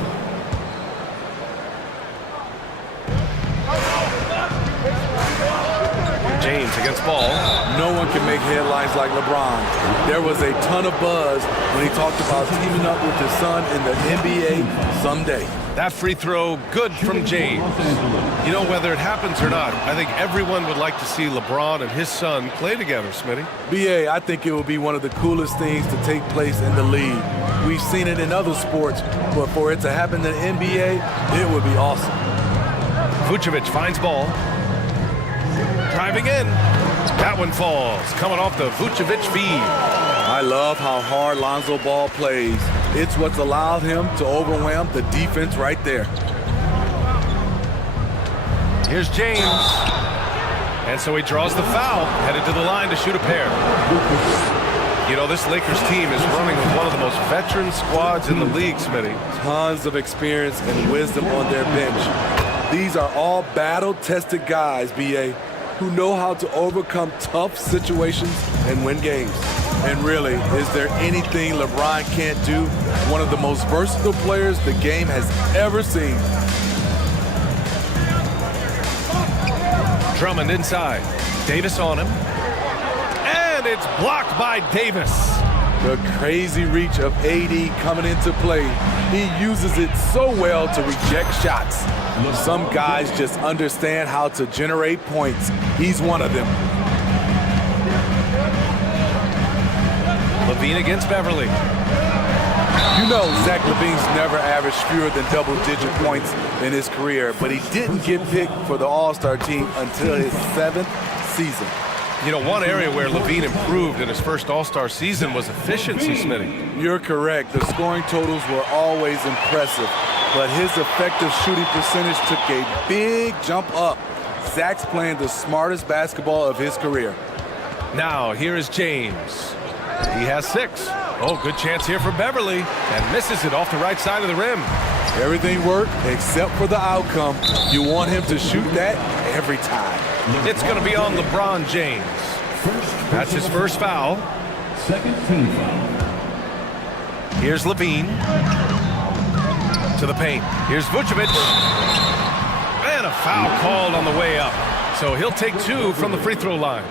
James against ball. No one can make headlines like LeBron. There was a ton of buzz when he talked about teaming up with his son in the NBA someday. That free throw, good from James. You know, whether it happens or not, I think everyone would like to see LeBron and his son play together, Smitty. BA, I think it would be one of the coolest things to take place in the league. We've seen it in other sports, but for it to happen in the NBA, it would be awesome. Vucevic finds ball. Driving in. That one falls, coming off the Vucevic feed. I love how hard Lonzo Ball plays. It's what's allowed him to overwhelm the defense right there. Here's James. And so he draws the foul, headed to the line to shoot a pair. You know, this Lakers team is running with one of the most veteran squads in the league, Smitty. Tons of experience and wisdom on their bench. These are all battle-tested guys, BA, who know how to overcome tough situations and win games. And really, is there anything LeBron can't do? One of the most versatile players the game has ever seen. Drummond inside. Davis on him. And it's blocked by Davis. The crazy reach of AD coming into play. He uses it so well to reject shots. Some guys just understand how to generate points. He's one of them. Levine against Beverly. You know, Zach Levine's never averaged fewer than double-digit points in his career, but he didn't get picked for the All-Star team until his 7th season. You know, one area where Levine improved in his first All-Star season was efficiency, Smitty. You're correct. The scoring totals were always impressive, but his effective shooting percentage took a big jump up. Zach's playing the smartest basketball of his career. Now, here is James. He has 6. Oh, good chance here for Beverly, and misses it off the right side of the rim. Everything worked except for the outcome. You want him to shoot that every time. It's going to be on LeBron James. That's his first foul. Second team foul. Here's Levine. To the paint. Here's Vucevic. And a foul called on the way up. So he'll take 2 from the free throw line.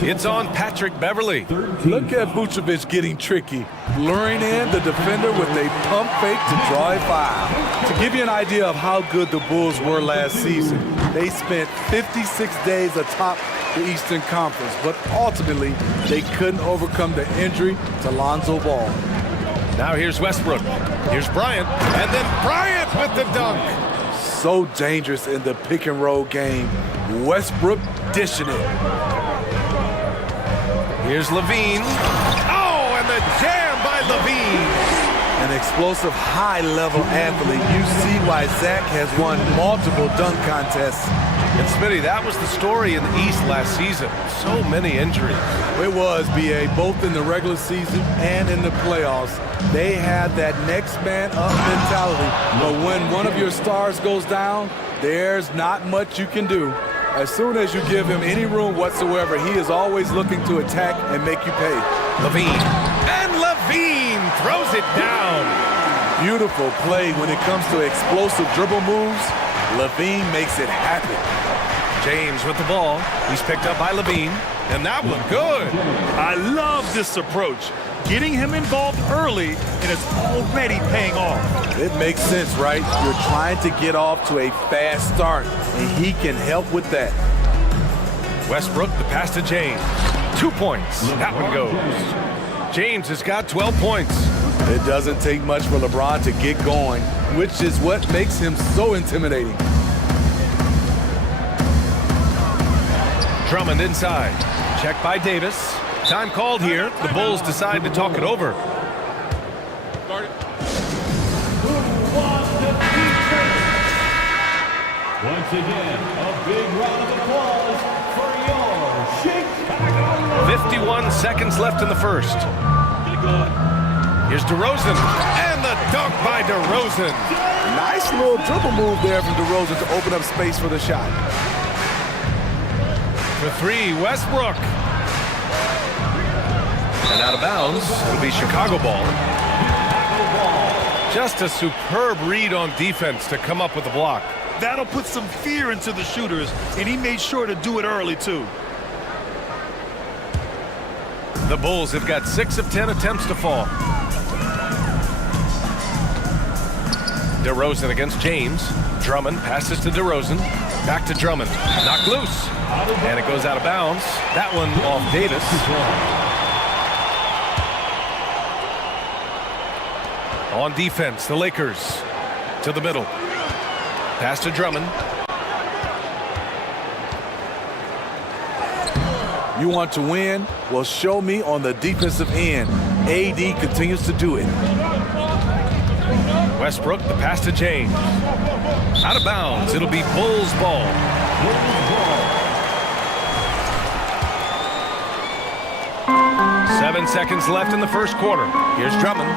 It's on Patrick Beverly. Look at Vucevic getting tricky, luring in the defender with a pump fake to draw a foul. To give you an idea of how good the Bulls were last season, they spent 56 days atop the Eastern Conference, but ultimately they couldn't overcome the injury to Lonzo Ball. Now here's Westbrook. Here's Bryant. And then Bryant with the dunk. So dangerous in the pick and roll game. Westbrook dishing it. Here's Levine. Oh, and the jam by Levine. An explosive, high-level athlete. You see why Zach has won multiple dunk contests. And Smitty, that was the story in the East last season. So many injuries. It was, B.A., both in the regular season and in the playoffs. They had that next man up mentality. But when one of your stars goes down, there's not much you can do. As soon as you give him any room whatsoever, he is always looking to attack and make you pay. Levine. And Levine throws it down. Beautiful play when it comes to explosive dribble moves. Levine makes it happen. James with the ball. He's picked up by Levine. And that one good. I love this approach. Getting him involved early, and it's already paying off. It makes sense, right? You're trying to get off to a fast start, and he can help with that. Westbrook, the pass to James. 2 points. That one goes. James has got 12 points. It doesn't take much for LeBron to get going, which is what makes him so intimidating. Drummond inside. Check by Davis. Time called here. The Bulls decide to talk it over. Once again, a big round of applause for your Chicago. 51 seconds left in the first. Here's DeRozan. And the dunk by DeRozan. Nice little dribble move there from DeRozan to open up space for the shot. For three, Westbrook. And out of bounds, it'll be Chicago ball. Just a superb read on defense to come up with the block. That'll put some fear into the shooters, and he made sure to do it early, too. The Bulls have got 6 of 10 attempts to fall. DeRozan against James. Drummond passes to DeRozan. Back to Drummond. Knocked loose. And it goes out of bounds. That one off Davis. On defense, the Lakers to the middle. Pass to Drummond. You want to win? Well, show me on the defensive end. AD continues to do it. Westbrook, the pass to James. Out of bounds. It'll be Bulls ball. 7 seconds left in the first quarter. Here's Drummond.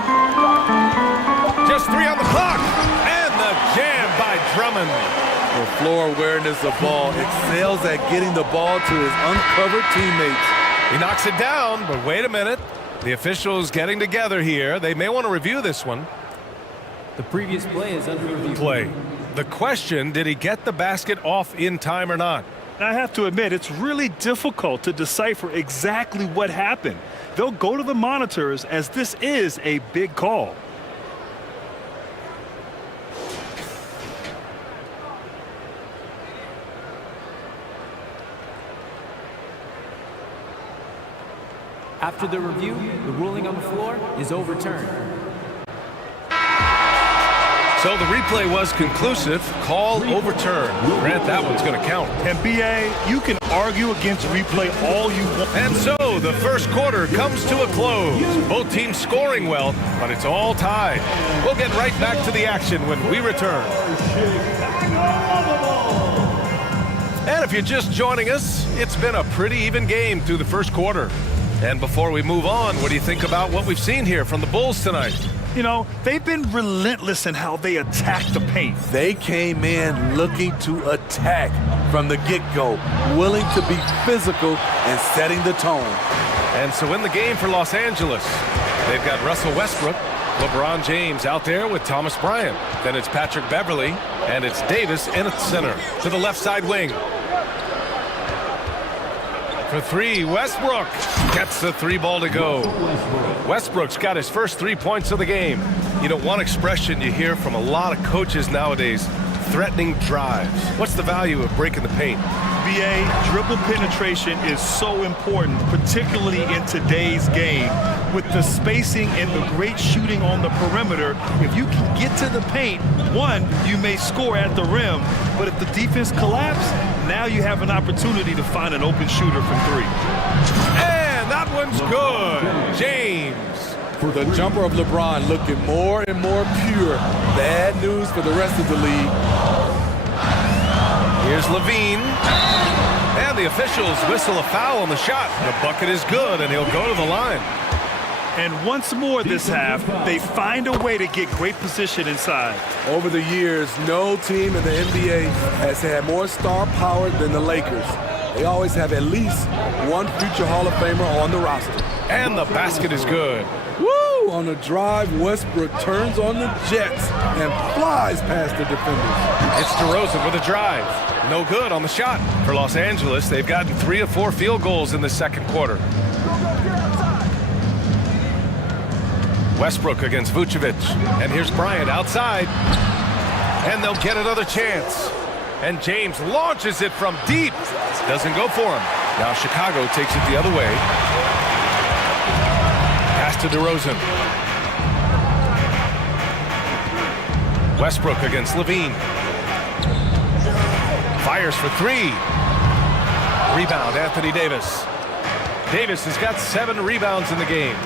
Just 3 on the clock. And the jam by Drummond. The floor awareness of ball excels at getting the ball to his uncovered teammates. He knocks it down, but wait a minute. The officials getting together here. They may want to review this one. The previous play is under review. Play. The question, did he get the basket off in time or not? I have to admit, it's really difficult to decipher exactly what happened. They'll go to the monitors as this is a big call. After the review, the ruling on the floor is overturned. So the replay was conclusive. Call overturned. Grant, that one's going to count. And BA, you can argue against replay all you want. And so the first quarter comes to a close. Both teams scoring well, but it's all tied. We'll get right back to the action when we return. And if you're just joining us, it's been a pretty even game through the first quarter. And before we move on, what do you think about what we've seen here from the Bulls tonight? You know, they've been relentless in how they attack the paint. They came in looking to attack from the get-go, willing to be physical and setting the tone. And so in the game for Los Angeles, they've got Russell Westbrook, LeBron James out there with Thomas Bryant. Then it's Patrick Beverley, and it's Davis in at center to the left side wing. For three, Westbrook gets the 3 ball to go. Westbrook's got his first 3 points of the game. You know, one expression you hear from a lot of coaches nowadays, threatening drives. What's the value of breaking the paint? BA, dribble penetration is so important, particularly in today's game. With the spacing and the great shooting on the perimeter, if you can get to the paint, one, you may score at the rim, but if the defense collapses, now you have an opportunity to find an open shooter from 3. And that one's good. James. The jumper of LeBron looking more and more pure. Bad news for the rest of the league. Here's Levine. And the officials whistle a foul on the shot. The bucket is good, and he'll go to the line. And once more this half, they find a way to get great position inside. Over the years, no team in the NBA has had more star power than the Lakers. They always have at least one future Hall of Famer on the roster. And the basket is good. Woo! On the drive, Westbrook turns on the Jets and flies past the defenders. It's DeRozan with a drive. No good on the shot. For Los Angeles, they've gotten 3 of 4 field goals in the second quarter. Westbrook against Vucevic. And here's Bryant outside. And they'll get another chance. And James launches it from deep. Doesn't go for him. Now Chicago takes it the other way. Pass to DeRozan. Westbrook against Levine. Fires for 3. Rebound, Anthony Davis. Davis has got 7 rebounds in the game.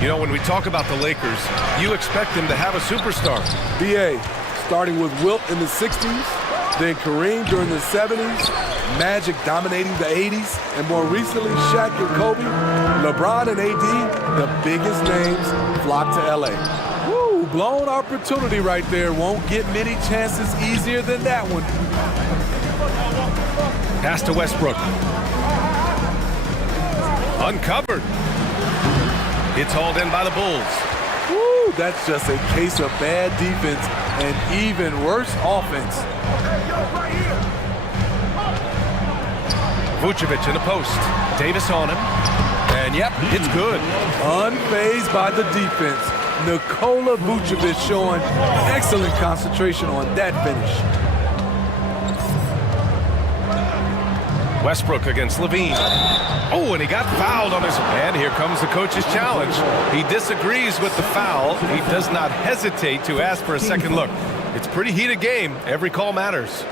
You know, when we talk about the Lakers, you expect them to have a superstar. B.A. starting with Wilt in the 60s, then Kareem during the 70s, Magic dominating the 80s, and more recently Shaq and Kobe, LeBron and AD, the biggest names flock to L.A. Woo, blown opportunity right there. Won't get many chances easier than that one. Pass to Westbrook. Uncovered. It's hauled in by the Bulls. Woo, that's just a case of bad defense and even worse offense. Vucevic in the post. Davis on him. And yep, it's good. Unfazed by the defense. Nikola Vucevic showing excellent concentration on that finish. Westbrook against Levine. Oh, and he got fouled on his... And here comes the coach's challenge. He disagrees with the foul. He does not hesitate to ask for a second look. It's a pretty heated game. Every call matters.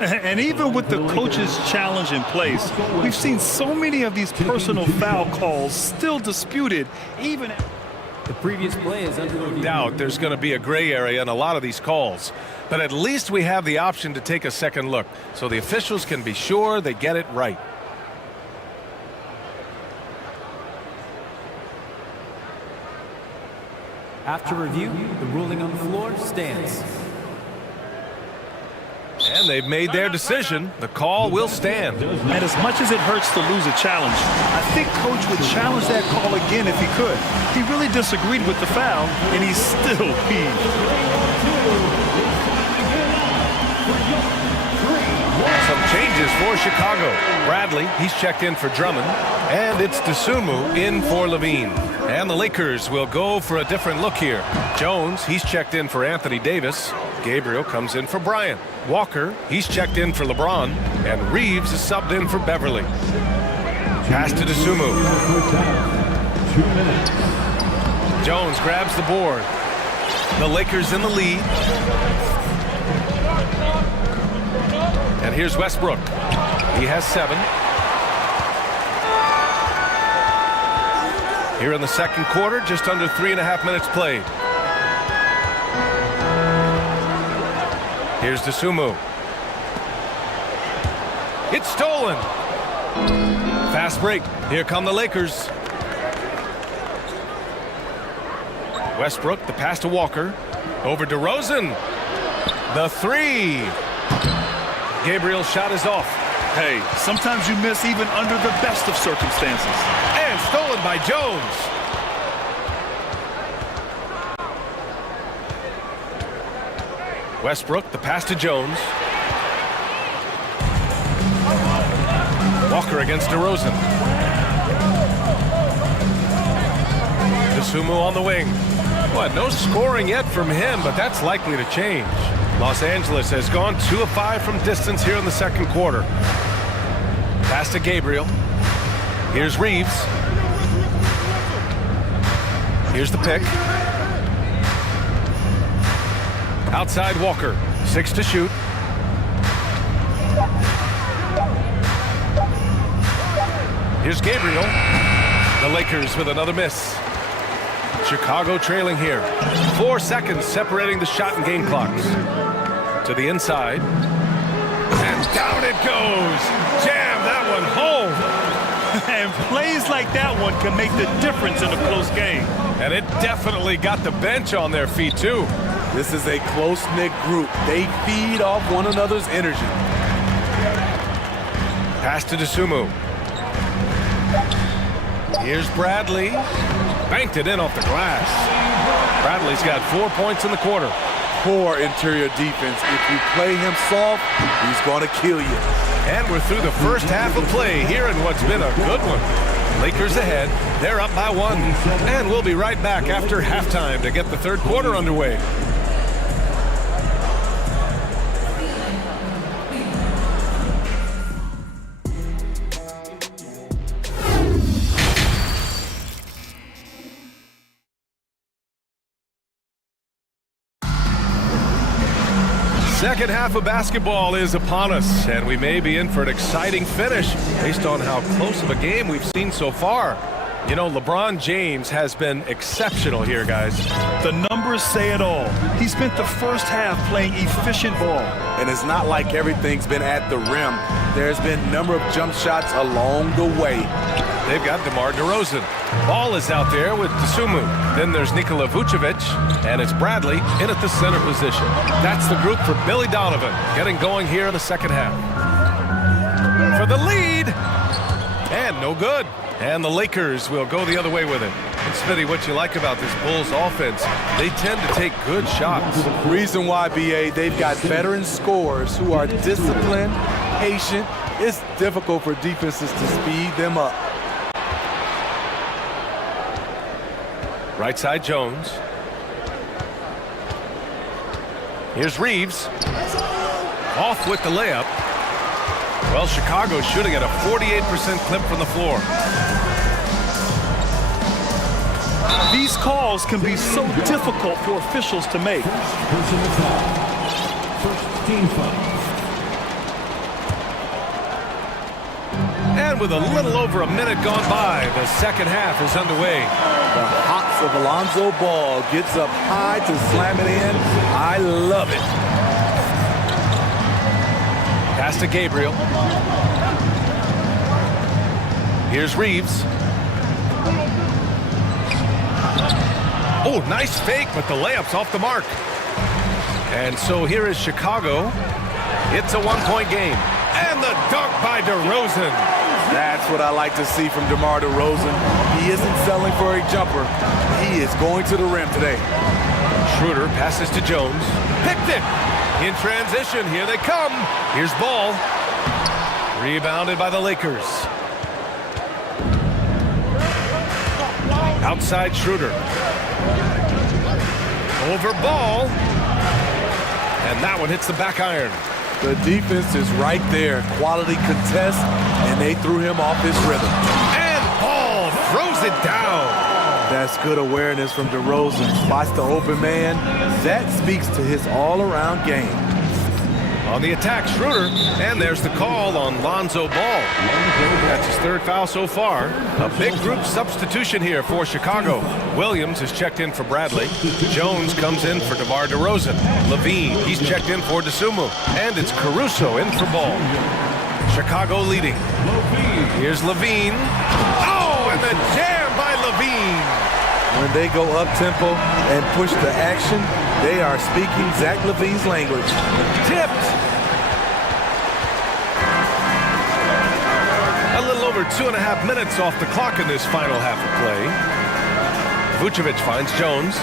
And even with the coach's challenge in place, we've seen so many of these personal foul calls still disputed, even... The previous play is under review. Doubt there's going to be a gray area in a lot of these calls. But at least we have the option to take a second look, so the officials can be sure they get it right. After review, the ruling on the floor stands. And they've made their decision. The call will stand. And as much as it hurts to lose a challenge, I think Coach would challenge that call again if he could. He really disagreed with the foul, and he's still peeved. Some changes for Chicago. Bradley, he's checked in for Drummond. And it's Dosunmu in for Levine. And the Lakers will go for a different look here. Jones, he's checked in for Anthony Davis. Gabriel comes in for Bryant. Walker, he's checked in for LeBron. And Reeves is subbed in for Beverly. Pass to Dosunmu. 2 minutes. Jones grabs the board. The Lakers in the lead. And here's Westbrook. He has 7. Here in the second quarter, just under 3.5 minutes played. Here's Dosunmu. It's stolen. Fast break. Here come the Lakers. Westbrook, the pass to Walker. Over DeRozan. The 3. Gabriel's shot is off. Hey, sometimes you miss even under the best of circumstances. And stolen by Jones. Westbrook, the pass to Jones. Walker against DeRozan. Dosunmu on the wing. What, no scoring yet from him, but that's likely to change. Los Angeles has gone 2 of 5 from distance here in the second quarter. Pass to Gabriel. Here's Reeves. Here's the pick. Outside Walker. 6 to shoot. Here's Gabriel. The Lakers with another miss. Chicago trailing here. 4 seconds separating the shot and game clocks. To the inside. And And down it goes. Jam that one home. And plays like that one can make the difference in a close game. And it definitely got the bench on their feet, too. This is a close-knit group. They feed off one another's energy. Pass to Dosumu. Here's Bradley. Banked it in off the glass. Bradley's got 4 points in the quarter. Poor interior defense. If you play him soft, he's going to kill you. And we're through the first half of play here in what's been a good one. Lakers ahead. They're up by 1. And we'll be right back after halftime to get the third quarter underway. Second half of basketball is upon us, and we may be in for an exciting finish based on how close of a game we've seen so far. You know, LeBron James has been exceptional here, guys. The numbers say it all. He spent the first half playing efficient ball. And it's not like everything's been at the rim. There's been a number of jump shots along the way. They've got DeMar DeRozan. Ball is out there with Dosumu. Then there's Nikola Vucevic, and it's Bradley in at the center position. That's the group for Billy Donovan, getting going here in the second half. For the lead, and no good. And the Lakers will go the other way with it. And Smitty, what you like about this Bulls offense, they tend to take good shots. Reason why, BA, they've got veteran scorers who are disciplined, patient. It's difficult for defenses to speed them up. Right side Jones. Here's Reeves. Off with the layup. Well, Chicago's shooting at a 48% clip from the floor. These calls can be so difficult for officials to make. First team foul. And with a little over a minute gone by, the second half is underway. The hops of Alonzo Ball gets up high to slam it in. I love it. Pass to Gabriel. Here's Reeves. Oh, nice fake, but the layup's off the mark. And so here is Chicago. It's a one-point game. And the dunk by DeRozan. That's what I like to see from DeMar DeRozan. He isn't selling for a jumper. He is going to the rim today. Schroeder passes to Jones. Picked it. In transition, here they come. Here's Ball. Rebounded by the Lakers. Outside Schroeder. Over Ball. And that one hits the back iron. The defense is right there. Quality contest, and they threw him off his rhythm. And Ball throws it down. That's good awareness from DeRozan. Spots the open man. That speaks to his all-around game. On the attack, Schroeder, and there's the call on Lonzo Ball. That's his third foul so far. A big group substitution here for Chicago. Williams is checked in for Bradley. Jones comes in for DeMar DeRozan. Levine, he's checked in for Dosumu. And it's Caruso in for Ball. Chicago leading. Here's Levine. Oh, and the jam by Levine. When they go up-tempo and push the action, they are speaking Zach LaVine's language. Tipped. A little over 2.5 minutes off the clock in this final half of play. Vucevic finds Jones.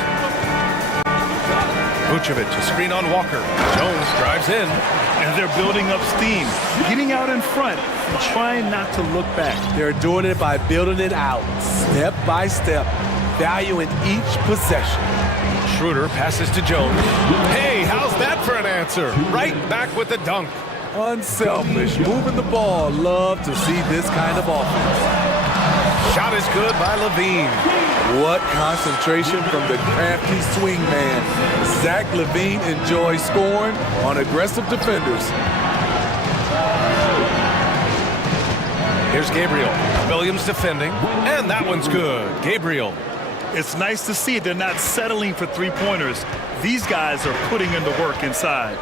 Vucevic, a screen on Walker. Jones drives in. And they're building up steam, getting out in front and trying not to look back. They're doing it by building it out, step by step, valuing each possession. Schroeder passes to Jones. Hey, how's that for an answer? Right back with the dunk. Unselfish, moving the ball. Love to see this kind of offense. Shot is good by Levine. What concentration from the crafty swing man. Zach LaVine enjoys scoring on aggressive defenders. Here's Gabriel. Williams defending, and that one's good. Gabriel. It's nice to see they're not settling for three-pointers. These guys are putting in the work inside.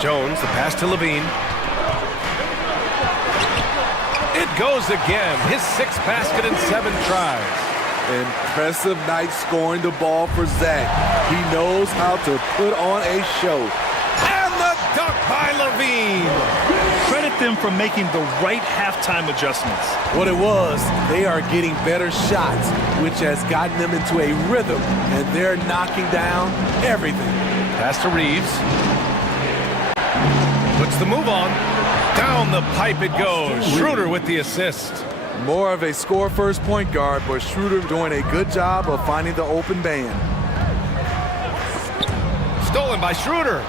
Jones, the pass to Levine. It goes again. His 6th basket in 7 tries. Impressive night scoring the ball for Zach. He knows how to put on a show. And the dunk by Levine. Credit them for making the right halftime adjustments. What it was, they are getting better shots, which has gotten them into a rhythm, and they're knocking down everything. Pass to Reeves. Puts the move on. Down the pipe it goes. Schroeder with the assist. More of a score-first point guard, but Schroeder doing a good job of finding the open man. Stolen by Schroeder.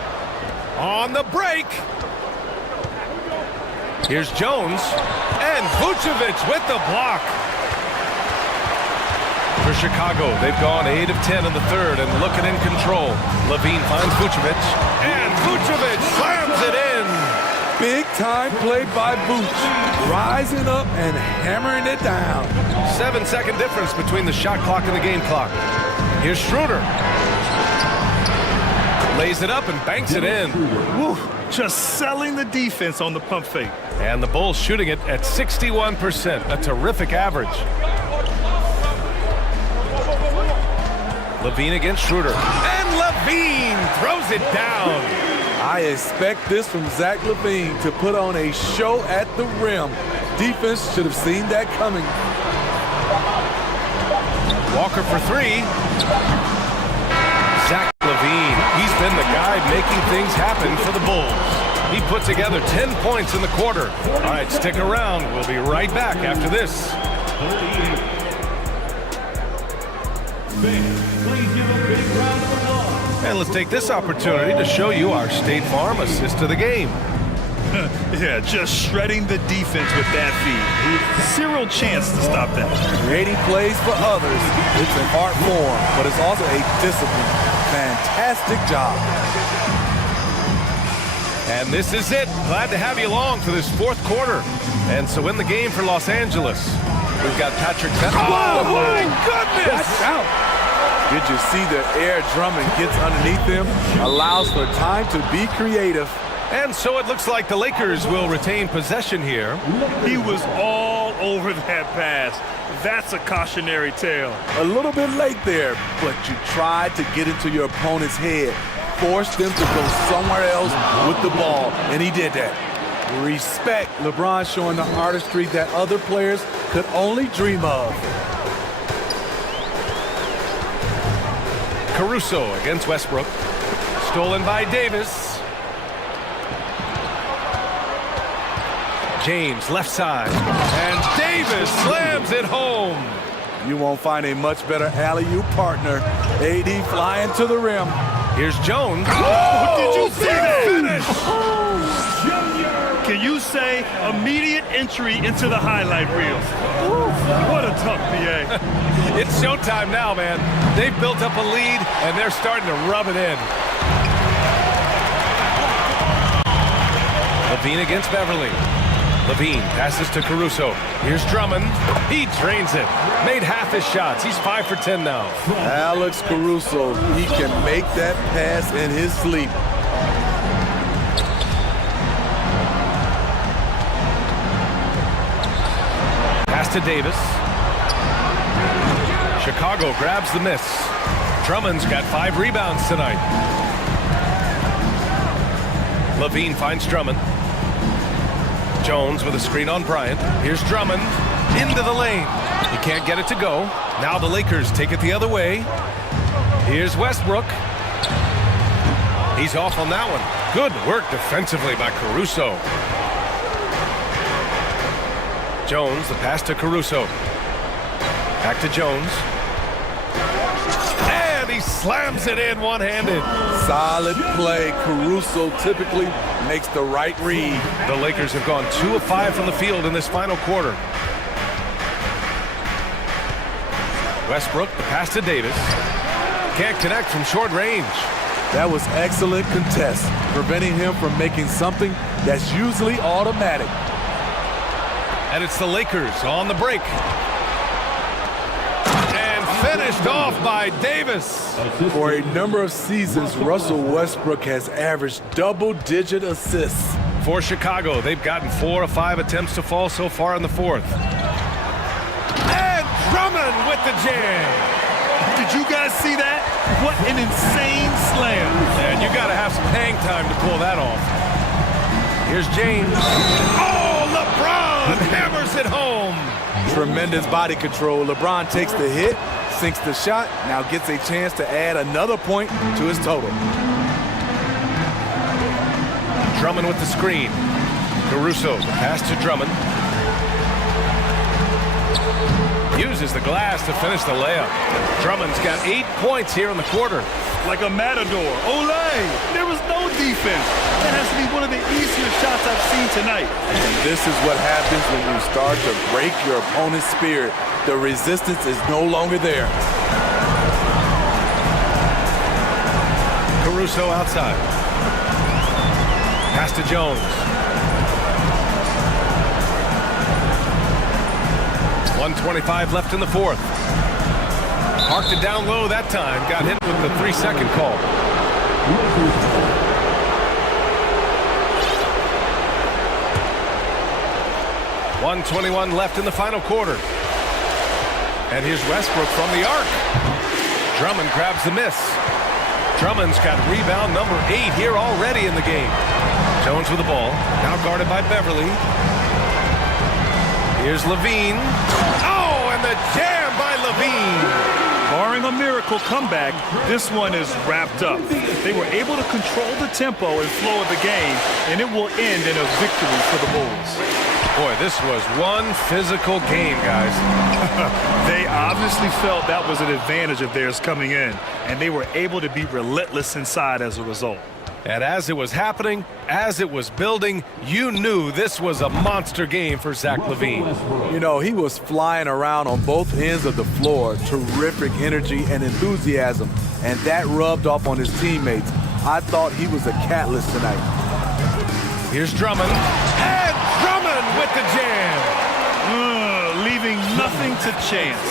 On the break. Here's Jones. And Vucevic with the block. For Chicago, they've gone 8 of 10 in the 3rd and looking in control. Levine finds Vucevic. And Vucevic slams it in. Big time play by Vooch, rising up and hammering it down. 7-second difference between the shot clock and the game clock. Here's Schroeder. Lays it up and banks it in. Woo, just selling the defense on the pump fake. And the Bulls shooting it at 61%, a terrific average. Levine against Schroeder. And Levine throws it down. I expect this from Zach LaVine to put on a show at the rim. Defense should have seen that coming. Walker for 3. Zach LaVine, he's been the guy making things happen for the Bulls. He put together 10 points in the quarter. All right, stick around. We'll be right back after this. Please give a big round of applause. And let's take this opportunity to show you our State Farm assist to the game. Yeah, just shredding the defense with that feed. Zero chance to stop that. Creating plays for others. It's an art form, but it's also a discipline. Fantastic job. And this is it. Glad to have you along for this 4th quarter. And so in the game for Los Angeles, we've got Patrick Beverly. Oh, my goodness! Watch out. Did you see the air Drummond gets underneath them? Allows for time to be creative. And so it looks like the Lakers will retain possession here. He was all over that pass. That's a cautionary tale. A little bit late there, but you tried to get into your opponent's head. Forced them to go somewhere else with the ball, and he did that. Respect. LeBron showing the artistry that other players could only dream of. Caruso against Westbrook. Stolen by Davis. James, left side. And Davis slams it home. You won't find a much better alley-oop partner. AD flying to the rim. Here's Jones. Oh, did you see that? Finish! Can you say immediate entry into the highlight reels? What a tough PA. It's showtime now, man. They've built up a lead, and they're starting to rub it in. Levine against Beverly. Levine passes to Caruso. Here's Drummond. He drains it. Made half his shots. He's 5 for 10 now. Alex Caruso, he can make that pass in his sleep. Pass to Davis. Chicago grabs the miss. Drummond's got 5 rebounds tonight. Levine finds Drummond. Jones with a screen on Bryant. Here's Drummond into the lane. He can't get it to go. Now the Lakers take it the other way. Here's Westbrook. He's off on that one. Good work defensively by Caruso. Jones, the pass to Caruso. Back to Jones. And he slams it in one-handed. Solid play. Caruso typically makes the right read. The Lakers have gone 2 of 5 from the field in this final quarter. Westbrook, the pass to Davis. Can't connect from short range. That was excellent contest, preventing him from making something that's usually automatic. And it's the Lakers on the break. And finished off by Davis. For a number of seasons, Russell Westbrook has averaged double-digit assists. For Chicago, they've gotten 4 of 5 attempts to fall so far in the fourth. And Drummond with the jam. Did you guys see that? What an insane slam. And you got to have some hang time to pull that off. Here's James. Oh, LeBron hammers it home. Tremendous body control. LeBron takes the hit, sinks the shot, now gets a chance to add another point to his total. Drummond with the screen. Caruso, the pass to Drummond. Uses the glass to finish the layup. Drummond's got 8 points here in the quarter. Like a matador. Olay! There was no defense. That has to be one of the easier shots I've seen tonight. And this is what happens when you start to break your opponent's spirit. The resistance is no longer there. Caruso outside. Pass to Jones. 1:25 left in the fourth. Marked it down low that time. Got hit with the 3-second call. 1:21 left in the final quarter. And here's Westbrook from the arc. Drummond grabs the miss. Drummond's got rebound number 8 here already in the game. Jones with the ball. Now guarded by Beverly. Here's Levine. Oh, and the jam by Levine. Barring a miracle comeback, this one is wrapped up. They were able to control the tempo and flow of the game, and it will end in a victory for the Bulls. Boy, this was one physical game, guys. They obviously felt that was an advantage of theirs coming in, and they were able to be relentless inside as a result. And as it was happening, as it was building, you knew this was a monster game for Zach LaVine. You know, he was flying around on both ends of the floor. Terrific energy and enthusiasm. And that rubbed off on his teammates. I thought he was a catalyst tonight. Here's Drummond. And Drummond with the jam. Leaving nothing to chance.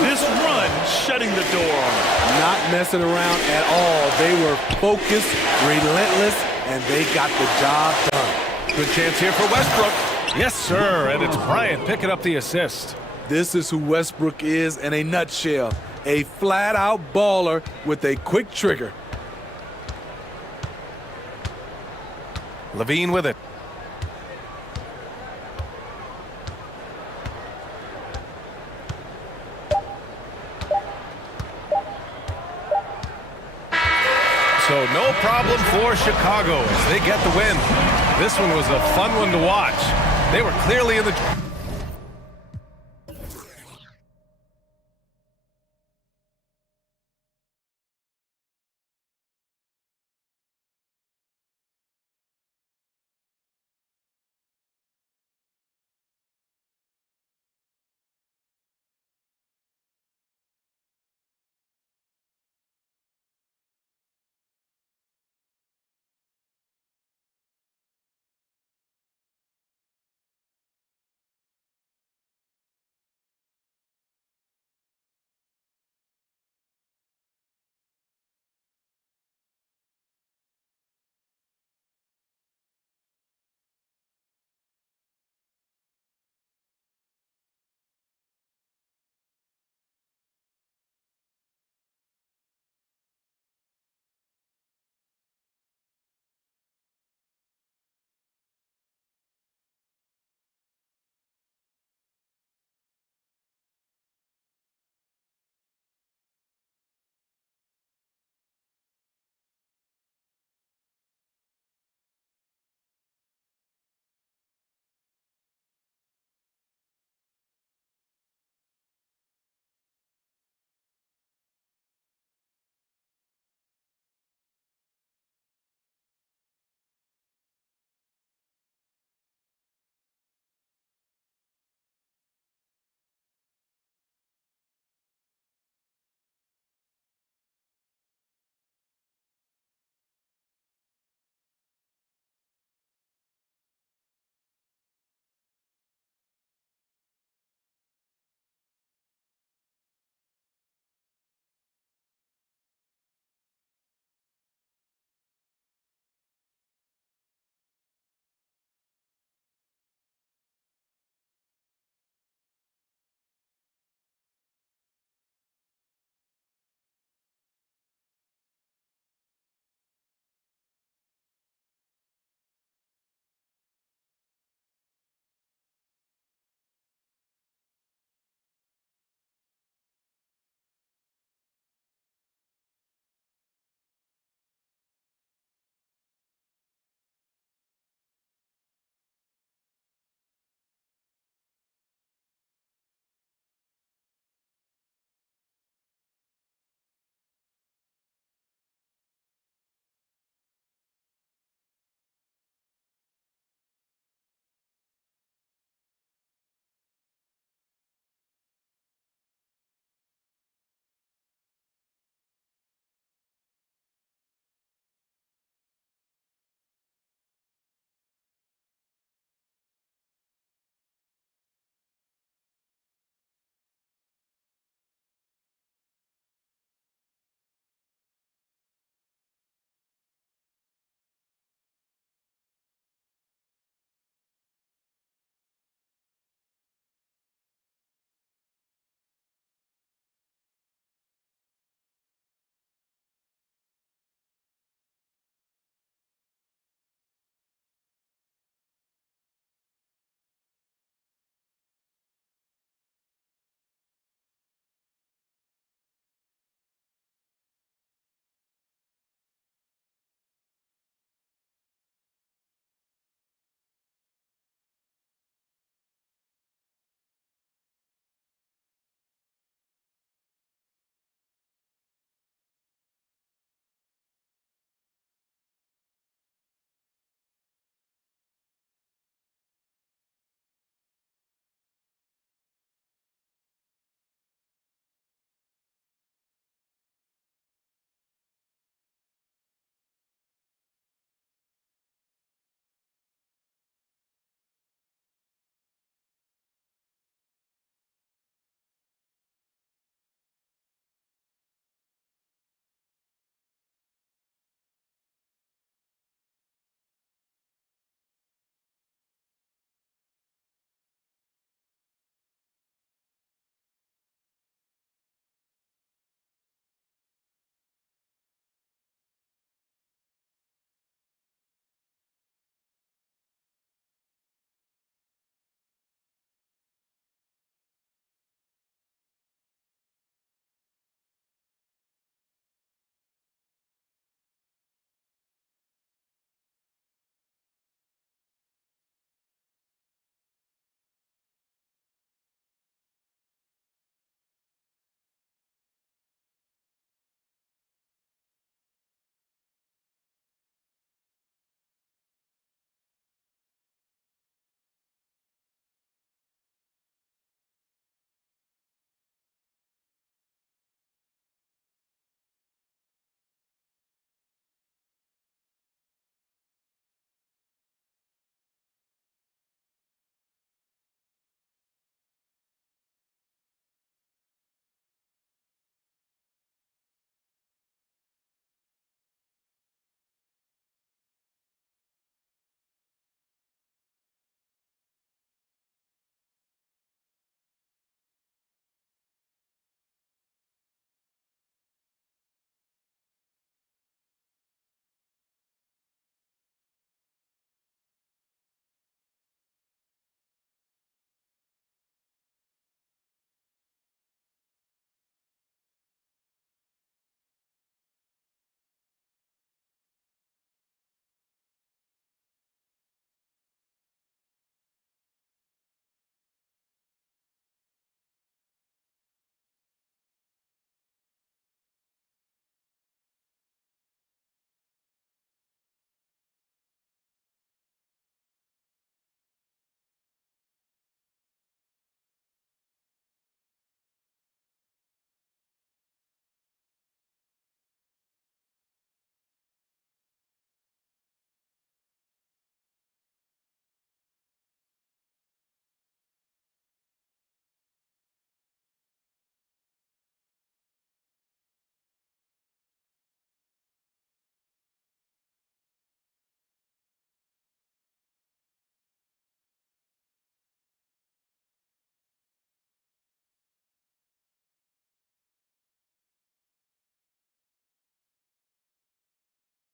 This run shutting the door on him. Not messing around at all. They were focused, relentless, and they got the job done. Good chance here for Westbrook. Yes, sir, and it's Bryant picking up the assist. This is who Westbrook is in a nutshell. A flat-out baller with a quick trigger. LaVine with it. So no problem for Chicago as they get the win. This one was a fun one to watch. They were clearly in the...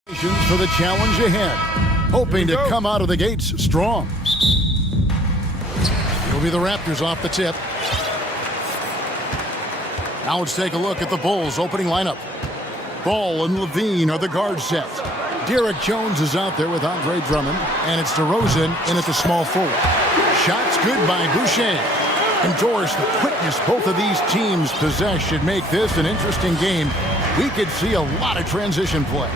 For the challenge ahead, hoping to come out of the gates strong. It'll be the Raptors off the tip. Now let's take a look at the Bulls' opening lineup. Ball and Levine are the guard set. Derek Jones is out there with Andre Drummond, and it's DeRozan in at the small forward. Shots good by Boucher. Endorse the quickness both of these teams possess should make this an interesting game. We could see a lot of transition play.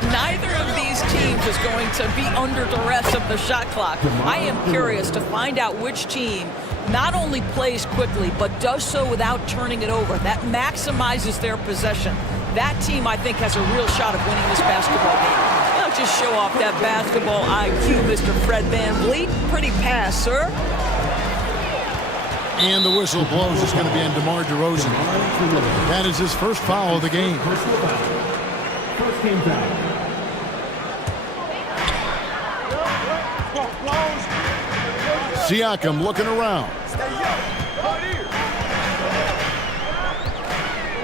Neither of these teams is going to be under duress of the shot clock. I am curious to find out which team not only plays quickly, but does so without turning it over. That maximizes their possession. That team, I think, has a real shot of winning this basketball game. Now just show off that basketball IQ, Mr. Fred VanVleet. Pretty pass, sir. And the whistle blows. It's going to be on DeMar DeRozan. That is his first foul of the game. First game foul. Siakam looking around.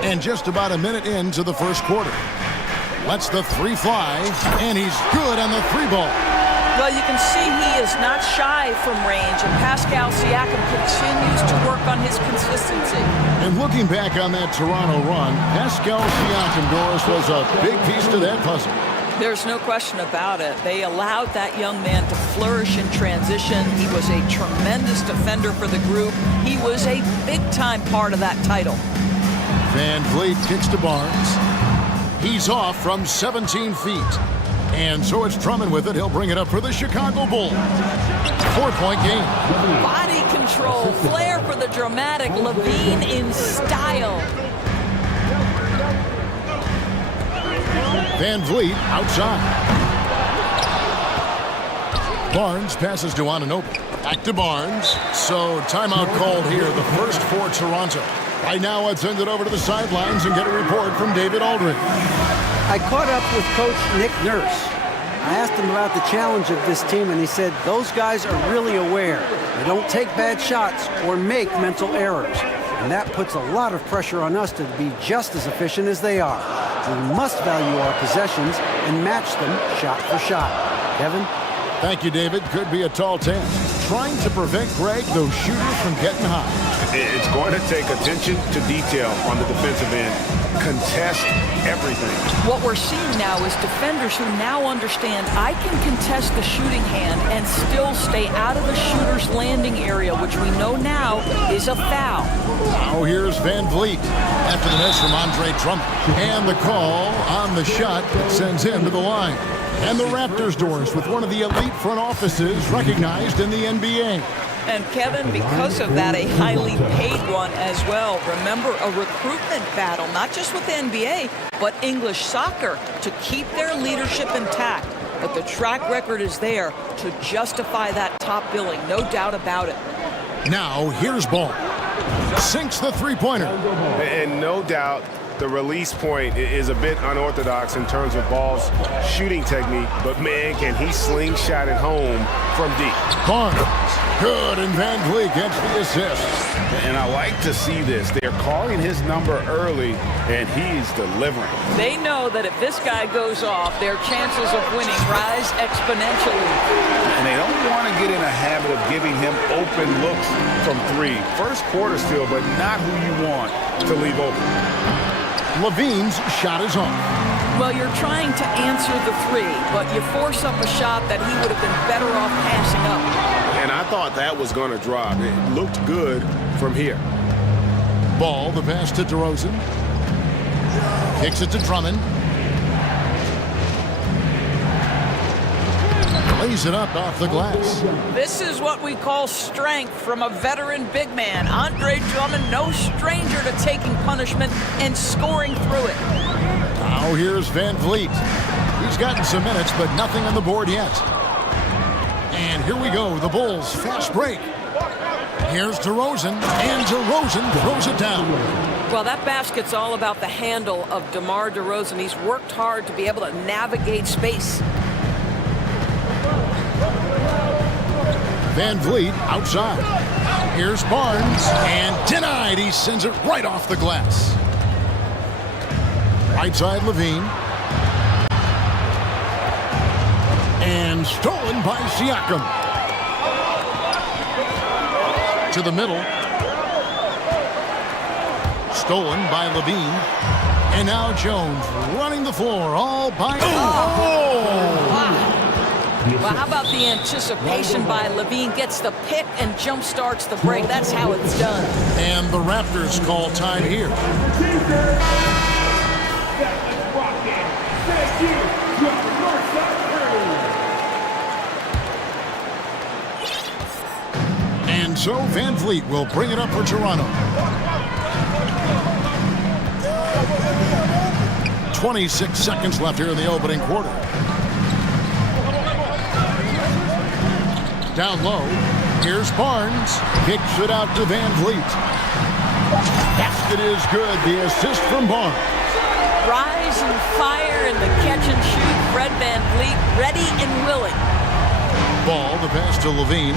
And just about a minute into the first quarter. Lets the three fly, and he's good on the three ball. Well, you can see he is not shy from range, and Pascal Siakam continues to work on his consistency. And looking back on that Toronto run, Pascal Siakam, Doris, was a big piece to that puzzle. There's no question about it. They allowed that young man to flourish in transition. He was a tremendous defender for the group. He was a big-time part of that title. VanVleet kicks to Barnes. He's off from 17 feet. And so it's Drummond with it. He'll bring it up for the Chicago Bulls. 4-point game. Body control, flair for the dramatic, Levine in style. VanVleet outside. Barnes passes to Anunoby. Back to Barnes. So timeout called here, the first for Toronto. Right now, let's send it over to the sidelines and get a report from David Aldridge. I caught up with Coach Nick Nurse. I asked him about the challenge of this team, and he said those guys are really aware. They don't take bad shots or make mental errors. And that puts a lot of pressure on us to be just as efficient as they are. We must value our possessions and match them shot for shot. Kevin? Thank you, David. Could be a tall task. Trying to prevent Greg, those shooters, from getting hot. It's going to take attention to detail on the defensive end. Contest everything. What we're seeing now is defenders who now understand I can contest the shooting hand and still stay out of the shooter's landing area, which we know now is a foul. Now here's VanVleet after the miss from Andre Drummond. And the call on the shot that sends him to the line. And the Raptors, Doris, with one of the elite front offices recognized in the NBA. And Kevin, because of that, a highly paid one as well. Remember, a recruitment battle, not just with the NBA, but English soccer to keep their leadership intact. But the track record is there to justify that top billing, no doubt about it. Now, here's Ball. Sinks the three-pointer. And no doubt, the release point is a bit unorthodox in terms of Ball's shooting technique, but man, can he slingshot it home from deep. Barnes, good, and VanVleet gets the assist. And I like to see this. They're calling his number early, and he's delivering. They know that if this guy goes off, their chances of winning rise exponentially. And they don't want to get in a habit of giving him open looks from three. First quarter still, but not who you want to leave open. Levine's shot is on. Well, you're trying to answer the three, but you force up a shot that he would have been better off passing up. And I thought that was going to drop. It looked good from here. Ball, the pass to DeRozan. Kicks it to Drummond. Lays it up off the glass. This is what we call strength from a veteran big man. Andre Drummond, no stranger to taking punishment and scoring through it. Now here's VanVleet. He's gotten some minutes, but nothing on the board yet. And here we go, the Bulls fast break. Here's DeRozan, and DeRozan throws it down. Well, that basket's all about the handle of DeMar DeRozan. He's worked hard to be able to navigate space. VanVleet outside. Here's Barnes, and denied. He sends it right off the glass. Right side, Levine. and stolen by Siakam. To the middle. Stolen by Levine. And now Jones running the floor all by... Wow. Well, how about the anticipation by Levine? Gets the pick and jump starts the break. That's how it's done. And the Raptors call time here. And so Van Vliet will bring it up for Toronto. 26 seconds left here in the opening quarter. Down low. Here's Barnes. Kicks it out to Van Vliet. Basket is good. The assist from Barnes. Rise and fire in the catch and shoot. Fred Van Vliet ready and willing. Ball, the pass to Levine.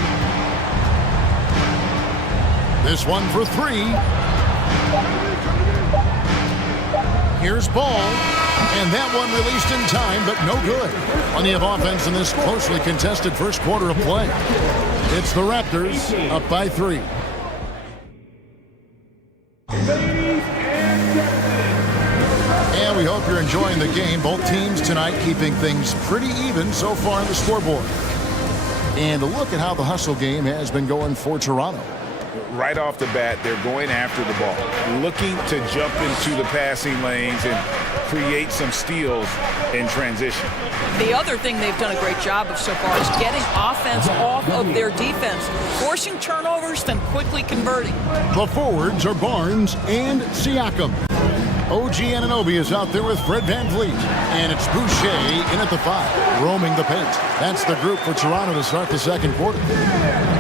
This one for three. Here's Ball. And that one released in time, but no good. Plenty of offense in this closely contested first quarter of play. It's the Raptors up by 3. And we hope you're enjoying the game. Both teams tonight keeping things pretty even so far on the scoreboard. And a look at how the hustle game has been going for Toronto. Right off the bat, they're going after the ball, looking to jump into the passing lanes and create some steals in transition. The other thing they've done a great job of so far is getting offense off of their defense, forcing turnovers, then quickly converting. The forwards are Barnes and Siakam. OG Anunoby is out there with Fred Van Vliet. And it's Boucher in at the 5, roaming the paint. That's the group for Toronto to start the second quarter.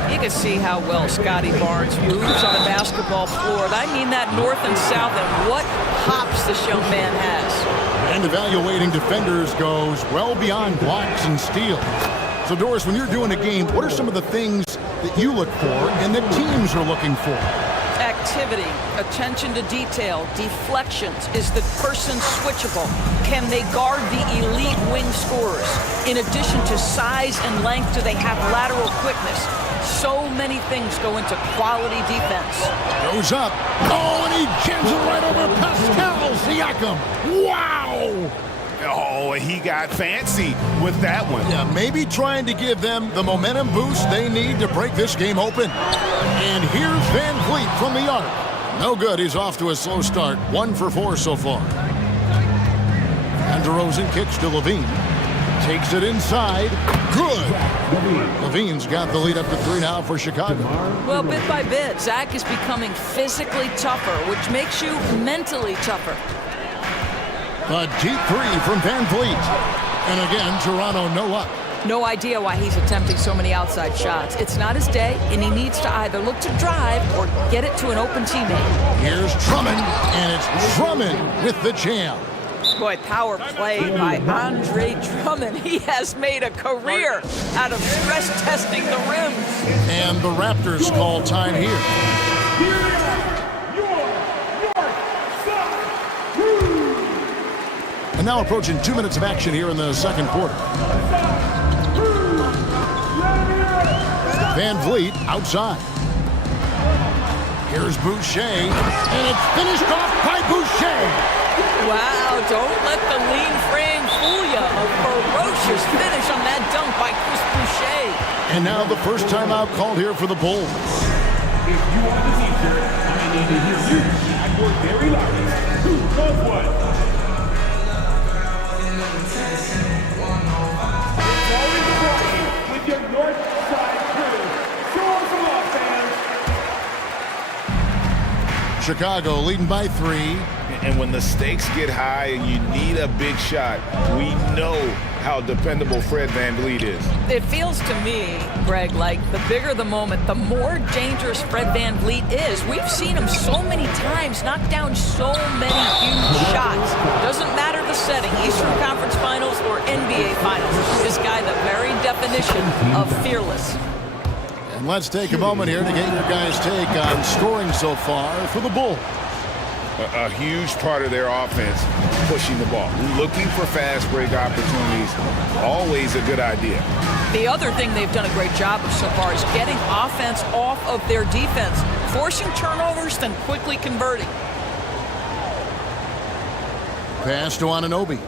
You can see how well Scotty Barnes moves on a basketball floor. I mean that north and south, and what hops this young man has. And evaluating defenders goes well beyond blocks and steals. So, Doris, when you're doing a game, what are some of the things that you look for and that teams are looking for? Activity, attention to detail, deflections. Is the person switchable? Can they guard the elite wing scorers? In addition to size and length, do they have lateral quickness? So many things go into quality defense. Goes up. Oh, and he jams it right over Pascal Siakam. Wow! Oh, he got fancy with that one. Yeah, maybe trying to give them the momentum boost they need to break this game open. And here's Van Vliet from the arc. No good. He's off to a slow start. 1 for 4 so far. And DeRozan kicks to Levine. Takes it inside. Good. Levine's got the lead up to 3 now for Chicago. Well, bit by bit, Zach is becoming physically tougher, which makes you mentally tougher. A deep 3 from Van Vliet. And again, Toronto no up. No idea why he's attempting so many outside shots. It's not his day, and he needs to either look to drive or get it to an open teammate. Here's Drummond, and it's Drummond with the jam. Boy, power play by Andre Drummond. He has made a career out of stress testing the rims. And the Raptors call time here. And now approaching 2 minutes of action here in the second quarter. Van Vliet outside. Here's Boucher, and it's finished off by Boucher. Wow, don't let the lean frame fool you. A ferocious finish on that dunk by Chris Boucher. And now the first timeout called here for the Bulls. If you want the t-shirt, I need to hear you shout your very loudest. Who knows what? With your North Side crew. Show them some love, fans. Chicago leading by 3. And when the stakes get high and you need a big shot, we know how dependable Fred Van Vliet is. It feels to me, Greg, like the bigger the moment, the more dangerous Fred Van Vliet is. We've seen him so many times knock down so many huge shots. Doesn't matter the setting, Eastern Conference Finals or NBA Finals. This guy, the very definition of fearless. And let's take a moment here to get your guys' take on scoring so far for the Bulls. a huge part of their offense, pushing the ball. Looking for fast break opportunities, always a good idea. The other thing they've done a great job of so far is getting offense off of their defense, forcing turnovers, then quickly converting. Pass to Anunoby.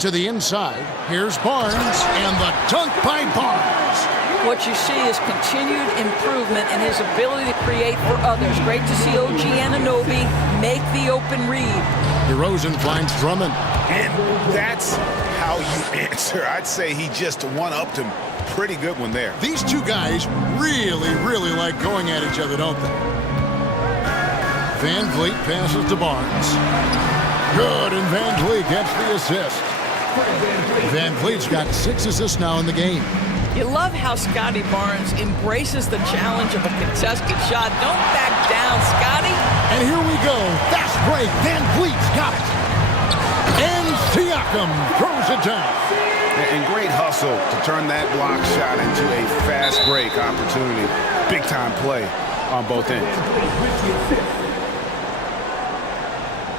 To the inside. Here's Barnes, and the dunk by Barnes. What you see is continued improvement in his ability to create for others. Great to see OG Anunoby make the open read. DeRozan finds Drummond. And that's how you answer. I'd say he just one-upped him. Pretty good one there. These two guys really, really like going at each other, don't they? Van Vliet passes to Barnes. Good, and Van Vliet gets the assist. Van Vliet's got 6 assists now in the game. You love how Scotty Barnes embraces the challenge of a contested shot. Don't back down, Scotty. And here we go. Fast break. Van Vliet's got it. And Siakam throws it down. And great hustle to turn that block shot into a fast break opportunity. Big time play on both ends.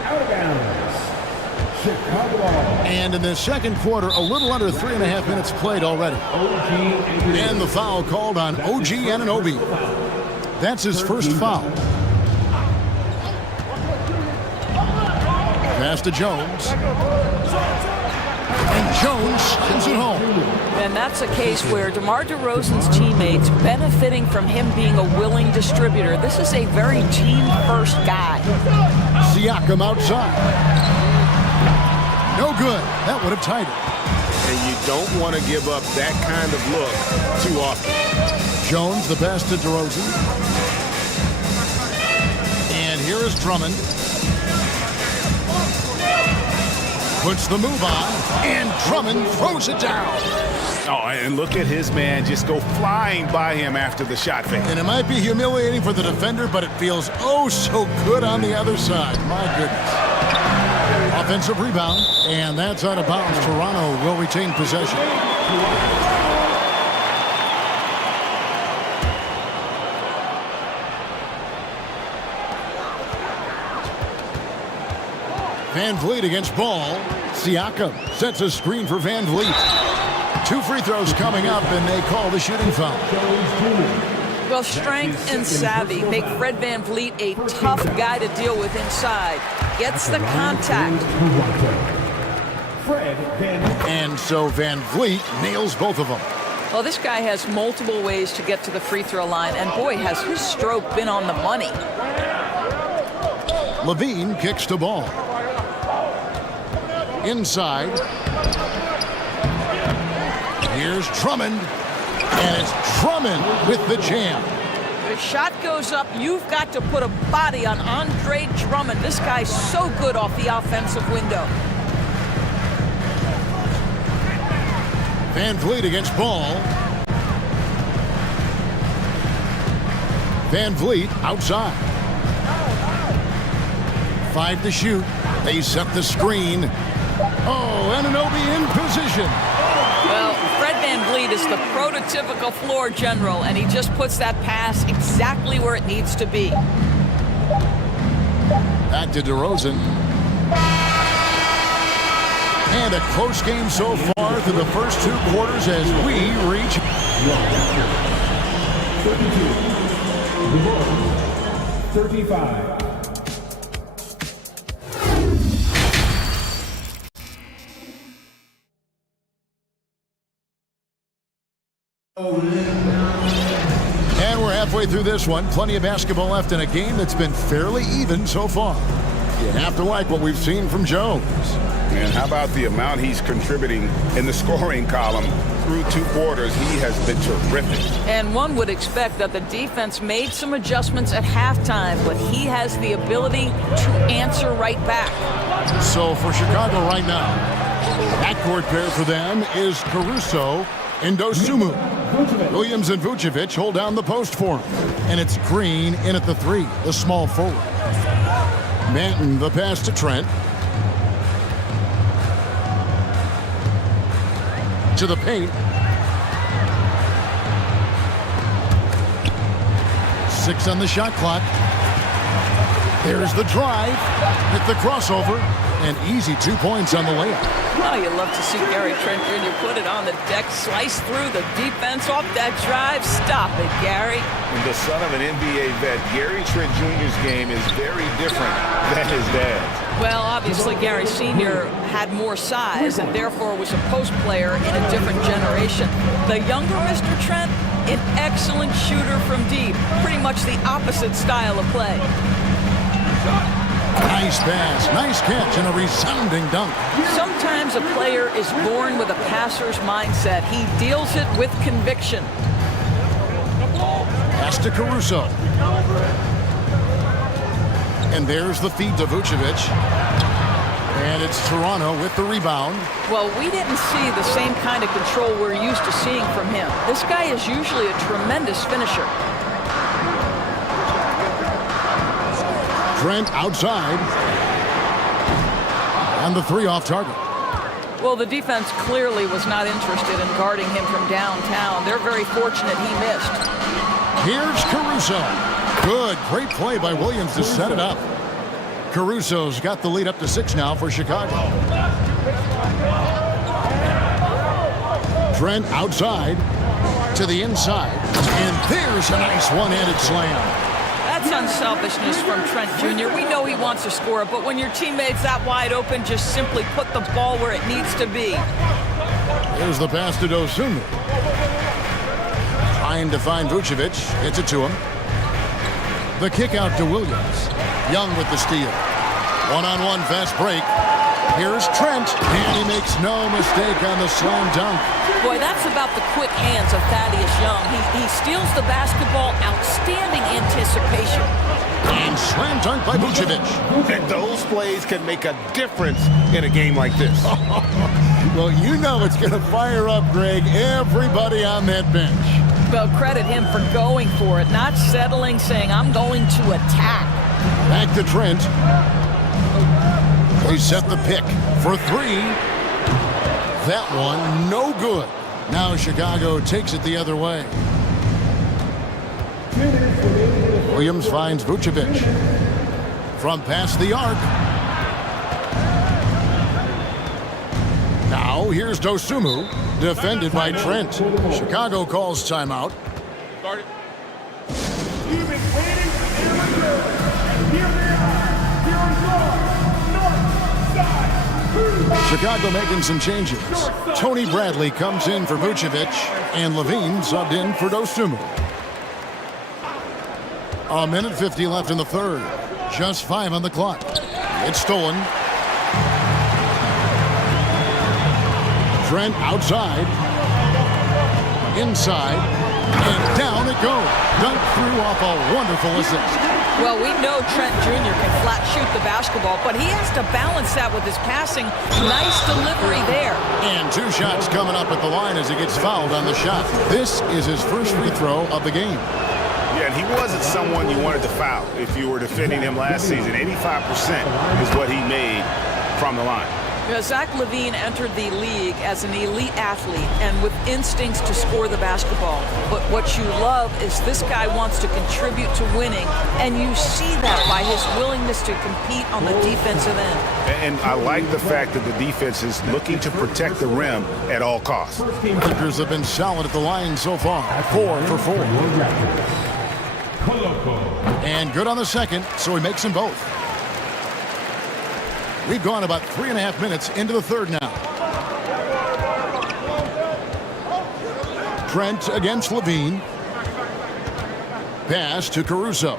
Out of bounds. Chicago. And in the second quarter, a little under 3.5 minutes played already. And the foul called on OG Anunoby. That's his first foul. Pass to Jones. And Jones sends it home. And that's a case where DeMar DeRozan's teammates benefiting from him being a willing distributor. This is a very team-first guy. Siakam outside. No good. That would have tied it. And you don't want to give up that kind of look too often. Jones, the best to DeRozan. And here is Drummond. Puts the move on, and Drummond throws it down. Oh, and look at his man just go flying by him after the shot fake. And it might be humiliating for the defender, but it feels oh so good on the other side. My goodness. Offensive rebound, and that's out of bounds. Toronto will retain possession. Van Vliet against Ball. Siakam sets a screen for Van Vliet. 2 free throws coming up, and they call the shooting foul. Well, strength and savvy make Fred Van Vliet a tough guy to deal with inside. Gets the contact. And so Van Vliet nails both of them. Well, this guy has multiple ways to get to the free throw line, and boy, has his stroke been on the money. Levine kicks to Ball. Inside. Here's Drummond. And it's Drummond with the jam. The shot goes up. You've got to put a body on Andre Drummond. This guy's so good off the offensive window. Van Vliet against Ball. Van Vliet outside. 5 to shoot. They set the screen. Oh, Anunoby in position. Well, Fred Van Vliet is the prototypical floor general, and he just puts that pass exactly where it needs to be. Back to DeRozan. And a close game so far through the first 2 quarters as we reach 35. And we're halfway through this one. Plenty of basketball left in a game that's been fairly even so far. You have to like what we've seen from Jones. And how about the amount he's contributing in the scoring column through 2 quarters? He has been terrific. And one would expect that the defense made some adjustments at halftime, but he has the ability to answer right back. So for Chicago right now, backcourt pair for them is Caruso and Dosunmu. Williams and Vucevic hold down the post for him. And it's Green in at the 3, the small forward. Manton, the pass to Trent. To the paint. 6 on the shot clock. There's the drive, hit the crossover, and easy 2 points on the layup. Oh, you love to see Gary Trent Jr. put it on the deck, slice through the defense off that drive. Stop it, Gary. And the son of an NBA vet, Gary Trent Jr.'s game is very different than his dad's. Well, obviously, Gary Sr. had more size and therefore was a post player in a different generation. The younger Mr. Trent, an excellent shooter from deep. Pretty much the opposite style of play. Nice pass, nice catch, and a resounding dunk. Sometimes a player is born with a passer's mindset. He deals it with conviction. Pass to Caruso. And there's the feed to Vucevic. And it's Toronto with the rebound. Well, we didn't see the same kind of control we're used to seeing from him. This guy is usually a tremendous finisher. Trent outside. And the three off target. Well, the defense clearly was not interested in guarding him from downtown. They're very fortunate he missed. Here's Caruso. Good, great play by Williams to set it up. Caruso's got the lead up to 6 now for Chicago. Trent outside to the inside. And there's a nice one-handed slam. That's unselfishness from Trent Jr. We know he wants to score, but when your teammate's that wide open, just simply put the ball where it needs to be. Here's the pass to Dosunmu. Trying to find Vucevic. Gets it to him. The kick out to Williams. Young with the steal. One-on-one fast break. Here's Trent, and he makes no mistake on the slam dunk. Boy, that's about the quick hands of Thaddeus Young. He steals the basketball, outstanding anticipation. And slam dunk by Vucevic. And those plays can make a difference in a game like this. Well, you know it's going to fire up, Greg, everybody on that bench. Well, credit him for going for it, not settling, saying, I'm going to attack. Back to Trent. They set the pick for 3. That one, no good. Now Chicago takes it the other way. Williams finds Vucevic. From past the arc. Now here's Dosunmu, defended by Trent. Chicago calls timeout. Started. You've been waiting for years, and here they are. Here we go. Chicago making some changes. Tony Bradley comes in for Vucevic, and Levine subbed in for Dosunmu. 1:50 left in the third. Just 5 on the clock. It's stolen. Trent outside. Inside. And down it goes. Dunked through off a wonderful assist. Well, we know Trent Jr. can flat shoot the basketball, but he has to balance that with his passing. Nice delivery there. And 2 shots coming up at the line as he gets fouled on the shot. This is his first free throw of the game. Yeah, and he wasn't someone you wanted to foul if you were defending him last season. 85% is what he made from the line. Zach LaVine entered the league as an elite athlete and with instincts to score the basketball. But what you love is this guy wants to contribute to winning, and you see that by his willingness to compete on the defensive end. And I like the fact that the defense is looking to protect the rim at all costs. Lakers have been solid at the line so far. 4 for 4. And good on the second, so he makes them both. We've gone about 3.5 minutes into the third now. Trent against Levine. Pass to Caruso.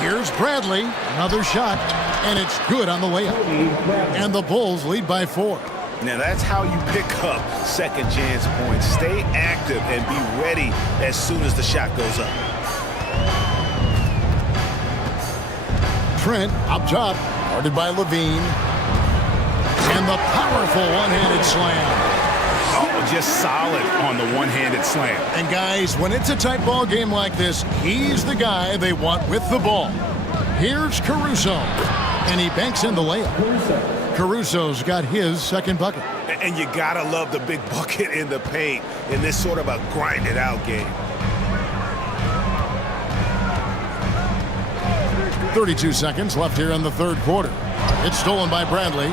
Here's Bradley. Another shot, and it's good on the layup. And the Bulls lead by 4. Now that's how you pick up second chance points. Stay active and be ready as soon as the shot goes up. Trent up top, guarded by Levine. And the powerful one-handed slam. Oh, just solid on the one-handed slam. And guys, when it's a tight ball game like this, he's the guy they want with the ball. Here's Caruso. And he banks in the layup. Caruso's got his second bucket. And you gotta love the big bucket in the paint in this sort of a grind-it-out game. 32 seconds left here in the third quarter. It's stolen by Bradley.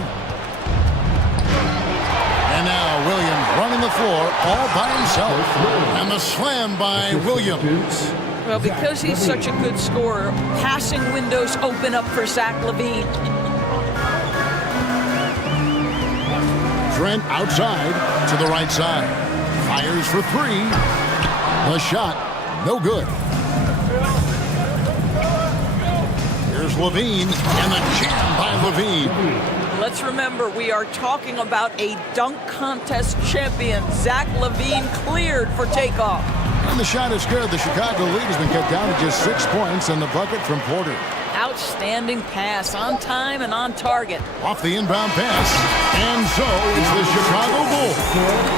And now Williams running the floor all by himself. And the slam by Williams. Well, because he's such a good scorer, passing windows open up for Zach LaVine. Trent outside to the right side. Fires for three. The shot, no good. Here's LaVine, and the jam by LaVine. Let's remember, we are talking about a dunk contest champion. Zach LaVine cleared for takeoff. And the shot is good. The Chicago lead has been cut down to just 6 points, and the bucket from Porter. Outstanding pass, on time and on target. Off the inbound pass. And so it's the Chicago Bulls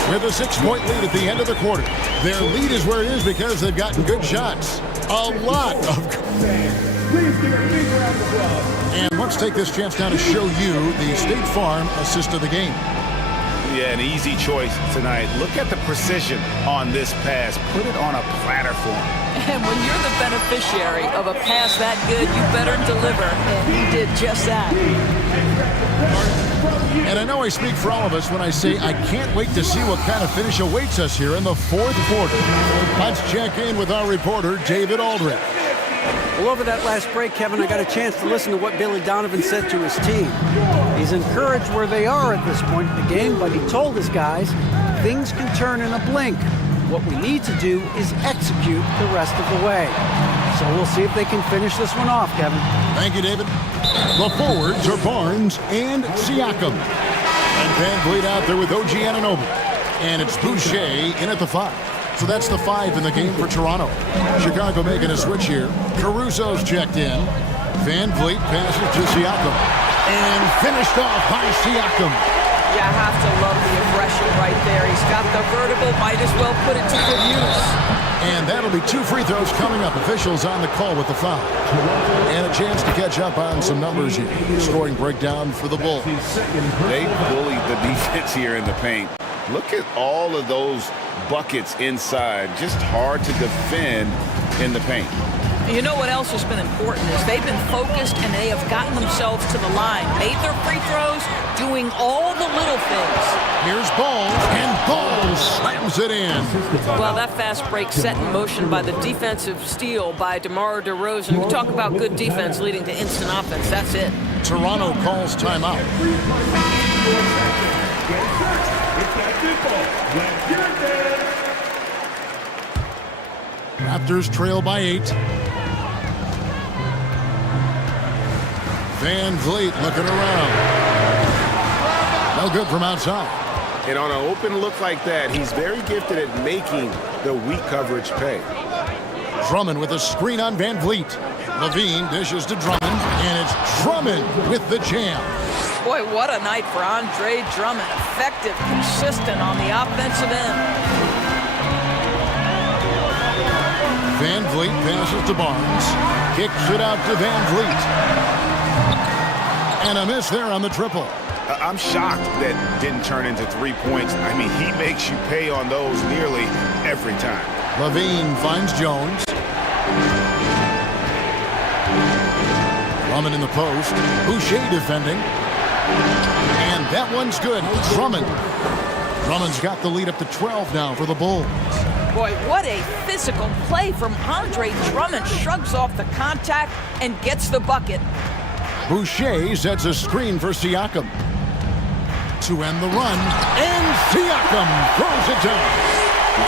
with a 6-point lead at the end of the quarter. Their lead is where it is because they've gotten good shots. A lot of... And let's take this chance now to show you the State Farm assist of the game. Yeah, an easy choice tonight. Look at the precision on this pass. Put it on a platter for him. And when you're the beneficiary of a pass that good, you better deliver. And he did just that. And I know I speak for all of us when I say I can't wait to see what kind of finish awaits us here in the fourth quarter. Let's check in with our reporter, David Aldridge. Well, over that last break, Kevin, I got a chance to listen to what Billy Donovan said to his team. He's encouraged where they are at this point in the game, but he told his guys things can turn in a blink. What we need to do is execute the rest of the way. So we'll see if they can finish this one off, Kevin. Thank you, David. The forwards are Barnes and Siakam. And Van Vliet out there with OG Anunoby. And it's Boucher in at the 5. So that's the 5 in the game for Toronto. Chicago making a switch here. Caruso's checked in. Van Vliet passes to Siakam. And finished off by Siakam. You have to love the aggression right there. He's got the vertical, might as well put it to good use. And that'll be 2 free throws coming up. Officials on the call with the foul. And a chance to catch up on some numbers here. Scoring breakdown for the Bulls. They bullied the defense here in the paint. Look at all of those buckets inside. Just hard to defend in the paint. You know what else has been important is they've been focused and they have gotten themselves to the line, made their free throws, doing all the little things. Here's Ball, and Ball slams it in. Well, that fast break set in motion by the defensive steal by DeMar DeRozan. We talk about good defense leading to instant offense. That's it. Toronto calls timeout. Raptors trail by 8. Van Vliet looking around. No good from outside. And on an open look like that, he's very gifted at making the weak coverage pay. Drummond with a screen on Van Vliet. LaVine dishes to Drummond, and it's Drummond with the jam. Boy, what a night for Andre Drummond. Effective, consistent on the offensive end. Van Vliet passes to Barnes. Kicks it out to Van Vliet. And a miss there on the triple. I'm shocked that didn't turn into 3 points. I mean, he makes you pay on those nearly every time. LaVine finds Jones. Drummond in the post. Boucher defending. And that one's good. Drummond. Drummond's got the lead up to 12 now for the Bulls. Boy, what a physical play from Andre Drummond. Shrugs off the contact and gets the bucket. Boucher sets a screen for Siakam. To end the run, and Siakam throws it down.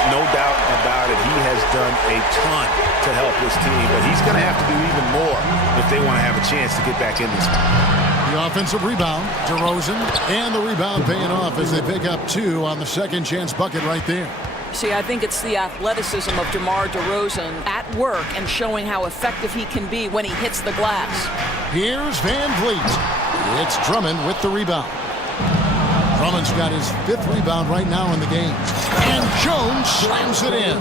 No doubt about it, he has done a ton to help this team, but he's going to have to do even more if they want to have a chance to get back in this one. The offensive rebound, DeRozan, and the rebound paying off as they pick up 2 on the second chance bucket right there. See, I think it's the athleticism of DeMar DeRozan at work and showing how effective he can be when he hits the glass. Here's Van Vliet. It's Drummond with the rebound. Drummond's got his 5th rebound right now in the game. And Jones slams it in.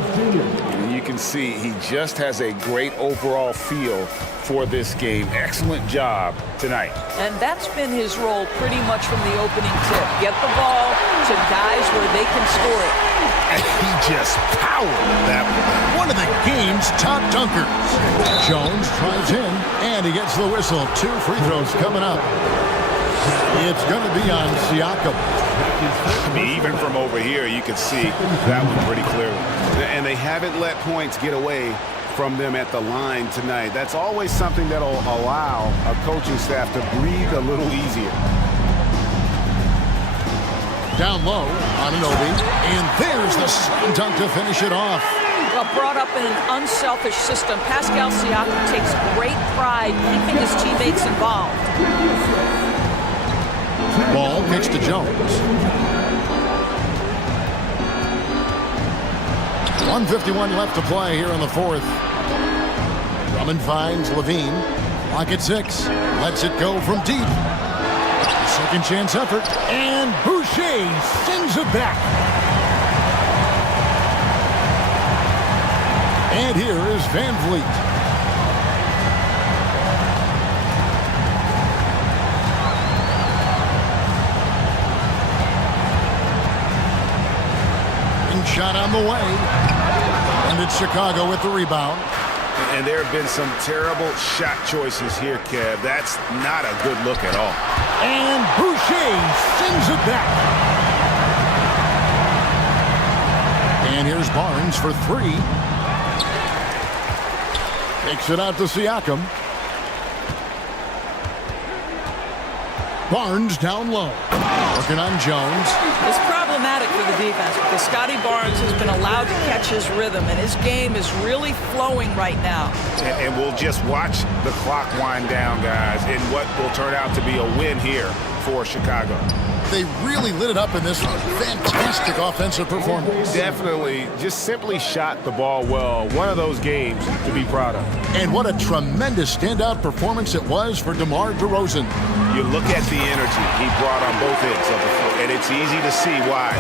You you can see he just has a great overall feel for this game. Excellent job tonight. And that's been his role pretty much from the opening tip. Get the ball to guys where they can score it. And he just powered that one of the game's top dunkers. Jones drives in, and he gets the whistle. 2 free throws coming up. It's going to be on Siakam. I mean, even from over here, you can see that one pretty clearly. And they haven't let points get away from them at the line tonight. That's always something that'll allow a coaching staff to breathe a little easier. Down low, Anunoby, and there's the slam dunk to finish it off. Well, brought up in an unselfish system, Pascal Siakam takes great pride keeping his teammates involved. Ball pitch to Jones. 1:51 left to play here in the fourth. Drummond finds Levine. Lock at 6. Lets it go from deep. Second chance effort. And Boucher sends it back. And here is Van Vliet. Shot on the way. And it's Chicago with the rebound. And there have been some terrible shot choices here, Kev. That's not a good look at all. And Boucher sends it back. And here's Barnes for 3. Takes it out to Siakam. Barnes down low. Working on Jones. It's problematic for the defense because Scotty Barnes has been allowed to catch his rhythm, and his game is really flowing right now. And we'll just watch the clock wind down, guys, in what will turn out to be a win here for Chicago. They really lit it up in this one. Fantastic offensive performance. Definitely just simply shot the ball well. One of those games to be proud of. And what a tremendous standout performance it was for DeMar DeRozan. You look at the energy he brought on both ends of the floor, and it's easy to see why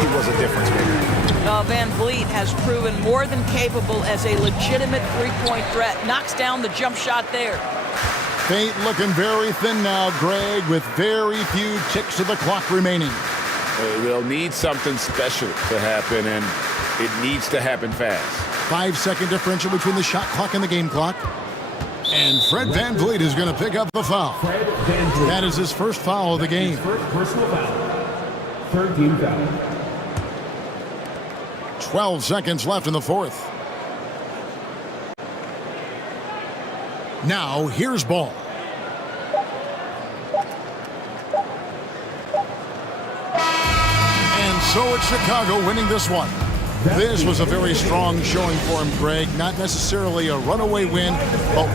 he was a difference maker. Van Vliet has proven more than capable as a legitimate three-point threat. Knocks down the jump shot there. Fate looking very thin now, Greg, with very few ticks of the clock remaining. They'll need something special to happen, and it needs to happen fast. 5-second differential between the shot clock and the game clock. And Fred Van Vliet is going to pick up the foul. That is his first foul of the game. First personal foul. Third team foul. 12 seconds left in the fourth. Now, here's Ball. And so it's Chicago winning this one. This was a very strong showing for him, Greg. Not necessarily a runaway win, but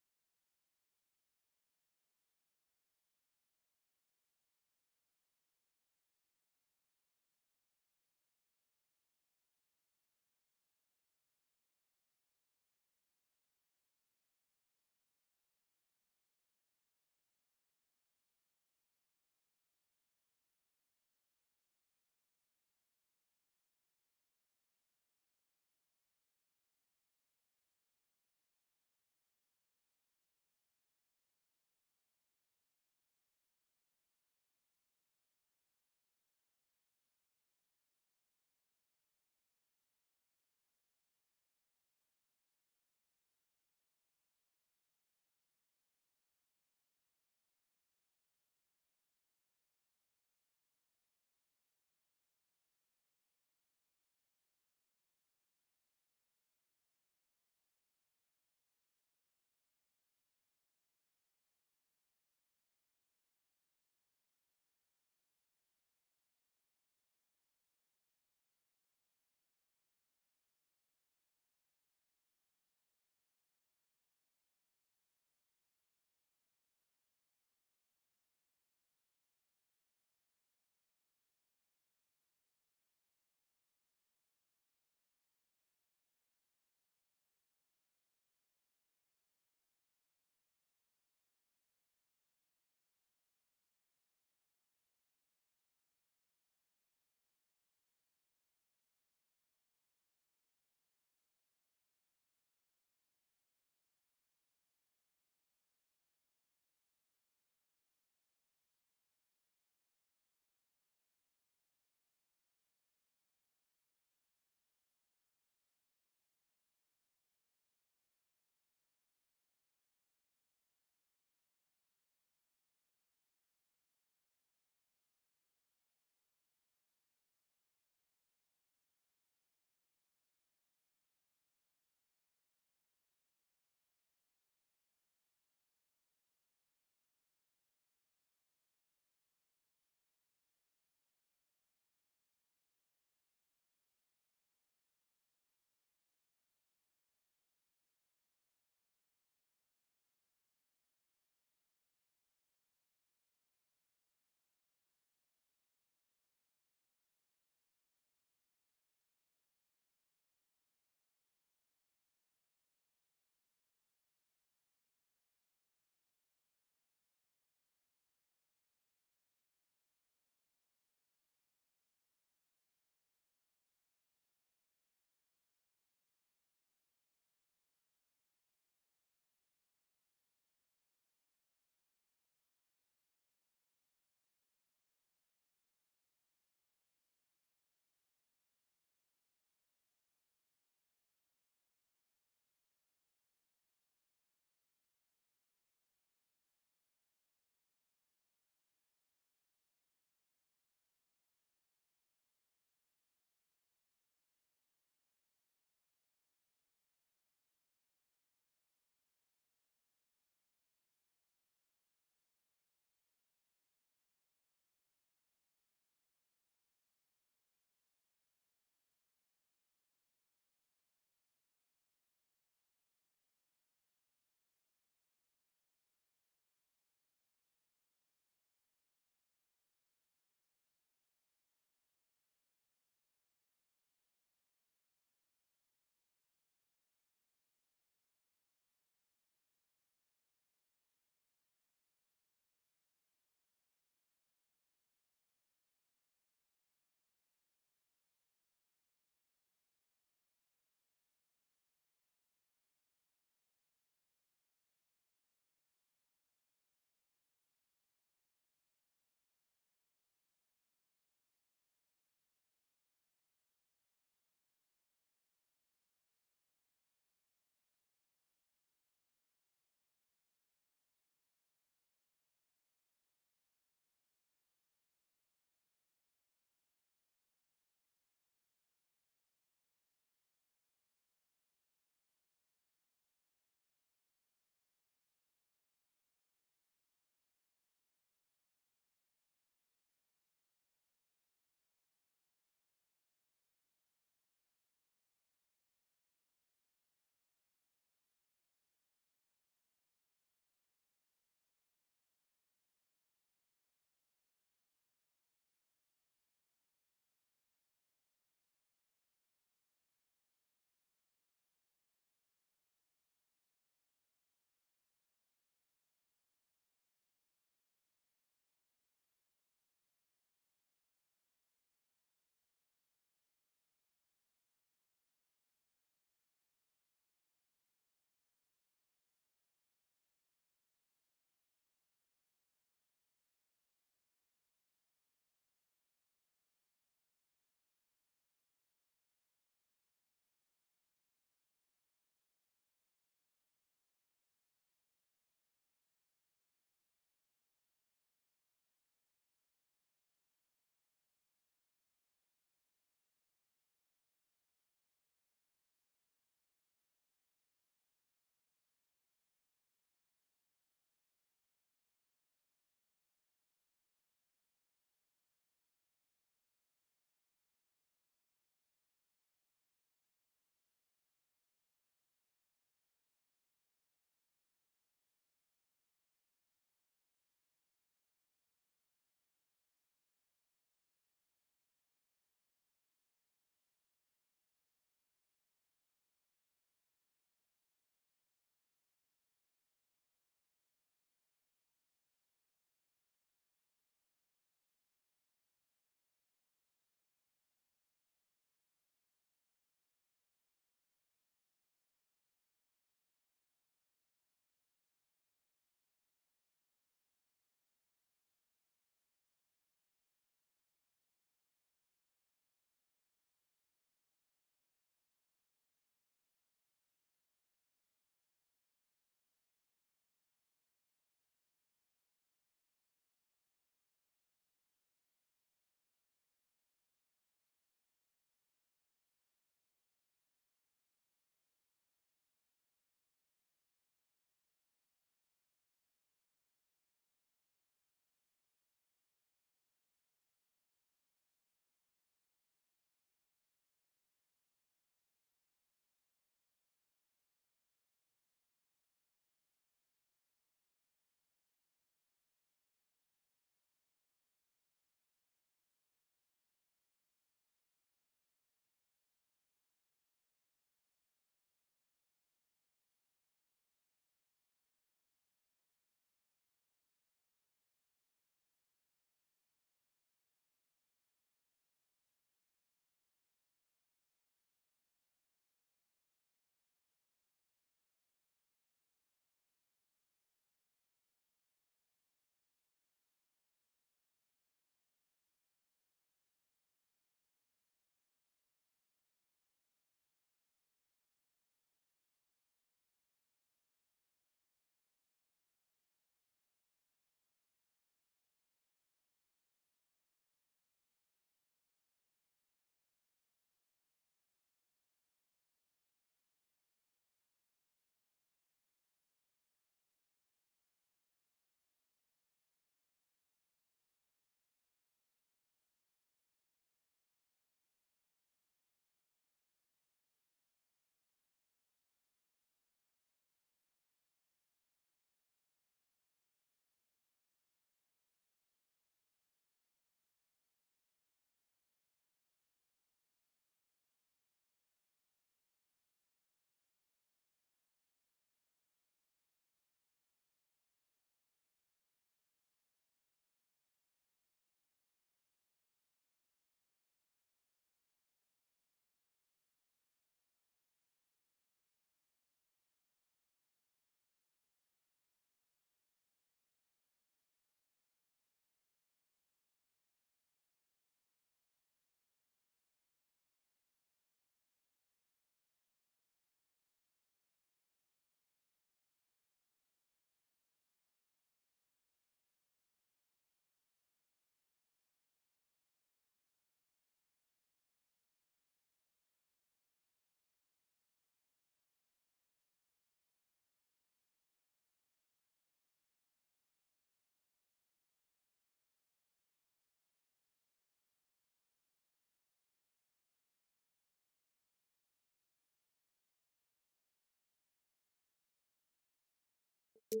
They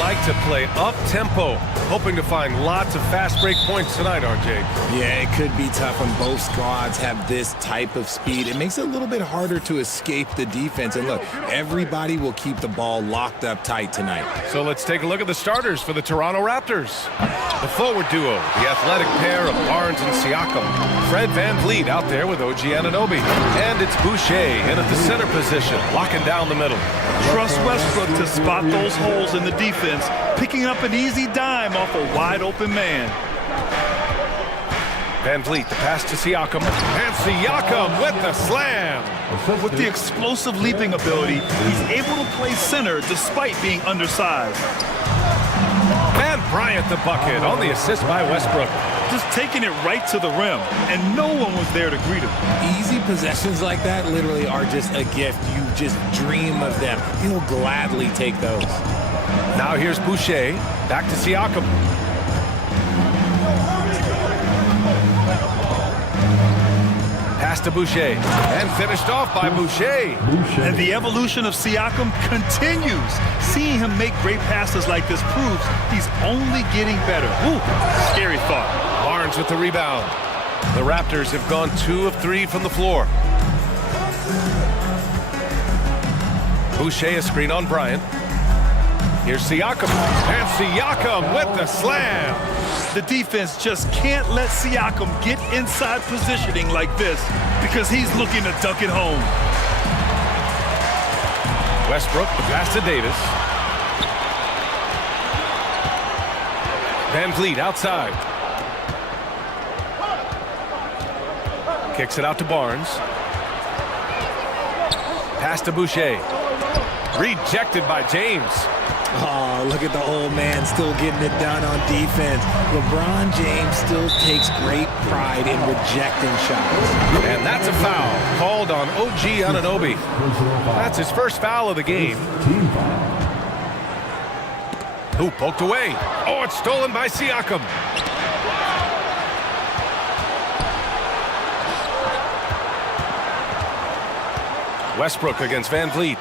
like to play up-tempo, hoping to find lots of fast break points tonight, RJ. Yeah, it could be tough when both squads have this type of speed. It makes it a little bit harder to escape the defense. And look, everybody will keep the ball locked up tight tonight. So let's take a look at the starters for the Toronto Raptors. The forward duo, the athletic pair of Barnes and Siakam. Fred VanVleet out there with OG Anunoby. And it's Boucher in at the center position, locking down the middle. Trust Westbrook to spot those holes in the defense, picking up an easy dime off a wide-open man. VanVleet, the pass to Siakam. And Siakam with the slam. With the explosive leaping ability, he's able to play center despite being undersized. And Bryant the bucket on the assist by Westbrook. Just taking it right to the rim, and no one was there to greet him. Easy possessions like that literally are just a gift. You just dream of them. He'll gladly take those. Now here's Boucher, back to Siakam. Pass to Boucher, and finished off by Boucher. And the evolution of Siakam continues. Seeing him make great passes like this proves he's only getting better. Ooh, scary thought. Barnes with the rebound. The Raptors have gone 2 of 3 from the floor. Boucher a screen on Bryant. Here's Siakam, and Siakam with the slam. The defense just can't let Siakam get inside positioning like this because he's looking to dunk it home. Westbrook, the pass to Davis. VanVleet outside. Kicks it out to Barnes. Pass to Boucher. Rejected by James. Oh, look at the old man still getting it done on defense. LeBron James still takes great pride in rejecting shots. And that's a foul called on OG Anunoby. That's his first foul of the game. Who poked away? Oh, it's stolen by Siakam. Westbrook against VanVleet.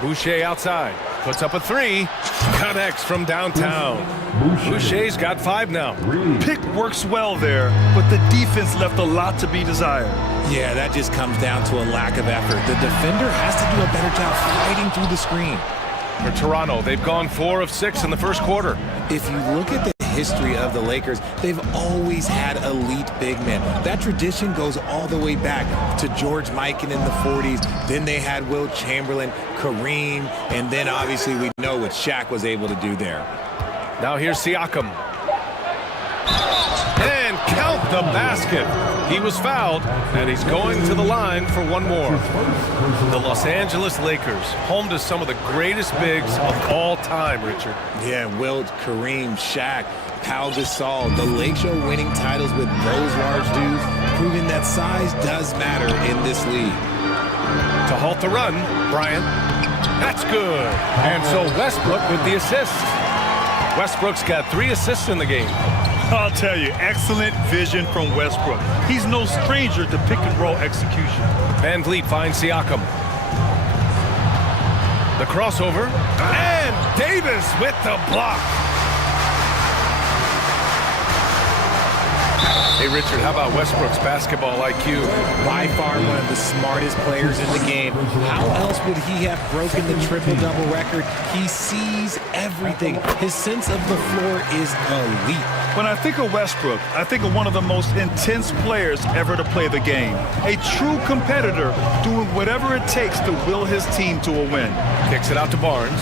Boucher outside. Puts up a 3. Connects from downtown. Boucher's got 5 now. Pick works well there, but the defense left a lot to be desired. Yeah, that just comes down to a lack of effort. The defender has to do a better job fighting through the screen. For Toronto, they've gone 4 of 6 in the first quarter. If you look at the history of the Lakers, they've always had elite big men. That tradition goes all the way back to George Mikan in the 40s. Then they had Will Chamberlain, Kareem, and then obviously we know what Shaq was able to do there. Now here's Siakam. And count the basket. He was fouled, and he's going to the line for one more. The Los Angeles Lakers, home to some of the greatest bigs of all time, Richard. Yeah, Wilt, Kareem, Shaq, Pau Gasol, the Lake Show winning titles with those large dudes, proving that size does matter in this league. To halt the run, Bryant. That's good. And so Westbrook with the assist. Westbrook's got 3 assists in the game. I'll tell you, excellent vision from Westbrook. He's no stranger to pick-and-roll execution. VanVleet finds Siakam. The crossover, and Davis with the block. Hey, Richard, how about Westbrook's basketball IQ? By far one of the smartest players in the game. How else would he have broken the triple-double record? He sees everything. His sense of the floor is elite. When I think of Westbrook, I think of one of the most intense players ever to play the game. A true competitor doing whatever it takes to will his team to a win. Kicks it out to Barnes.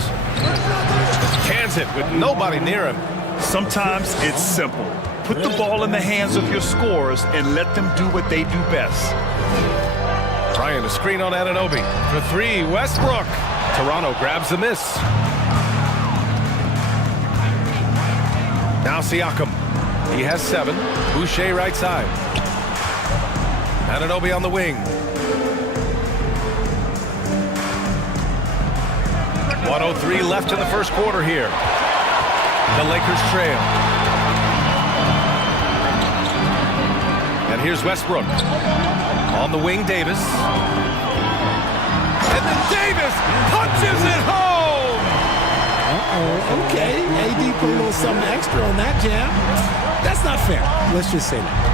Cans it with nobody near him. Sometimes it's simple. Put the ball in the hands of your scorers and let them do what they do best. Bryant, a screen on Anunoby. For 3, Westbrook. Toronto grabs the miss. Now Siakam. He has 7. Boucher right side. Anunoby on the wing. 1:03 left in the first quarter here. The Lakers trail. And here's Westbrook. On the wing, Davis. And then Davis punches it home! Uh-oh, okay. AD put a little something extra on that jam. That's not fair. Let's just say that.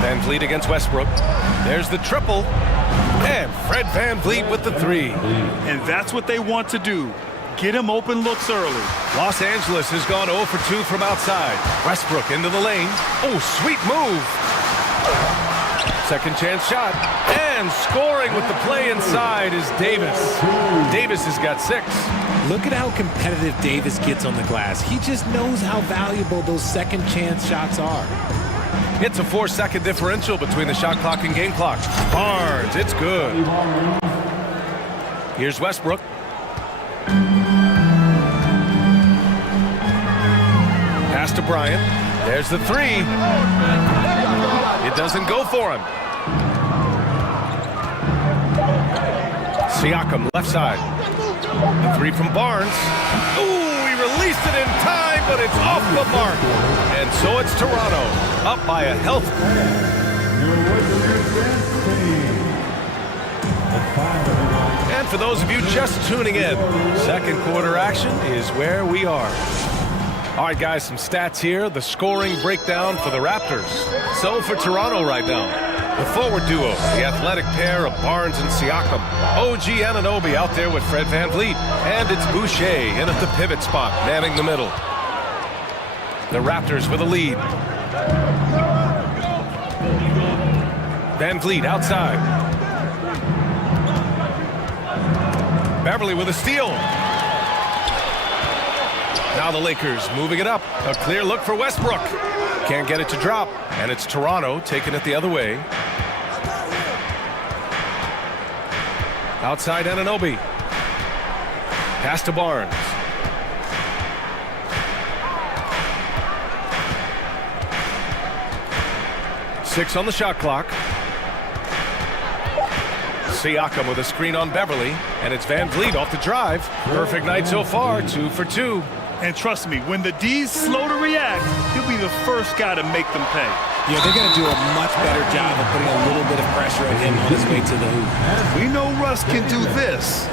Van Vliet against Westbrook. There's the triple. And Fred Van Vliet with the three. And that's what they want to do. Get him open looks early. Los Angeles has gone 0 for 2 from outside. Westbrook into the lane. Oh, sweet move. Second chance shot. And scoring with the play inside is Davis. Davis has got 6. Look at how competitive Davis gets on the glass. He just knows how valuable those second chance shots are. It's a 4-second differential between the shot clock and game clock. Barnes, it's good. Here's Westbrook. Pass to Bryant. There's the three. It doesn't go for him. Siakam, left side. The three from Barnes. Ooh, he released it in time, but it's off the mark. And so it's Toronto, up by a healthy. And for those of you just tuning in, second quarter action is where we are. All right, guys, some stats here. The scoring breakdown for the Raptors. So for Toronto right now, the forward duo, the athletic pair of Barnes and Siakam. OG Anunoby out there with Fred Van Vliet. And it's Boucher in at the pivot spot, manning the middle. The Raptors with a lead. Van Vliet outside. Beverly with a steal. Now the Lakers moving it up. A clear look for Westbrook. Can't get it to drop. And it's Toronto taking it the other way. Outside Anunoby. Pass to Barnes. Six on the shot clock. Siakam with a screen on Beverly, and it's Van Vliet off the drive. Perfect night so far, 2 for 2. And trust me, when the D's slow to react, he'll be the first guy to make them pay. Yeah, they're going to do a much better job of putting a little bit of pressure on him on his way to the hoop. We know Russ can do this.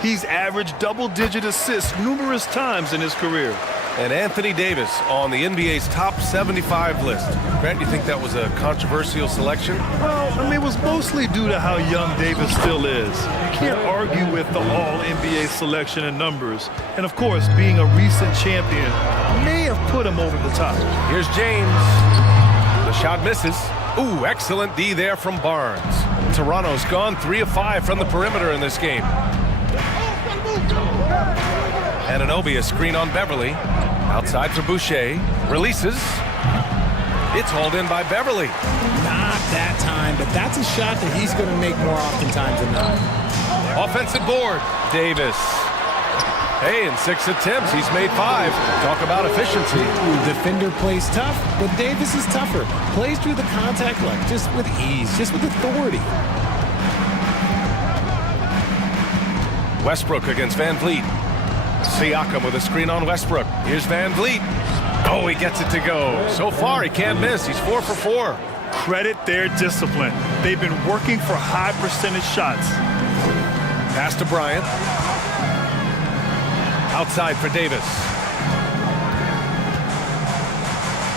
He's averaged double-digit assists numerous times in his career. And Anthony Davis on the NBA's top 75 list. Grant, you think that was a controversial selection? Well, I mean, it was mostly due to how young Davis still is. You can't argue with the all-NBA selection and numbers. And, of course, being a recent champion may have put him over the top. Here's James. The shot misses. Ooh, excellent D there from Barnes. Toronto's gone 3 of 5 from the perimeter in this game. Anunoby, a screen on Beverly. Outside for Boucher. Releases. It's hauled in by Beverly. Not that time, but that's a shot that he's going to make more oftentimes than not. Offensive board. Davis. Hey, in 6 attempts, he's made 5. Talk about efficiency. Defender plays tough, but Davis is tougher. Plays through the contact line just with ease, just with authority. Westbrook against Van Vliet. Siakam with a screen on Westbrook. Here's Van Vliet. Oh, he gets it to go. So far, he can't miss. He's 4 for 4. Credit their discipline. They've been working for high percentage shots. Pass to Bryant. Outside for Davis.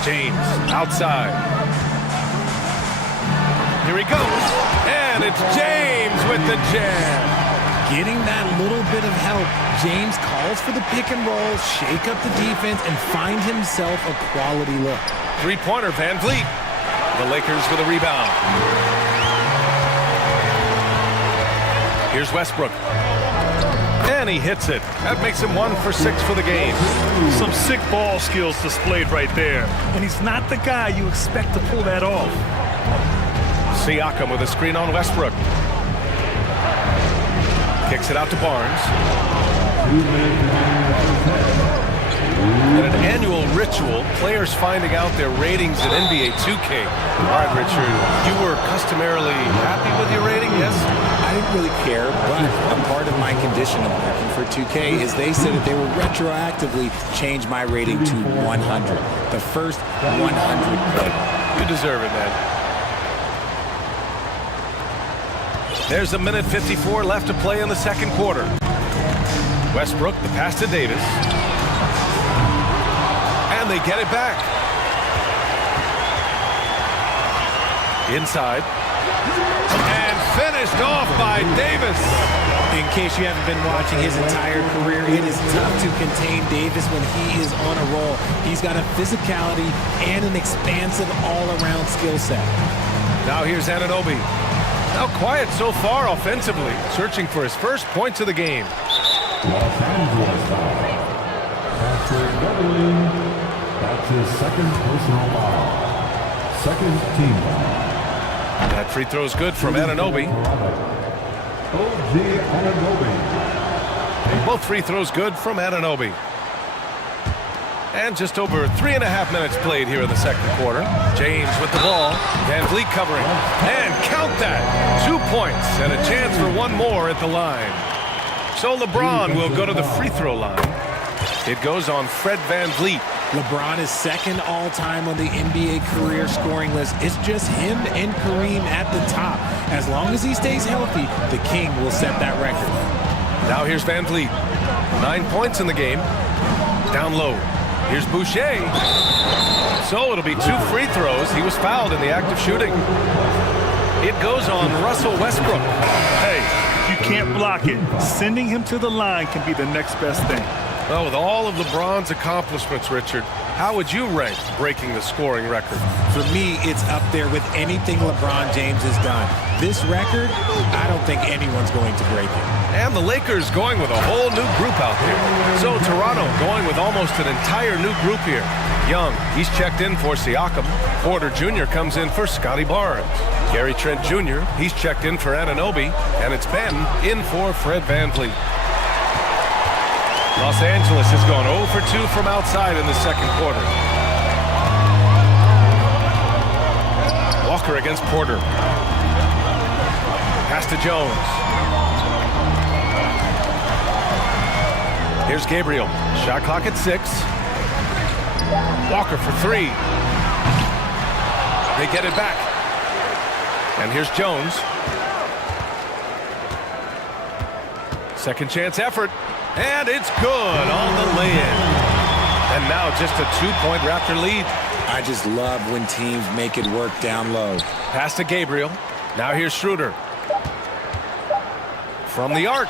James outside. Here he goes. And it's James with the jam. Getting that little bit of help. James calls for the pick and roll, shake up the defense, and find himself a quality look. Three-pointer, Van Vliet. The Lakers with a rebound. Here's Westbrook. And he hits it. That makes him 1 for 6 for the game. Some sick ball skills displayed right there. And he's not the guy you expect to pull that off. Siakam with a screen on Westbrook. Kicks it out to Barnes. And an annual ritual, players finding out their ratings in NBA 2K. All right, Richard, you were customarily happy with your rating, yes? I didn't really care, but a part of my condition of working for 2K is they said that they would retroactively change my rating to 100. The first 100. You deserve it, man. There's a minute 54 left to play in the second quarter. Westbrook, the pass to Davis. And they get it back. Inside. And finished off by Davis. In case you haven't been watching his entire career, it is tough to contain Davis when he is on a roll. He's got a physicality and an expansive all-around skill set. Now here's Anunoby. Now quiet so far offensively, searching for his first points of the game. Los Angeles foul. Patrick Beverly. That's his second personal foul. Second team foul. That free throw's good from Anunoby. OG Anunoby. Both free throws good from Anunoby. And just over 3.5 minutes played here in the second quarter. James with the ball. Van Vliet covering. And count that. 2 points and a chance for one more at the line. So LeBron will go to the free throw line. It goes on Fred Van Vliet. LeBron is second all-time on the NBA career scoring list. It's just him and Kareem at the top. As long as he stays healthy, the King will set that record. Now here's Van Vliet. 9 points in the game. Down low. Here's Boucher. So it'll be 2 free throws. He was fouled in the act of shooting. It goes on Russell Westbrook. Hey, you can't block it. Sending him to the line can be the next best thing. Well, with all of LeBron's accomplishments, Richard, how would you rank breaking the scoring record? For me, it's up there with anything LeBron James has done. This record, I don't think anyone's going to break it. And the Lakers going with a whole new group out there. So Toronto going with almost an entire new group here. Young, he's checked in for Siakam. Porter Jr. comes in for Scotty Barnes. Gary Trent Jr., he's checked in for Anunoby. And it's Ben in for Fred Van Vliet. Los Angeles has gone 0 for 2 from outside in the second quarter. Walker against Porter. Pass to Jones. Here's Gabriel. Shot clock at 6. Walker for 3. They get it back. And here's Jones. Second chance effort. And it's good on the lay-in. And now just a 2-point Raptor lead. I just love when teams make it work down low. Pass to Gabriel. Now here's Schroeder. From the arc.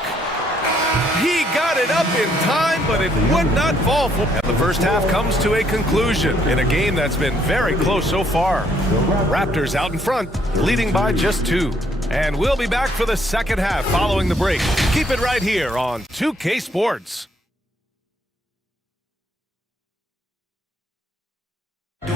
He got it up in time, but it would not fall for. And the first half comes to a conclusion in a game that's been very close so far. Raptors out in front, leading by just 2. And we'll be back for the second half following the break. Keep it right here on 2K Sports. And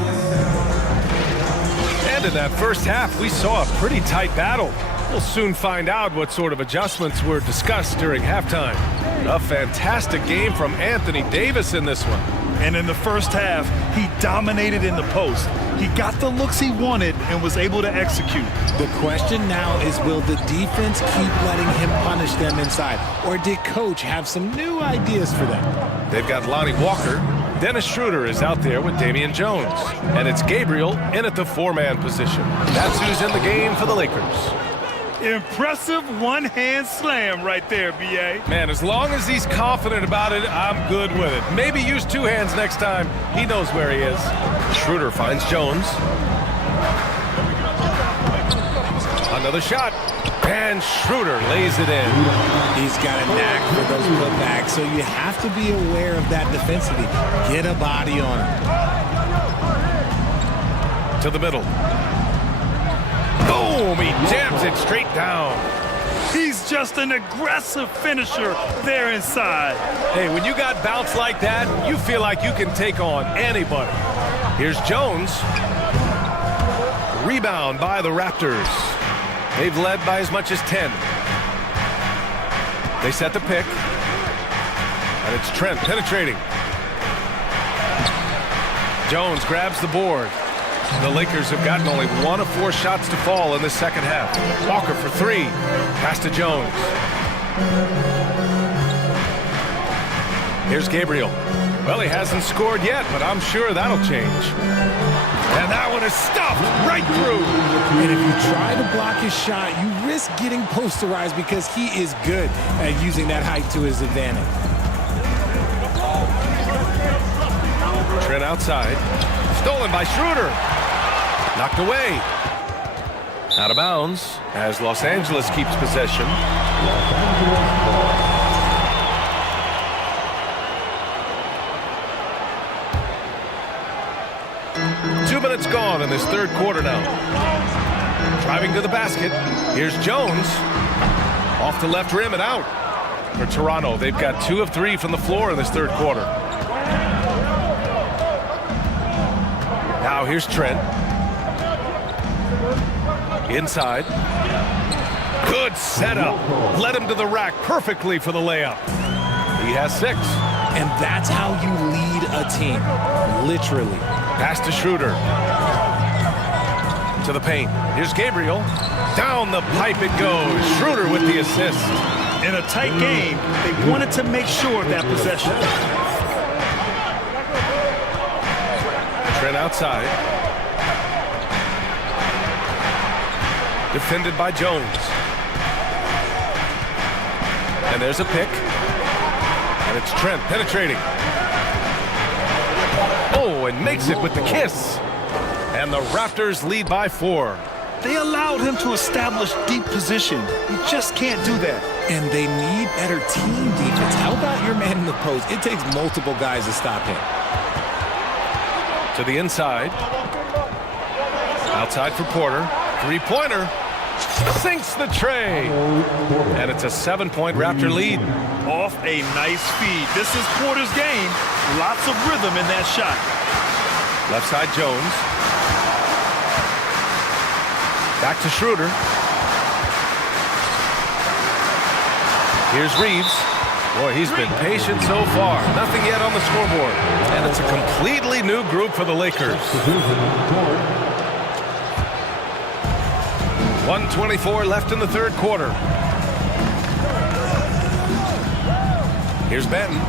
in that first half, we saw a pretty tight battle. We'll soon find out what sort of adjustments were discussed during halftime. A fantastic game from Anthony Davis in this one. And in the first half, he dominated in the post. He got the looks he wanted and was able to execute. The question now is, will the defense keep letting him punish them inside? Or did coach have some new ideas for them? They've got Lonnie Walker. Dennis Schroeder is out there with Damian Jones. And it's Gabriel in at the 4-man position. That's who's in the game for the Lakers. Impressive one-hand slam right there, B.A. Man, as long as he's confident about it, I'm good with it. Maybe use 2 hands next time. He knows where he is. Schroeder finds Jones. Another shot. And Schroeder lays it in. He's got a knack for those putbacks, so you have to be aware of that defensively. Get a body on him. To the middle. Boom! He jams it straight down. He's just an aggressive finisher there inside. Hey, when you got bounce like that, you feel like you can take on anybody. Here's Jones. Rebound by the Raptors. They've led by as much as 10. They set the pick. And it's Trent penetrating. Jones grabs the board. The Lakers have gotten only 1 of 4 shots to fall in the second half. Walker for 3. Pass to Jones. Here's Gabriel. Well, he hasn't scored yet, but I'm sure that'll change. And that one is stuffed right through. And if you try to block his shot, you risk getting posterized because he is good at using that height to his advantage. Trent outside. Stolen by Schroeder. Knocked away. Out of bounds as Los Angeles keeps possession. 2 minutes gone in this third quarter now. Driving to the basket. Here's Jones. Off the left rim and out. For Toronto, they've got 2 of 3 from the floor in this third quarter. Now here's Trent. Inside. Good setup. Led him to the rack perfectly for the layup. He has 6. And that's how you lead a team. Literally. Pass to Schroeder. To the paint. Here's Gabriel. Down the pipe it goes. Schroeder with the assist. In a tight game, they wanted to make sure of that possession. Trent outside. Defended by Jones. And there's a pick. And it's Trent penetrating. Oh, and makes it with the kiss. And the Raptors lead by 4. They allowed him to establish deep position. You just can't do that. And they need better team defense. How about your man in the post? It takes multiple guys to stop him. To the inside. Outside for Porter. 3-pointer. Sinks the tray. And it's a 7-point Raptor lead. Off a nice feed. This is Porter's game. Lots of rhythm in that shot. Left side Jones. Back to Schroeder. Here's Reeves. Boy, he's been patient so far. Nothing yet on the scoreboard. And it's a completely new group for the Lakers. 1:24 left in the third quarter. Here's Benton.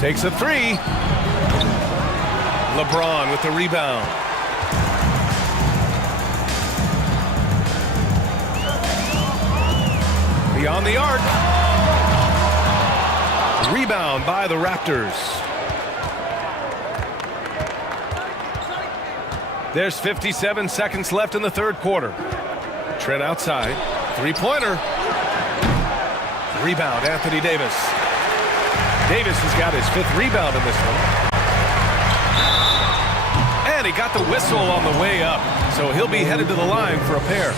Takes a 3. LeBron with the rebound. Beyond the arc. Rebound by the Raptors. There's 57 seconds left in the third quarter. Trent outside. 3-pointer. Rebound, Anthony Davis. Davis has got his 5th rebound in this one. And he got the whistle on the way up, so he'll be headed to the line for a pair.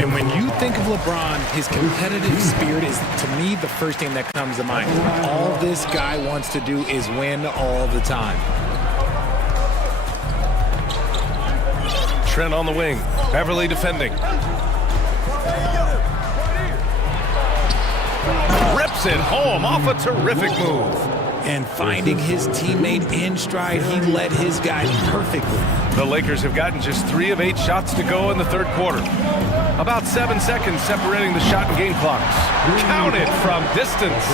And when you think of LeBron, his competitive spirit is, to me, the first thing that comes to mind. All this guy wants to do is win all the time. Trent on the wing. Beverly defending. Rips it home off a terrific move. And finding his teammate in stride, he led his guy perfectly. The Lakers have gotten just 3 of 8 shots to go in the third quarter. About 7 seconds separating the shot and game clocks. Counted from distance.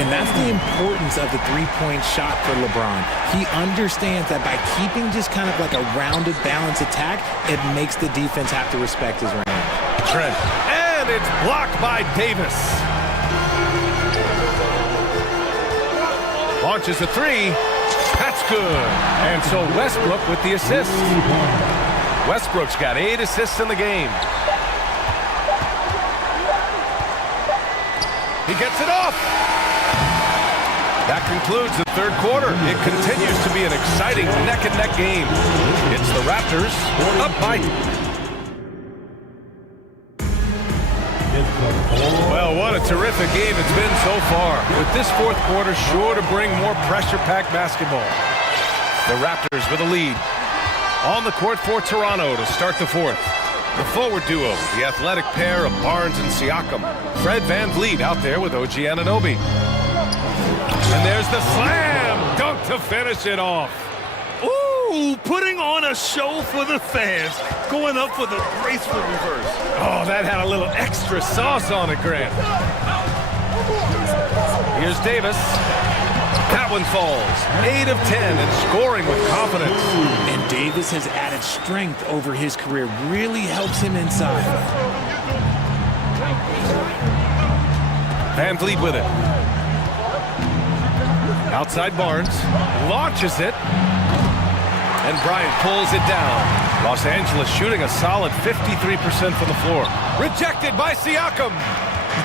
And that's the importance of the 3-point shot for LeBron. He understands that by keeping just kind of like a rounded, balanced attack, it makes the defense have to respect his range. Trent. And it's blocked by Davis. Launches a 3. That's good. And so Westbrook with the assist. Westbrook's got 8 assists in the game. He gets it off. That concludes the third quarter. It continues to be an exciting neck-and-neck game. It's the Raptors up by... Well, what a terrific game it's been so far. With this fourth quarter sure to bring more pressure-packed basketball. The Raptors with a lead. On the court for Toronto to start the fourth. The forward duo, the athletic pair of Barnes and Siakam. Fred VanVleet out there with OG Anunoby. And there's the slam dunk to finish it off. Ooh, putting on a show for the fans. Going up for the graceful reverse. Oh, that had a little extra sauce on it, Grant. Here's Davis. That one falls. 8 of 10 and scoring with confidence. And Davis has added strength over his career. Really helps him inside. Van Vliet with it. Outside Barnes. Launches it. And Bryant pulls it down. Los Angeles shooting a solid 53% from the floor. Rejected by Siakam.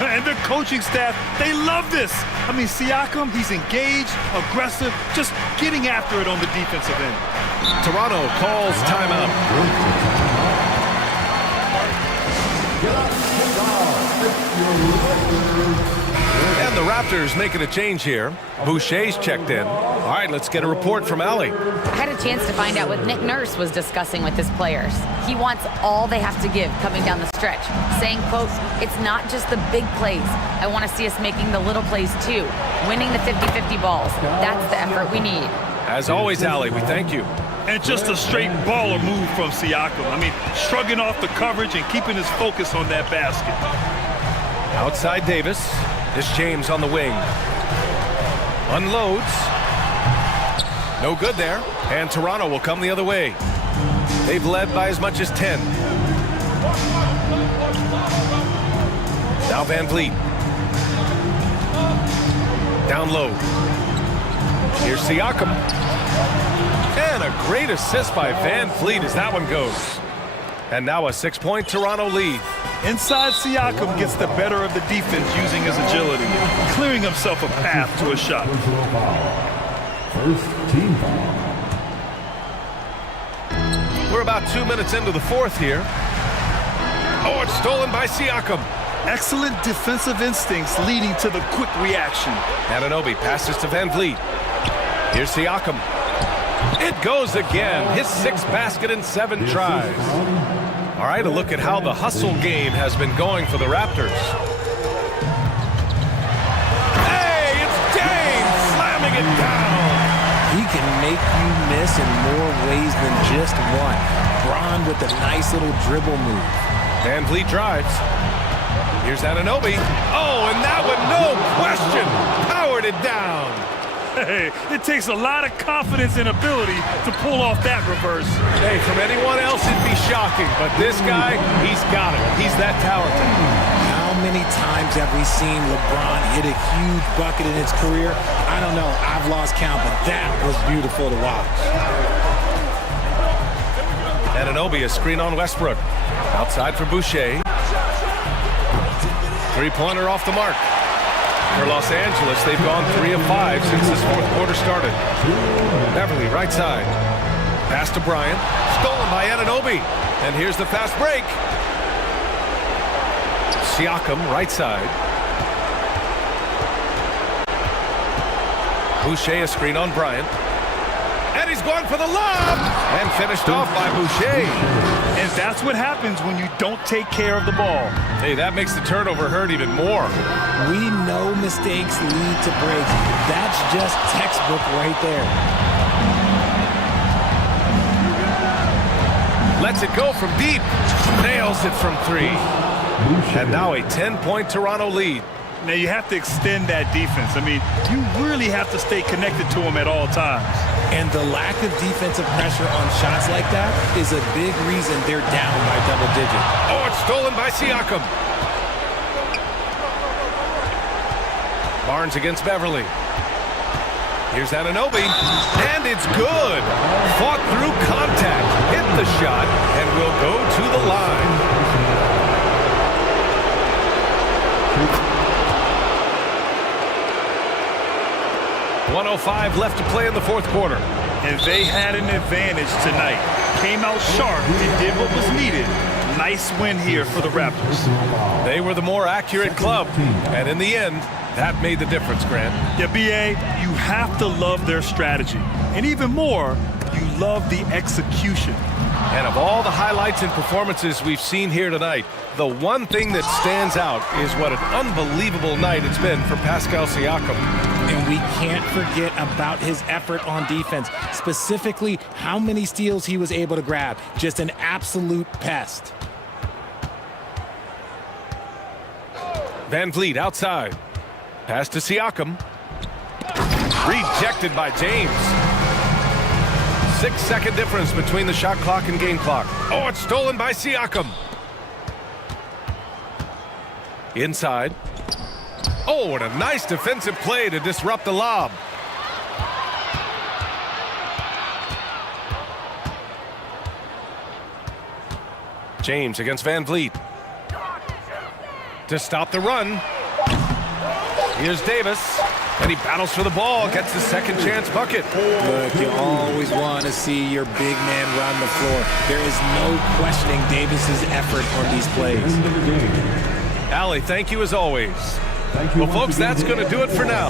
And the coaching staff, they love this. I mean, Siakam, he's engaged, aggressive, just getting after it on the defensive end. Toronto calls timeout. And the Raptors making a change here. Boucher's checked in. All right, let's get a report from Allie. I had a chance to find out what Nick Nurse was discussing with his players. He wants all they have to give coming down the stretch, saying, quote, it's not just the big plays. I want to see us making the little plays too, winning the 50-50 balls. That's the effort we need. As always, Allie, we thank you. And just a straight baller move from Siakam. I mean, shrugging off the coverage and keeping his focus on that basket. Outside Davis. This James on the wing. Unloads. No good there. And Toronto will come the other way. They've led by as much as 10. Now Van Vliet. Down low. Here's Siakam. And a great assist by Van Vliet as that one goes. And now a 6-point Toronto lead. Inside, Siakam gets the better of the defense using his agility, clearing himself a path to a shot. First team foul. We're about 2 minutes into the fourth here. Oh, it's stolen by Siakam. Excellent defensive instincts leading to the quick reaction. Anunoby passes to Van Vliet. Here's Siakam. It goes again. His 6th basket in 7 tries. All right, a look at how the hustle game has been going for the Raptors. Hey, it's James slamming it down. He can make you miss in more ways than just one. Braun with a nice little dribble move. Van Vliet drives. Here's Anunoby. Oh, and that one, no question, powered it down. Hey, it takes a lot of confidence and ability to pull off that reverse. Hey, from anyone else, it'd be shocking, but this guy, he's got it. He's that talented. How many times have we seen LeBron hit a huge bucket in his career? I don't know. I've lost count, but that was beautiful to watch. Anunoby, a screen on Westbrook. Outside for Boucher. Three-pointer off the mark. For Los Angeles, they've gone 3 of 5 since this fourth quarter started. Beverly, right side. Pass to Bryant. Stolen by Anunoby. And here's the fast break. Siakam, right side. Boucher, a screen on Bryant. And he's going for the lob! And finished off by Boucher. And that's what happens when you don't take care of the ball. Hey, that makes the turnover hurt even more. We know mistakes lead to breaks. That's just textbook right there. Lets it go from deep. Nails it from 3. And now a 10-point Toronto lead. Now you have to extend that defense. I mean, you really have to stay connected to them at all times. And the lack of defensive pressure on shots like that is a big reason they're down by double digits. Oh, it's stolen by Siakam. Barnes against Beverly. Here's Anunoby. And it's good. Fought through contact. Hit the shot and will go to the line. .105 left to play in the fourth quarter. And they had an advantage tonight. Came out sharp and did what was needed. Nice win here for the Raptors. They were the more accurate club. And in the end, that made the difference, Grant. Yeah, B.A., you have to love their strategy. And even more, you love the execution. And of all the highlights and performances we've seen here tonight, the one thing that stands out is what an unbelievable night it's been for Pascal Siakam. and we can't forget about his effort on defense, specifically how many steals he was able to grab. Just an absolute pest. Van Vliet outside. Pass to Siakam. Rejected by James. 6-second difference between the shot clock and game clock. Oh, it's stolen by Siakam. Inside. Oh, and a nice defensive play to disrupt the lob. James against Van Vliet. To stop the run. Here's Davis. And he battles for the ball, gets his second chance bucket. Look, you always want to see your big man run the floor. There is no questioning Davis's effort on these plays. Allie, thank you as always. Well, folks, that's going to do it for now.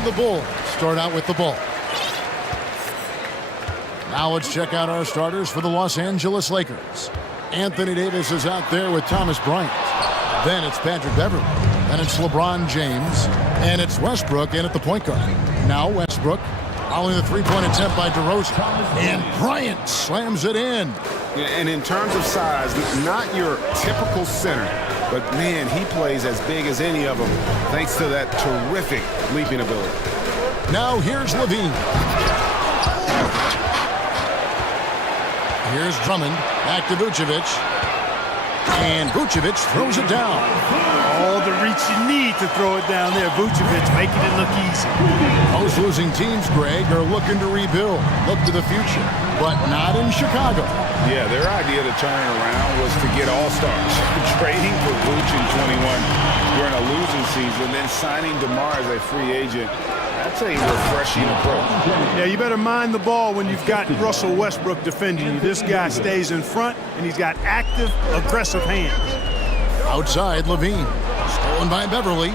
And the Bulls start out with the ball. Now let's check out our starters for the Los Angeles Lakers. Anthony Davis is out there with Thomas Bryant. Then it's Patrick Beverley. Then it's LeBron James. And it's Westbrook in at the point guard. Now Westbrook following the three-point attempt by DeRozan. And Bryant slams it in. And in terms of size, not your typical center, but man, he plays as big as any of them thanks to that terrific leaping ability. Now here's Levine. Here's Drummond, back to Vucevic. And Vucevic throws it down. All the reach you need to throw it down there. Vucevic making it look easy. Most losing teams, Greg, are looking to rebuild, look to the future, but not in Chicago. Yeah, their idea to turn it around was to get all-stars. Trading for Vuce in 21 during a losing season, then signing DeMar as a free agent. That's a refreshing approach. Yeah, you better mind the ball when you've got Russell Westbrook defending you. This guy stays in front, and he's got active, aggressive hands. Outside, Levine. Stolen by Beverley.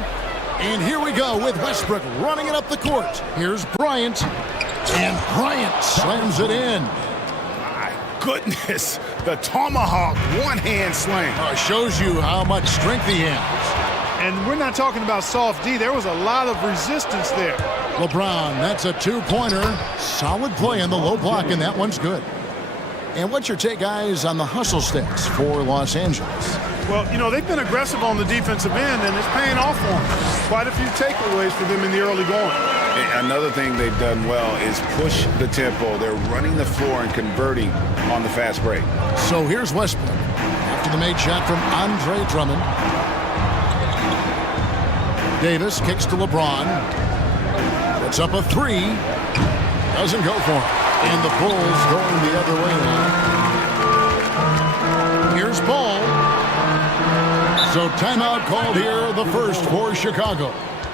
And here we go with Westbrook running it up the court. Here's Bryant. And Bryant slams it in. My goodness. The tomahawk one-hand slam. Shows you how much strength he has. And we're not talking about soft D. There was a lot of resistance there. LeBron, that's a two-pointer. Solid play in the low block, and that one's good. And what's your take, guys, on the hustle sticks for Los Angeles? Well, you know, they've been aggressive on the defensive end, and it's paying off for them. Quite a few takeaways for them in the early going. And another thing they've done well is push the tempo. They're running the floor and converting on the fast break. So here's Westbrook. After the made shot from Andre Drummond. Davis kicks to LeBron. Puts up a three. Doesn't go for it. And the Bulls going the other way now. Here's Ball. So timeout called here, the first for Chicago.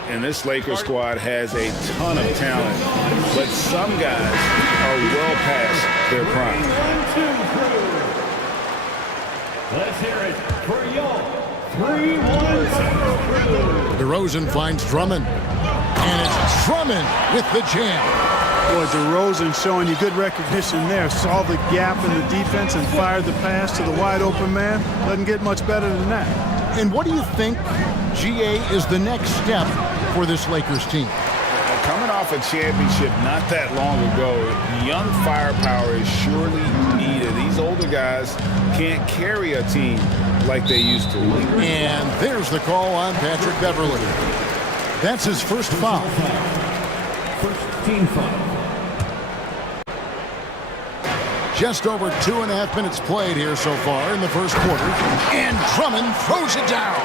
And this Lakers squad has a ton of talent, but some guys are well past their prime. 1, 2, 3. Let's hear it for y'all. 3, 1, 2. DeRozan finds Drummond. And it's Drummond with the jam. Boy, DeRozan showing you good recognition there. Saw the gap in the defense and fired the pass to the wide open man. Doesn't get much better than that. And what do you think, GA, is the next step for this Lakers team? Coming off a championship not that long ago, young firepower is surely needed. These older guys can't carry a team like they used to. And there's the call on Patrick Beverley. That's his first foul. First team foul. Just over 2.5 minutes played here so far in the first quarter. And Drummond throws it down.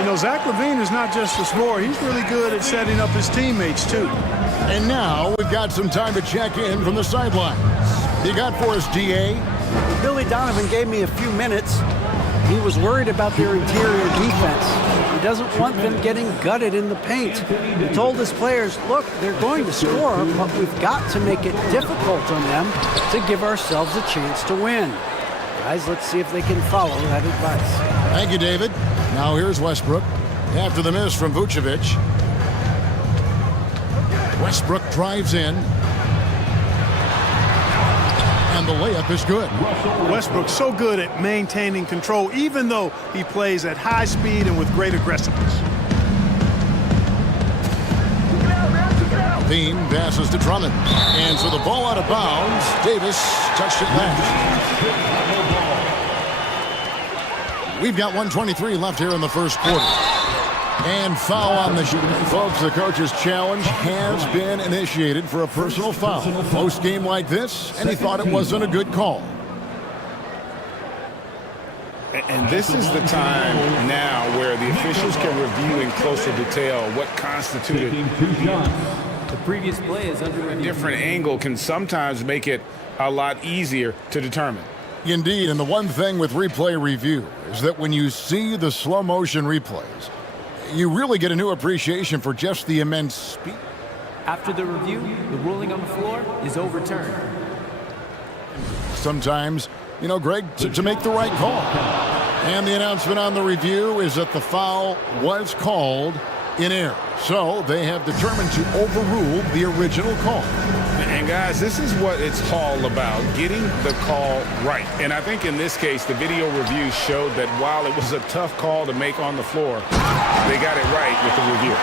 You know, Zach LaVine is not just a scorer. He's really good at setting up his teammates, too. And now we've got some time to check in from the sidelines. What you got for us, DA? Billy Donovan gave me a few minutes. He was worried about their interior defense. He doesn't want them getting gutted in the paint. He told his players, look, they're going to score, but we've got to make it difficult on them to give ourselves a chance to win. Guys, let's see if they can follow that advice. Thank you, David. Now here's Westbrook. After the miss from Vucevic. Westbrook drives in. And the layup is good. Westbrook's so good at maintaining control, even though he plays at high speed and with great aggressiveness. Levine passes to Drummond. And so the ball out of bounds. Davis touched it last. We've got 1:23 left here in the first quarter. And foul on the shooting. Folks, the coach's challenge has been initiated for a personal foul. Post game like this, and he thought it wasn't a good call. And this is the time now where the officials can review in closer detail what constituted. The previous play is under A different angle can sometimes make it a lot easier to determine. Indeed, and the one thing with replay review is that when you see the slow motion replays, you really get a new appreciation for just the immense speed. After the review, the ruling on the floor is overturned. Sometimes, you know, Greg, to make the right call. And the announcement on the review is that the foul was called in air. So they have determined to overrule the original call. And guys, this is what it's all about, getting the call right. And I think in this case, the video review showed that while it was a tough call to make on the floor, they got it right with the review.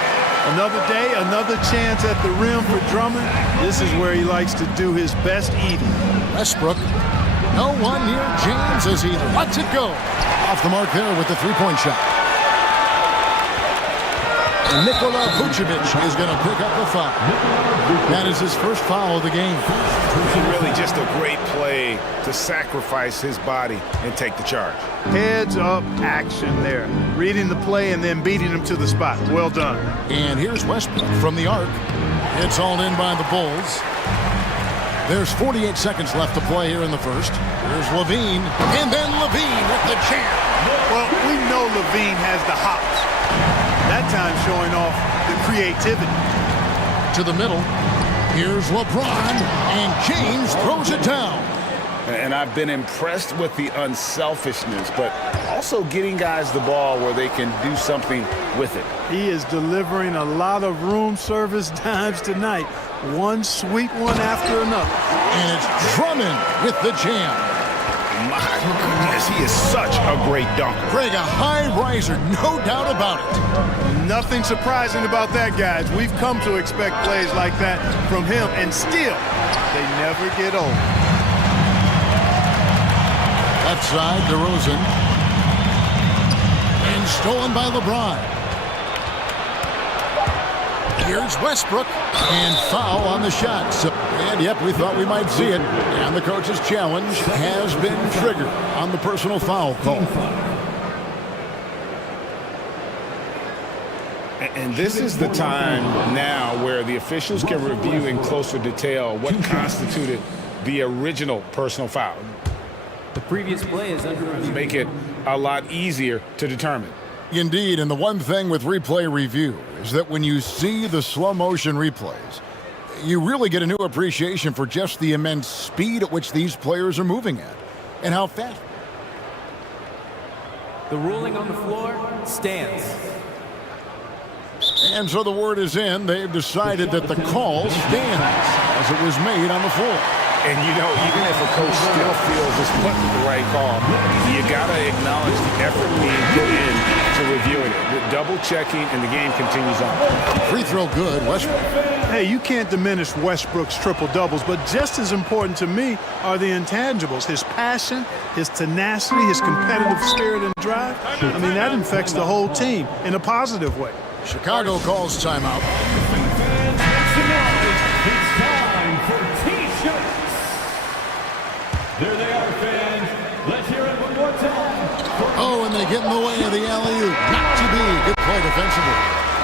Another day, another chance at the rim for Drummond. This is where he likes to do his best eating. Westbrook, no one near James as he lets it go. Off the mark there with the three-point shot. And Nikola Vucevic is going to pick up the foul. That is his first foul of the game. Really just a great play to sacrifice his body and take the charge. Heads up action there. Reading the play and then beating him to the spot. Well done. And here's Westbrook from the arc. It's hauled in by the Bulls. There's 48 seconds left to play here in the first. Here's Levine, and then Levine with the jam. Well, we know Levine has the hops. That time showing off the creativity. To the middle. Here's LeBron, and James throws it down. And I've been impressed with the unselfishness, but also getting guys the ball where they can do something with it. He is delivering a lot of room service dimes tonight. One sweet one after another. And it's Drummond with the jam. My goodness, he is such a great dunker. Greg, a high riser, no doubt about it. Nothing surprising about that, guys. We've come to expect plays like that from him, and still, they never get old. Left side, DeRozan. And stolen by LeBron. Here's Westbrook, and foul on the shot. And yep, we thought we might see it. And the coach's challenge has been triggered on the personal foul call. And this is the time now where the officials can review in closer detail what constituted the original personal foul. The previous play is under review. Make it a lot easier to determine. Indeed, and the one thing with replay review is that when you see the slow motion replays, you really get a new appreciation for just the immense speed at which these players are moving at and how fast. The ruling on the floor stands. And so the word is in. They've decided that the call stands as it was made on the floor. And, you know, even if a coach still feels this wasn't the right call, you got to acknowledge the effort being put in to reviewing it. The double-checking, and the game continues on. Free throw good, Westbrook. Hey, you can't diminish Westbrook's triple-doubles, but just as important to me are the intangibles. His passion, his tenacity, his competitive spirit and drive. I mean, that infects the whole team in a positive way. Chicago calls timeout. It's time for T-shirts. There they are, fans. Let's hear it one more time. Oh, and they get in the way of the alley-oop. Not to be. Good play defensively.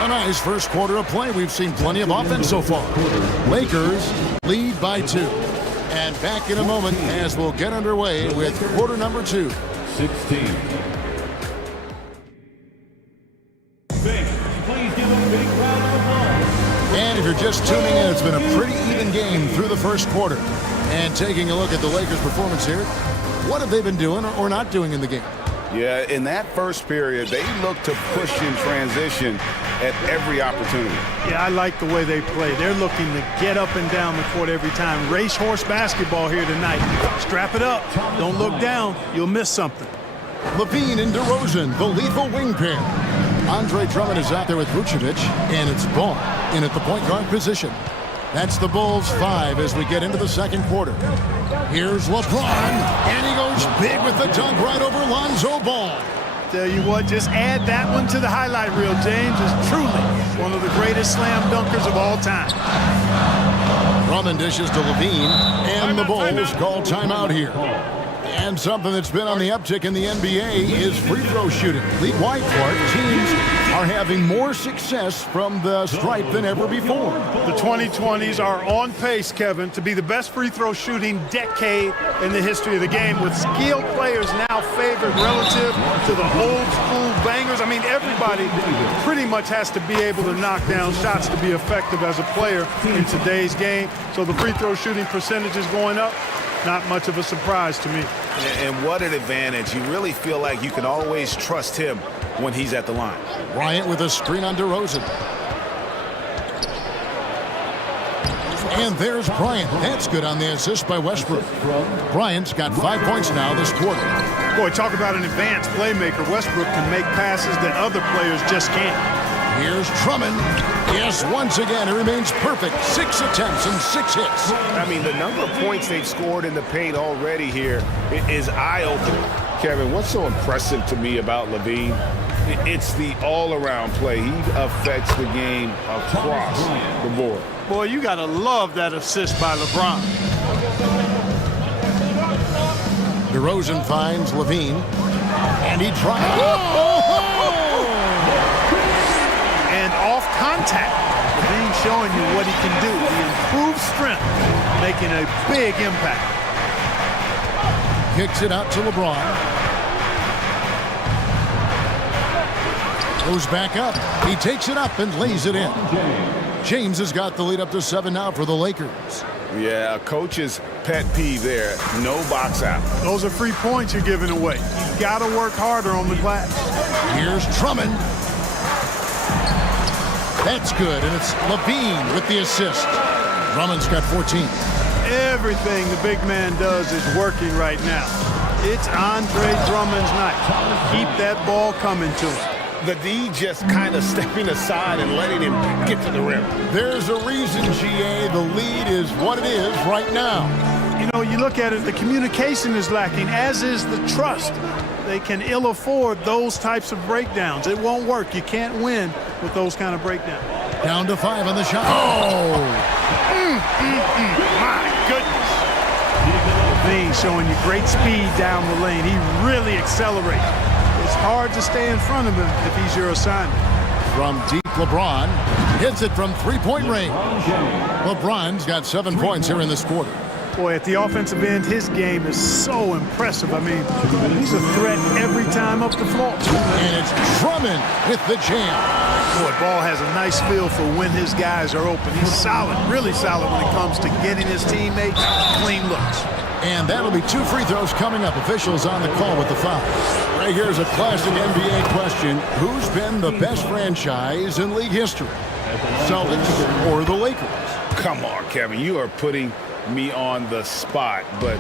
A nice first quarter of play. We've seen plenty of offense so far. Lakers lead by 2. And back in a moment as we'll get underway with quarter number 2. 16. Please give a big round of applause. And if you're just tuning in, it's been a pretty even game through the first quarter. And taking a look at the Lakers' performance here, what have they been doing or not doing in the game? Yeah, in that first period, they looked to push in transition at every opportunity. Yeah, I like the way they play. They're looking to get up and down the court every time. Racehorse basketball here tonight. Strap it up. Don't look down. You'll miss something. Levine and DeRozan, the lethal wing pair. Andre Drummond is out there with Vucevic, and it's Ball in at the point guard position. That's the Bulls 5 as we get into the second quarter. Here's LeBron, and he goes big with the dunk right over Lonzo Ball. Tell you what, just add that one to the highlight reel. James is truly one of the greatest slam dunkers of all time. Drummond dishes to Levine, and the Bulls call timeout here. And something that's been on the uptick in the NBA is free throw shooting. League-wide, Clark, teams are having more success from the stripe than ever before. The 2020s are on pace, Kevin, to be the best free throw shooting decade in the history of the game, with skilled players now favored relative to the old school bangers. I mean, everybody pretty much has to be able to knock down shots to be effective as a player in today's game. So the free throw shooting percentage is going up. not much of a surprise to me. And what an advantage. You really feel like you can always trust him when he's at the line. Bryant with a screen on DeRozan. And there's Bryant. That's good on the assist by Westbrook. Bryant's got 5 points now this quarter. Boy, talk about an advanced playmaker. Westbrook can make passes that other players just can't. Here's Drummond. Yes, once again, it remains perfect. 6 attempts and 6 hits. I mean, the number of points they've scored in the paint already here is eye-opening. Kevin, what's so impressive to me about Levine? It's the all-around play. He affects the game across the board. Boy, you got to love that assist by LeBron. DeRozan finds Levine. And he tries. And off contact, Levine showing you what he can do. The improved strength, making a big impact. Kicks it out to LeBron. Goes back up. He takes it up and lays it in. James has got the lead up to 7 now for the Lakers. Yeah, coach's pet peeve there. No box out. Those are free points you're giving away. You've got to work harder on the glass. Here's Drummond. That's good, and it's Levine with the assist. Drummond's got 14. Everything the big man does is working right now. It's Andre Drummond's night. Keep that ball coming to him. The D just kind of stepping aside and letting him get to the rim. There's a reason, GA, the lead is what it is right now. You know, you look at it, the communication is lacking, as is the trust. They can ill afford those types of breakdowns. It won't work. You can't win with those kind of breakdowns. Down to 5 on the shot. Oh! My goodness. Levine showing you great speed down the lane. He really accelerates. It's hard to stay in front of him if he's your assignment. From deep, LeBron hits it from three-point range. LeBron's got 7 points here in this quarter. Boy, at the offensive end, his game is so impressive. I mean, he's a threat every time up the floor. And it's Drummond with the jam. Boy, Ball has a nice feel for when his guys are open. He's solid, really solid when it comes to getting his teammates clean looks. And that'll be 2 free throws coming up. Officials on the call with the foul. Right here's a classic NBA question. Who's been the best franchise in league history? Celtics or the Lakers? Come on, Kevin. You are putting me on the spot, but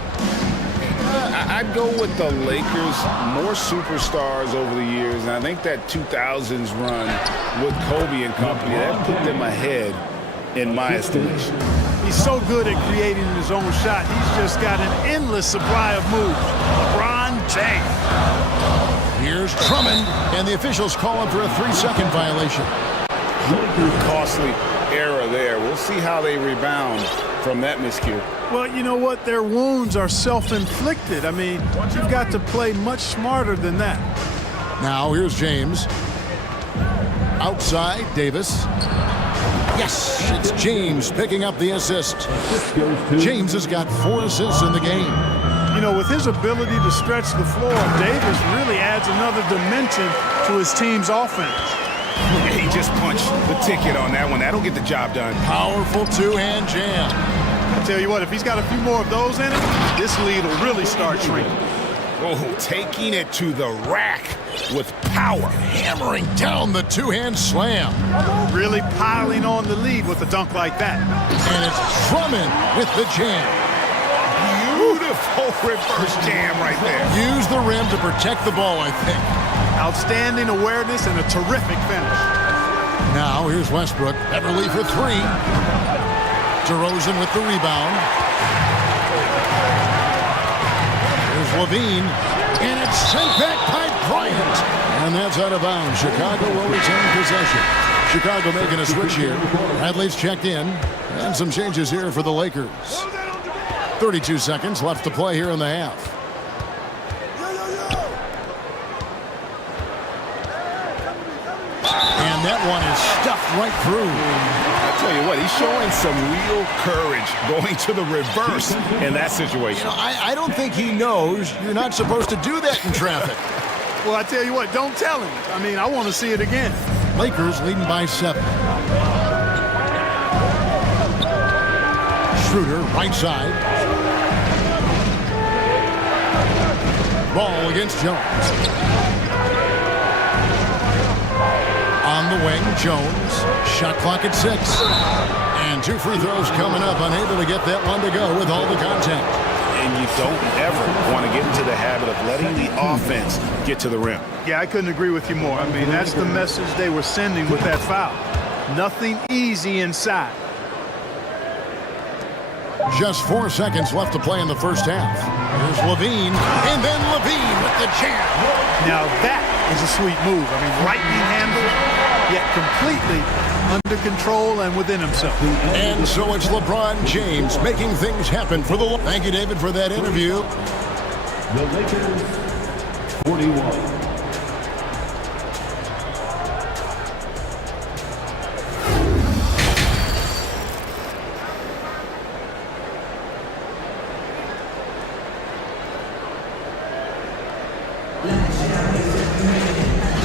I'd go with the Lakers. More superstars over the years, and I think that 2000s run with Kobe and company, that put them ahead in my estimation. He's so good at creating his own shot. He's just got an endless supply of moves. LeBron James. Here's Drummond, and the officials call him for a 3-second violation. Costly error there. We'll see how they rebound from that miscue. Well, you know what? Their wounds are self-inflicted. I mean, you've got to play much smarter than that. Now, here's James. Outside, Davis. Yes, it's James picking up the assist. James has got 4 assists in the game. You know, with his ability to stretch the floor, Davis really adds another dimension to his team's offense. He just punched the ticket on that one. That'll get the job done. Powerful 2-hand jam. I tell you what, if he's got a few more of those in it, this lead will really start shrinking. Oh, taking it to the rack with power. Hammering down the 2-hand slam. Really piling on the lead with a dunk like that. And it's Drummond with the jam. Beautiful reverse jam right there. Use the rim to protect the ball, I think. Outstanding awareness and a terrific finish. Now, here's Westbrook. Beverly for 3. DeRozan with the rebound. Here's Levine. And it's sent back by Bryant. And that's out of bounds. Chicago will retain possession. Chicago making a switch here. Bradley's checked in. And some changes here for the Lakers. 32 seconds left to play here in the half. And that one is stuffed right through. I tell you what, he's showing some real courage going to the reverse in that situation. You know, I don't think he knows you're not supposed to do that in traffic. Well, I tell you what, don't tell him. I mean, I want to see it again. Lakers leading by 7. Schroeder, right side. Ball against Jones. On the wing, Jones. Shot clock at 6. And 2 free throws coming up. Unable to get that one to go with all the contact. And you don't ever want to get into the habit of letting the offense get to the rim. Yeah, I couldn't agree with you more. I mean, that's the message they were sending with that foul. Nothing easy inside. Just 4 seconds left to play in the first half. Here's Levine, and then Levine with the jam. Now that is a sweet move. I mean, lightning handled, yet completely under control and within himself. And so it's LeBron James making things happen for the... Thank you, David, for that interview. The Lakers, 41.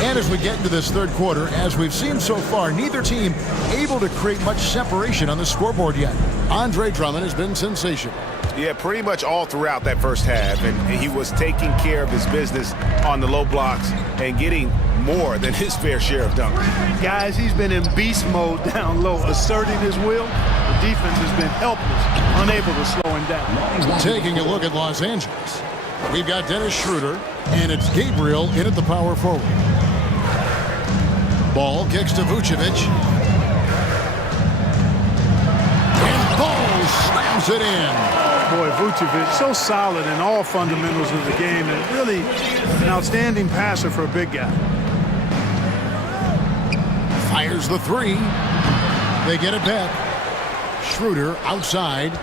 And as we get into this third quarter, as we've seen so far, neither team able to create much separation on the scoreboard yet. Andre Drummond has been sensational. Yeah, pretty much all throughout that first half, and he was taking care of his business on the low blocks and getting more than his fair share of dunks. Guys, he's been in beast mode down low, asserting his will. The defense has been helpless, unable to slow him down. Taking a look at Los Angeles, we've got Dennis Schroeder, and it's Gabriel in at the power forward. Ball kicks to Vucevic. And Ball slams it in. Boy, Vucevic, so solid in all fundamentals of the game, and really an outstanding passer for a big guy. Fires the 3. They get it back. Schroeder outside.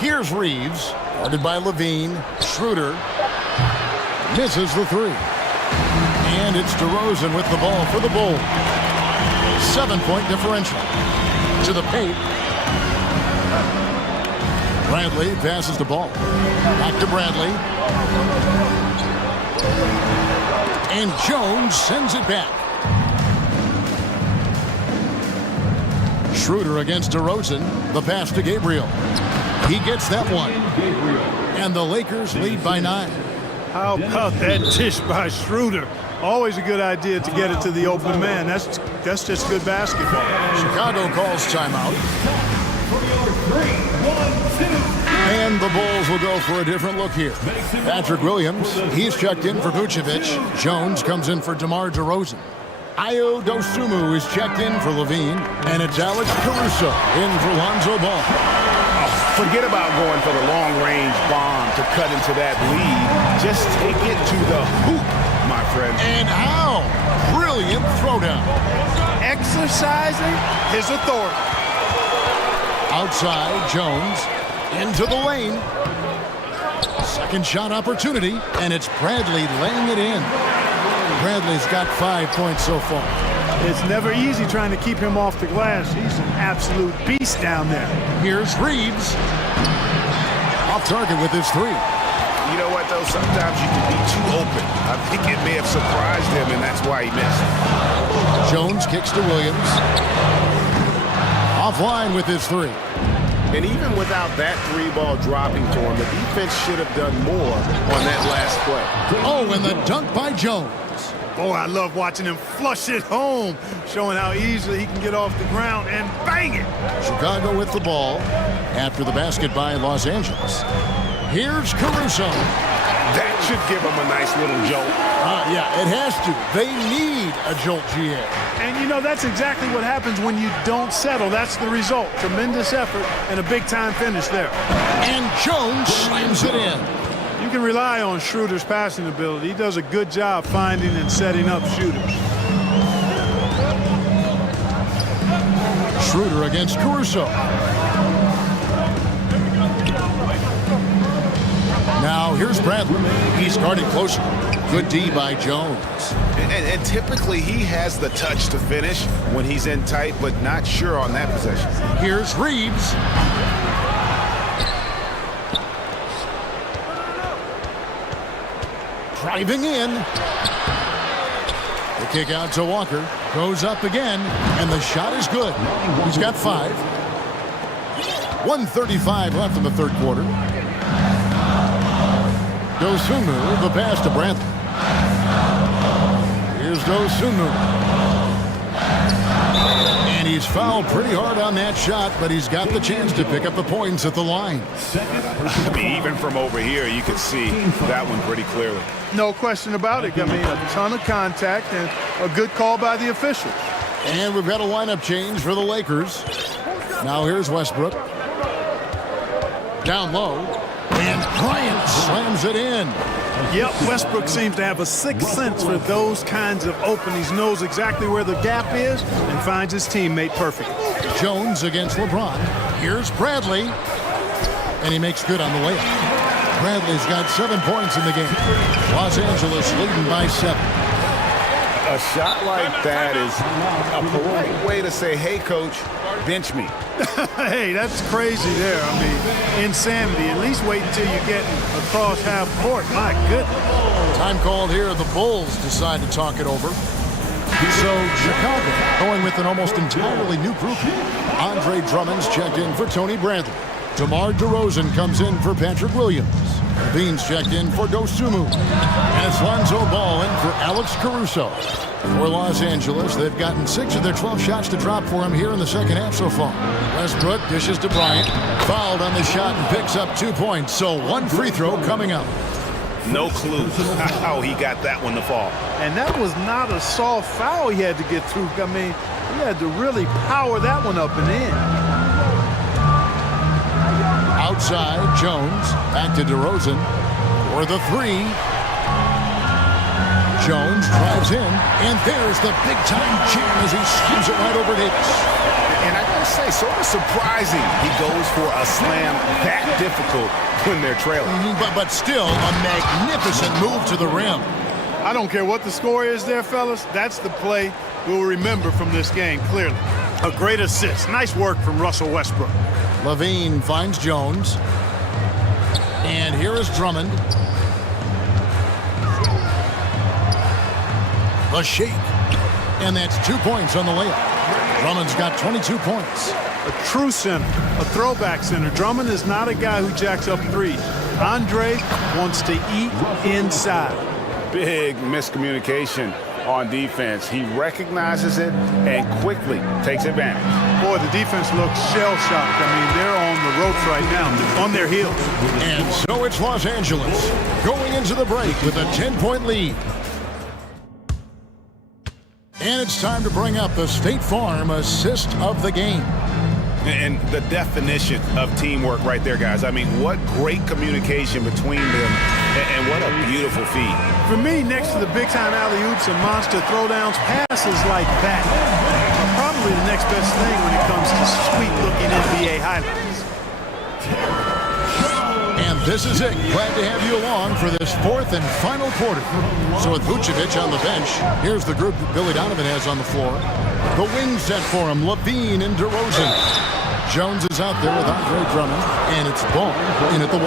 Here's Reeves, guarded by Levine. Schroeder misses the 3. And it's DeRozan with the ball for the Bulls. 7-point differential. To the paint. Bradley passes the ball. Back to Bradley. And Jones sends it back. Schroeder against DeRozan. The pass to Gabriel. He gets that one. And the Lakers lead by 9. How about that dish by Schroeder? Always a good idea to get it to the open man. That's just good basketball. Chicago calls timeout. And the Bulls will go for a different look here. Patrick Williams, he's checked in for Vucevic. Jones comes in for DeMar DeRozan. Ayo Dosunmu is checked in for Levine. And it's Alex Caruso in for Lonzo Ball. Forget about going for the long-range bomb to cut into that lead. Just take it to the hoop, my friend. And how? Brilliant throwdown. Exercising his authority. Outside, Jones into the lane. Second shot opportunity, and it's Bradley laying it in. Bradley's got 5 points so far. It's never easy trying to keep him off the glass. He's an absolute beast down there. Here's Reeves. Off target with his 3. You know what, though? Sometimes you can be too open. I think it may have surprised him, and that's why he missed. Jones kicks to Williams. Offline with his 3. And even without that 3-ball dropping to him, the defense should have done more on that last play. Oh, and the dunk by Jones. Boy, I love watching him flush it home, showing how easily he can get off the ground and bang it. Chicago with the ball after the basket by Los Angeles. Here's Caruso. That should give him a nice little jolt. Yeah, it has to. They need a jolt, GA. And, you know, that's exactly what happens when you don't settle. That's the result. Tremendous effort and a big-time finish there. And Jones slams it in. You can rely on Schroeder's passing ability. He does a good job finding and setting up shooters. Schroeder against Caruso. Now here's Bradley. He's guarded closer. Good D by Jones. And typically he has the touch to finish when he's in tight, but not sure on that possession. Here's Reeves. Driving in. The kick out to Walker. Goes up again, and the shot is good. He's got 5. 1:35 left in the third quarter. Dosunmu, the pass to Bradley. Here's Dosunmu. And he's fouled pretty hard on that shot, but he's got the chance to pick up the points at the line. I mean, even from over here, you can see that one pretty clearly. No question about it. I mean, a ton of contact and a good call by the officials. And we've got a lineup change for the Lakers. Now here's Westbrook. Down low. And Bryant slams it in. Yep, Westbrook seems to have a sixth sense for those kinds of openings. Knows exactly where the gap is and finds his teammate perfectly. Jones against LeBron. Here's Bradley. And he makes good on the layup. Bradley's got 7 points in the game. Los Angeles leading by 7. A shot like that is a polite way to say, hey, coach, bench me. Hey, that's crazy there. I mean, insanity. At least wait until you get across half court. My goodness. Time called here. The Bulls decide to talk it over. So Chicago going with an almost entirely new group. Andre Drummond's checked in for Tony Bradley. DeMar DeRozan comes in for Patrick Williams. Beans checked in for Dosunmu. And it's Lonzo Ball in for Alex Caruso. For Los Angeles, they've gotten 6 of their 12 shots to drop for him here in the second half so far. Westbrook dishes to Bryant. Fouled on the shot and picks up 2 points. So 1 free throw coming up. No clue how he got that one to fall. And that was not a soft foul he had to get through. I mean, he had to really power that one up and in. Outside, Jones. Back to DeRozan for the 3. Jones drives in, and there's the big-time jam as he screws it right over Davis. And I gotta say, sort of surprising he goes for a slam that difficult when they're trailing. But still a magnificent move to the rim. I don't care what the score is there, fellas. That's the play we'll remember from this game, clearly. A great assist. Nice work from Russell Westbrook. Levine finds Jones. And here is Drummond. The shake. And that's 2 points on the layup. Drummond's got 22 points. A true center, a throwback center. Drummond is not a guy who jacks up threes. Andre wants to eat inside. Big miscommunication on defense. He recognizes it and quickly takes advantage. Boy, the defense looks shell-shocked. I mean, they're on the ropes right now, on their heels. And so it's Los Angeles going into the break with a 10-point lead. And it's time to bring up the State Farm assist of the game. And the definition of teamwork right there, guys. I mean, what great communication between them, and what a beautiful feed. For me, next to the big-time alley-oops and monster throwdowns, passes like that are probably the next best thing when it comes to sweet-looking NBA highlights. And this is it. Glad to have you along for this 4th and final quarter. So with Vucevic on the bench, here's the group that Billy Donovan has on the floor. The wing set for him, Levine and DeRozan. Jones is out there with Andre Drummond, and it's Ball in at the 1.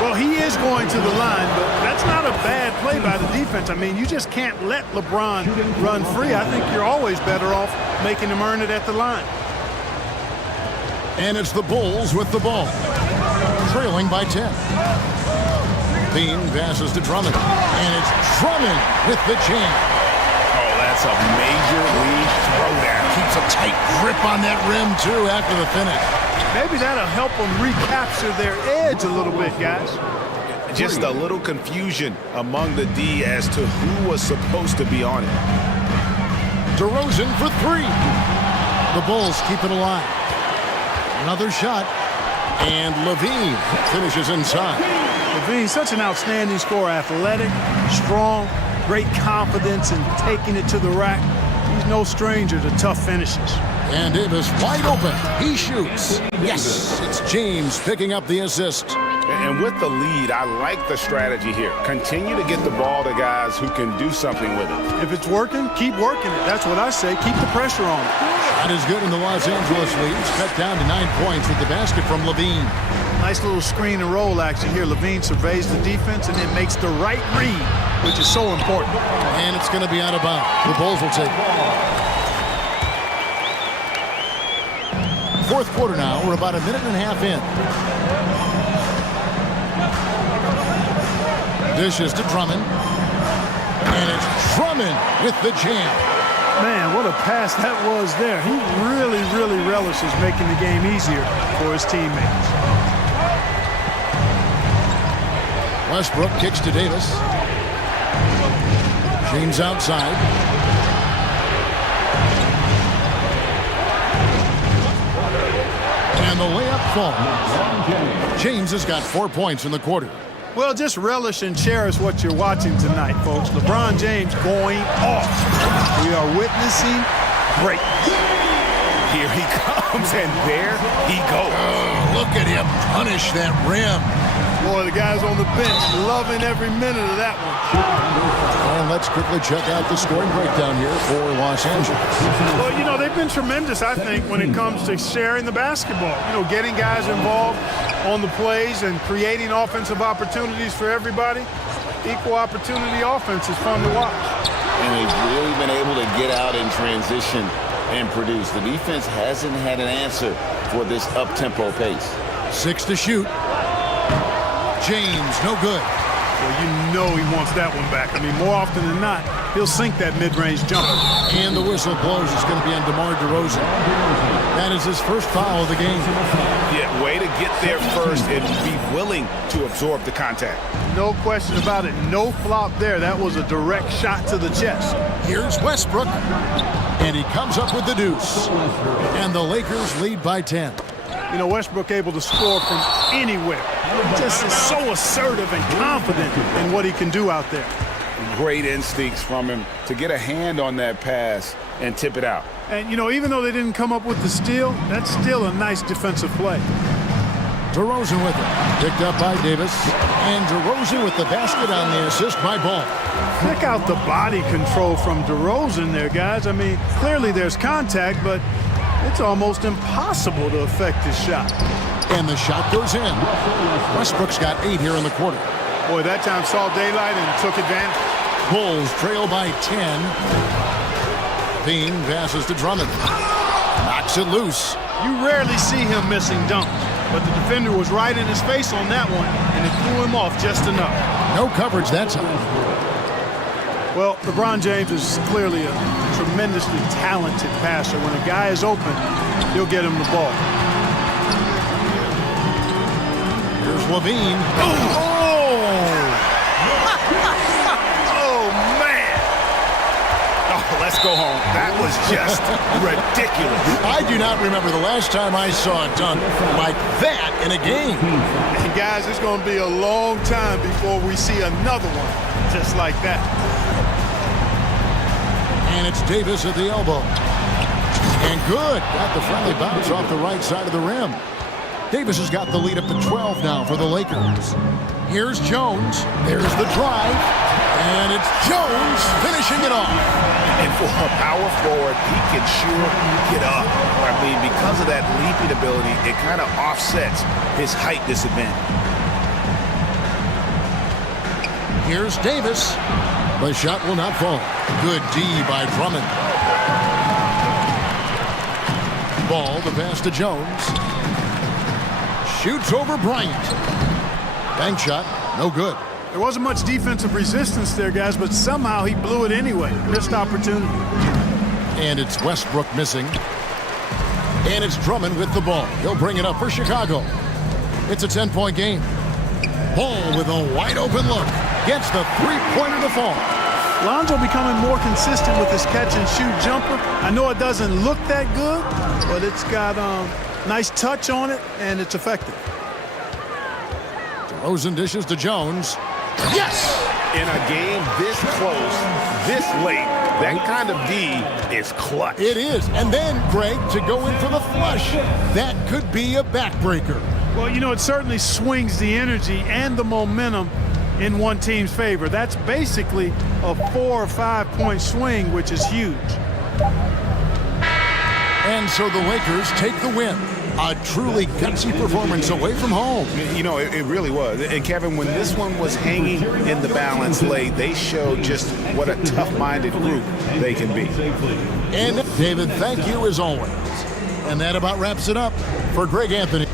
Well, he is going to the line, but that's not a bad play by the defense. I mean, you just can't let LeBron run free. I think you're always better off making him earn it at the line. And it's the Bulls with the ball, trailing by 10. Bean passes to Drummond, and it's Drummond with the jam. Oh, that's a major league throwdown. Keeps a tight grip on that rim, too, after the finish. Maybe that'll help them recapture their edge a little bit, guys. Just a little confusion among the D as to who was supposed to be on it. DeRozan for 3. The Bulls keep it alive. Another shot, and Levine finishes inside. Levine, such an outstanding scorer, athletic, strong, great confidence in taking it to the rack. He's no stranger to tough finishes. And Davis wide open. He shoots. Yes, it's James picking up the assist. And with the lead, I like the strategy here. Continue to get the ball to guys who can do something with it. If it's working, keep working it. That's what I say. Keep the pressure on it. That is good in the Los Angeles lead. It's cut down to 9 points with the basket from Levine. Nice little screen and roll action here. Levine surveys the defense and then makes the right read, which is so important. And it's going to be out of bounds. The Bulls will take it. 4th quarter now. We're about a minute and a half in. Dishes to Drummond. And it's Drummond with the jam. Man, what a pass that was there. He really, really relishes making the game easier for his teammates. Westbrook kicks to Davis. James outside. And the layup falls. James has got 4 points in the quarter. Well, just relish and cherish what you're watching tonight, folks. LeBron James going off. We are witnessing greatness. Here he comes, and there he goes. Oh, look at him punish that rim. Boy, the guys on the bench loving every minute of that one. And let's quickly check out the scoring breakdown here for Los Angeles. Well, you know, they've been tremendous, I think, when it comes to sharing the basketball. You know, getting guys involved on the plays and creating offensive opportunities for everybody. Equal opportunity offense is fun to watch. And they've really been able to get out in transition and produce. The defense hasn't had an answer for this up-tempo pace. 6 to shoot. James, no good. Well, you know he wants that one back. I mean, more often than not, he'll sink that mid-range jumper. And the whistle blows. It's going to be on DeMar DeRozan. That is his first foul of the game. Yeah, way to get there first and be willing to absorb the contact. No question about it. No flop there. That was a direct shot to the chest. Here's Westbrook. And he comes up with the deuce. And the Lakers lead by 10. You know, Westbrook able to score from anywhere. Just is so assertive and confident in what he can do out there. Great instincts from him to get a hand on that pass and tip it out. And, you know, even though they didn't come up with the steal, that's still a nice defensive play. DeRozan with it. Picked up by Davis. And DeRozan with the basket on the assist by Ball. Check out the body control from DeRozan there, guys. I mean, clearly there's contact, but it's almost impossible to affect his shot. And the shot goes in. Westbrook's got 8 here in the quarter. Boy, that time saw daylight and took advantage. Bulls trail by 10. Bean passes to Drummond. Knocks it loose. You rarely see him missing dunks, but the defender was right in his face on that one, and it threw him off just enough. No coverage that time. Well, LeBron James is clearly a tremendously talented passer. When a guy is open, he'll get him the ball. Here's Levine. Oh! Oh, man! Oh, let's go home. That was just ridiculous. I do not remember the last time I saw a dunk like that in a game. And guys, it's going to be a long time before we see another one just like that. And it's Davis at the elbow. And good. Got the friendly bounce off the right side of the rim. Davis has got the lead up to 12 now for the Lakers. Here's Jones. There's the drive. And it's Jones finishing it off. And for a power forward, he can sure get up. I mean, because of that leaping ability, it kind of offsets his height disadvantage. Here's Davis. The shot will not fall. Good D by Drummond. Ball, the pass to Jones. Shoots over Bryant. Bank shot, no good. There wasn't much defensive resistance there, guys, but somehow he blew it anyway. Missed opportunity. And it's Westbrook missing. And it's Drummond with the ball. He'll bring it up for Chicago. It's a 10-point game. Ball with a wide open look. Gets the three-pointer to fall. Lonzo becoming more consistent with his catch-and-shoot jumper. I know it doesn't look that good, but it's got nice touch on it, and it's effective. DeRozan dishes to Jones. Yes! In a game this close, this late, that kind of D is clutch. It is. And then, Greg, to go in for the flush. That could be a backbreaker. Well, you know, it certainly swings the energy and the momentum in one team's favor. That's basically a 4 or 5 point swing, which is huge. And so the Lakers take the win. A truly gutsy performance away from home. You know, it really was. And Kevin, when this one was hanging in the balance late, they showed just what a tough-minded group they can be. And David, thank you as always. And that about wraps it up for Greg Anthony.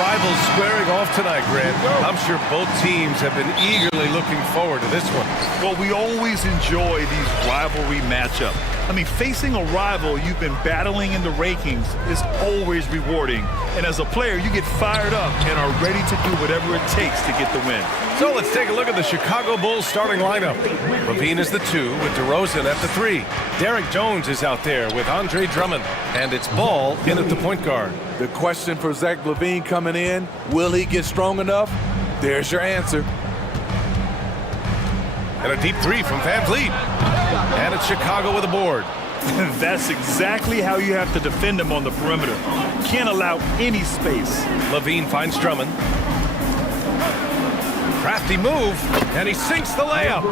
Rivals squaring off tonight, Grant. I'm sure both teams have been eagerly looking forward to this one. Well, we always enjoy these rivalry matchups. I mean, facing a rival you've been battling in the rankings is always rewarding. And as a player, you get fired up and are ready to do whatever it takes to get the win. So let's take a look at the Chicago Bulls starting lineup. Levine is the 2 with DeRozan at the 3. Derek Jones is out there with Andre Drummond. And it's Ball in at the point guard. The question for Zach LaVine coming in, will he get strong enough? There's your answer. And a deep 3 from Van Vliet. And it's Chicago with a board. That's exactly how you have to defend him on the perimeter. Can't allow any space. Levine finds Drummond. Crafty move, and he sinks the layup.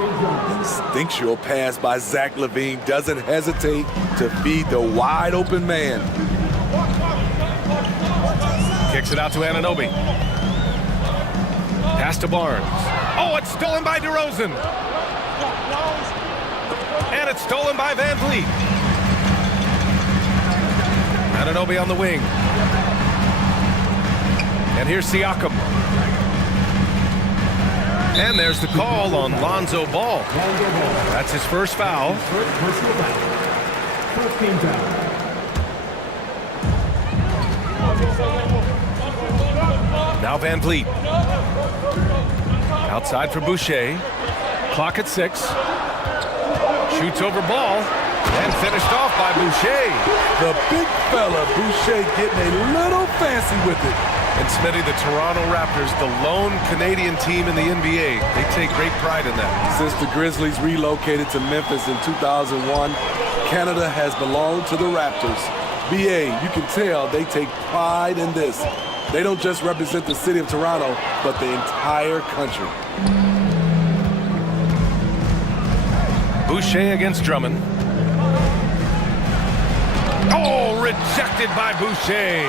Instinctual pass by Zach LaVine doesn't hesitate to feed the wide open man. Kicks it out to Anunoby. Pass to Barnes. Oh, it's stolen by DeRozan. And it's stolen by Van Vliet. Anunoby on the wing. And here's Siakam. And there's the call on Lonzo Ball. That's his first foul. First team foul. Now Van Vliet. Outside for Boucher. Clock at 6. Shoots over Ball. And finished off by Boucher. The big fella, Boucher, getting a little fancy with it. And Smitty, the Toronto Raptors, the lone Canadian team in the NBA. They take great pride in that. Since the Grizzlies relocated to Memphis in 2001, Canada has belonged to the Raptors. BA, you can tell they take pride in this. They don't just represent the city of Toronto, but the entire country. Boucher against Drummond. Oh, rejected by Boucher.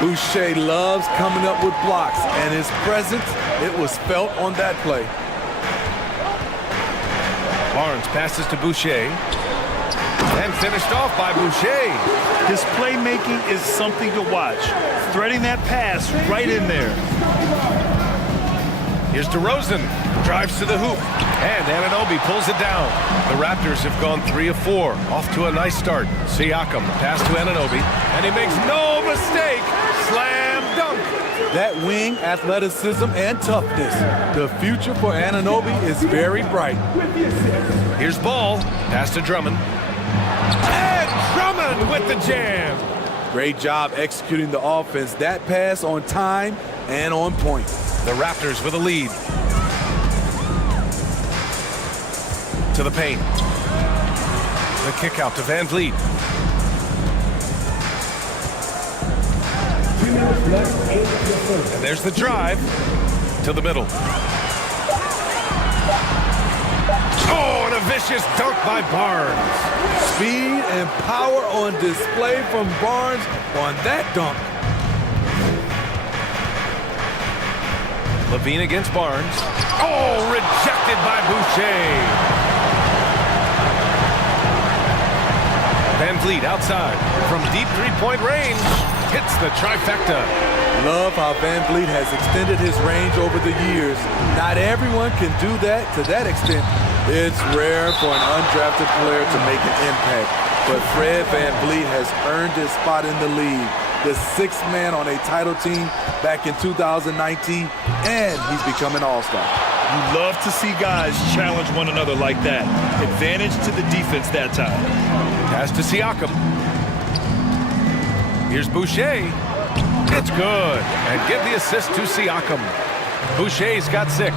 Boucher loves coming up with blocks, and his presence, it was felt on that play. Barnes passes to Boucher. And finished off by Boucher. His playmaking is something to watch. Threading that pass right in there. Here's DeRozan. Drives to the hoop. And Anunoby pulls it down. The Raptors have gone 3 of 4. Off to a nice start. Siakam, pass to Anunoby. And he makes no mistake. Slam dunk. That wing athleticism and toughness. The future for Anunoby is very bright. Here's Ball. Pass to Drummond. And Drummond with the jam. Great job executing the offense. That pass on time and on point. The Raptors with a lead. To the paint. The kick out to Van Vliet. And there's the drive to the middle. Oh, and a vicious dunk by Barnes. Speed and power on display from Barnes on that dunk. Levine against Barnes. Oh, rejected by Boucher. Van Vliet outside from deep three-point range. Hits the trifecta. Love how Van Vliet has extended his range over the years. Not everyone can do that to that extent. It's rare for an undrafted player to make an impact, but Fred Van Vliet has earned his spot in the league. the sixth man on a title team back in 2019, and he's become an all-star. You love to see guys challenge one another like that. Advantage to the defense that time. Pass to Siakam. Here's Boucher. It's good. And give the assist to Siakam. Boucher's got 6.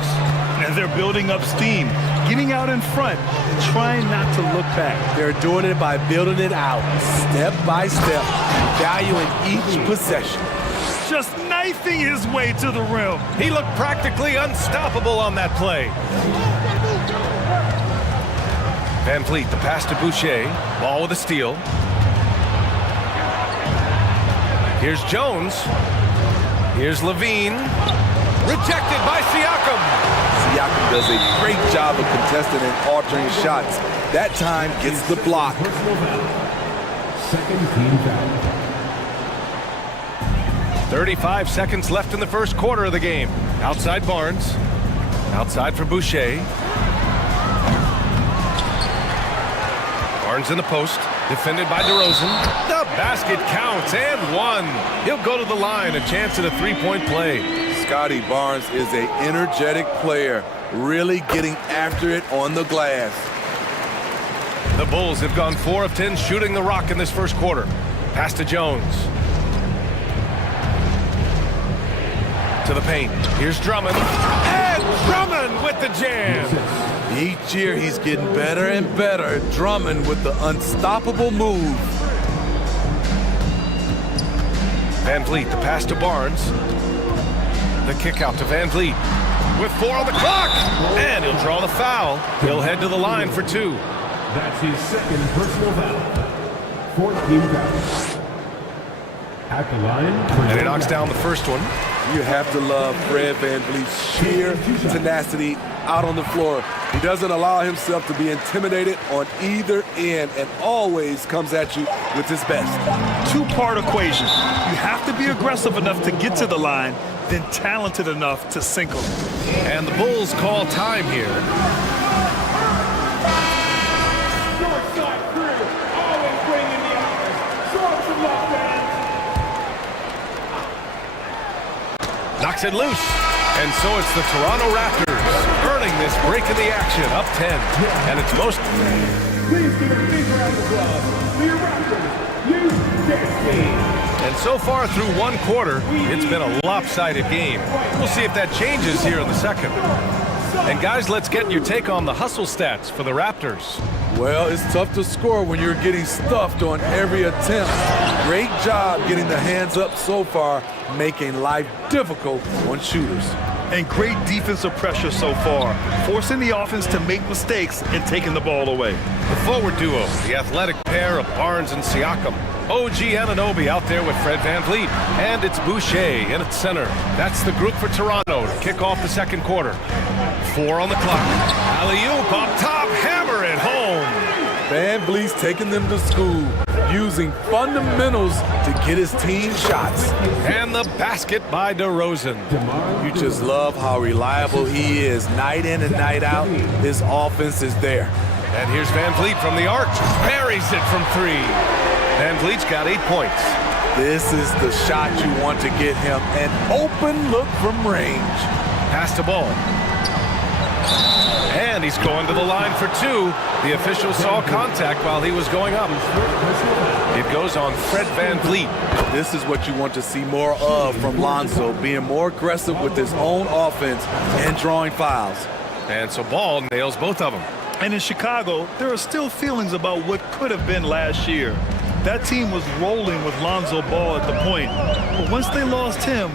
And they're building up steam, getting out in front and trying not to look back. They're doing it by building it out, step by step, valuing each possession. Just knifing his way to the rim. He looked practically unstoppable on that play. Van Vliet, the pass to Boucher. Ball with a steal. Here's Jones. Here's Levine. Rejected by Siakam. Siakam does a great job of contesting and altering shots. That time gets the block. Second team foul. 35 seconds left in the first quarter of the game. Outside Barnes. Outside for Boucher. Barnes in the post. Defended by DeRozan. The basket counts and 1. He'll go to the line. A chance at a three-point play. Scotty Barnes is an energetic player, really getting after it on the glass. The Bulls have gone 4 of 10 shooting the rock in this first quarter. Pass to Jones. To the paint. Here's Drummond. And Drummond with the jam. Each year he's getting better and better. Drummond with the unstoppable move. Van Vliet, the pass to Barnes. The kick out to Van Vliet. With 4 on the clock. And he'll draw the foul. He'll head to the line for 2. That's his second personal foul. 14 fouls. At the line. And he knocks down the first one. You have to love Fred Van Vliet's sheer tenacity out on the floor. He doesn't allow himself to be intimidated on either end and always comes at you with his best. Two-part equation. You have to be aggressive enough to get to the line, then talented enough to sink them. And the Bulls call time here. Knocks it loose. And so it's the Toronto Raptors earning this break in the action, up 10. And it's most... Please give a big round of applause for your Raptors. You did. And so far through one quarter, it's been a lopsided game. We'll see if that changes here in the second. And guys, let's get your take on the hustle stats for the Raptors. Well, it's tough to score when you're getting stuffed on every attempt. Great job getting the hands up so far, making life difficult on shooters. And great defensive pressure so far, forcing the offense to make mistakes and taking the ball away. The forward duo, the athletic pair of Barnes and Siakam. OG Anunoby out there with Fred Van Vliet. And it's Boucher in at center. That's the group for Toronto to kick off the second quarter. 4 on the clock. Alley-oop up top, hammer it home. Van Vliet's taking them to school, using fundamentals to get his team shots. And the basket by DeRozan. You just love how reliable he is. Night in and night out, his offense is there. And here's Van Vliet from the arc. Buries it from 3. Van Vliet's got 8 points. This is the shot you want to get him. An open look from range. Pass to Ball. And he's going to the line for 2. The official saw contact while he was going up. It goes on Fred Van Vliet. This is what you want to see more of from Lonzo, being more aggressive with his own offense and drawing fouls. And so Ball nails both of them. And in Chicago, there are still feelings about what could have been last year. That team was rolling with Lonzo Ball at the point. But once they lost him,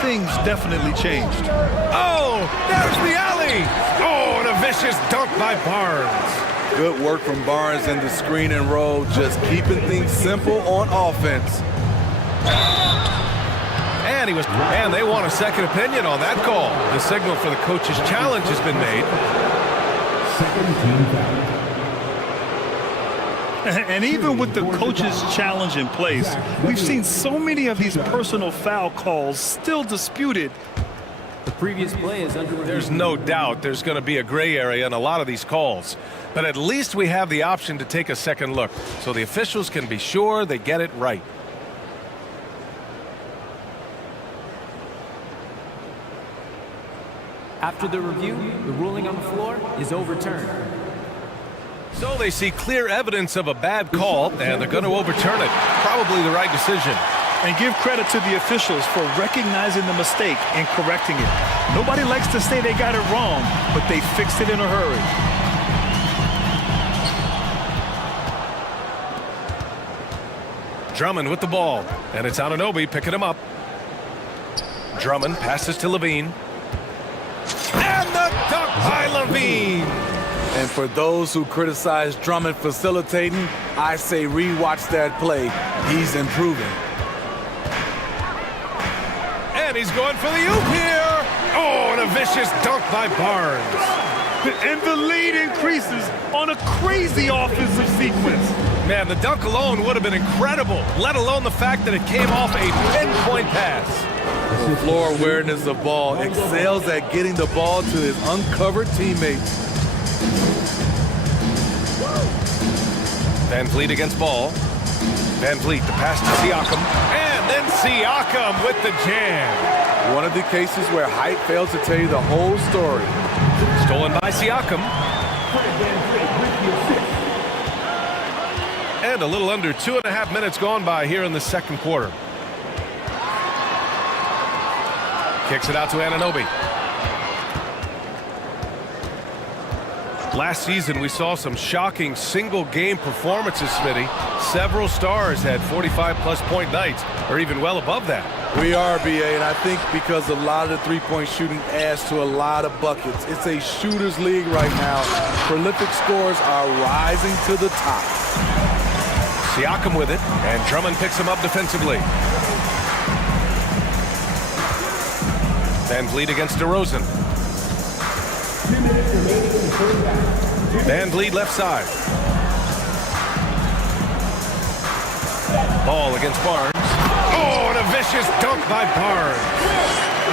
things definitely changed. Oh, there's the alley. Oh, and a vicious dunk by Barnes. Good work from Barnes in the screen and roll, just keeping things simple on offense. And they want a second opinion on that call. The signal for the coach's challenge has been made. Second team foul. And even with the coach's challenge in place, we've seen so many of these personal foul calls still disputed. The previous play is under review. There's no doubt there's going to be a gray area in a lot of these calls. But at least we have the option to take a second look, so the officials can be sure they get it right. After the review, the ruling on the floor is overturned. So they see clear evidence of a bad call, and they're going to overturn it. Probably the right decision. And give credit to the officials for recognizing the mistake and correcting it. Nobody likes to say they got it wrong, but they fixed it in a hurry. Drummond with the ball, and it's Anunoby picking him up. Drummond passes to Levine. And the dunk by Levine! And for those who criticize Drummond facilitating, I say rewatch that play. He's improving. And he's going for the oop here. Oh, and a vicious dunk by Barnes. And the lead increases on a crazy offensive sequence. Man, the dunk alone would have been incredible, let alone the fact that it came off a pinpoint pass. Floor awareness of ball, excels at getting the ball to his uncovered teammates. Van Vliet against ball. Van Vliet, the pass to Siakam. And then Siakam with the jam. One of the cases where height fails to tell you the whole story. Stolen by Siakam. And a little under 2.5 minutes gone by here in the second quarter. Kicks it out to Anunoby. Last season, we saw some shocking single-game performances, Smitty. Several stars had 45-plus point nights, or even well above that. We are, BA, and I think because a lot of the three-point shooting adds to a lot of buckets. It's a shooter's league right now. Prolific scores are rising to the top. Siakam with it, and Drummond picks him up defensively. Van Vliet against DeRozan. Van Vliet left side. Ball against Barnes. Oh, and a vicious dunk by Barnes.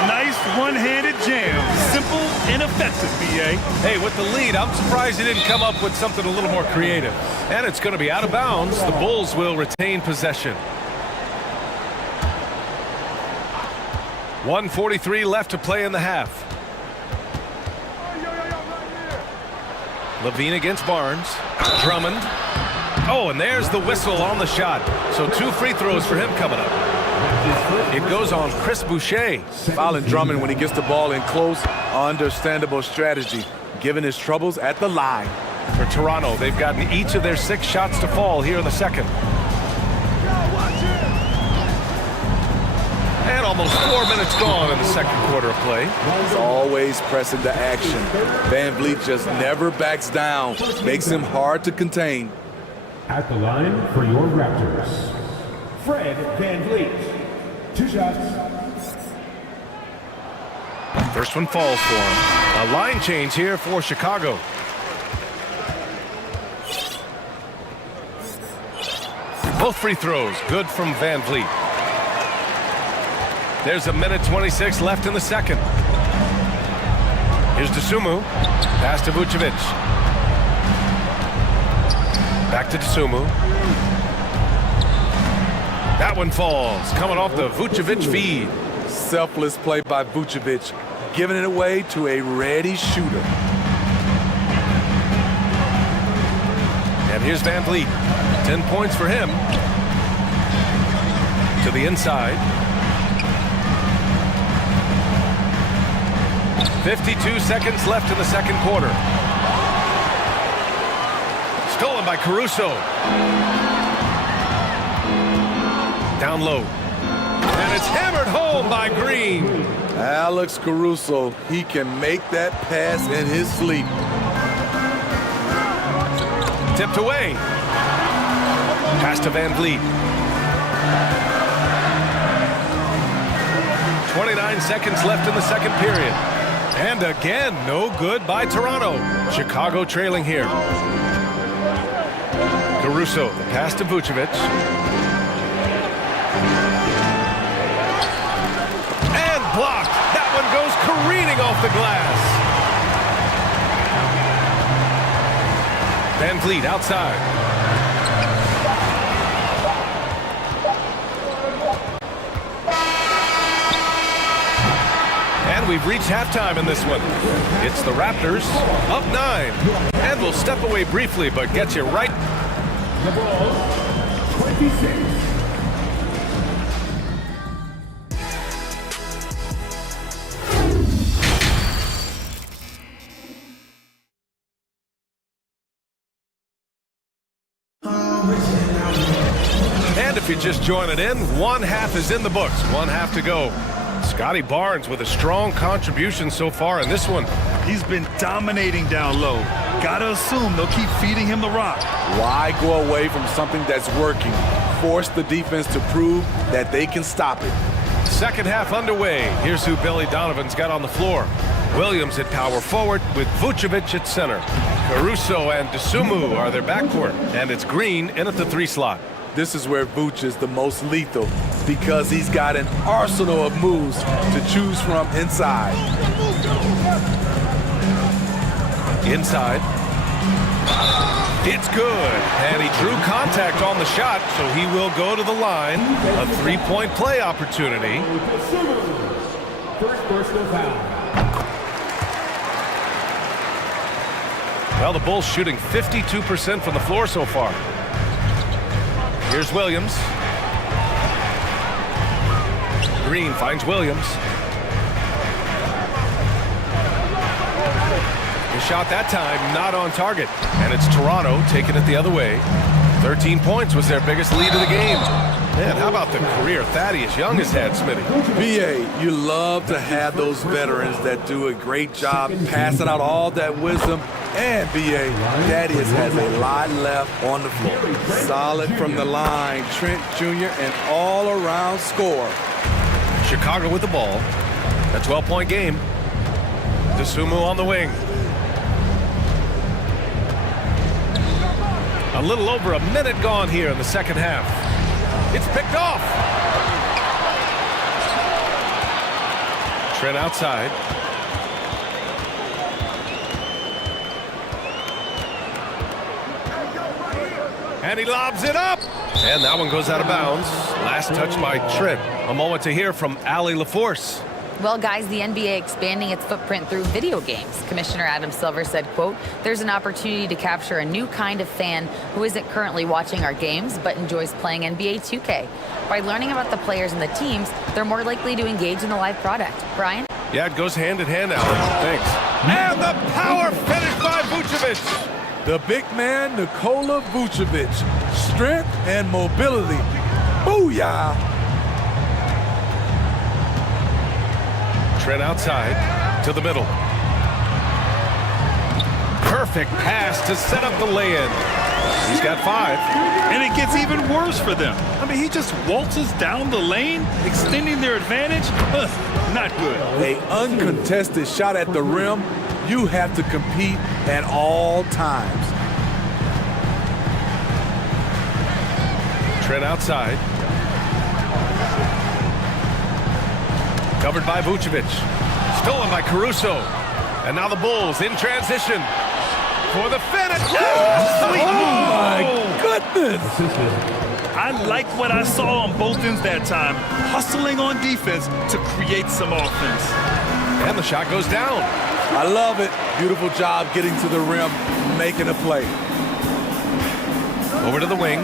Nice one-handed jam. Simple and effective, BA. Hey, with the lead, I'm surprised he didn't come up with something a little more creative. And it's going to be out of bounds. The Bulls will retain possession. 1:43 left to play in the half. Levine against Barnes. Drummond. Oh, and there's the whistle on the shot. So 2 free throws for him coming up. It goes on Chris Boucher. Fouling Drummond when he gets the ball in close, understandable strategy, given his troubles at the line. For Toronto, they've gotten each of their 6 shots to fall here in the second. And almost 4 minutes gone in the second quarter of play. He's always pressing the action. Van Vliet just never backs down. Makes him hard to contain. At the line for your Raptors, Fred Van Vliet. 2 shots. First one falls for him. A line change here for Chicago. Both free throws good from Van Vliet. There's 1:26 left in the second. Here's Dosunmu. Pass to Vucevic. Back to Dosunmu. That one falls, coming off the Vucevic feed. Selfless play by Vucevic, giving it away to a ready shooter. And here's Van Vliet. 10 points for him. To the inside. 52 seconds left in the second quarter. Stolen by Caruso. Down low. And it's hammered home by Green. Alex Caruso, he can make that pass in his sleep. Tipped away. Pass to Van Vliet. 29 seconds left in the second period. And again, no good by Toronto. Chicago trailing here. Caruso, the pass to Vucevic. And blocked. That one goes careening off the glass. Van Vliet outside. And And we've reached halftime in this one. It's the Raptors up 9. And we'll step away briefly, but get you right. The ball, 26. And if you're just joining in, one half is in the books, one half to go. Scotty Barnes with a strong contribution so far in this one. He's been dominating down low. Gotta assume they'll keep feeding him the rock. Why go away from something that's working? Force the defense to prove that they can stop it. Second half underway. Here's who Billy Donovan's got on the floor. Williams at power forward with Vucevic at center. Caruso and Dosunmu are their backcourt, and it's Green in at the 3 slot. This is where Vooch is the most lethal because he's got an arsenal of moves to choose from inside. Inside. It's good. And he drew contact on the shot, so he will go to the line. A 3-point play opportunity. First personal foul. Well, the Bulls shooting 52% from the floor so far. Here's Williams. Green finds Williams. The shot that time not on target. And it's Toronto taking it the other way. 13 points was their biggest lead of the game. Man, how about the career Thaddeus Young has had, Smitty? BA, you love to have those veterans that do a great job passing out all that wisdom. And BA, Thaddeus has a lot left on the floor. Solid from the line, Trent Jr., an all-around scorer. Chicago with the ball. A 12-point game. Dosunmu on the wing. A little over a minute gone here in the second half. It's picked off. Trent outside. And he lobs it up. And that one goes out of bounds. Last touch by Trent. A moment to hear from Allie LaForce. Well, guys, the NBA expanding its footprint through video games. Commissioner Adam Silver said, quote, "There's an opportunity to capture a new kind of fan who isn't currently watching our games but enjoys playing NBA 2K. By learning about the players and the teams, they're more likely to engage in the live product." Brian? Yeah, it goes hand in hand, Alan. Thanks. And the power finish by Vucevic. The big man, Nikola Vucevic. Strength and mobility. Booyah! Trent outside to the middle. Perfect pass to set up the lay-in. He's got 5. And it gets even worse for them. I mean, he just waltzes down the lane, extending their advantage. Not good. An uncontested shot at the rim. You have to compete at all times. Trent outside. Covered by Vucevic. Stolen by Caruso. And now the Bulls in transition for the finish. Oh, my goodness. I liked what I saw on both ends that time. Hustling on defense to create some offense. And the shot goes down. I love it. Beautiful job getting to the rim, making a play. Over to the wing.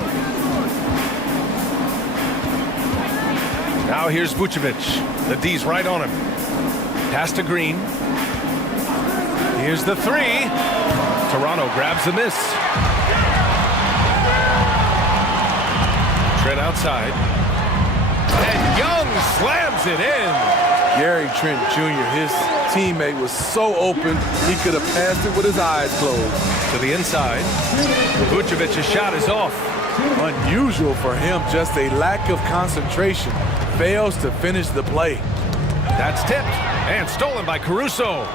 Now here's Vucevic. The D's right on him. Pass to Green. Here's the 3. Toronto grabs the miss. Trent outside. And Young slams it in. Gary Trent Jr., his teammate, was so open, he could have passed it with his eyes closed. To the inside. Vucevic's shot is off. Unusual for him, just a lack of concentration. Fails to finish the play. That's tipped and stolen by Caruso.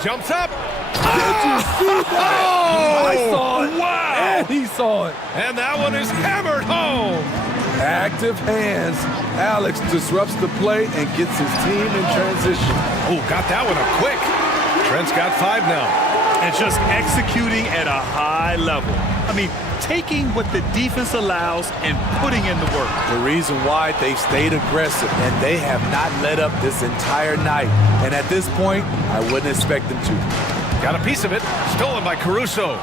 Jumps up. Did you see that? Oh! I saw it. Wow! And he saw it. And that one is hammered home. Active hands. Alex disrupts the play and gets his team in transition. Oh, got that one up quick. Trent's got 5 now. And just executing at a high level. I mean, taking what the defense allows and putting in the work. The reason why they've stayed aggressive and they have not let up this entire night. And at this point, I wouldn't expect them to. Got a piece of it. Stolen by Caruso.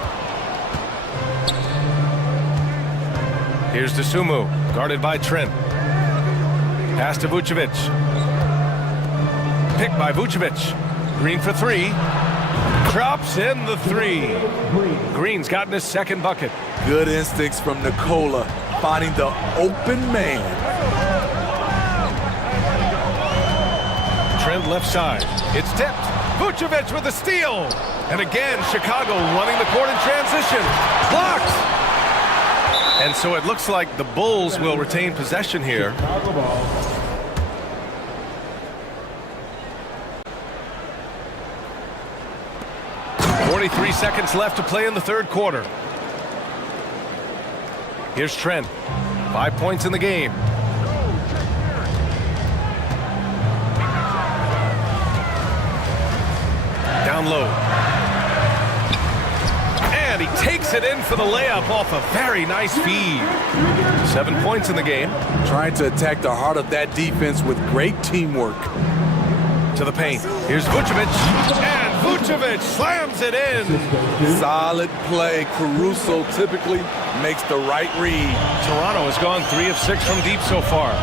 Here's Dosunmu, guarded by Trent. Pass to Vucevic. Picked by Vucevic. Green for three. Drops in the three. Green's gotten his second bucket. Good instincts from Nikola, finding the open man. Trent left side. It's tipped. Vucevic with a steal. And again, Chicago running the court in transition. Blocked. And so it looks like the Bulls will retain possession here. 43 seconds left to play in the third quarter. Here's Trent. 5 points in the game. Down low. And he takes it in for the layup off a very nice feed. 7 points in the game. Trying to attack the heart of that defense with great teamwork. To the paint. Here's Vucevic. And Vucevic slams it in. Solid play. Caruso typically makes the right read. Toronto has gone 3 of 6 from deep so far.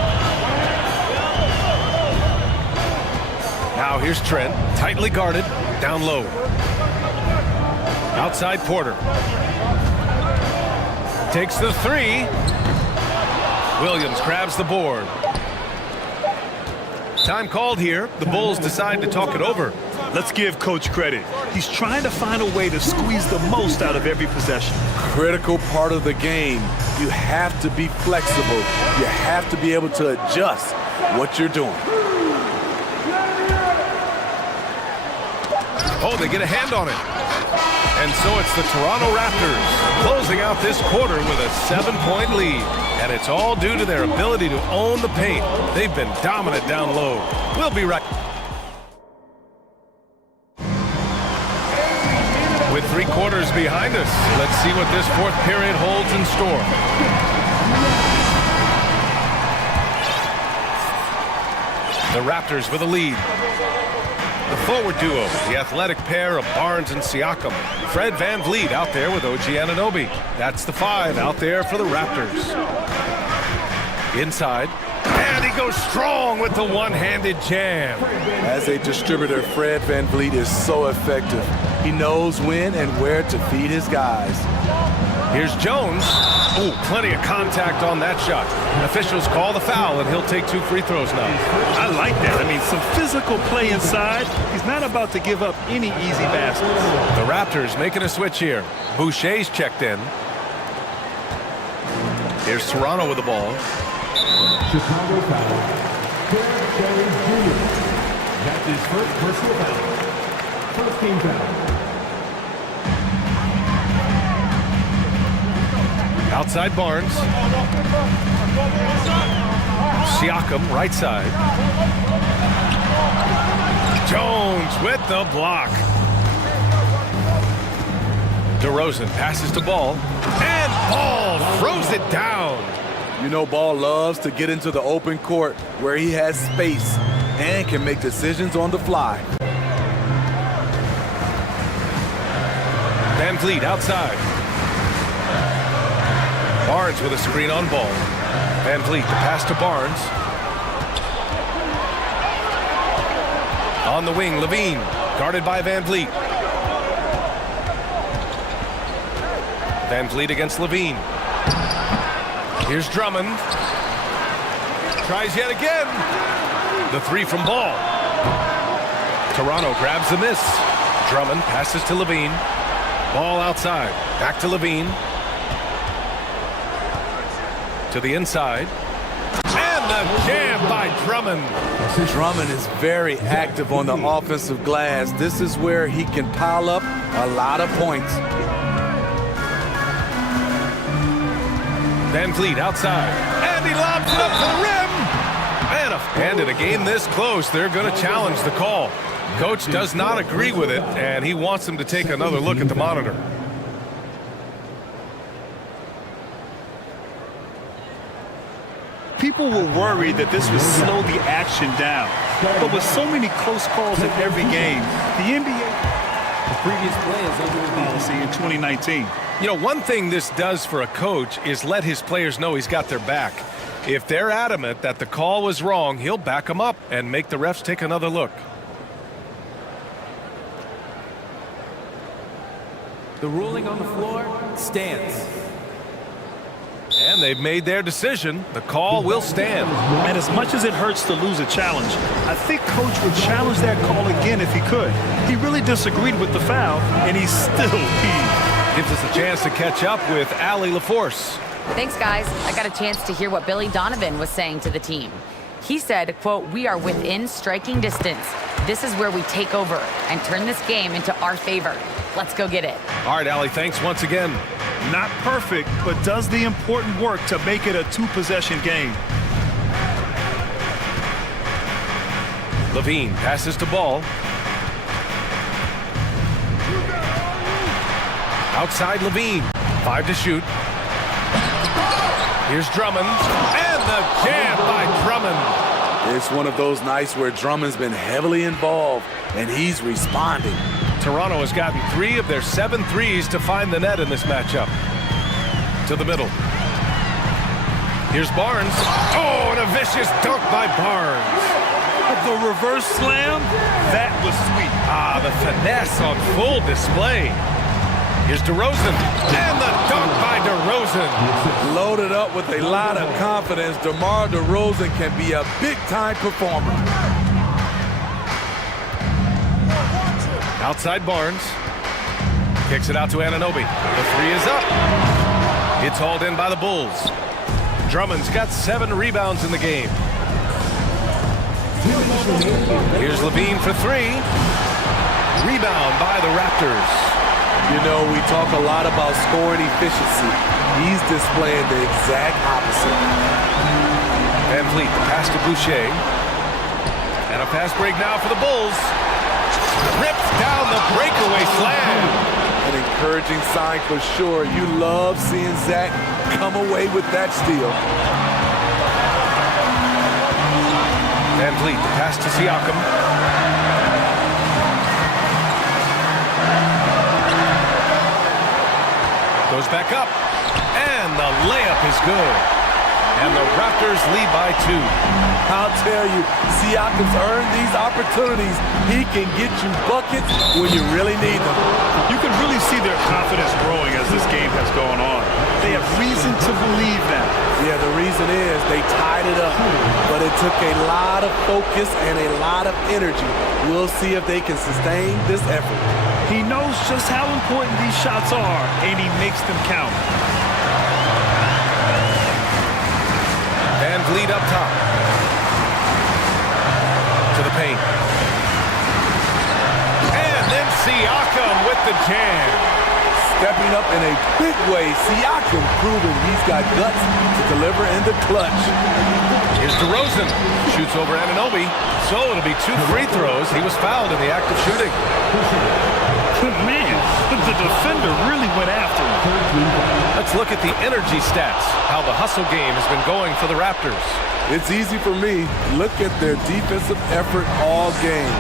Now here's Trent. Tightly guarded. Down low. Outside Porter. Takes the three. Williams grabs the board. Time called here. The Bulls decide to talk it over. Let's give Coach credit. He's trying to find a way to squeeze the most out of every possession. Critical part of the game. You have to be flexible. You have to be able to adjust what you're doing. Oh, they get a hand on it. And so it's the Toronto Raptors closing out this quarter with a 7-point lead. And it's all due to their ability to own the paint. They've been dominant down low. We'll be right. With 3 quarters behind us, let's see what this fourth period holds in store. The Raptors with a lead. The forward duo, the athletic pair of Barnes and Siakam. Fred VanVleet out there with OG Anunoby. That's the 5 out there for the Raptors. Inside. And he goes strong with the one-handed jam. As a distributor, Fred VanVleet is so effective. He knows when and where to feed his guys. Here's Jones. Oh, plenty of contact on that shot. Officials call the foul, and he'll take 2 free throws now. I like that. I mean, some physical play inside. He's not about to give up any easy baskets. The Raptors making a switch here. Boucher's checked in. Here's Toronto with the ball. Chicago foul. Derek Jr. That's his first personal foul. First team foul. Outside Barnes. Siakam, right side. Jones with the block. DeRozan passes to Ball. And Ball throws it down. You know, Ball loves to get into the open court where he has space and can make decisions on the fly. VanVleet outside. Barnes with a screen on Ball. VanVleet, the pass to Barnes. On the wing, Levine, guarded by VanVleet. VanVleet against Levine. Here's Drummond. Tries yet again. The 3 from Ball. Toronto grabs the miss. Drummond passes to Levine. Ball outside. Back to Levine. To the inside. And the jam by Drummond. Drummond is very active on the offensive glass. This is where he can pile up a lot of points. VanVleet outside. And he lobs it up to the rim. And in a game this close, they're going to challenge the call. Coach does not agree with it, and he wants them to take another look at the monitor. people were worried that this would slow the action down. But with so many close calls in every game, the NBA previous play is under policy in 2019. You know, one thing this does for a coach is let his players know he's got their back. If they're adamant that the call was wrong, he'll back them up and make the refs take another look. The ruling on the floor stands. And they've made their decision. The call will stand. And as much as it hurts to lose a challenge, I think Coach would challenge that call again if he could. He really disagreed with the foul, and he's still peeved. Gives us a chance to catch up with Allie LaForce. Thanks, guys. I got a chance to hear what Billy Donovan was saying to the team. He said, quote, "We are within striking distance. This is where we take over and turn this game into our favor. Let's go get it." All right, Allie, thanks once again. Not perfect, but does the important work to make it a two-possession game. Levine passes to Ball. Outside Levine, 5 to shoot. Here's Drummond, and the jam by Drummond. It's one of those nights where Drummond's been heavily involved, and he's responding. Toronto has gotten 3 of their 7 threes to find the net in this matchup. To the middle. Here's Barnes. Oh, and a vicious dunk by Barnes. The reverse slam, that was sweet. Ah, the finesse on full display. Here's DeRozan, and the dunk by DeRozan. Loaded up with a lot of confidence, DeMar DeRozan can be a big-time performer. Outside Barnes. Kicks it out to Anunoby. The 3 is up. It's hauled in by the Bulls. Drummond's got 7 rebounds in the game. Here's Levine for 3. Rebound by the Raptors. You know, we talk a lot about scoring efficiency. He's displaying the exact opposite. Van Vliet, pass to Boucher. And a pass break now for the Bulls. Rips down the breakaway slam. An encouraging sign for sure. You love seeing Zach come away with that steal. Van Vliet, pass to Siakam. Goes back up, and the layup is good. And the Raptors lead by 2. I'll tell you, Siakam's earned these opportunities. He can get you buckets when you really need them. You can really see their confidence growing as this game has gone on. They have reason to believe that. Yeah, the reason is they tied it up, but it took a lot of focus and a lot of energy. We'll see if they can sustain this effort. He knows just how important these shots are, and he makes them count. Van Vliet up top. To the paint. And then Siakam with the jam. Stepping up in a big way, Siakam proving he's got guts to deliver in the clutch. Here's DeRozan. Shoots over Anunoby. So it'll be 2 free throws. He was fouled in the act of shooting. Man, the defender really went after him. Let's look at the energy stats. How the hustle game has been going for the Raptors. It's easy for me. Look at their defensive effort all game.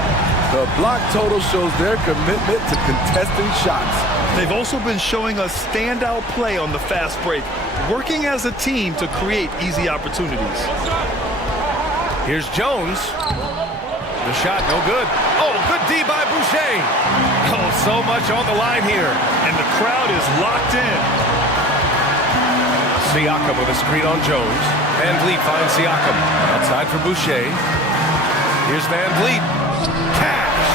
The block total shows their commitment to contesting shots. They've also been showing us standout play on the fast break, working as a team to create easy opportunities. Here's Jones. The shot, no good. Oh, good D by Boucher. Oh, so much on the line here. And the crowd is locked in. Siakam with a screen on Jones. Van Vliet finds Siakam. Outside for Boucher. Here's Van Vliet. Cash.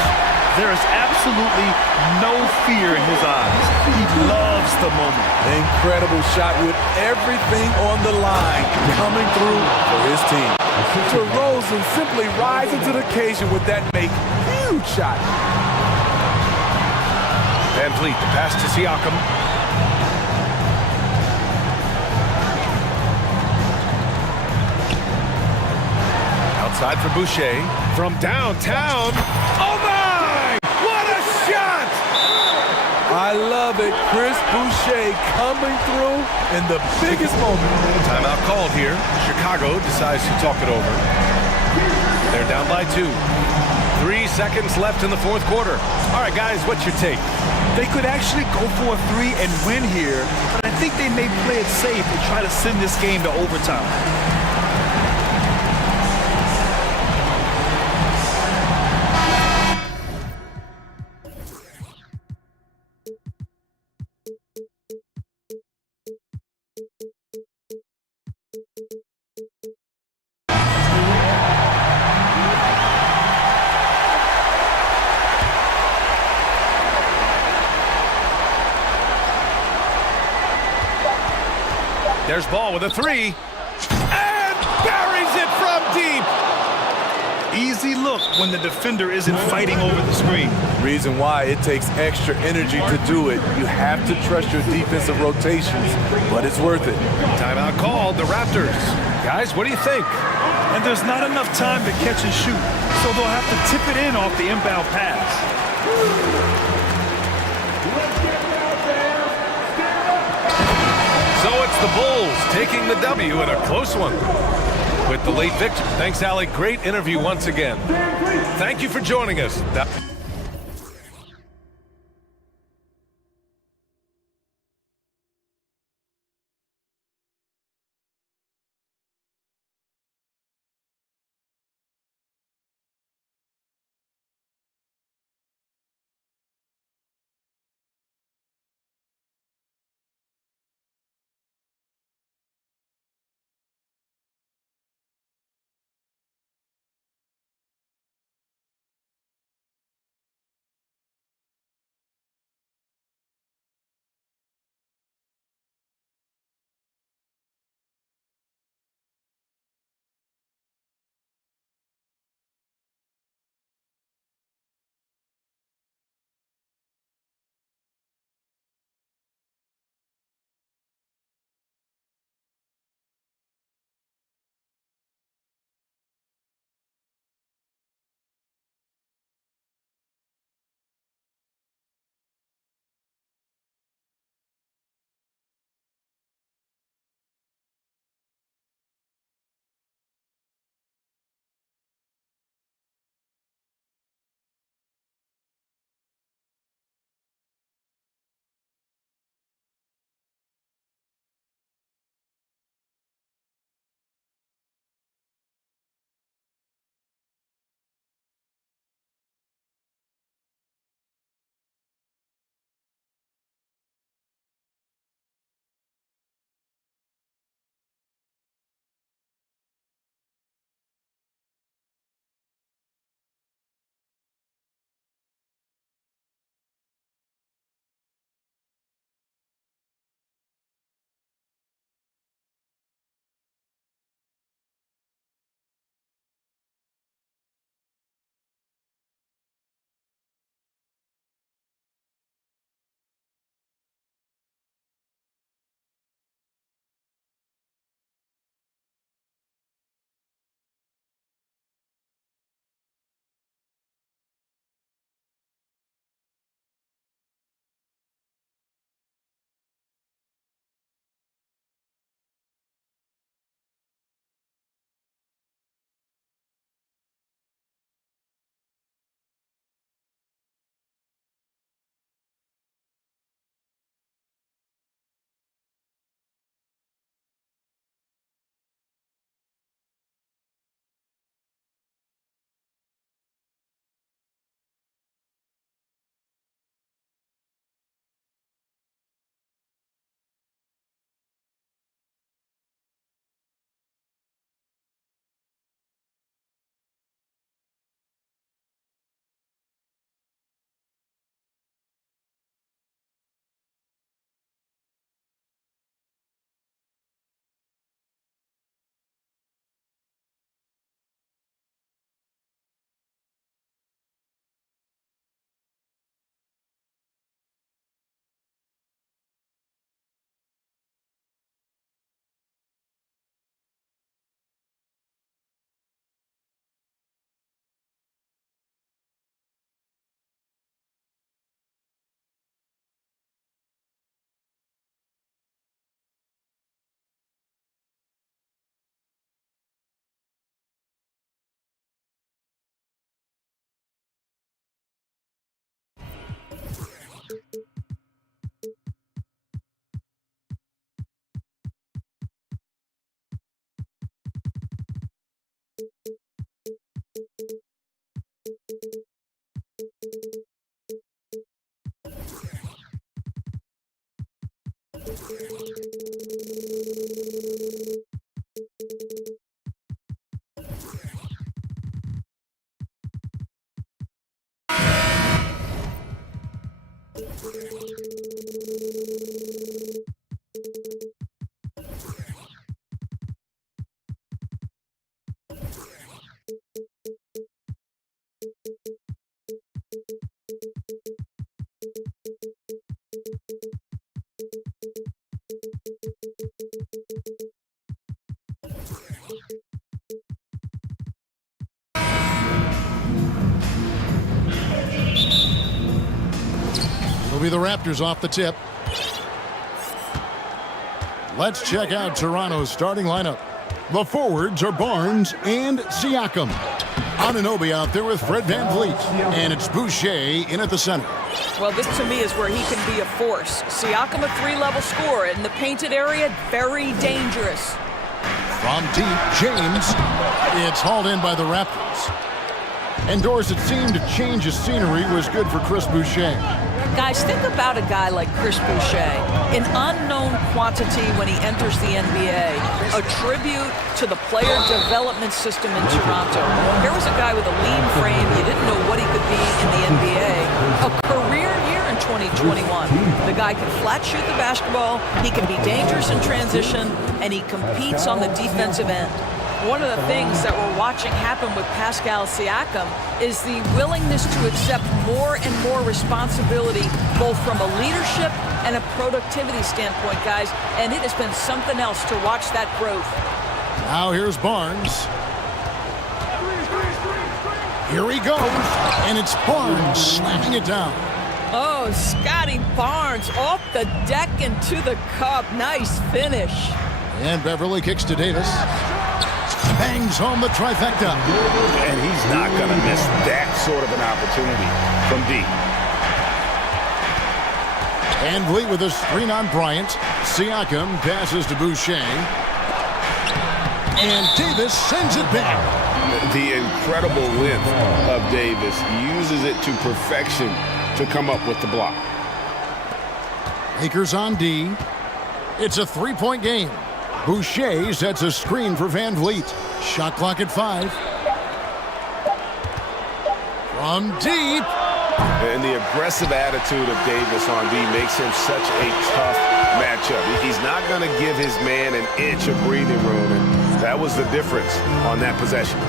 There is absolutely no fear in his eyes. He loves the moment. Incredible shot with everything on the line coming through for his team. DeRozan simply rising to the occasion with that huge shot. Van Vliet, the pass to Siakam. Outside for Boucher. From downtown. Oh my! What a shot! I I love it. Chris Boucher coming through in the biggest moment. Timeout called here. Chicago decides to talk it over. They're down by 2. 3 seconds left in the fourth quarter. All right, guys, what's your take? They could actually go for a 3 and win here, but I think they may play it safe and try to send this game to overtime. There's ball with a 3. And buries it from deep. Easy look when the defender isn't fighting over the screen. Reason why it takes extra energy to do it. You have to trust your defensive rotations, but it's worth it. Timeout called, the Raptors. Guys, what do you think? And there's not enough time to catch and shoot, so they'll have to tip it in off the inbound pass. So it's the Bulls taking the W in a close one with the late victory. Thanks, Alec. Great interview once again. Thank you for joining us. It'll be the Raptors off the tip. Let's check out Toronto's starting lineup. The forwards are Barnes and Siakam. Anunoby out there with Fred VanVleet. And it's Boucher in at the center. Well, this to me is where he can be a force. Siakam, a three-level scorer. In the painted area, very dangerous. From deep, James. It's hauled in by the Raptors. And doors that seemed to change the scenery was good for Chris Boucher. Guys, think about a guy like Chris Boucher, an unknown quantity when he enters the NBA, a tribute to the player development system in Toronto. Here was a guy with a lean frame. You didn't know what he could be in the NBA. A career year in 2021. The guy can flat shoot the basketball, he can be dangerous in transition, and he competes on the defensive end. One of the things that we're watching happen with Pascal Siakam is the willingness to accept more and more responsibility, both from a leadership and a productivity standpoint, guys. And it has been something else to watch that growth. Now here's Barnes. Here he goes. And it's Barnes slamming it down. Oh, Scotty Barnes off the deck and to the cup. Nice finish. And Beverly kicks to Davis. Bangs home the trifecta. And he's not going to miss that sort of an opportunity from deep. VanVleet with a screen on Bryant. Siakam passes to Boucher. And Davis sends it back. The incredible length of Davis uses it to perfection to come up with the block. Lakers on D. It's a three-point game. Boucher sets a screen for VanVleet. Shot clock at 5. From deep. And the aggressive attitude of Davis on D makes him such a tough matchup. He's not going to give his man an inch of breathing room, and that was the difference on that possession.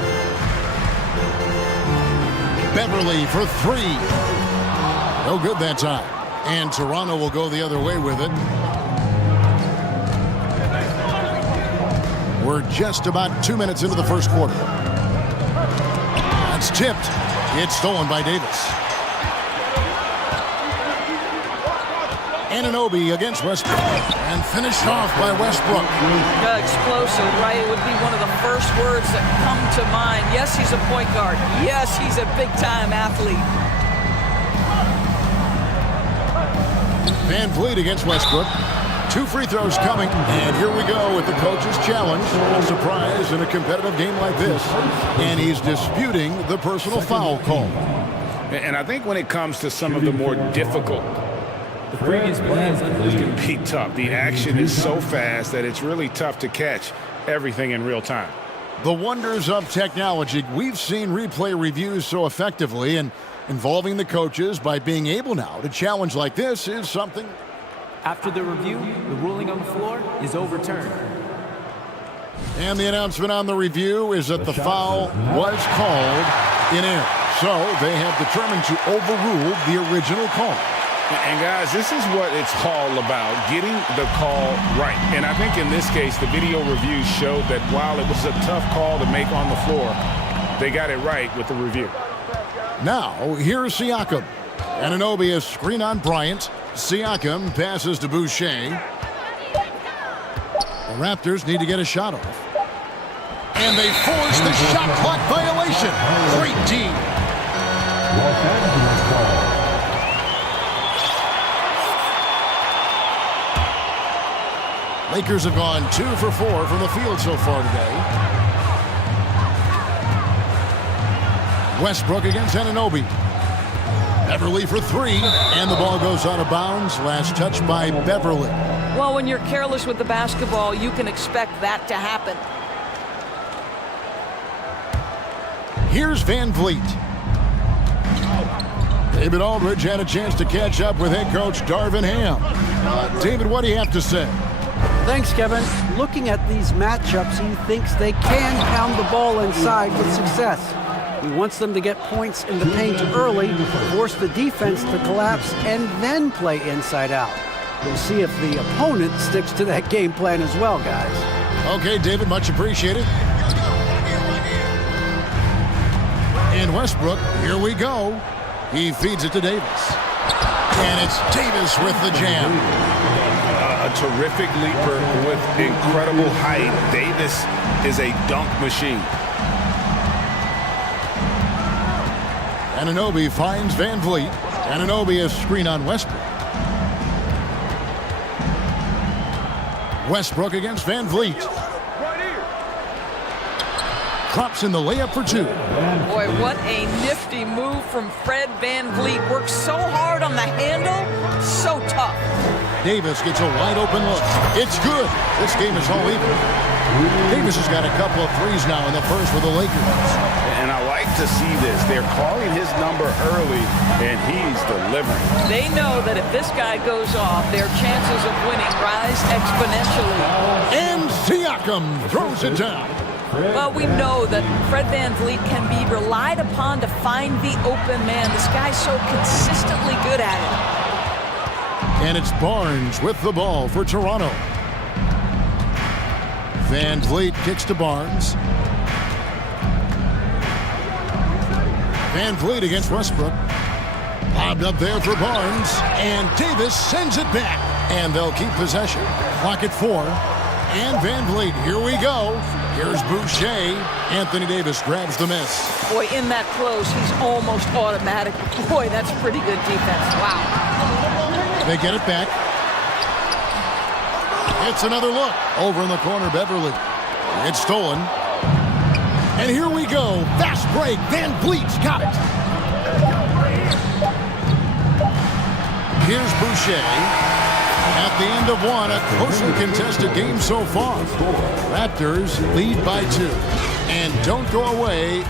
Beverly for 3. No good that time. And Toronto will go the other way with it. We're just about 2 minutes into the first quarter. That's tipped. It's stolen by Davis. Anunoby against Westbrook. And finished off by Westbrook. Explosive, right? It would be one of the first words that come to mind. Yes, he's a point guard. Yes, he's a big-time athlete. VanVleet against Westbrook. 2 free throws coming, and here we go with the coach's challenge. No surprise in a competitive game like this, and he's disputing the personal foul call. And I think when it comes to some of the more difficult, the previous play is can be tough. The action is so fast that it's really tough to catch everything in real time. The wonders of technology. We've seen replay reviews so effectively, and involving the coaches by being able now to challenge like this is something. After the review, the ruling on the floor is overturned. And the announcement on the review is that the foul was called in error. So they have determined to overrule the original call. And guys, this is what it's all about, getting the call right. And I think in this case, the video review showed that while it was a tough call to make on the floor, they got it right with the review. Now, here's Siakam. Anunoby is screen on Bryant. Siakam passes to Boucher. The Raptors need to get a shot off. And they force the shot clock violation. Great D. Lakers have gone 2 for 4 from the field so far today. Westbrook against Anunoby. Beverly for 3, and the ball goes out of bounds. Last touch by Beverly. Well, when you're careless with the basketball, you can expect that to happen. Here's VanVleet. David Aldridge had a chance to catch up with head coach Darvin Ham. David, what do you have to say? Thanks, Kevin. Looking at these matchups, he thinks they can pound the ball inside with success. He wants them to get points in the paint early, force the defense to collapse, and then play inside out. We'll see if the opponent sticks to that game plan as well, guys. Okay, David, much appreciated. And Westbrook, here we go. He feeds it to Davis. And it's Davis with the jam. A terrific leaper with incredible height. Davis is a dunk machine. Anunoby finds Van Vliet. Anunoby is screen on Westbrook. Westbrook against Van Vliet. Drops in the layup for two. Boy, what a nifty move from Fred Van Vliet. Works so hard on the handle, so tough. Davis gets a wide open look. It's good. This game is all even. Davis has got a couple of threes now in the first for the Lakers. And I like to see this. They're calling his number early, and he's delivering. They know that if this guy goes off, their chances of winning rise exponentially. And Siakam throws it down. Well, we know that Fred Van Vliet can be relied upon to find the open man. This guy's so consistently good at it. And it's Barnes with the ball for Toronto. Van Vliet kicks to Barnes. Van Vliet against Westbrook. Lobbed up there for Barnes. And Davis sends it back. And they'll keep possession. Clock at 4. And Van Vliet, here we go. Here's Boucher. Anthony Davis grabs the miss. Boy, in that close, he's almost automatic. Boy, that's pretty good defense. Wow. They get it back. It's another look. Over in the corner, Beverly. It's stolen. And here we go. Fast break. Van Vliet's got it. Here's Boucher. At the end of one, a closely contested game so far. Raptors lead by 2. And don't go away.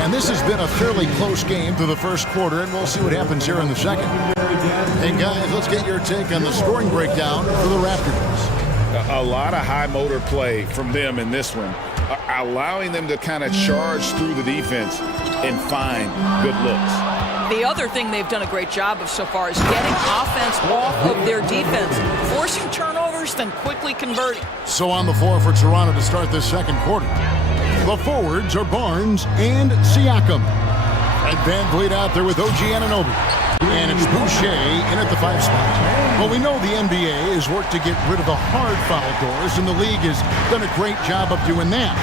And this has been a fairly close game through the first quarter, and we'll see what happens here in the second. Hey, guys, let's get your take on the scoring breakdown for the Raptors. A lot of high motor play from them in this one, allowing them to kind of charge through the defense and find good looks. The other thing they've done a great job of so far is getting offense off of their defense, forcing turnovers, then quickly converting. So on the floor for Toronto to start this second quarter. The forwards are Barnes and Siakam. And Van Vliet out there with OG Anunoby. And it's Boucher in at the 5 spot. Well, we know the NBA has worked to get rid of the hard foul doors, and the league has done a great job of doing that.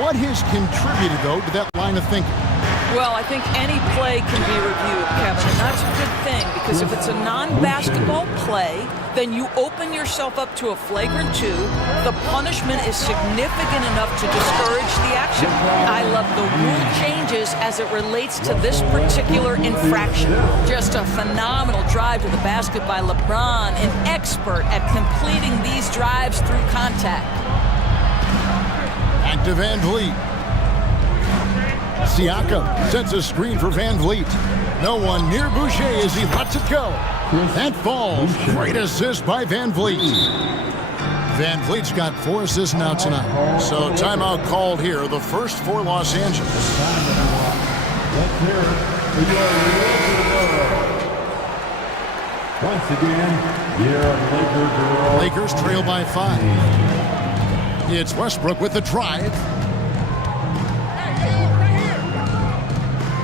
What has contributed, though, to that line of thinking? Well, I think any play can be reviewed, Kevin, and that's a good thing, because if it's a non-basketball play, then you open yourself up to a flagrant 2. The punishment is significant enough to discourage the action. I love the rule changes as it relates to this particular infraction. Just a phenomenal drive to the basket by LeBron, an expert at completing these drives through contact. Back to Van Vliet. Siakam sets a screen for Van Vliet. No one near Boucher as he lets it go. That falls. Great assist by Van Vliet. Van Vliet's got 4 assists now tonight. So timeout called here, the first for Los Angeles. Let's hear it for your once again, your Lakers trail by 5. It's Westbrook with the drive.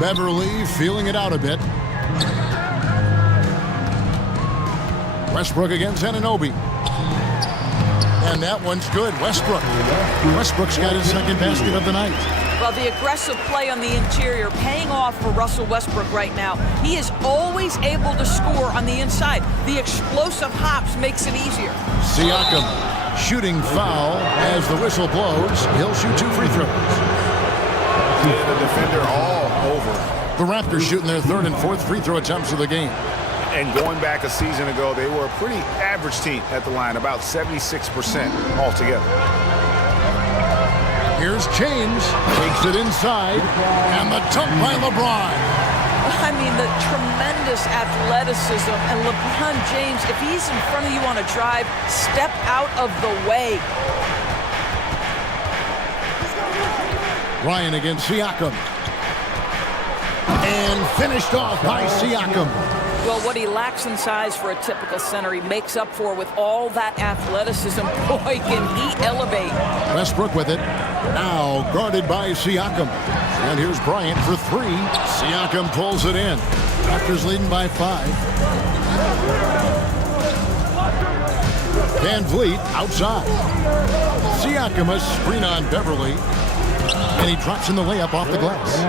Beverly feeling it out a bit. Westbrook against Anunoby. And that one's good. Westbrook's got his second basket of the night. Well, the aggressive play on the interior paying off for Russell Westbrook right now. He is always able to score on the inside. The explosive hops makes it easier. Siakam shooting foul as the whistle blows. He'll shoot 2 free throws. The defender all over. The Raptors shooting their 3rd and 4th free throw attempts of the game. And going back a season ago, they were a pretty average team at the line, about 76% altogether. Here's James, takes it inside, and the dunk by LeBron. I mean, the tremendous athleticism, and LeBron James, if he's in front of you on a drive, step out of the way. Ryan against Siakam. And finished off by Siakam. Well, what he lacks in size for a typical center, he makes up for with all that athleticism. Boy, can he elevate. Westbrook with it. Now guarded by Siakam. And here's Bryant for three. Siakam pulls it in. Raptors leading by 5. Van Vliet outside. Siakam a screen on Beverly. And he drops in the layup off the glass.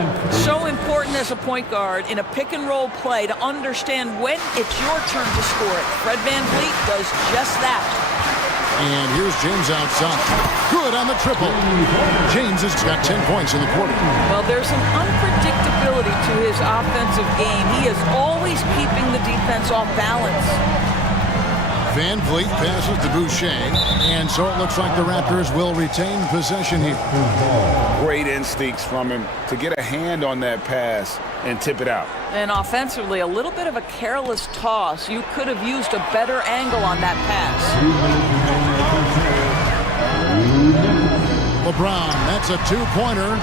So important as a point guard in a pick-and-roll play to understand when it's your turn to score it. Fred Van Vliet does just that. And here's James outside. Good on the triple. James has got 10 points in the quarter. Well, there's an unpredictability to his offensive game. He is always keeping the defense off balance. Van Vliet passes to Boucher, and so it looks like the Raptors will retain possession here. Great instincts from him to get a hand on that pass and tip it out. And offensively, a little bit of a careless toss. You could have used a better angle on that pass. LeBron, that's a 2-pointer.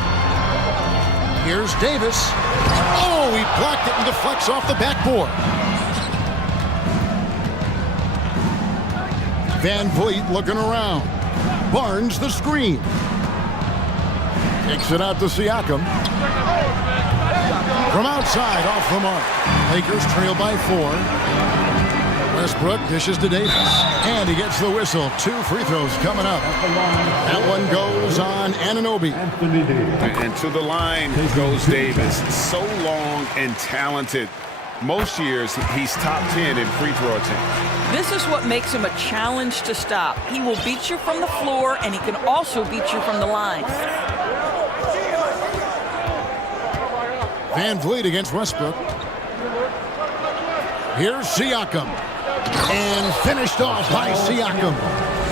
Here's Davis. Oh, he blocked it and deflects off the backboard. Van Vliet looking around. Barnes the screen. Takes it out to Siakam. From outside, off the mark. Lakers trail by 4. Westbrook dishes to Davis. And he gets the whistle. 2 free throws coming up. That one goes on Anunoby. And to the line goes Davis. So long and talented. Most years, he's top 10 in free throw attempts. This is what makes him a challenge to stop. He will beat you from the floor, and he can also beat you from the line. Van Vliet against Westbrook. Here's Siakam. And finished off by Siakam.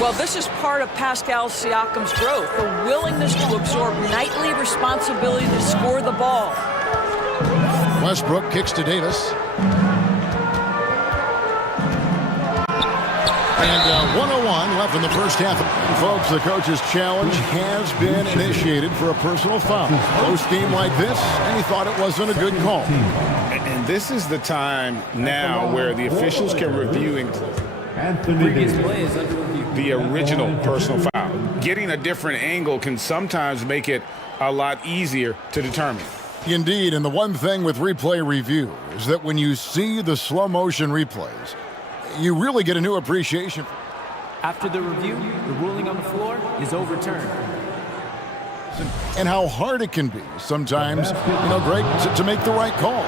Well, this is part of Pascal Siakam's growth, the willingness to absorb nightly responsibility to score the ball. Westbrook kicks to Davis. And 101 left in the first half. And folks, the coach's challenge has been initiated for a personal foul. Close game like this, and he thought it wasn't a good call. And this is the time now where the officials can review the original personal foul. Getting a different angle can sometimes make it a lot easier to determine. Indeed, and the one thing with replay review is that when you see the slow motion replays, you really get a new appreciation. After the review, the ruling on the floor is overturned. And how hard it can be sometimes, Greg, to make the right call.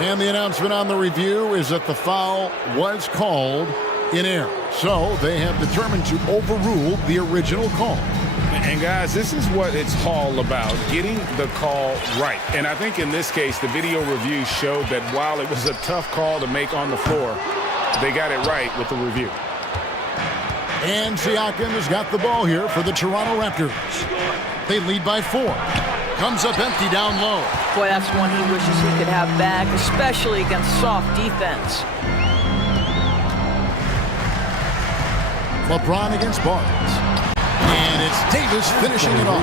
And the announcement on the review is that the foul was called in error. So they have determined to overrule the original call. And guys, this is what it's all about, getting the call right. And I think in this case, the video review showed that while it was a tough call to make on the floor, they got it right with the review. And Siakam has got the ball here for the Toronto Raptors. They lead by 4. Comes up empty down low. Boy, that's one he wishes he could have back, especially against soft defense. LeBron against Barnes. And it's Davis finishing it off.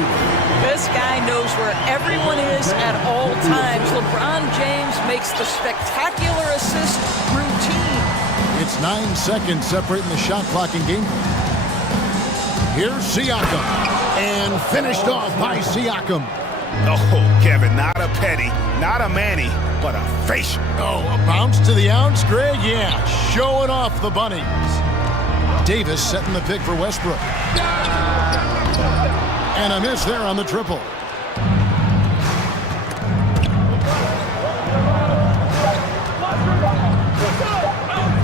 This guy knows where everyone is at all times. LeBron James makes the spectacular assist routine. It's 9 seconds separating the shot clock and game. Here's Siakam. And finished off by Siakam. Oh, Kevin, not a petty, not a Manny, but a facial. Oh, a bounce to the ounce, Greg? Yeah, showing off the bunnies. Davis setting the pick for Westbrook. And a miss there on the triple.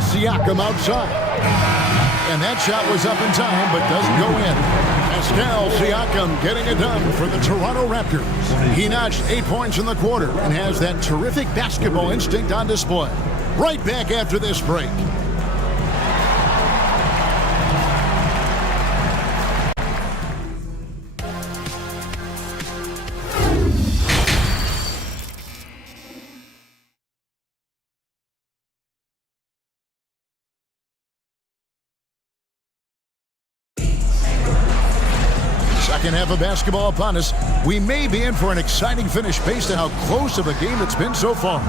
Siakam outside. And that shot was up in time, but doesn't go in. Pascal Siakam getting it done for the Toronto Raptors. He notched 8 points in the quarter and has that terrific basketball instinct on display. Right back after this break. Second half of basketball upon us. We may be in for an exciting finish based on how close of a game it's been so far.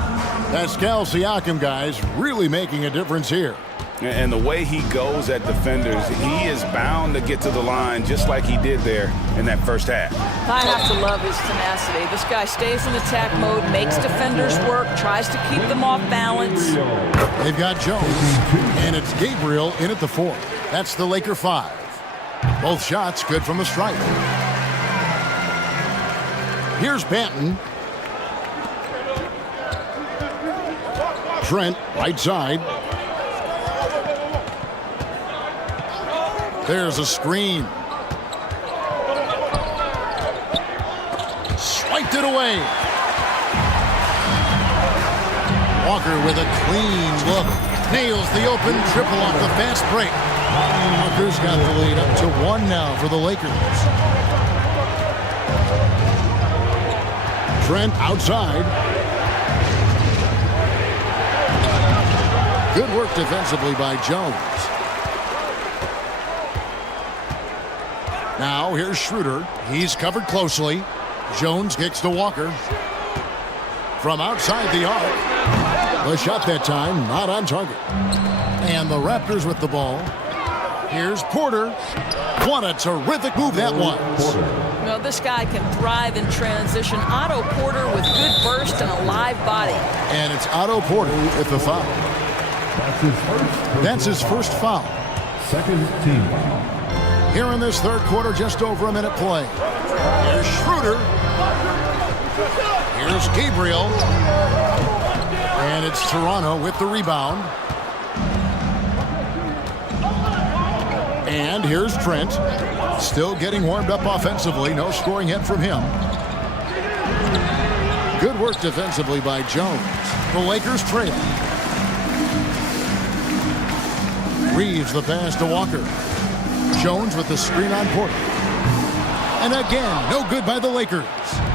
Pascal Siakam, guys, really making a difference here. And the way he goes at defenders, he is bound to get to the line just like he did there in that first half. I have to love his tenacity. This guy stays in attack mode, makes defenders work, tries to keep them off balance. They've got Jones, and it's Gabriel in at the 4. That's the Laker 5. Both shots good from the stripe. Here's Banton. Trent, right side. There's a screen. Swiped it away. Walker with a clean look. Nails the open triple off the fast break. Walker's got the lead up to 1 now for the Lakers. Trent outside. Good work defensively by Jones. Now here's Schroeder. He's covered closely. Jones kicks to Walker. From outside the arc. The shot that time not on target. And the Raptors with the ball. Here's Porter. What a terrific move that was. Well, this guy can thrive in transition. Otto Porter with good burst and a live body. And it's Otto Porter with the foul. That's his first foul. Second team foul. Here in this third quarter, just over a minute play. Here's Schroeder. Here's Gabriel. And it's Toronto with the rebound. And here's Trent. Still getting warmed up offensively. No scoring yet from him. Good work defensively by Jones. The Lakers trail. Reeves the pass to Walker. Jones with the screen on Porter. And again, no good by the Lakers.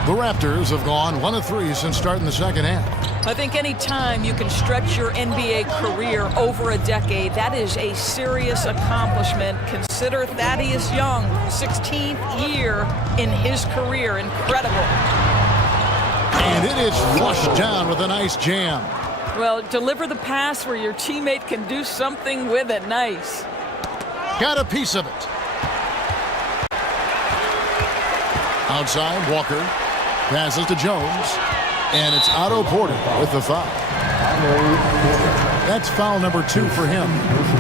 The Raptors have gone 1 of 3 since starting the second half. I think any time you can stretch your NBA career over a decade, that is a serious accomplishment. Consider Thaddeus Young, 16th year in his career. Incredible. And it is flushed down with a nice jam. Well, deliver the pass where your teammate can do something with it. Nice. Got a piece of it. Outside, Walker passes to Jones. And it's Otto Porter with the foul. That's foul number 2 for him.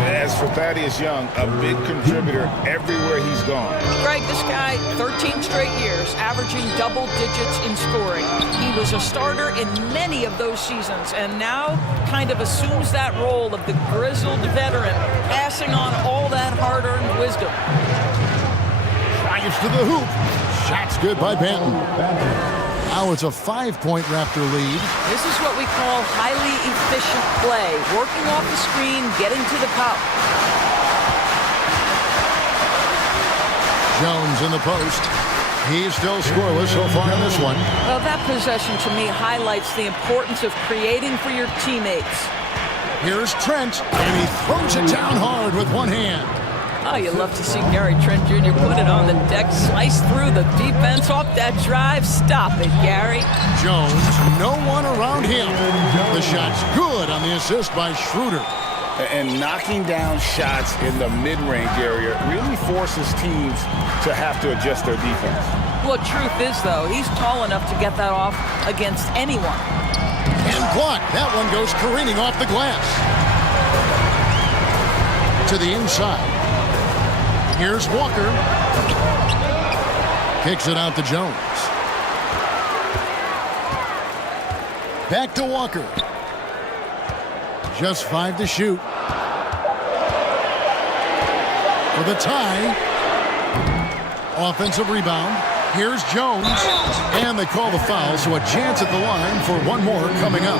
As for Thaddeus Young, a big contributor everywhere he's gone. Greg, this guy, 13 straight years, averaging double digits in scoring. He was a starter in many of those seasons, and now kind of assumes that role of the grizzled veteran, passing on all that hard-earned wisdom. Drives to the hoop. Shot's good by Banton. Now it's a 5-point Raptor lead. This is what we call highly efficient play. Working off the screen, getting to the cup. Jones in the post. He's still scoreless so far in this one. Well, that possession to me highlights the importance of creating for your teammates. Here's Trent, and he throws it down hard with one hand. Oh, you love to see Gary Trent Jr. put it on the deck, slice through the defense off that drive. Stop it, Gary. Jones, no one around him. The shot's good on the assist by Schroeder. And knocking down shots in the mid-range area really forces teams to have to adjust their defense. Well, truth is, though, he's tall enough to get that off against anyone. And blocked. That one goes careening off the glass. To the inside. Here's Walker. Kicks it out to Jones. Back to Walker. Just 5 to shoot. For the tie. Offensive rebound. Here's Jones. And they call the foul, so a chance at the line for one more coming up.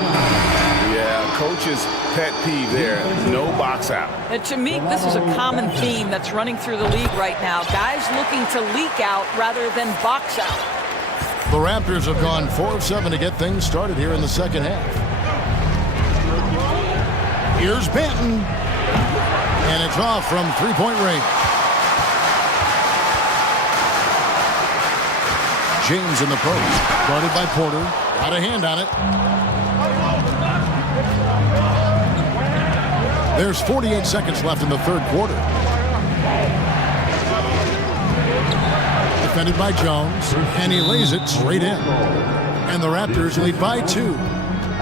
Yeah, coach's pet peeve there. No box out. And to me, this is a common theme that's running through the league right now. Guys looking to leak out rather than box out. The Raptors have gone 4 of 7 to get things started here in the second half. Here's Banton. And it's off from 3-point range. James in the post. Guarded by Porter. Got a hand on it. There's 48 seconds left in the third quarter. Defended by Jones, and he lays it straight in. And the Raptors lead by 2.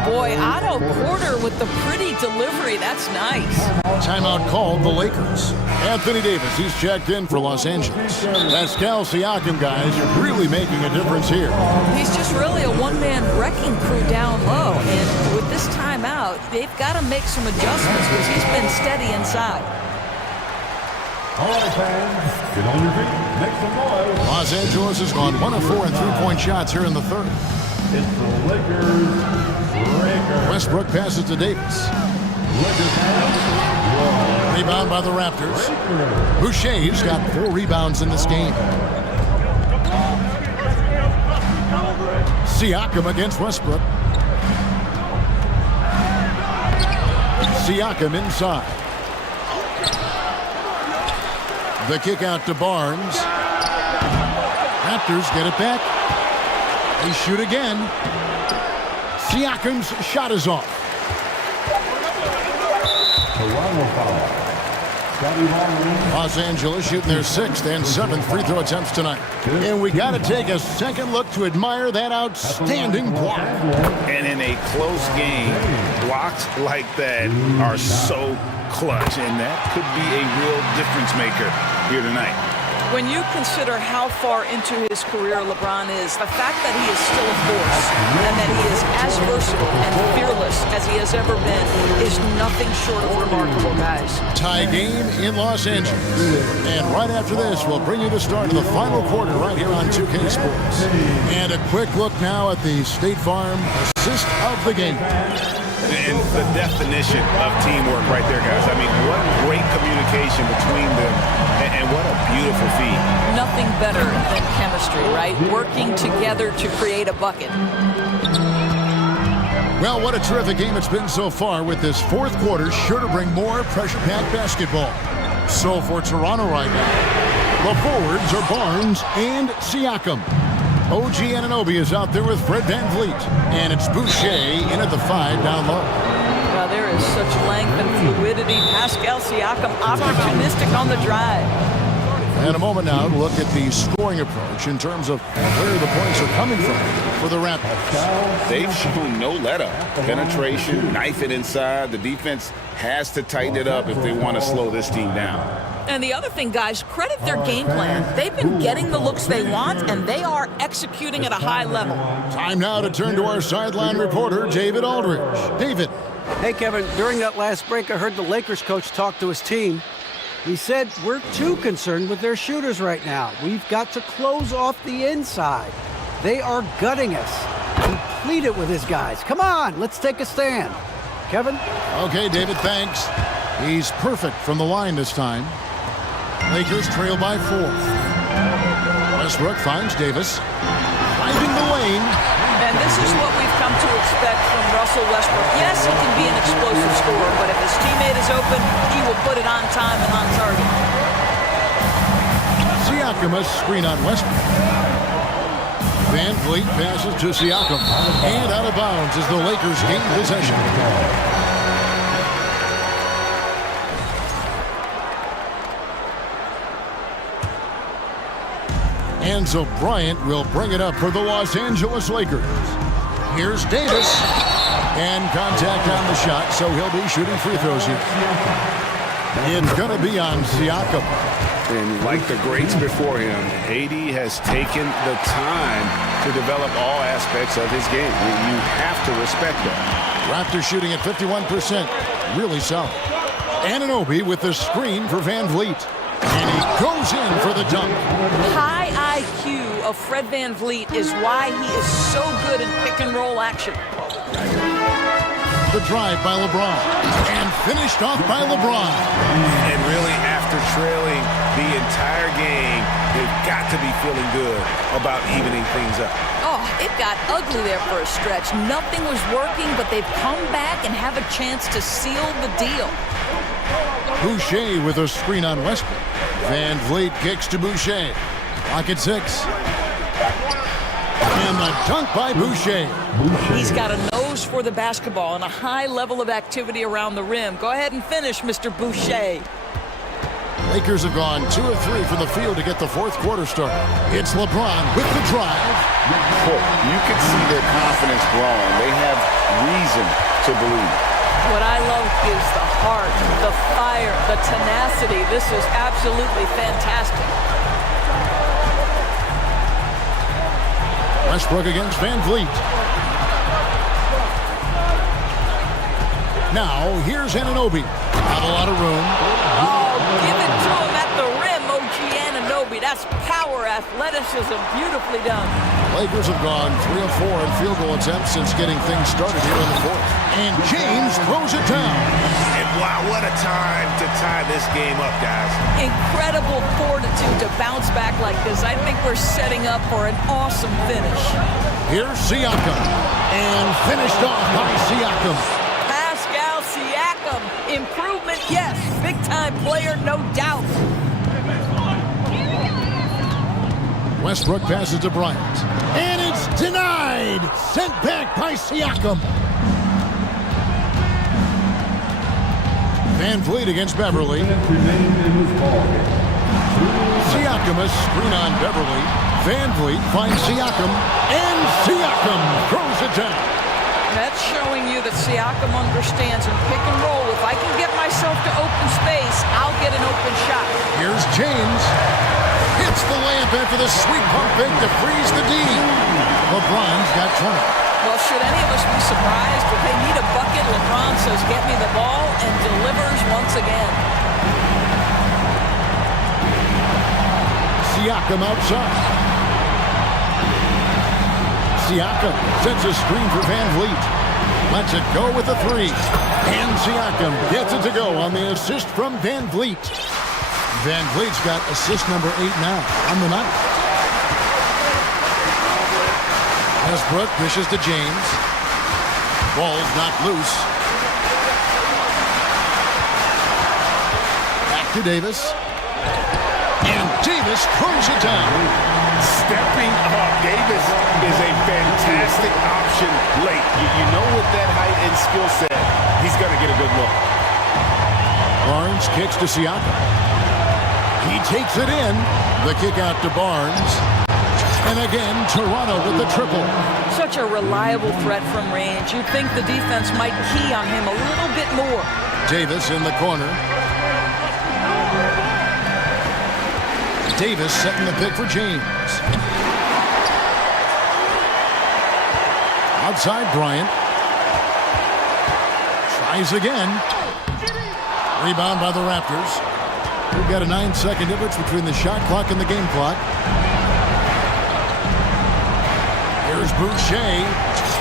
Boy, Otto Porter with the pretty delivery. That's nice. Timeout called the Lakers. Anthony Davis, he's checked in for Los Angeles. Pascal Siakam, guys, really making a difference here. He's just really a one-man wrecking crew down low. And with this timeout, they've got to make some adjustments because he's been steady inside. All right, fans, get on your feet, make some noise. Los Angeles has gone 1 of 4 in three-point shots here in the third. It's the Lakers. Westbrook passes to Davis. Rebound by the Raptors. Boucher's got 4 rebounds in this game. Siakam against Westbrook. Siakam inside. The kick out to Barnes. Raptors get it back. They shoot again. Siakam's shot is off. Los Angeles shooting their 6th and 7th free throw attempts tonight. And we got to take a second look to admire that outstanding block. And in a close game, blocks like that are so clutch, and that could be a real difference maker here tonight. When you consider how far into his career LeBron is, the fact that he is still a force and that he is as versatile and fearless as he has ever been is nothing short of remarkable, guys. Tie game in Los Angeles. And right after this, we'll bring you the start of the final quarter right here on 2K Sports. And a quick look now at the State Farm assist of the game. And the definition of teamwork right there, guys. I mean, what great communication between them, and what a beautiful feat. Nothing better than chemistry, right? Working together to create a bucket. Well, what a terrific game it's been so far, with this fourth quarter sure to bring more pressure-packed basketball. So for Toronto right now, the forwards are Barnes and Siakam. OG Anunoby is out there with Fred VanVleet. And it's Boucher in at the 5 down low. Well, there is such length and fluidity. Pascal Siakam opportunistic on the drive. And a moment now to look at the scoring approach in terms of where the points are coming from for the Raptors. They've shown no let-up. Penetration, knife it inside. The defense has to tighten it up if they want to slow this team down. And the other thing, guys, credit their game plan. They've been getting the looks they want, and they are executing at a high level. Time now to turn to our sideline reporter, David Aldridge. David. Hey, Kevin, during that last break, I heard the Lakers coach talk to his team. He said, we're too concerned with their shooters right now. We've got to close off the inside. They are gutting us. He pleaded with his guys. Come on, let's take a stand. Kevin? Okay, David, thanks. He's perfect from the line this time. Lakers trail by 4. Westbrook finds Davis. Finding the lane. And this is what we've come to expect from Russell Westbrook. Yes, he can be an explosive scorer, but if his teammate is open, he will put it on time and on target. Siakam a screen on Westbrook. VanVleet passes to Siakam. And out of bounds as the Lakers gain possession. Enzo Bryant will bring it up for the Los Angeles Lakers. Here's Davis. And contact on the shot, so he'll be shooting free throws here. It's going to be on Siakam. And like the greats before him, AD has taken the time to develop all aspects of his game. You have to respect that. Raptors shooting at 51%. Really solid. Anunoby with the screen for VanVleet. And he goes in for the dunk. High IQ of Fred VanVleet is why he is so good in pick-and-roll action. The drive by LeBron. And finished off by LeBron. And really, after trailing the entire game, they've got to be feeling good about evening things up. Oh, it got ugly there for a stretch. Nothing was working, but they've come back and have a chance to seal the deal. Boucher with a screen on Westbrook. VanVleet kicks to Boucher. Clock at 6. And the dunk by Boucher. He's got a nose for the basketball and a high level of activity around the rim. Go ahead and finish, Mr. Boucher. Lakers have gone 2 of 3 from the field to get the fourth quarter started. It's LeBron with the drive. You can see their confidence growing. They have reason to believe. What I love is the heart, the fire, the tenacity. This is absolutely fantastic. Westbrook against Van Vliet. Now, here's Anunoby. Not a lot of room. Oh, give it to him at the rim, OG Anunoby. That's power, athleticism, beautifully done. Lakers have gone 3 of 4 in field goal attempts since getting things started here in the fourth. And James throws it down. And wow, what a time to tie this game up, guys. Incredible fortitude to bounce back like this. I think we're setting up for an awesome finish. Here's Siakam. And finished off by Siakam. Pascal Siakam. Improvement, yes. Big-time player, no doubt. Westbrook passes to Bryant. And it's denied. Sent back by Siakam. Van Vliet against Beverly. Siakam a screen on Beverly. Van Vliet finds Siakam. And Siakam throws it down. That's showing you that Siakam understands in pick and roll. If I can get myself to open space, I'll get an open shot. Here's James. Hits the layup after the sweet pump fake to freeze the D. LeBron's got 20. Well, should any of us be surprised? If they need a bucket, LeBron says, get me the ball, and delivers once again. Siakam outside. Siakam sets a screen for Van Vliet. Lets it go with a 3. And Siakam gets it to go on the assist from Van Vliet. Van Vliet's got assist number 8 now on the night. Westbrook dishes to James. Ball's knocked loose. Back to Davis. And Davis throws it down. Stepping up, Davis is a fantastic option late. You know with that height and skill set, he's going to get a good look. Barnes kicks to Siakam. He takes it in. The kick out to Barnes. And again, Toronto with the triple. Such a reliable threat from range. You'd think the defense might key on him a little bit more. Davis in the corner. Davis setting the pick for James. Outside Bryant. Tries again. Rebound by the Raptors. We've got a 9-second difference between the shot clock and the game clock. Here's Boucher.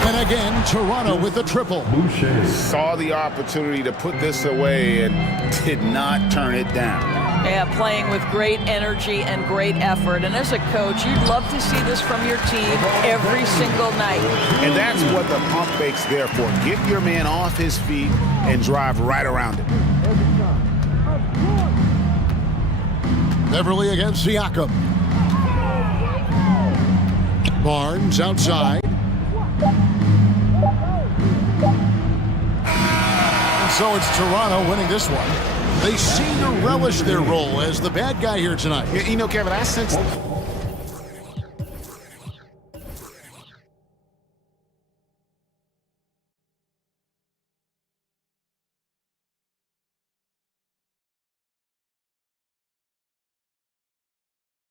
And again, Toronto with the triple. Boucher saw the opportunity to put this away and did not turn it down. Yeah, playing with great energy and great effort. And as a coach, you'd love to see this from your team every single night. And that's what the pump fake's there for. Get your man off his feet and drive right around him. Beverly against Siakam. Barnes outside. And so it's Toronto winning this one. They seem to relish their role as the bad guy here tonight. You know, Kevin, I sense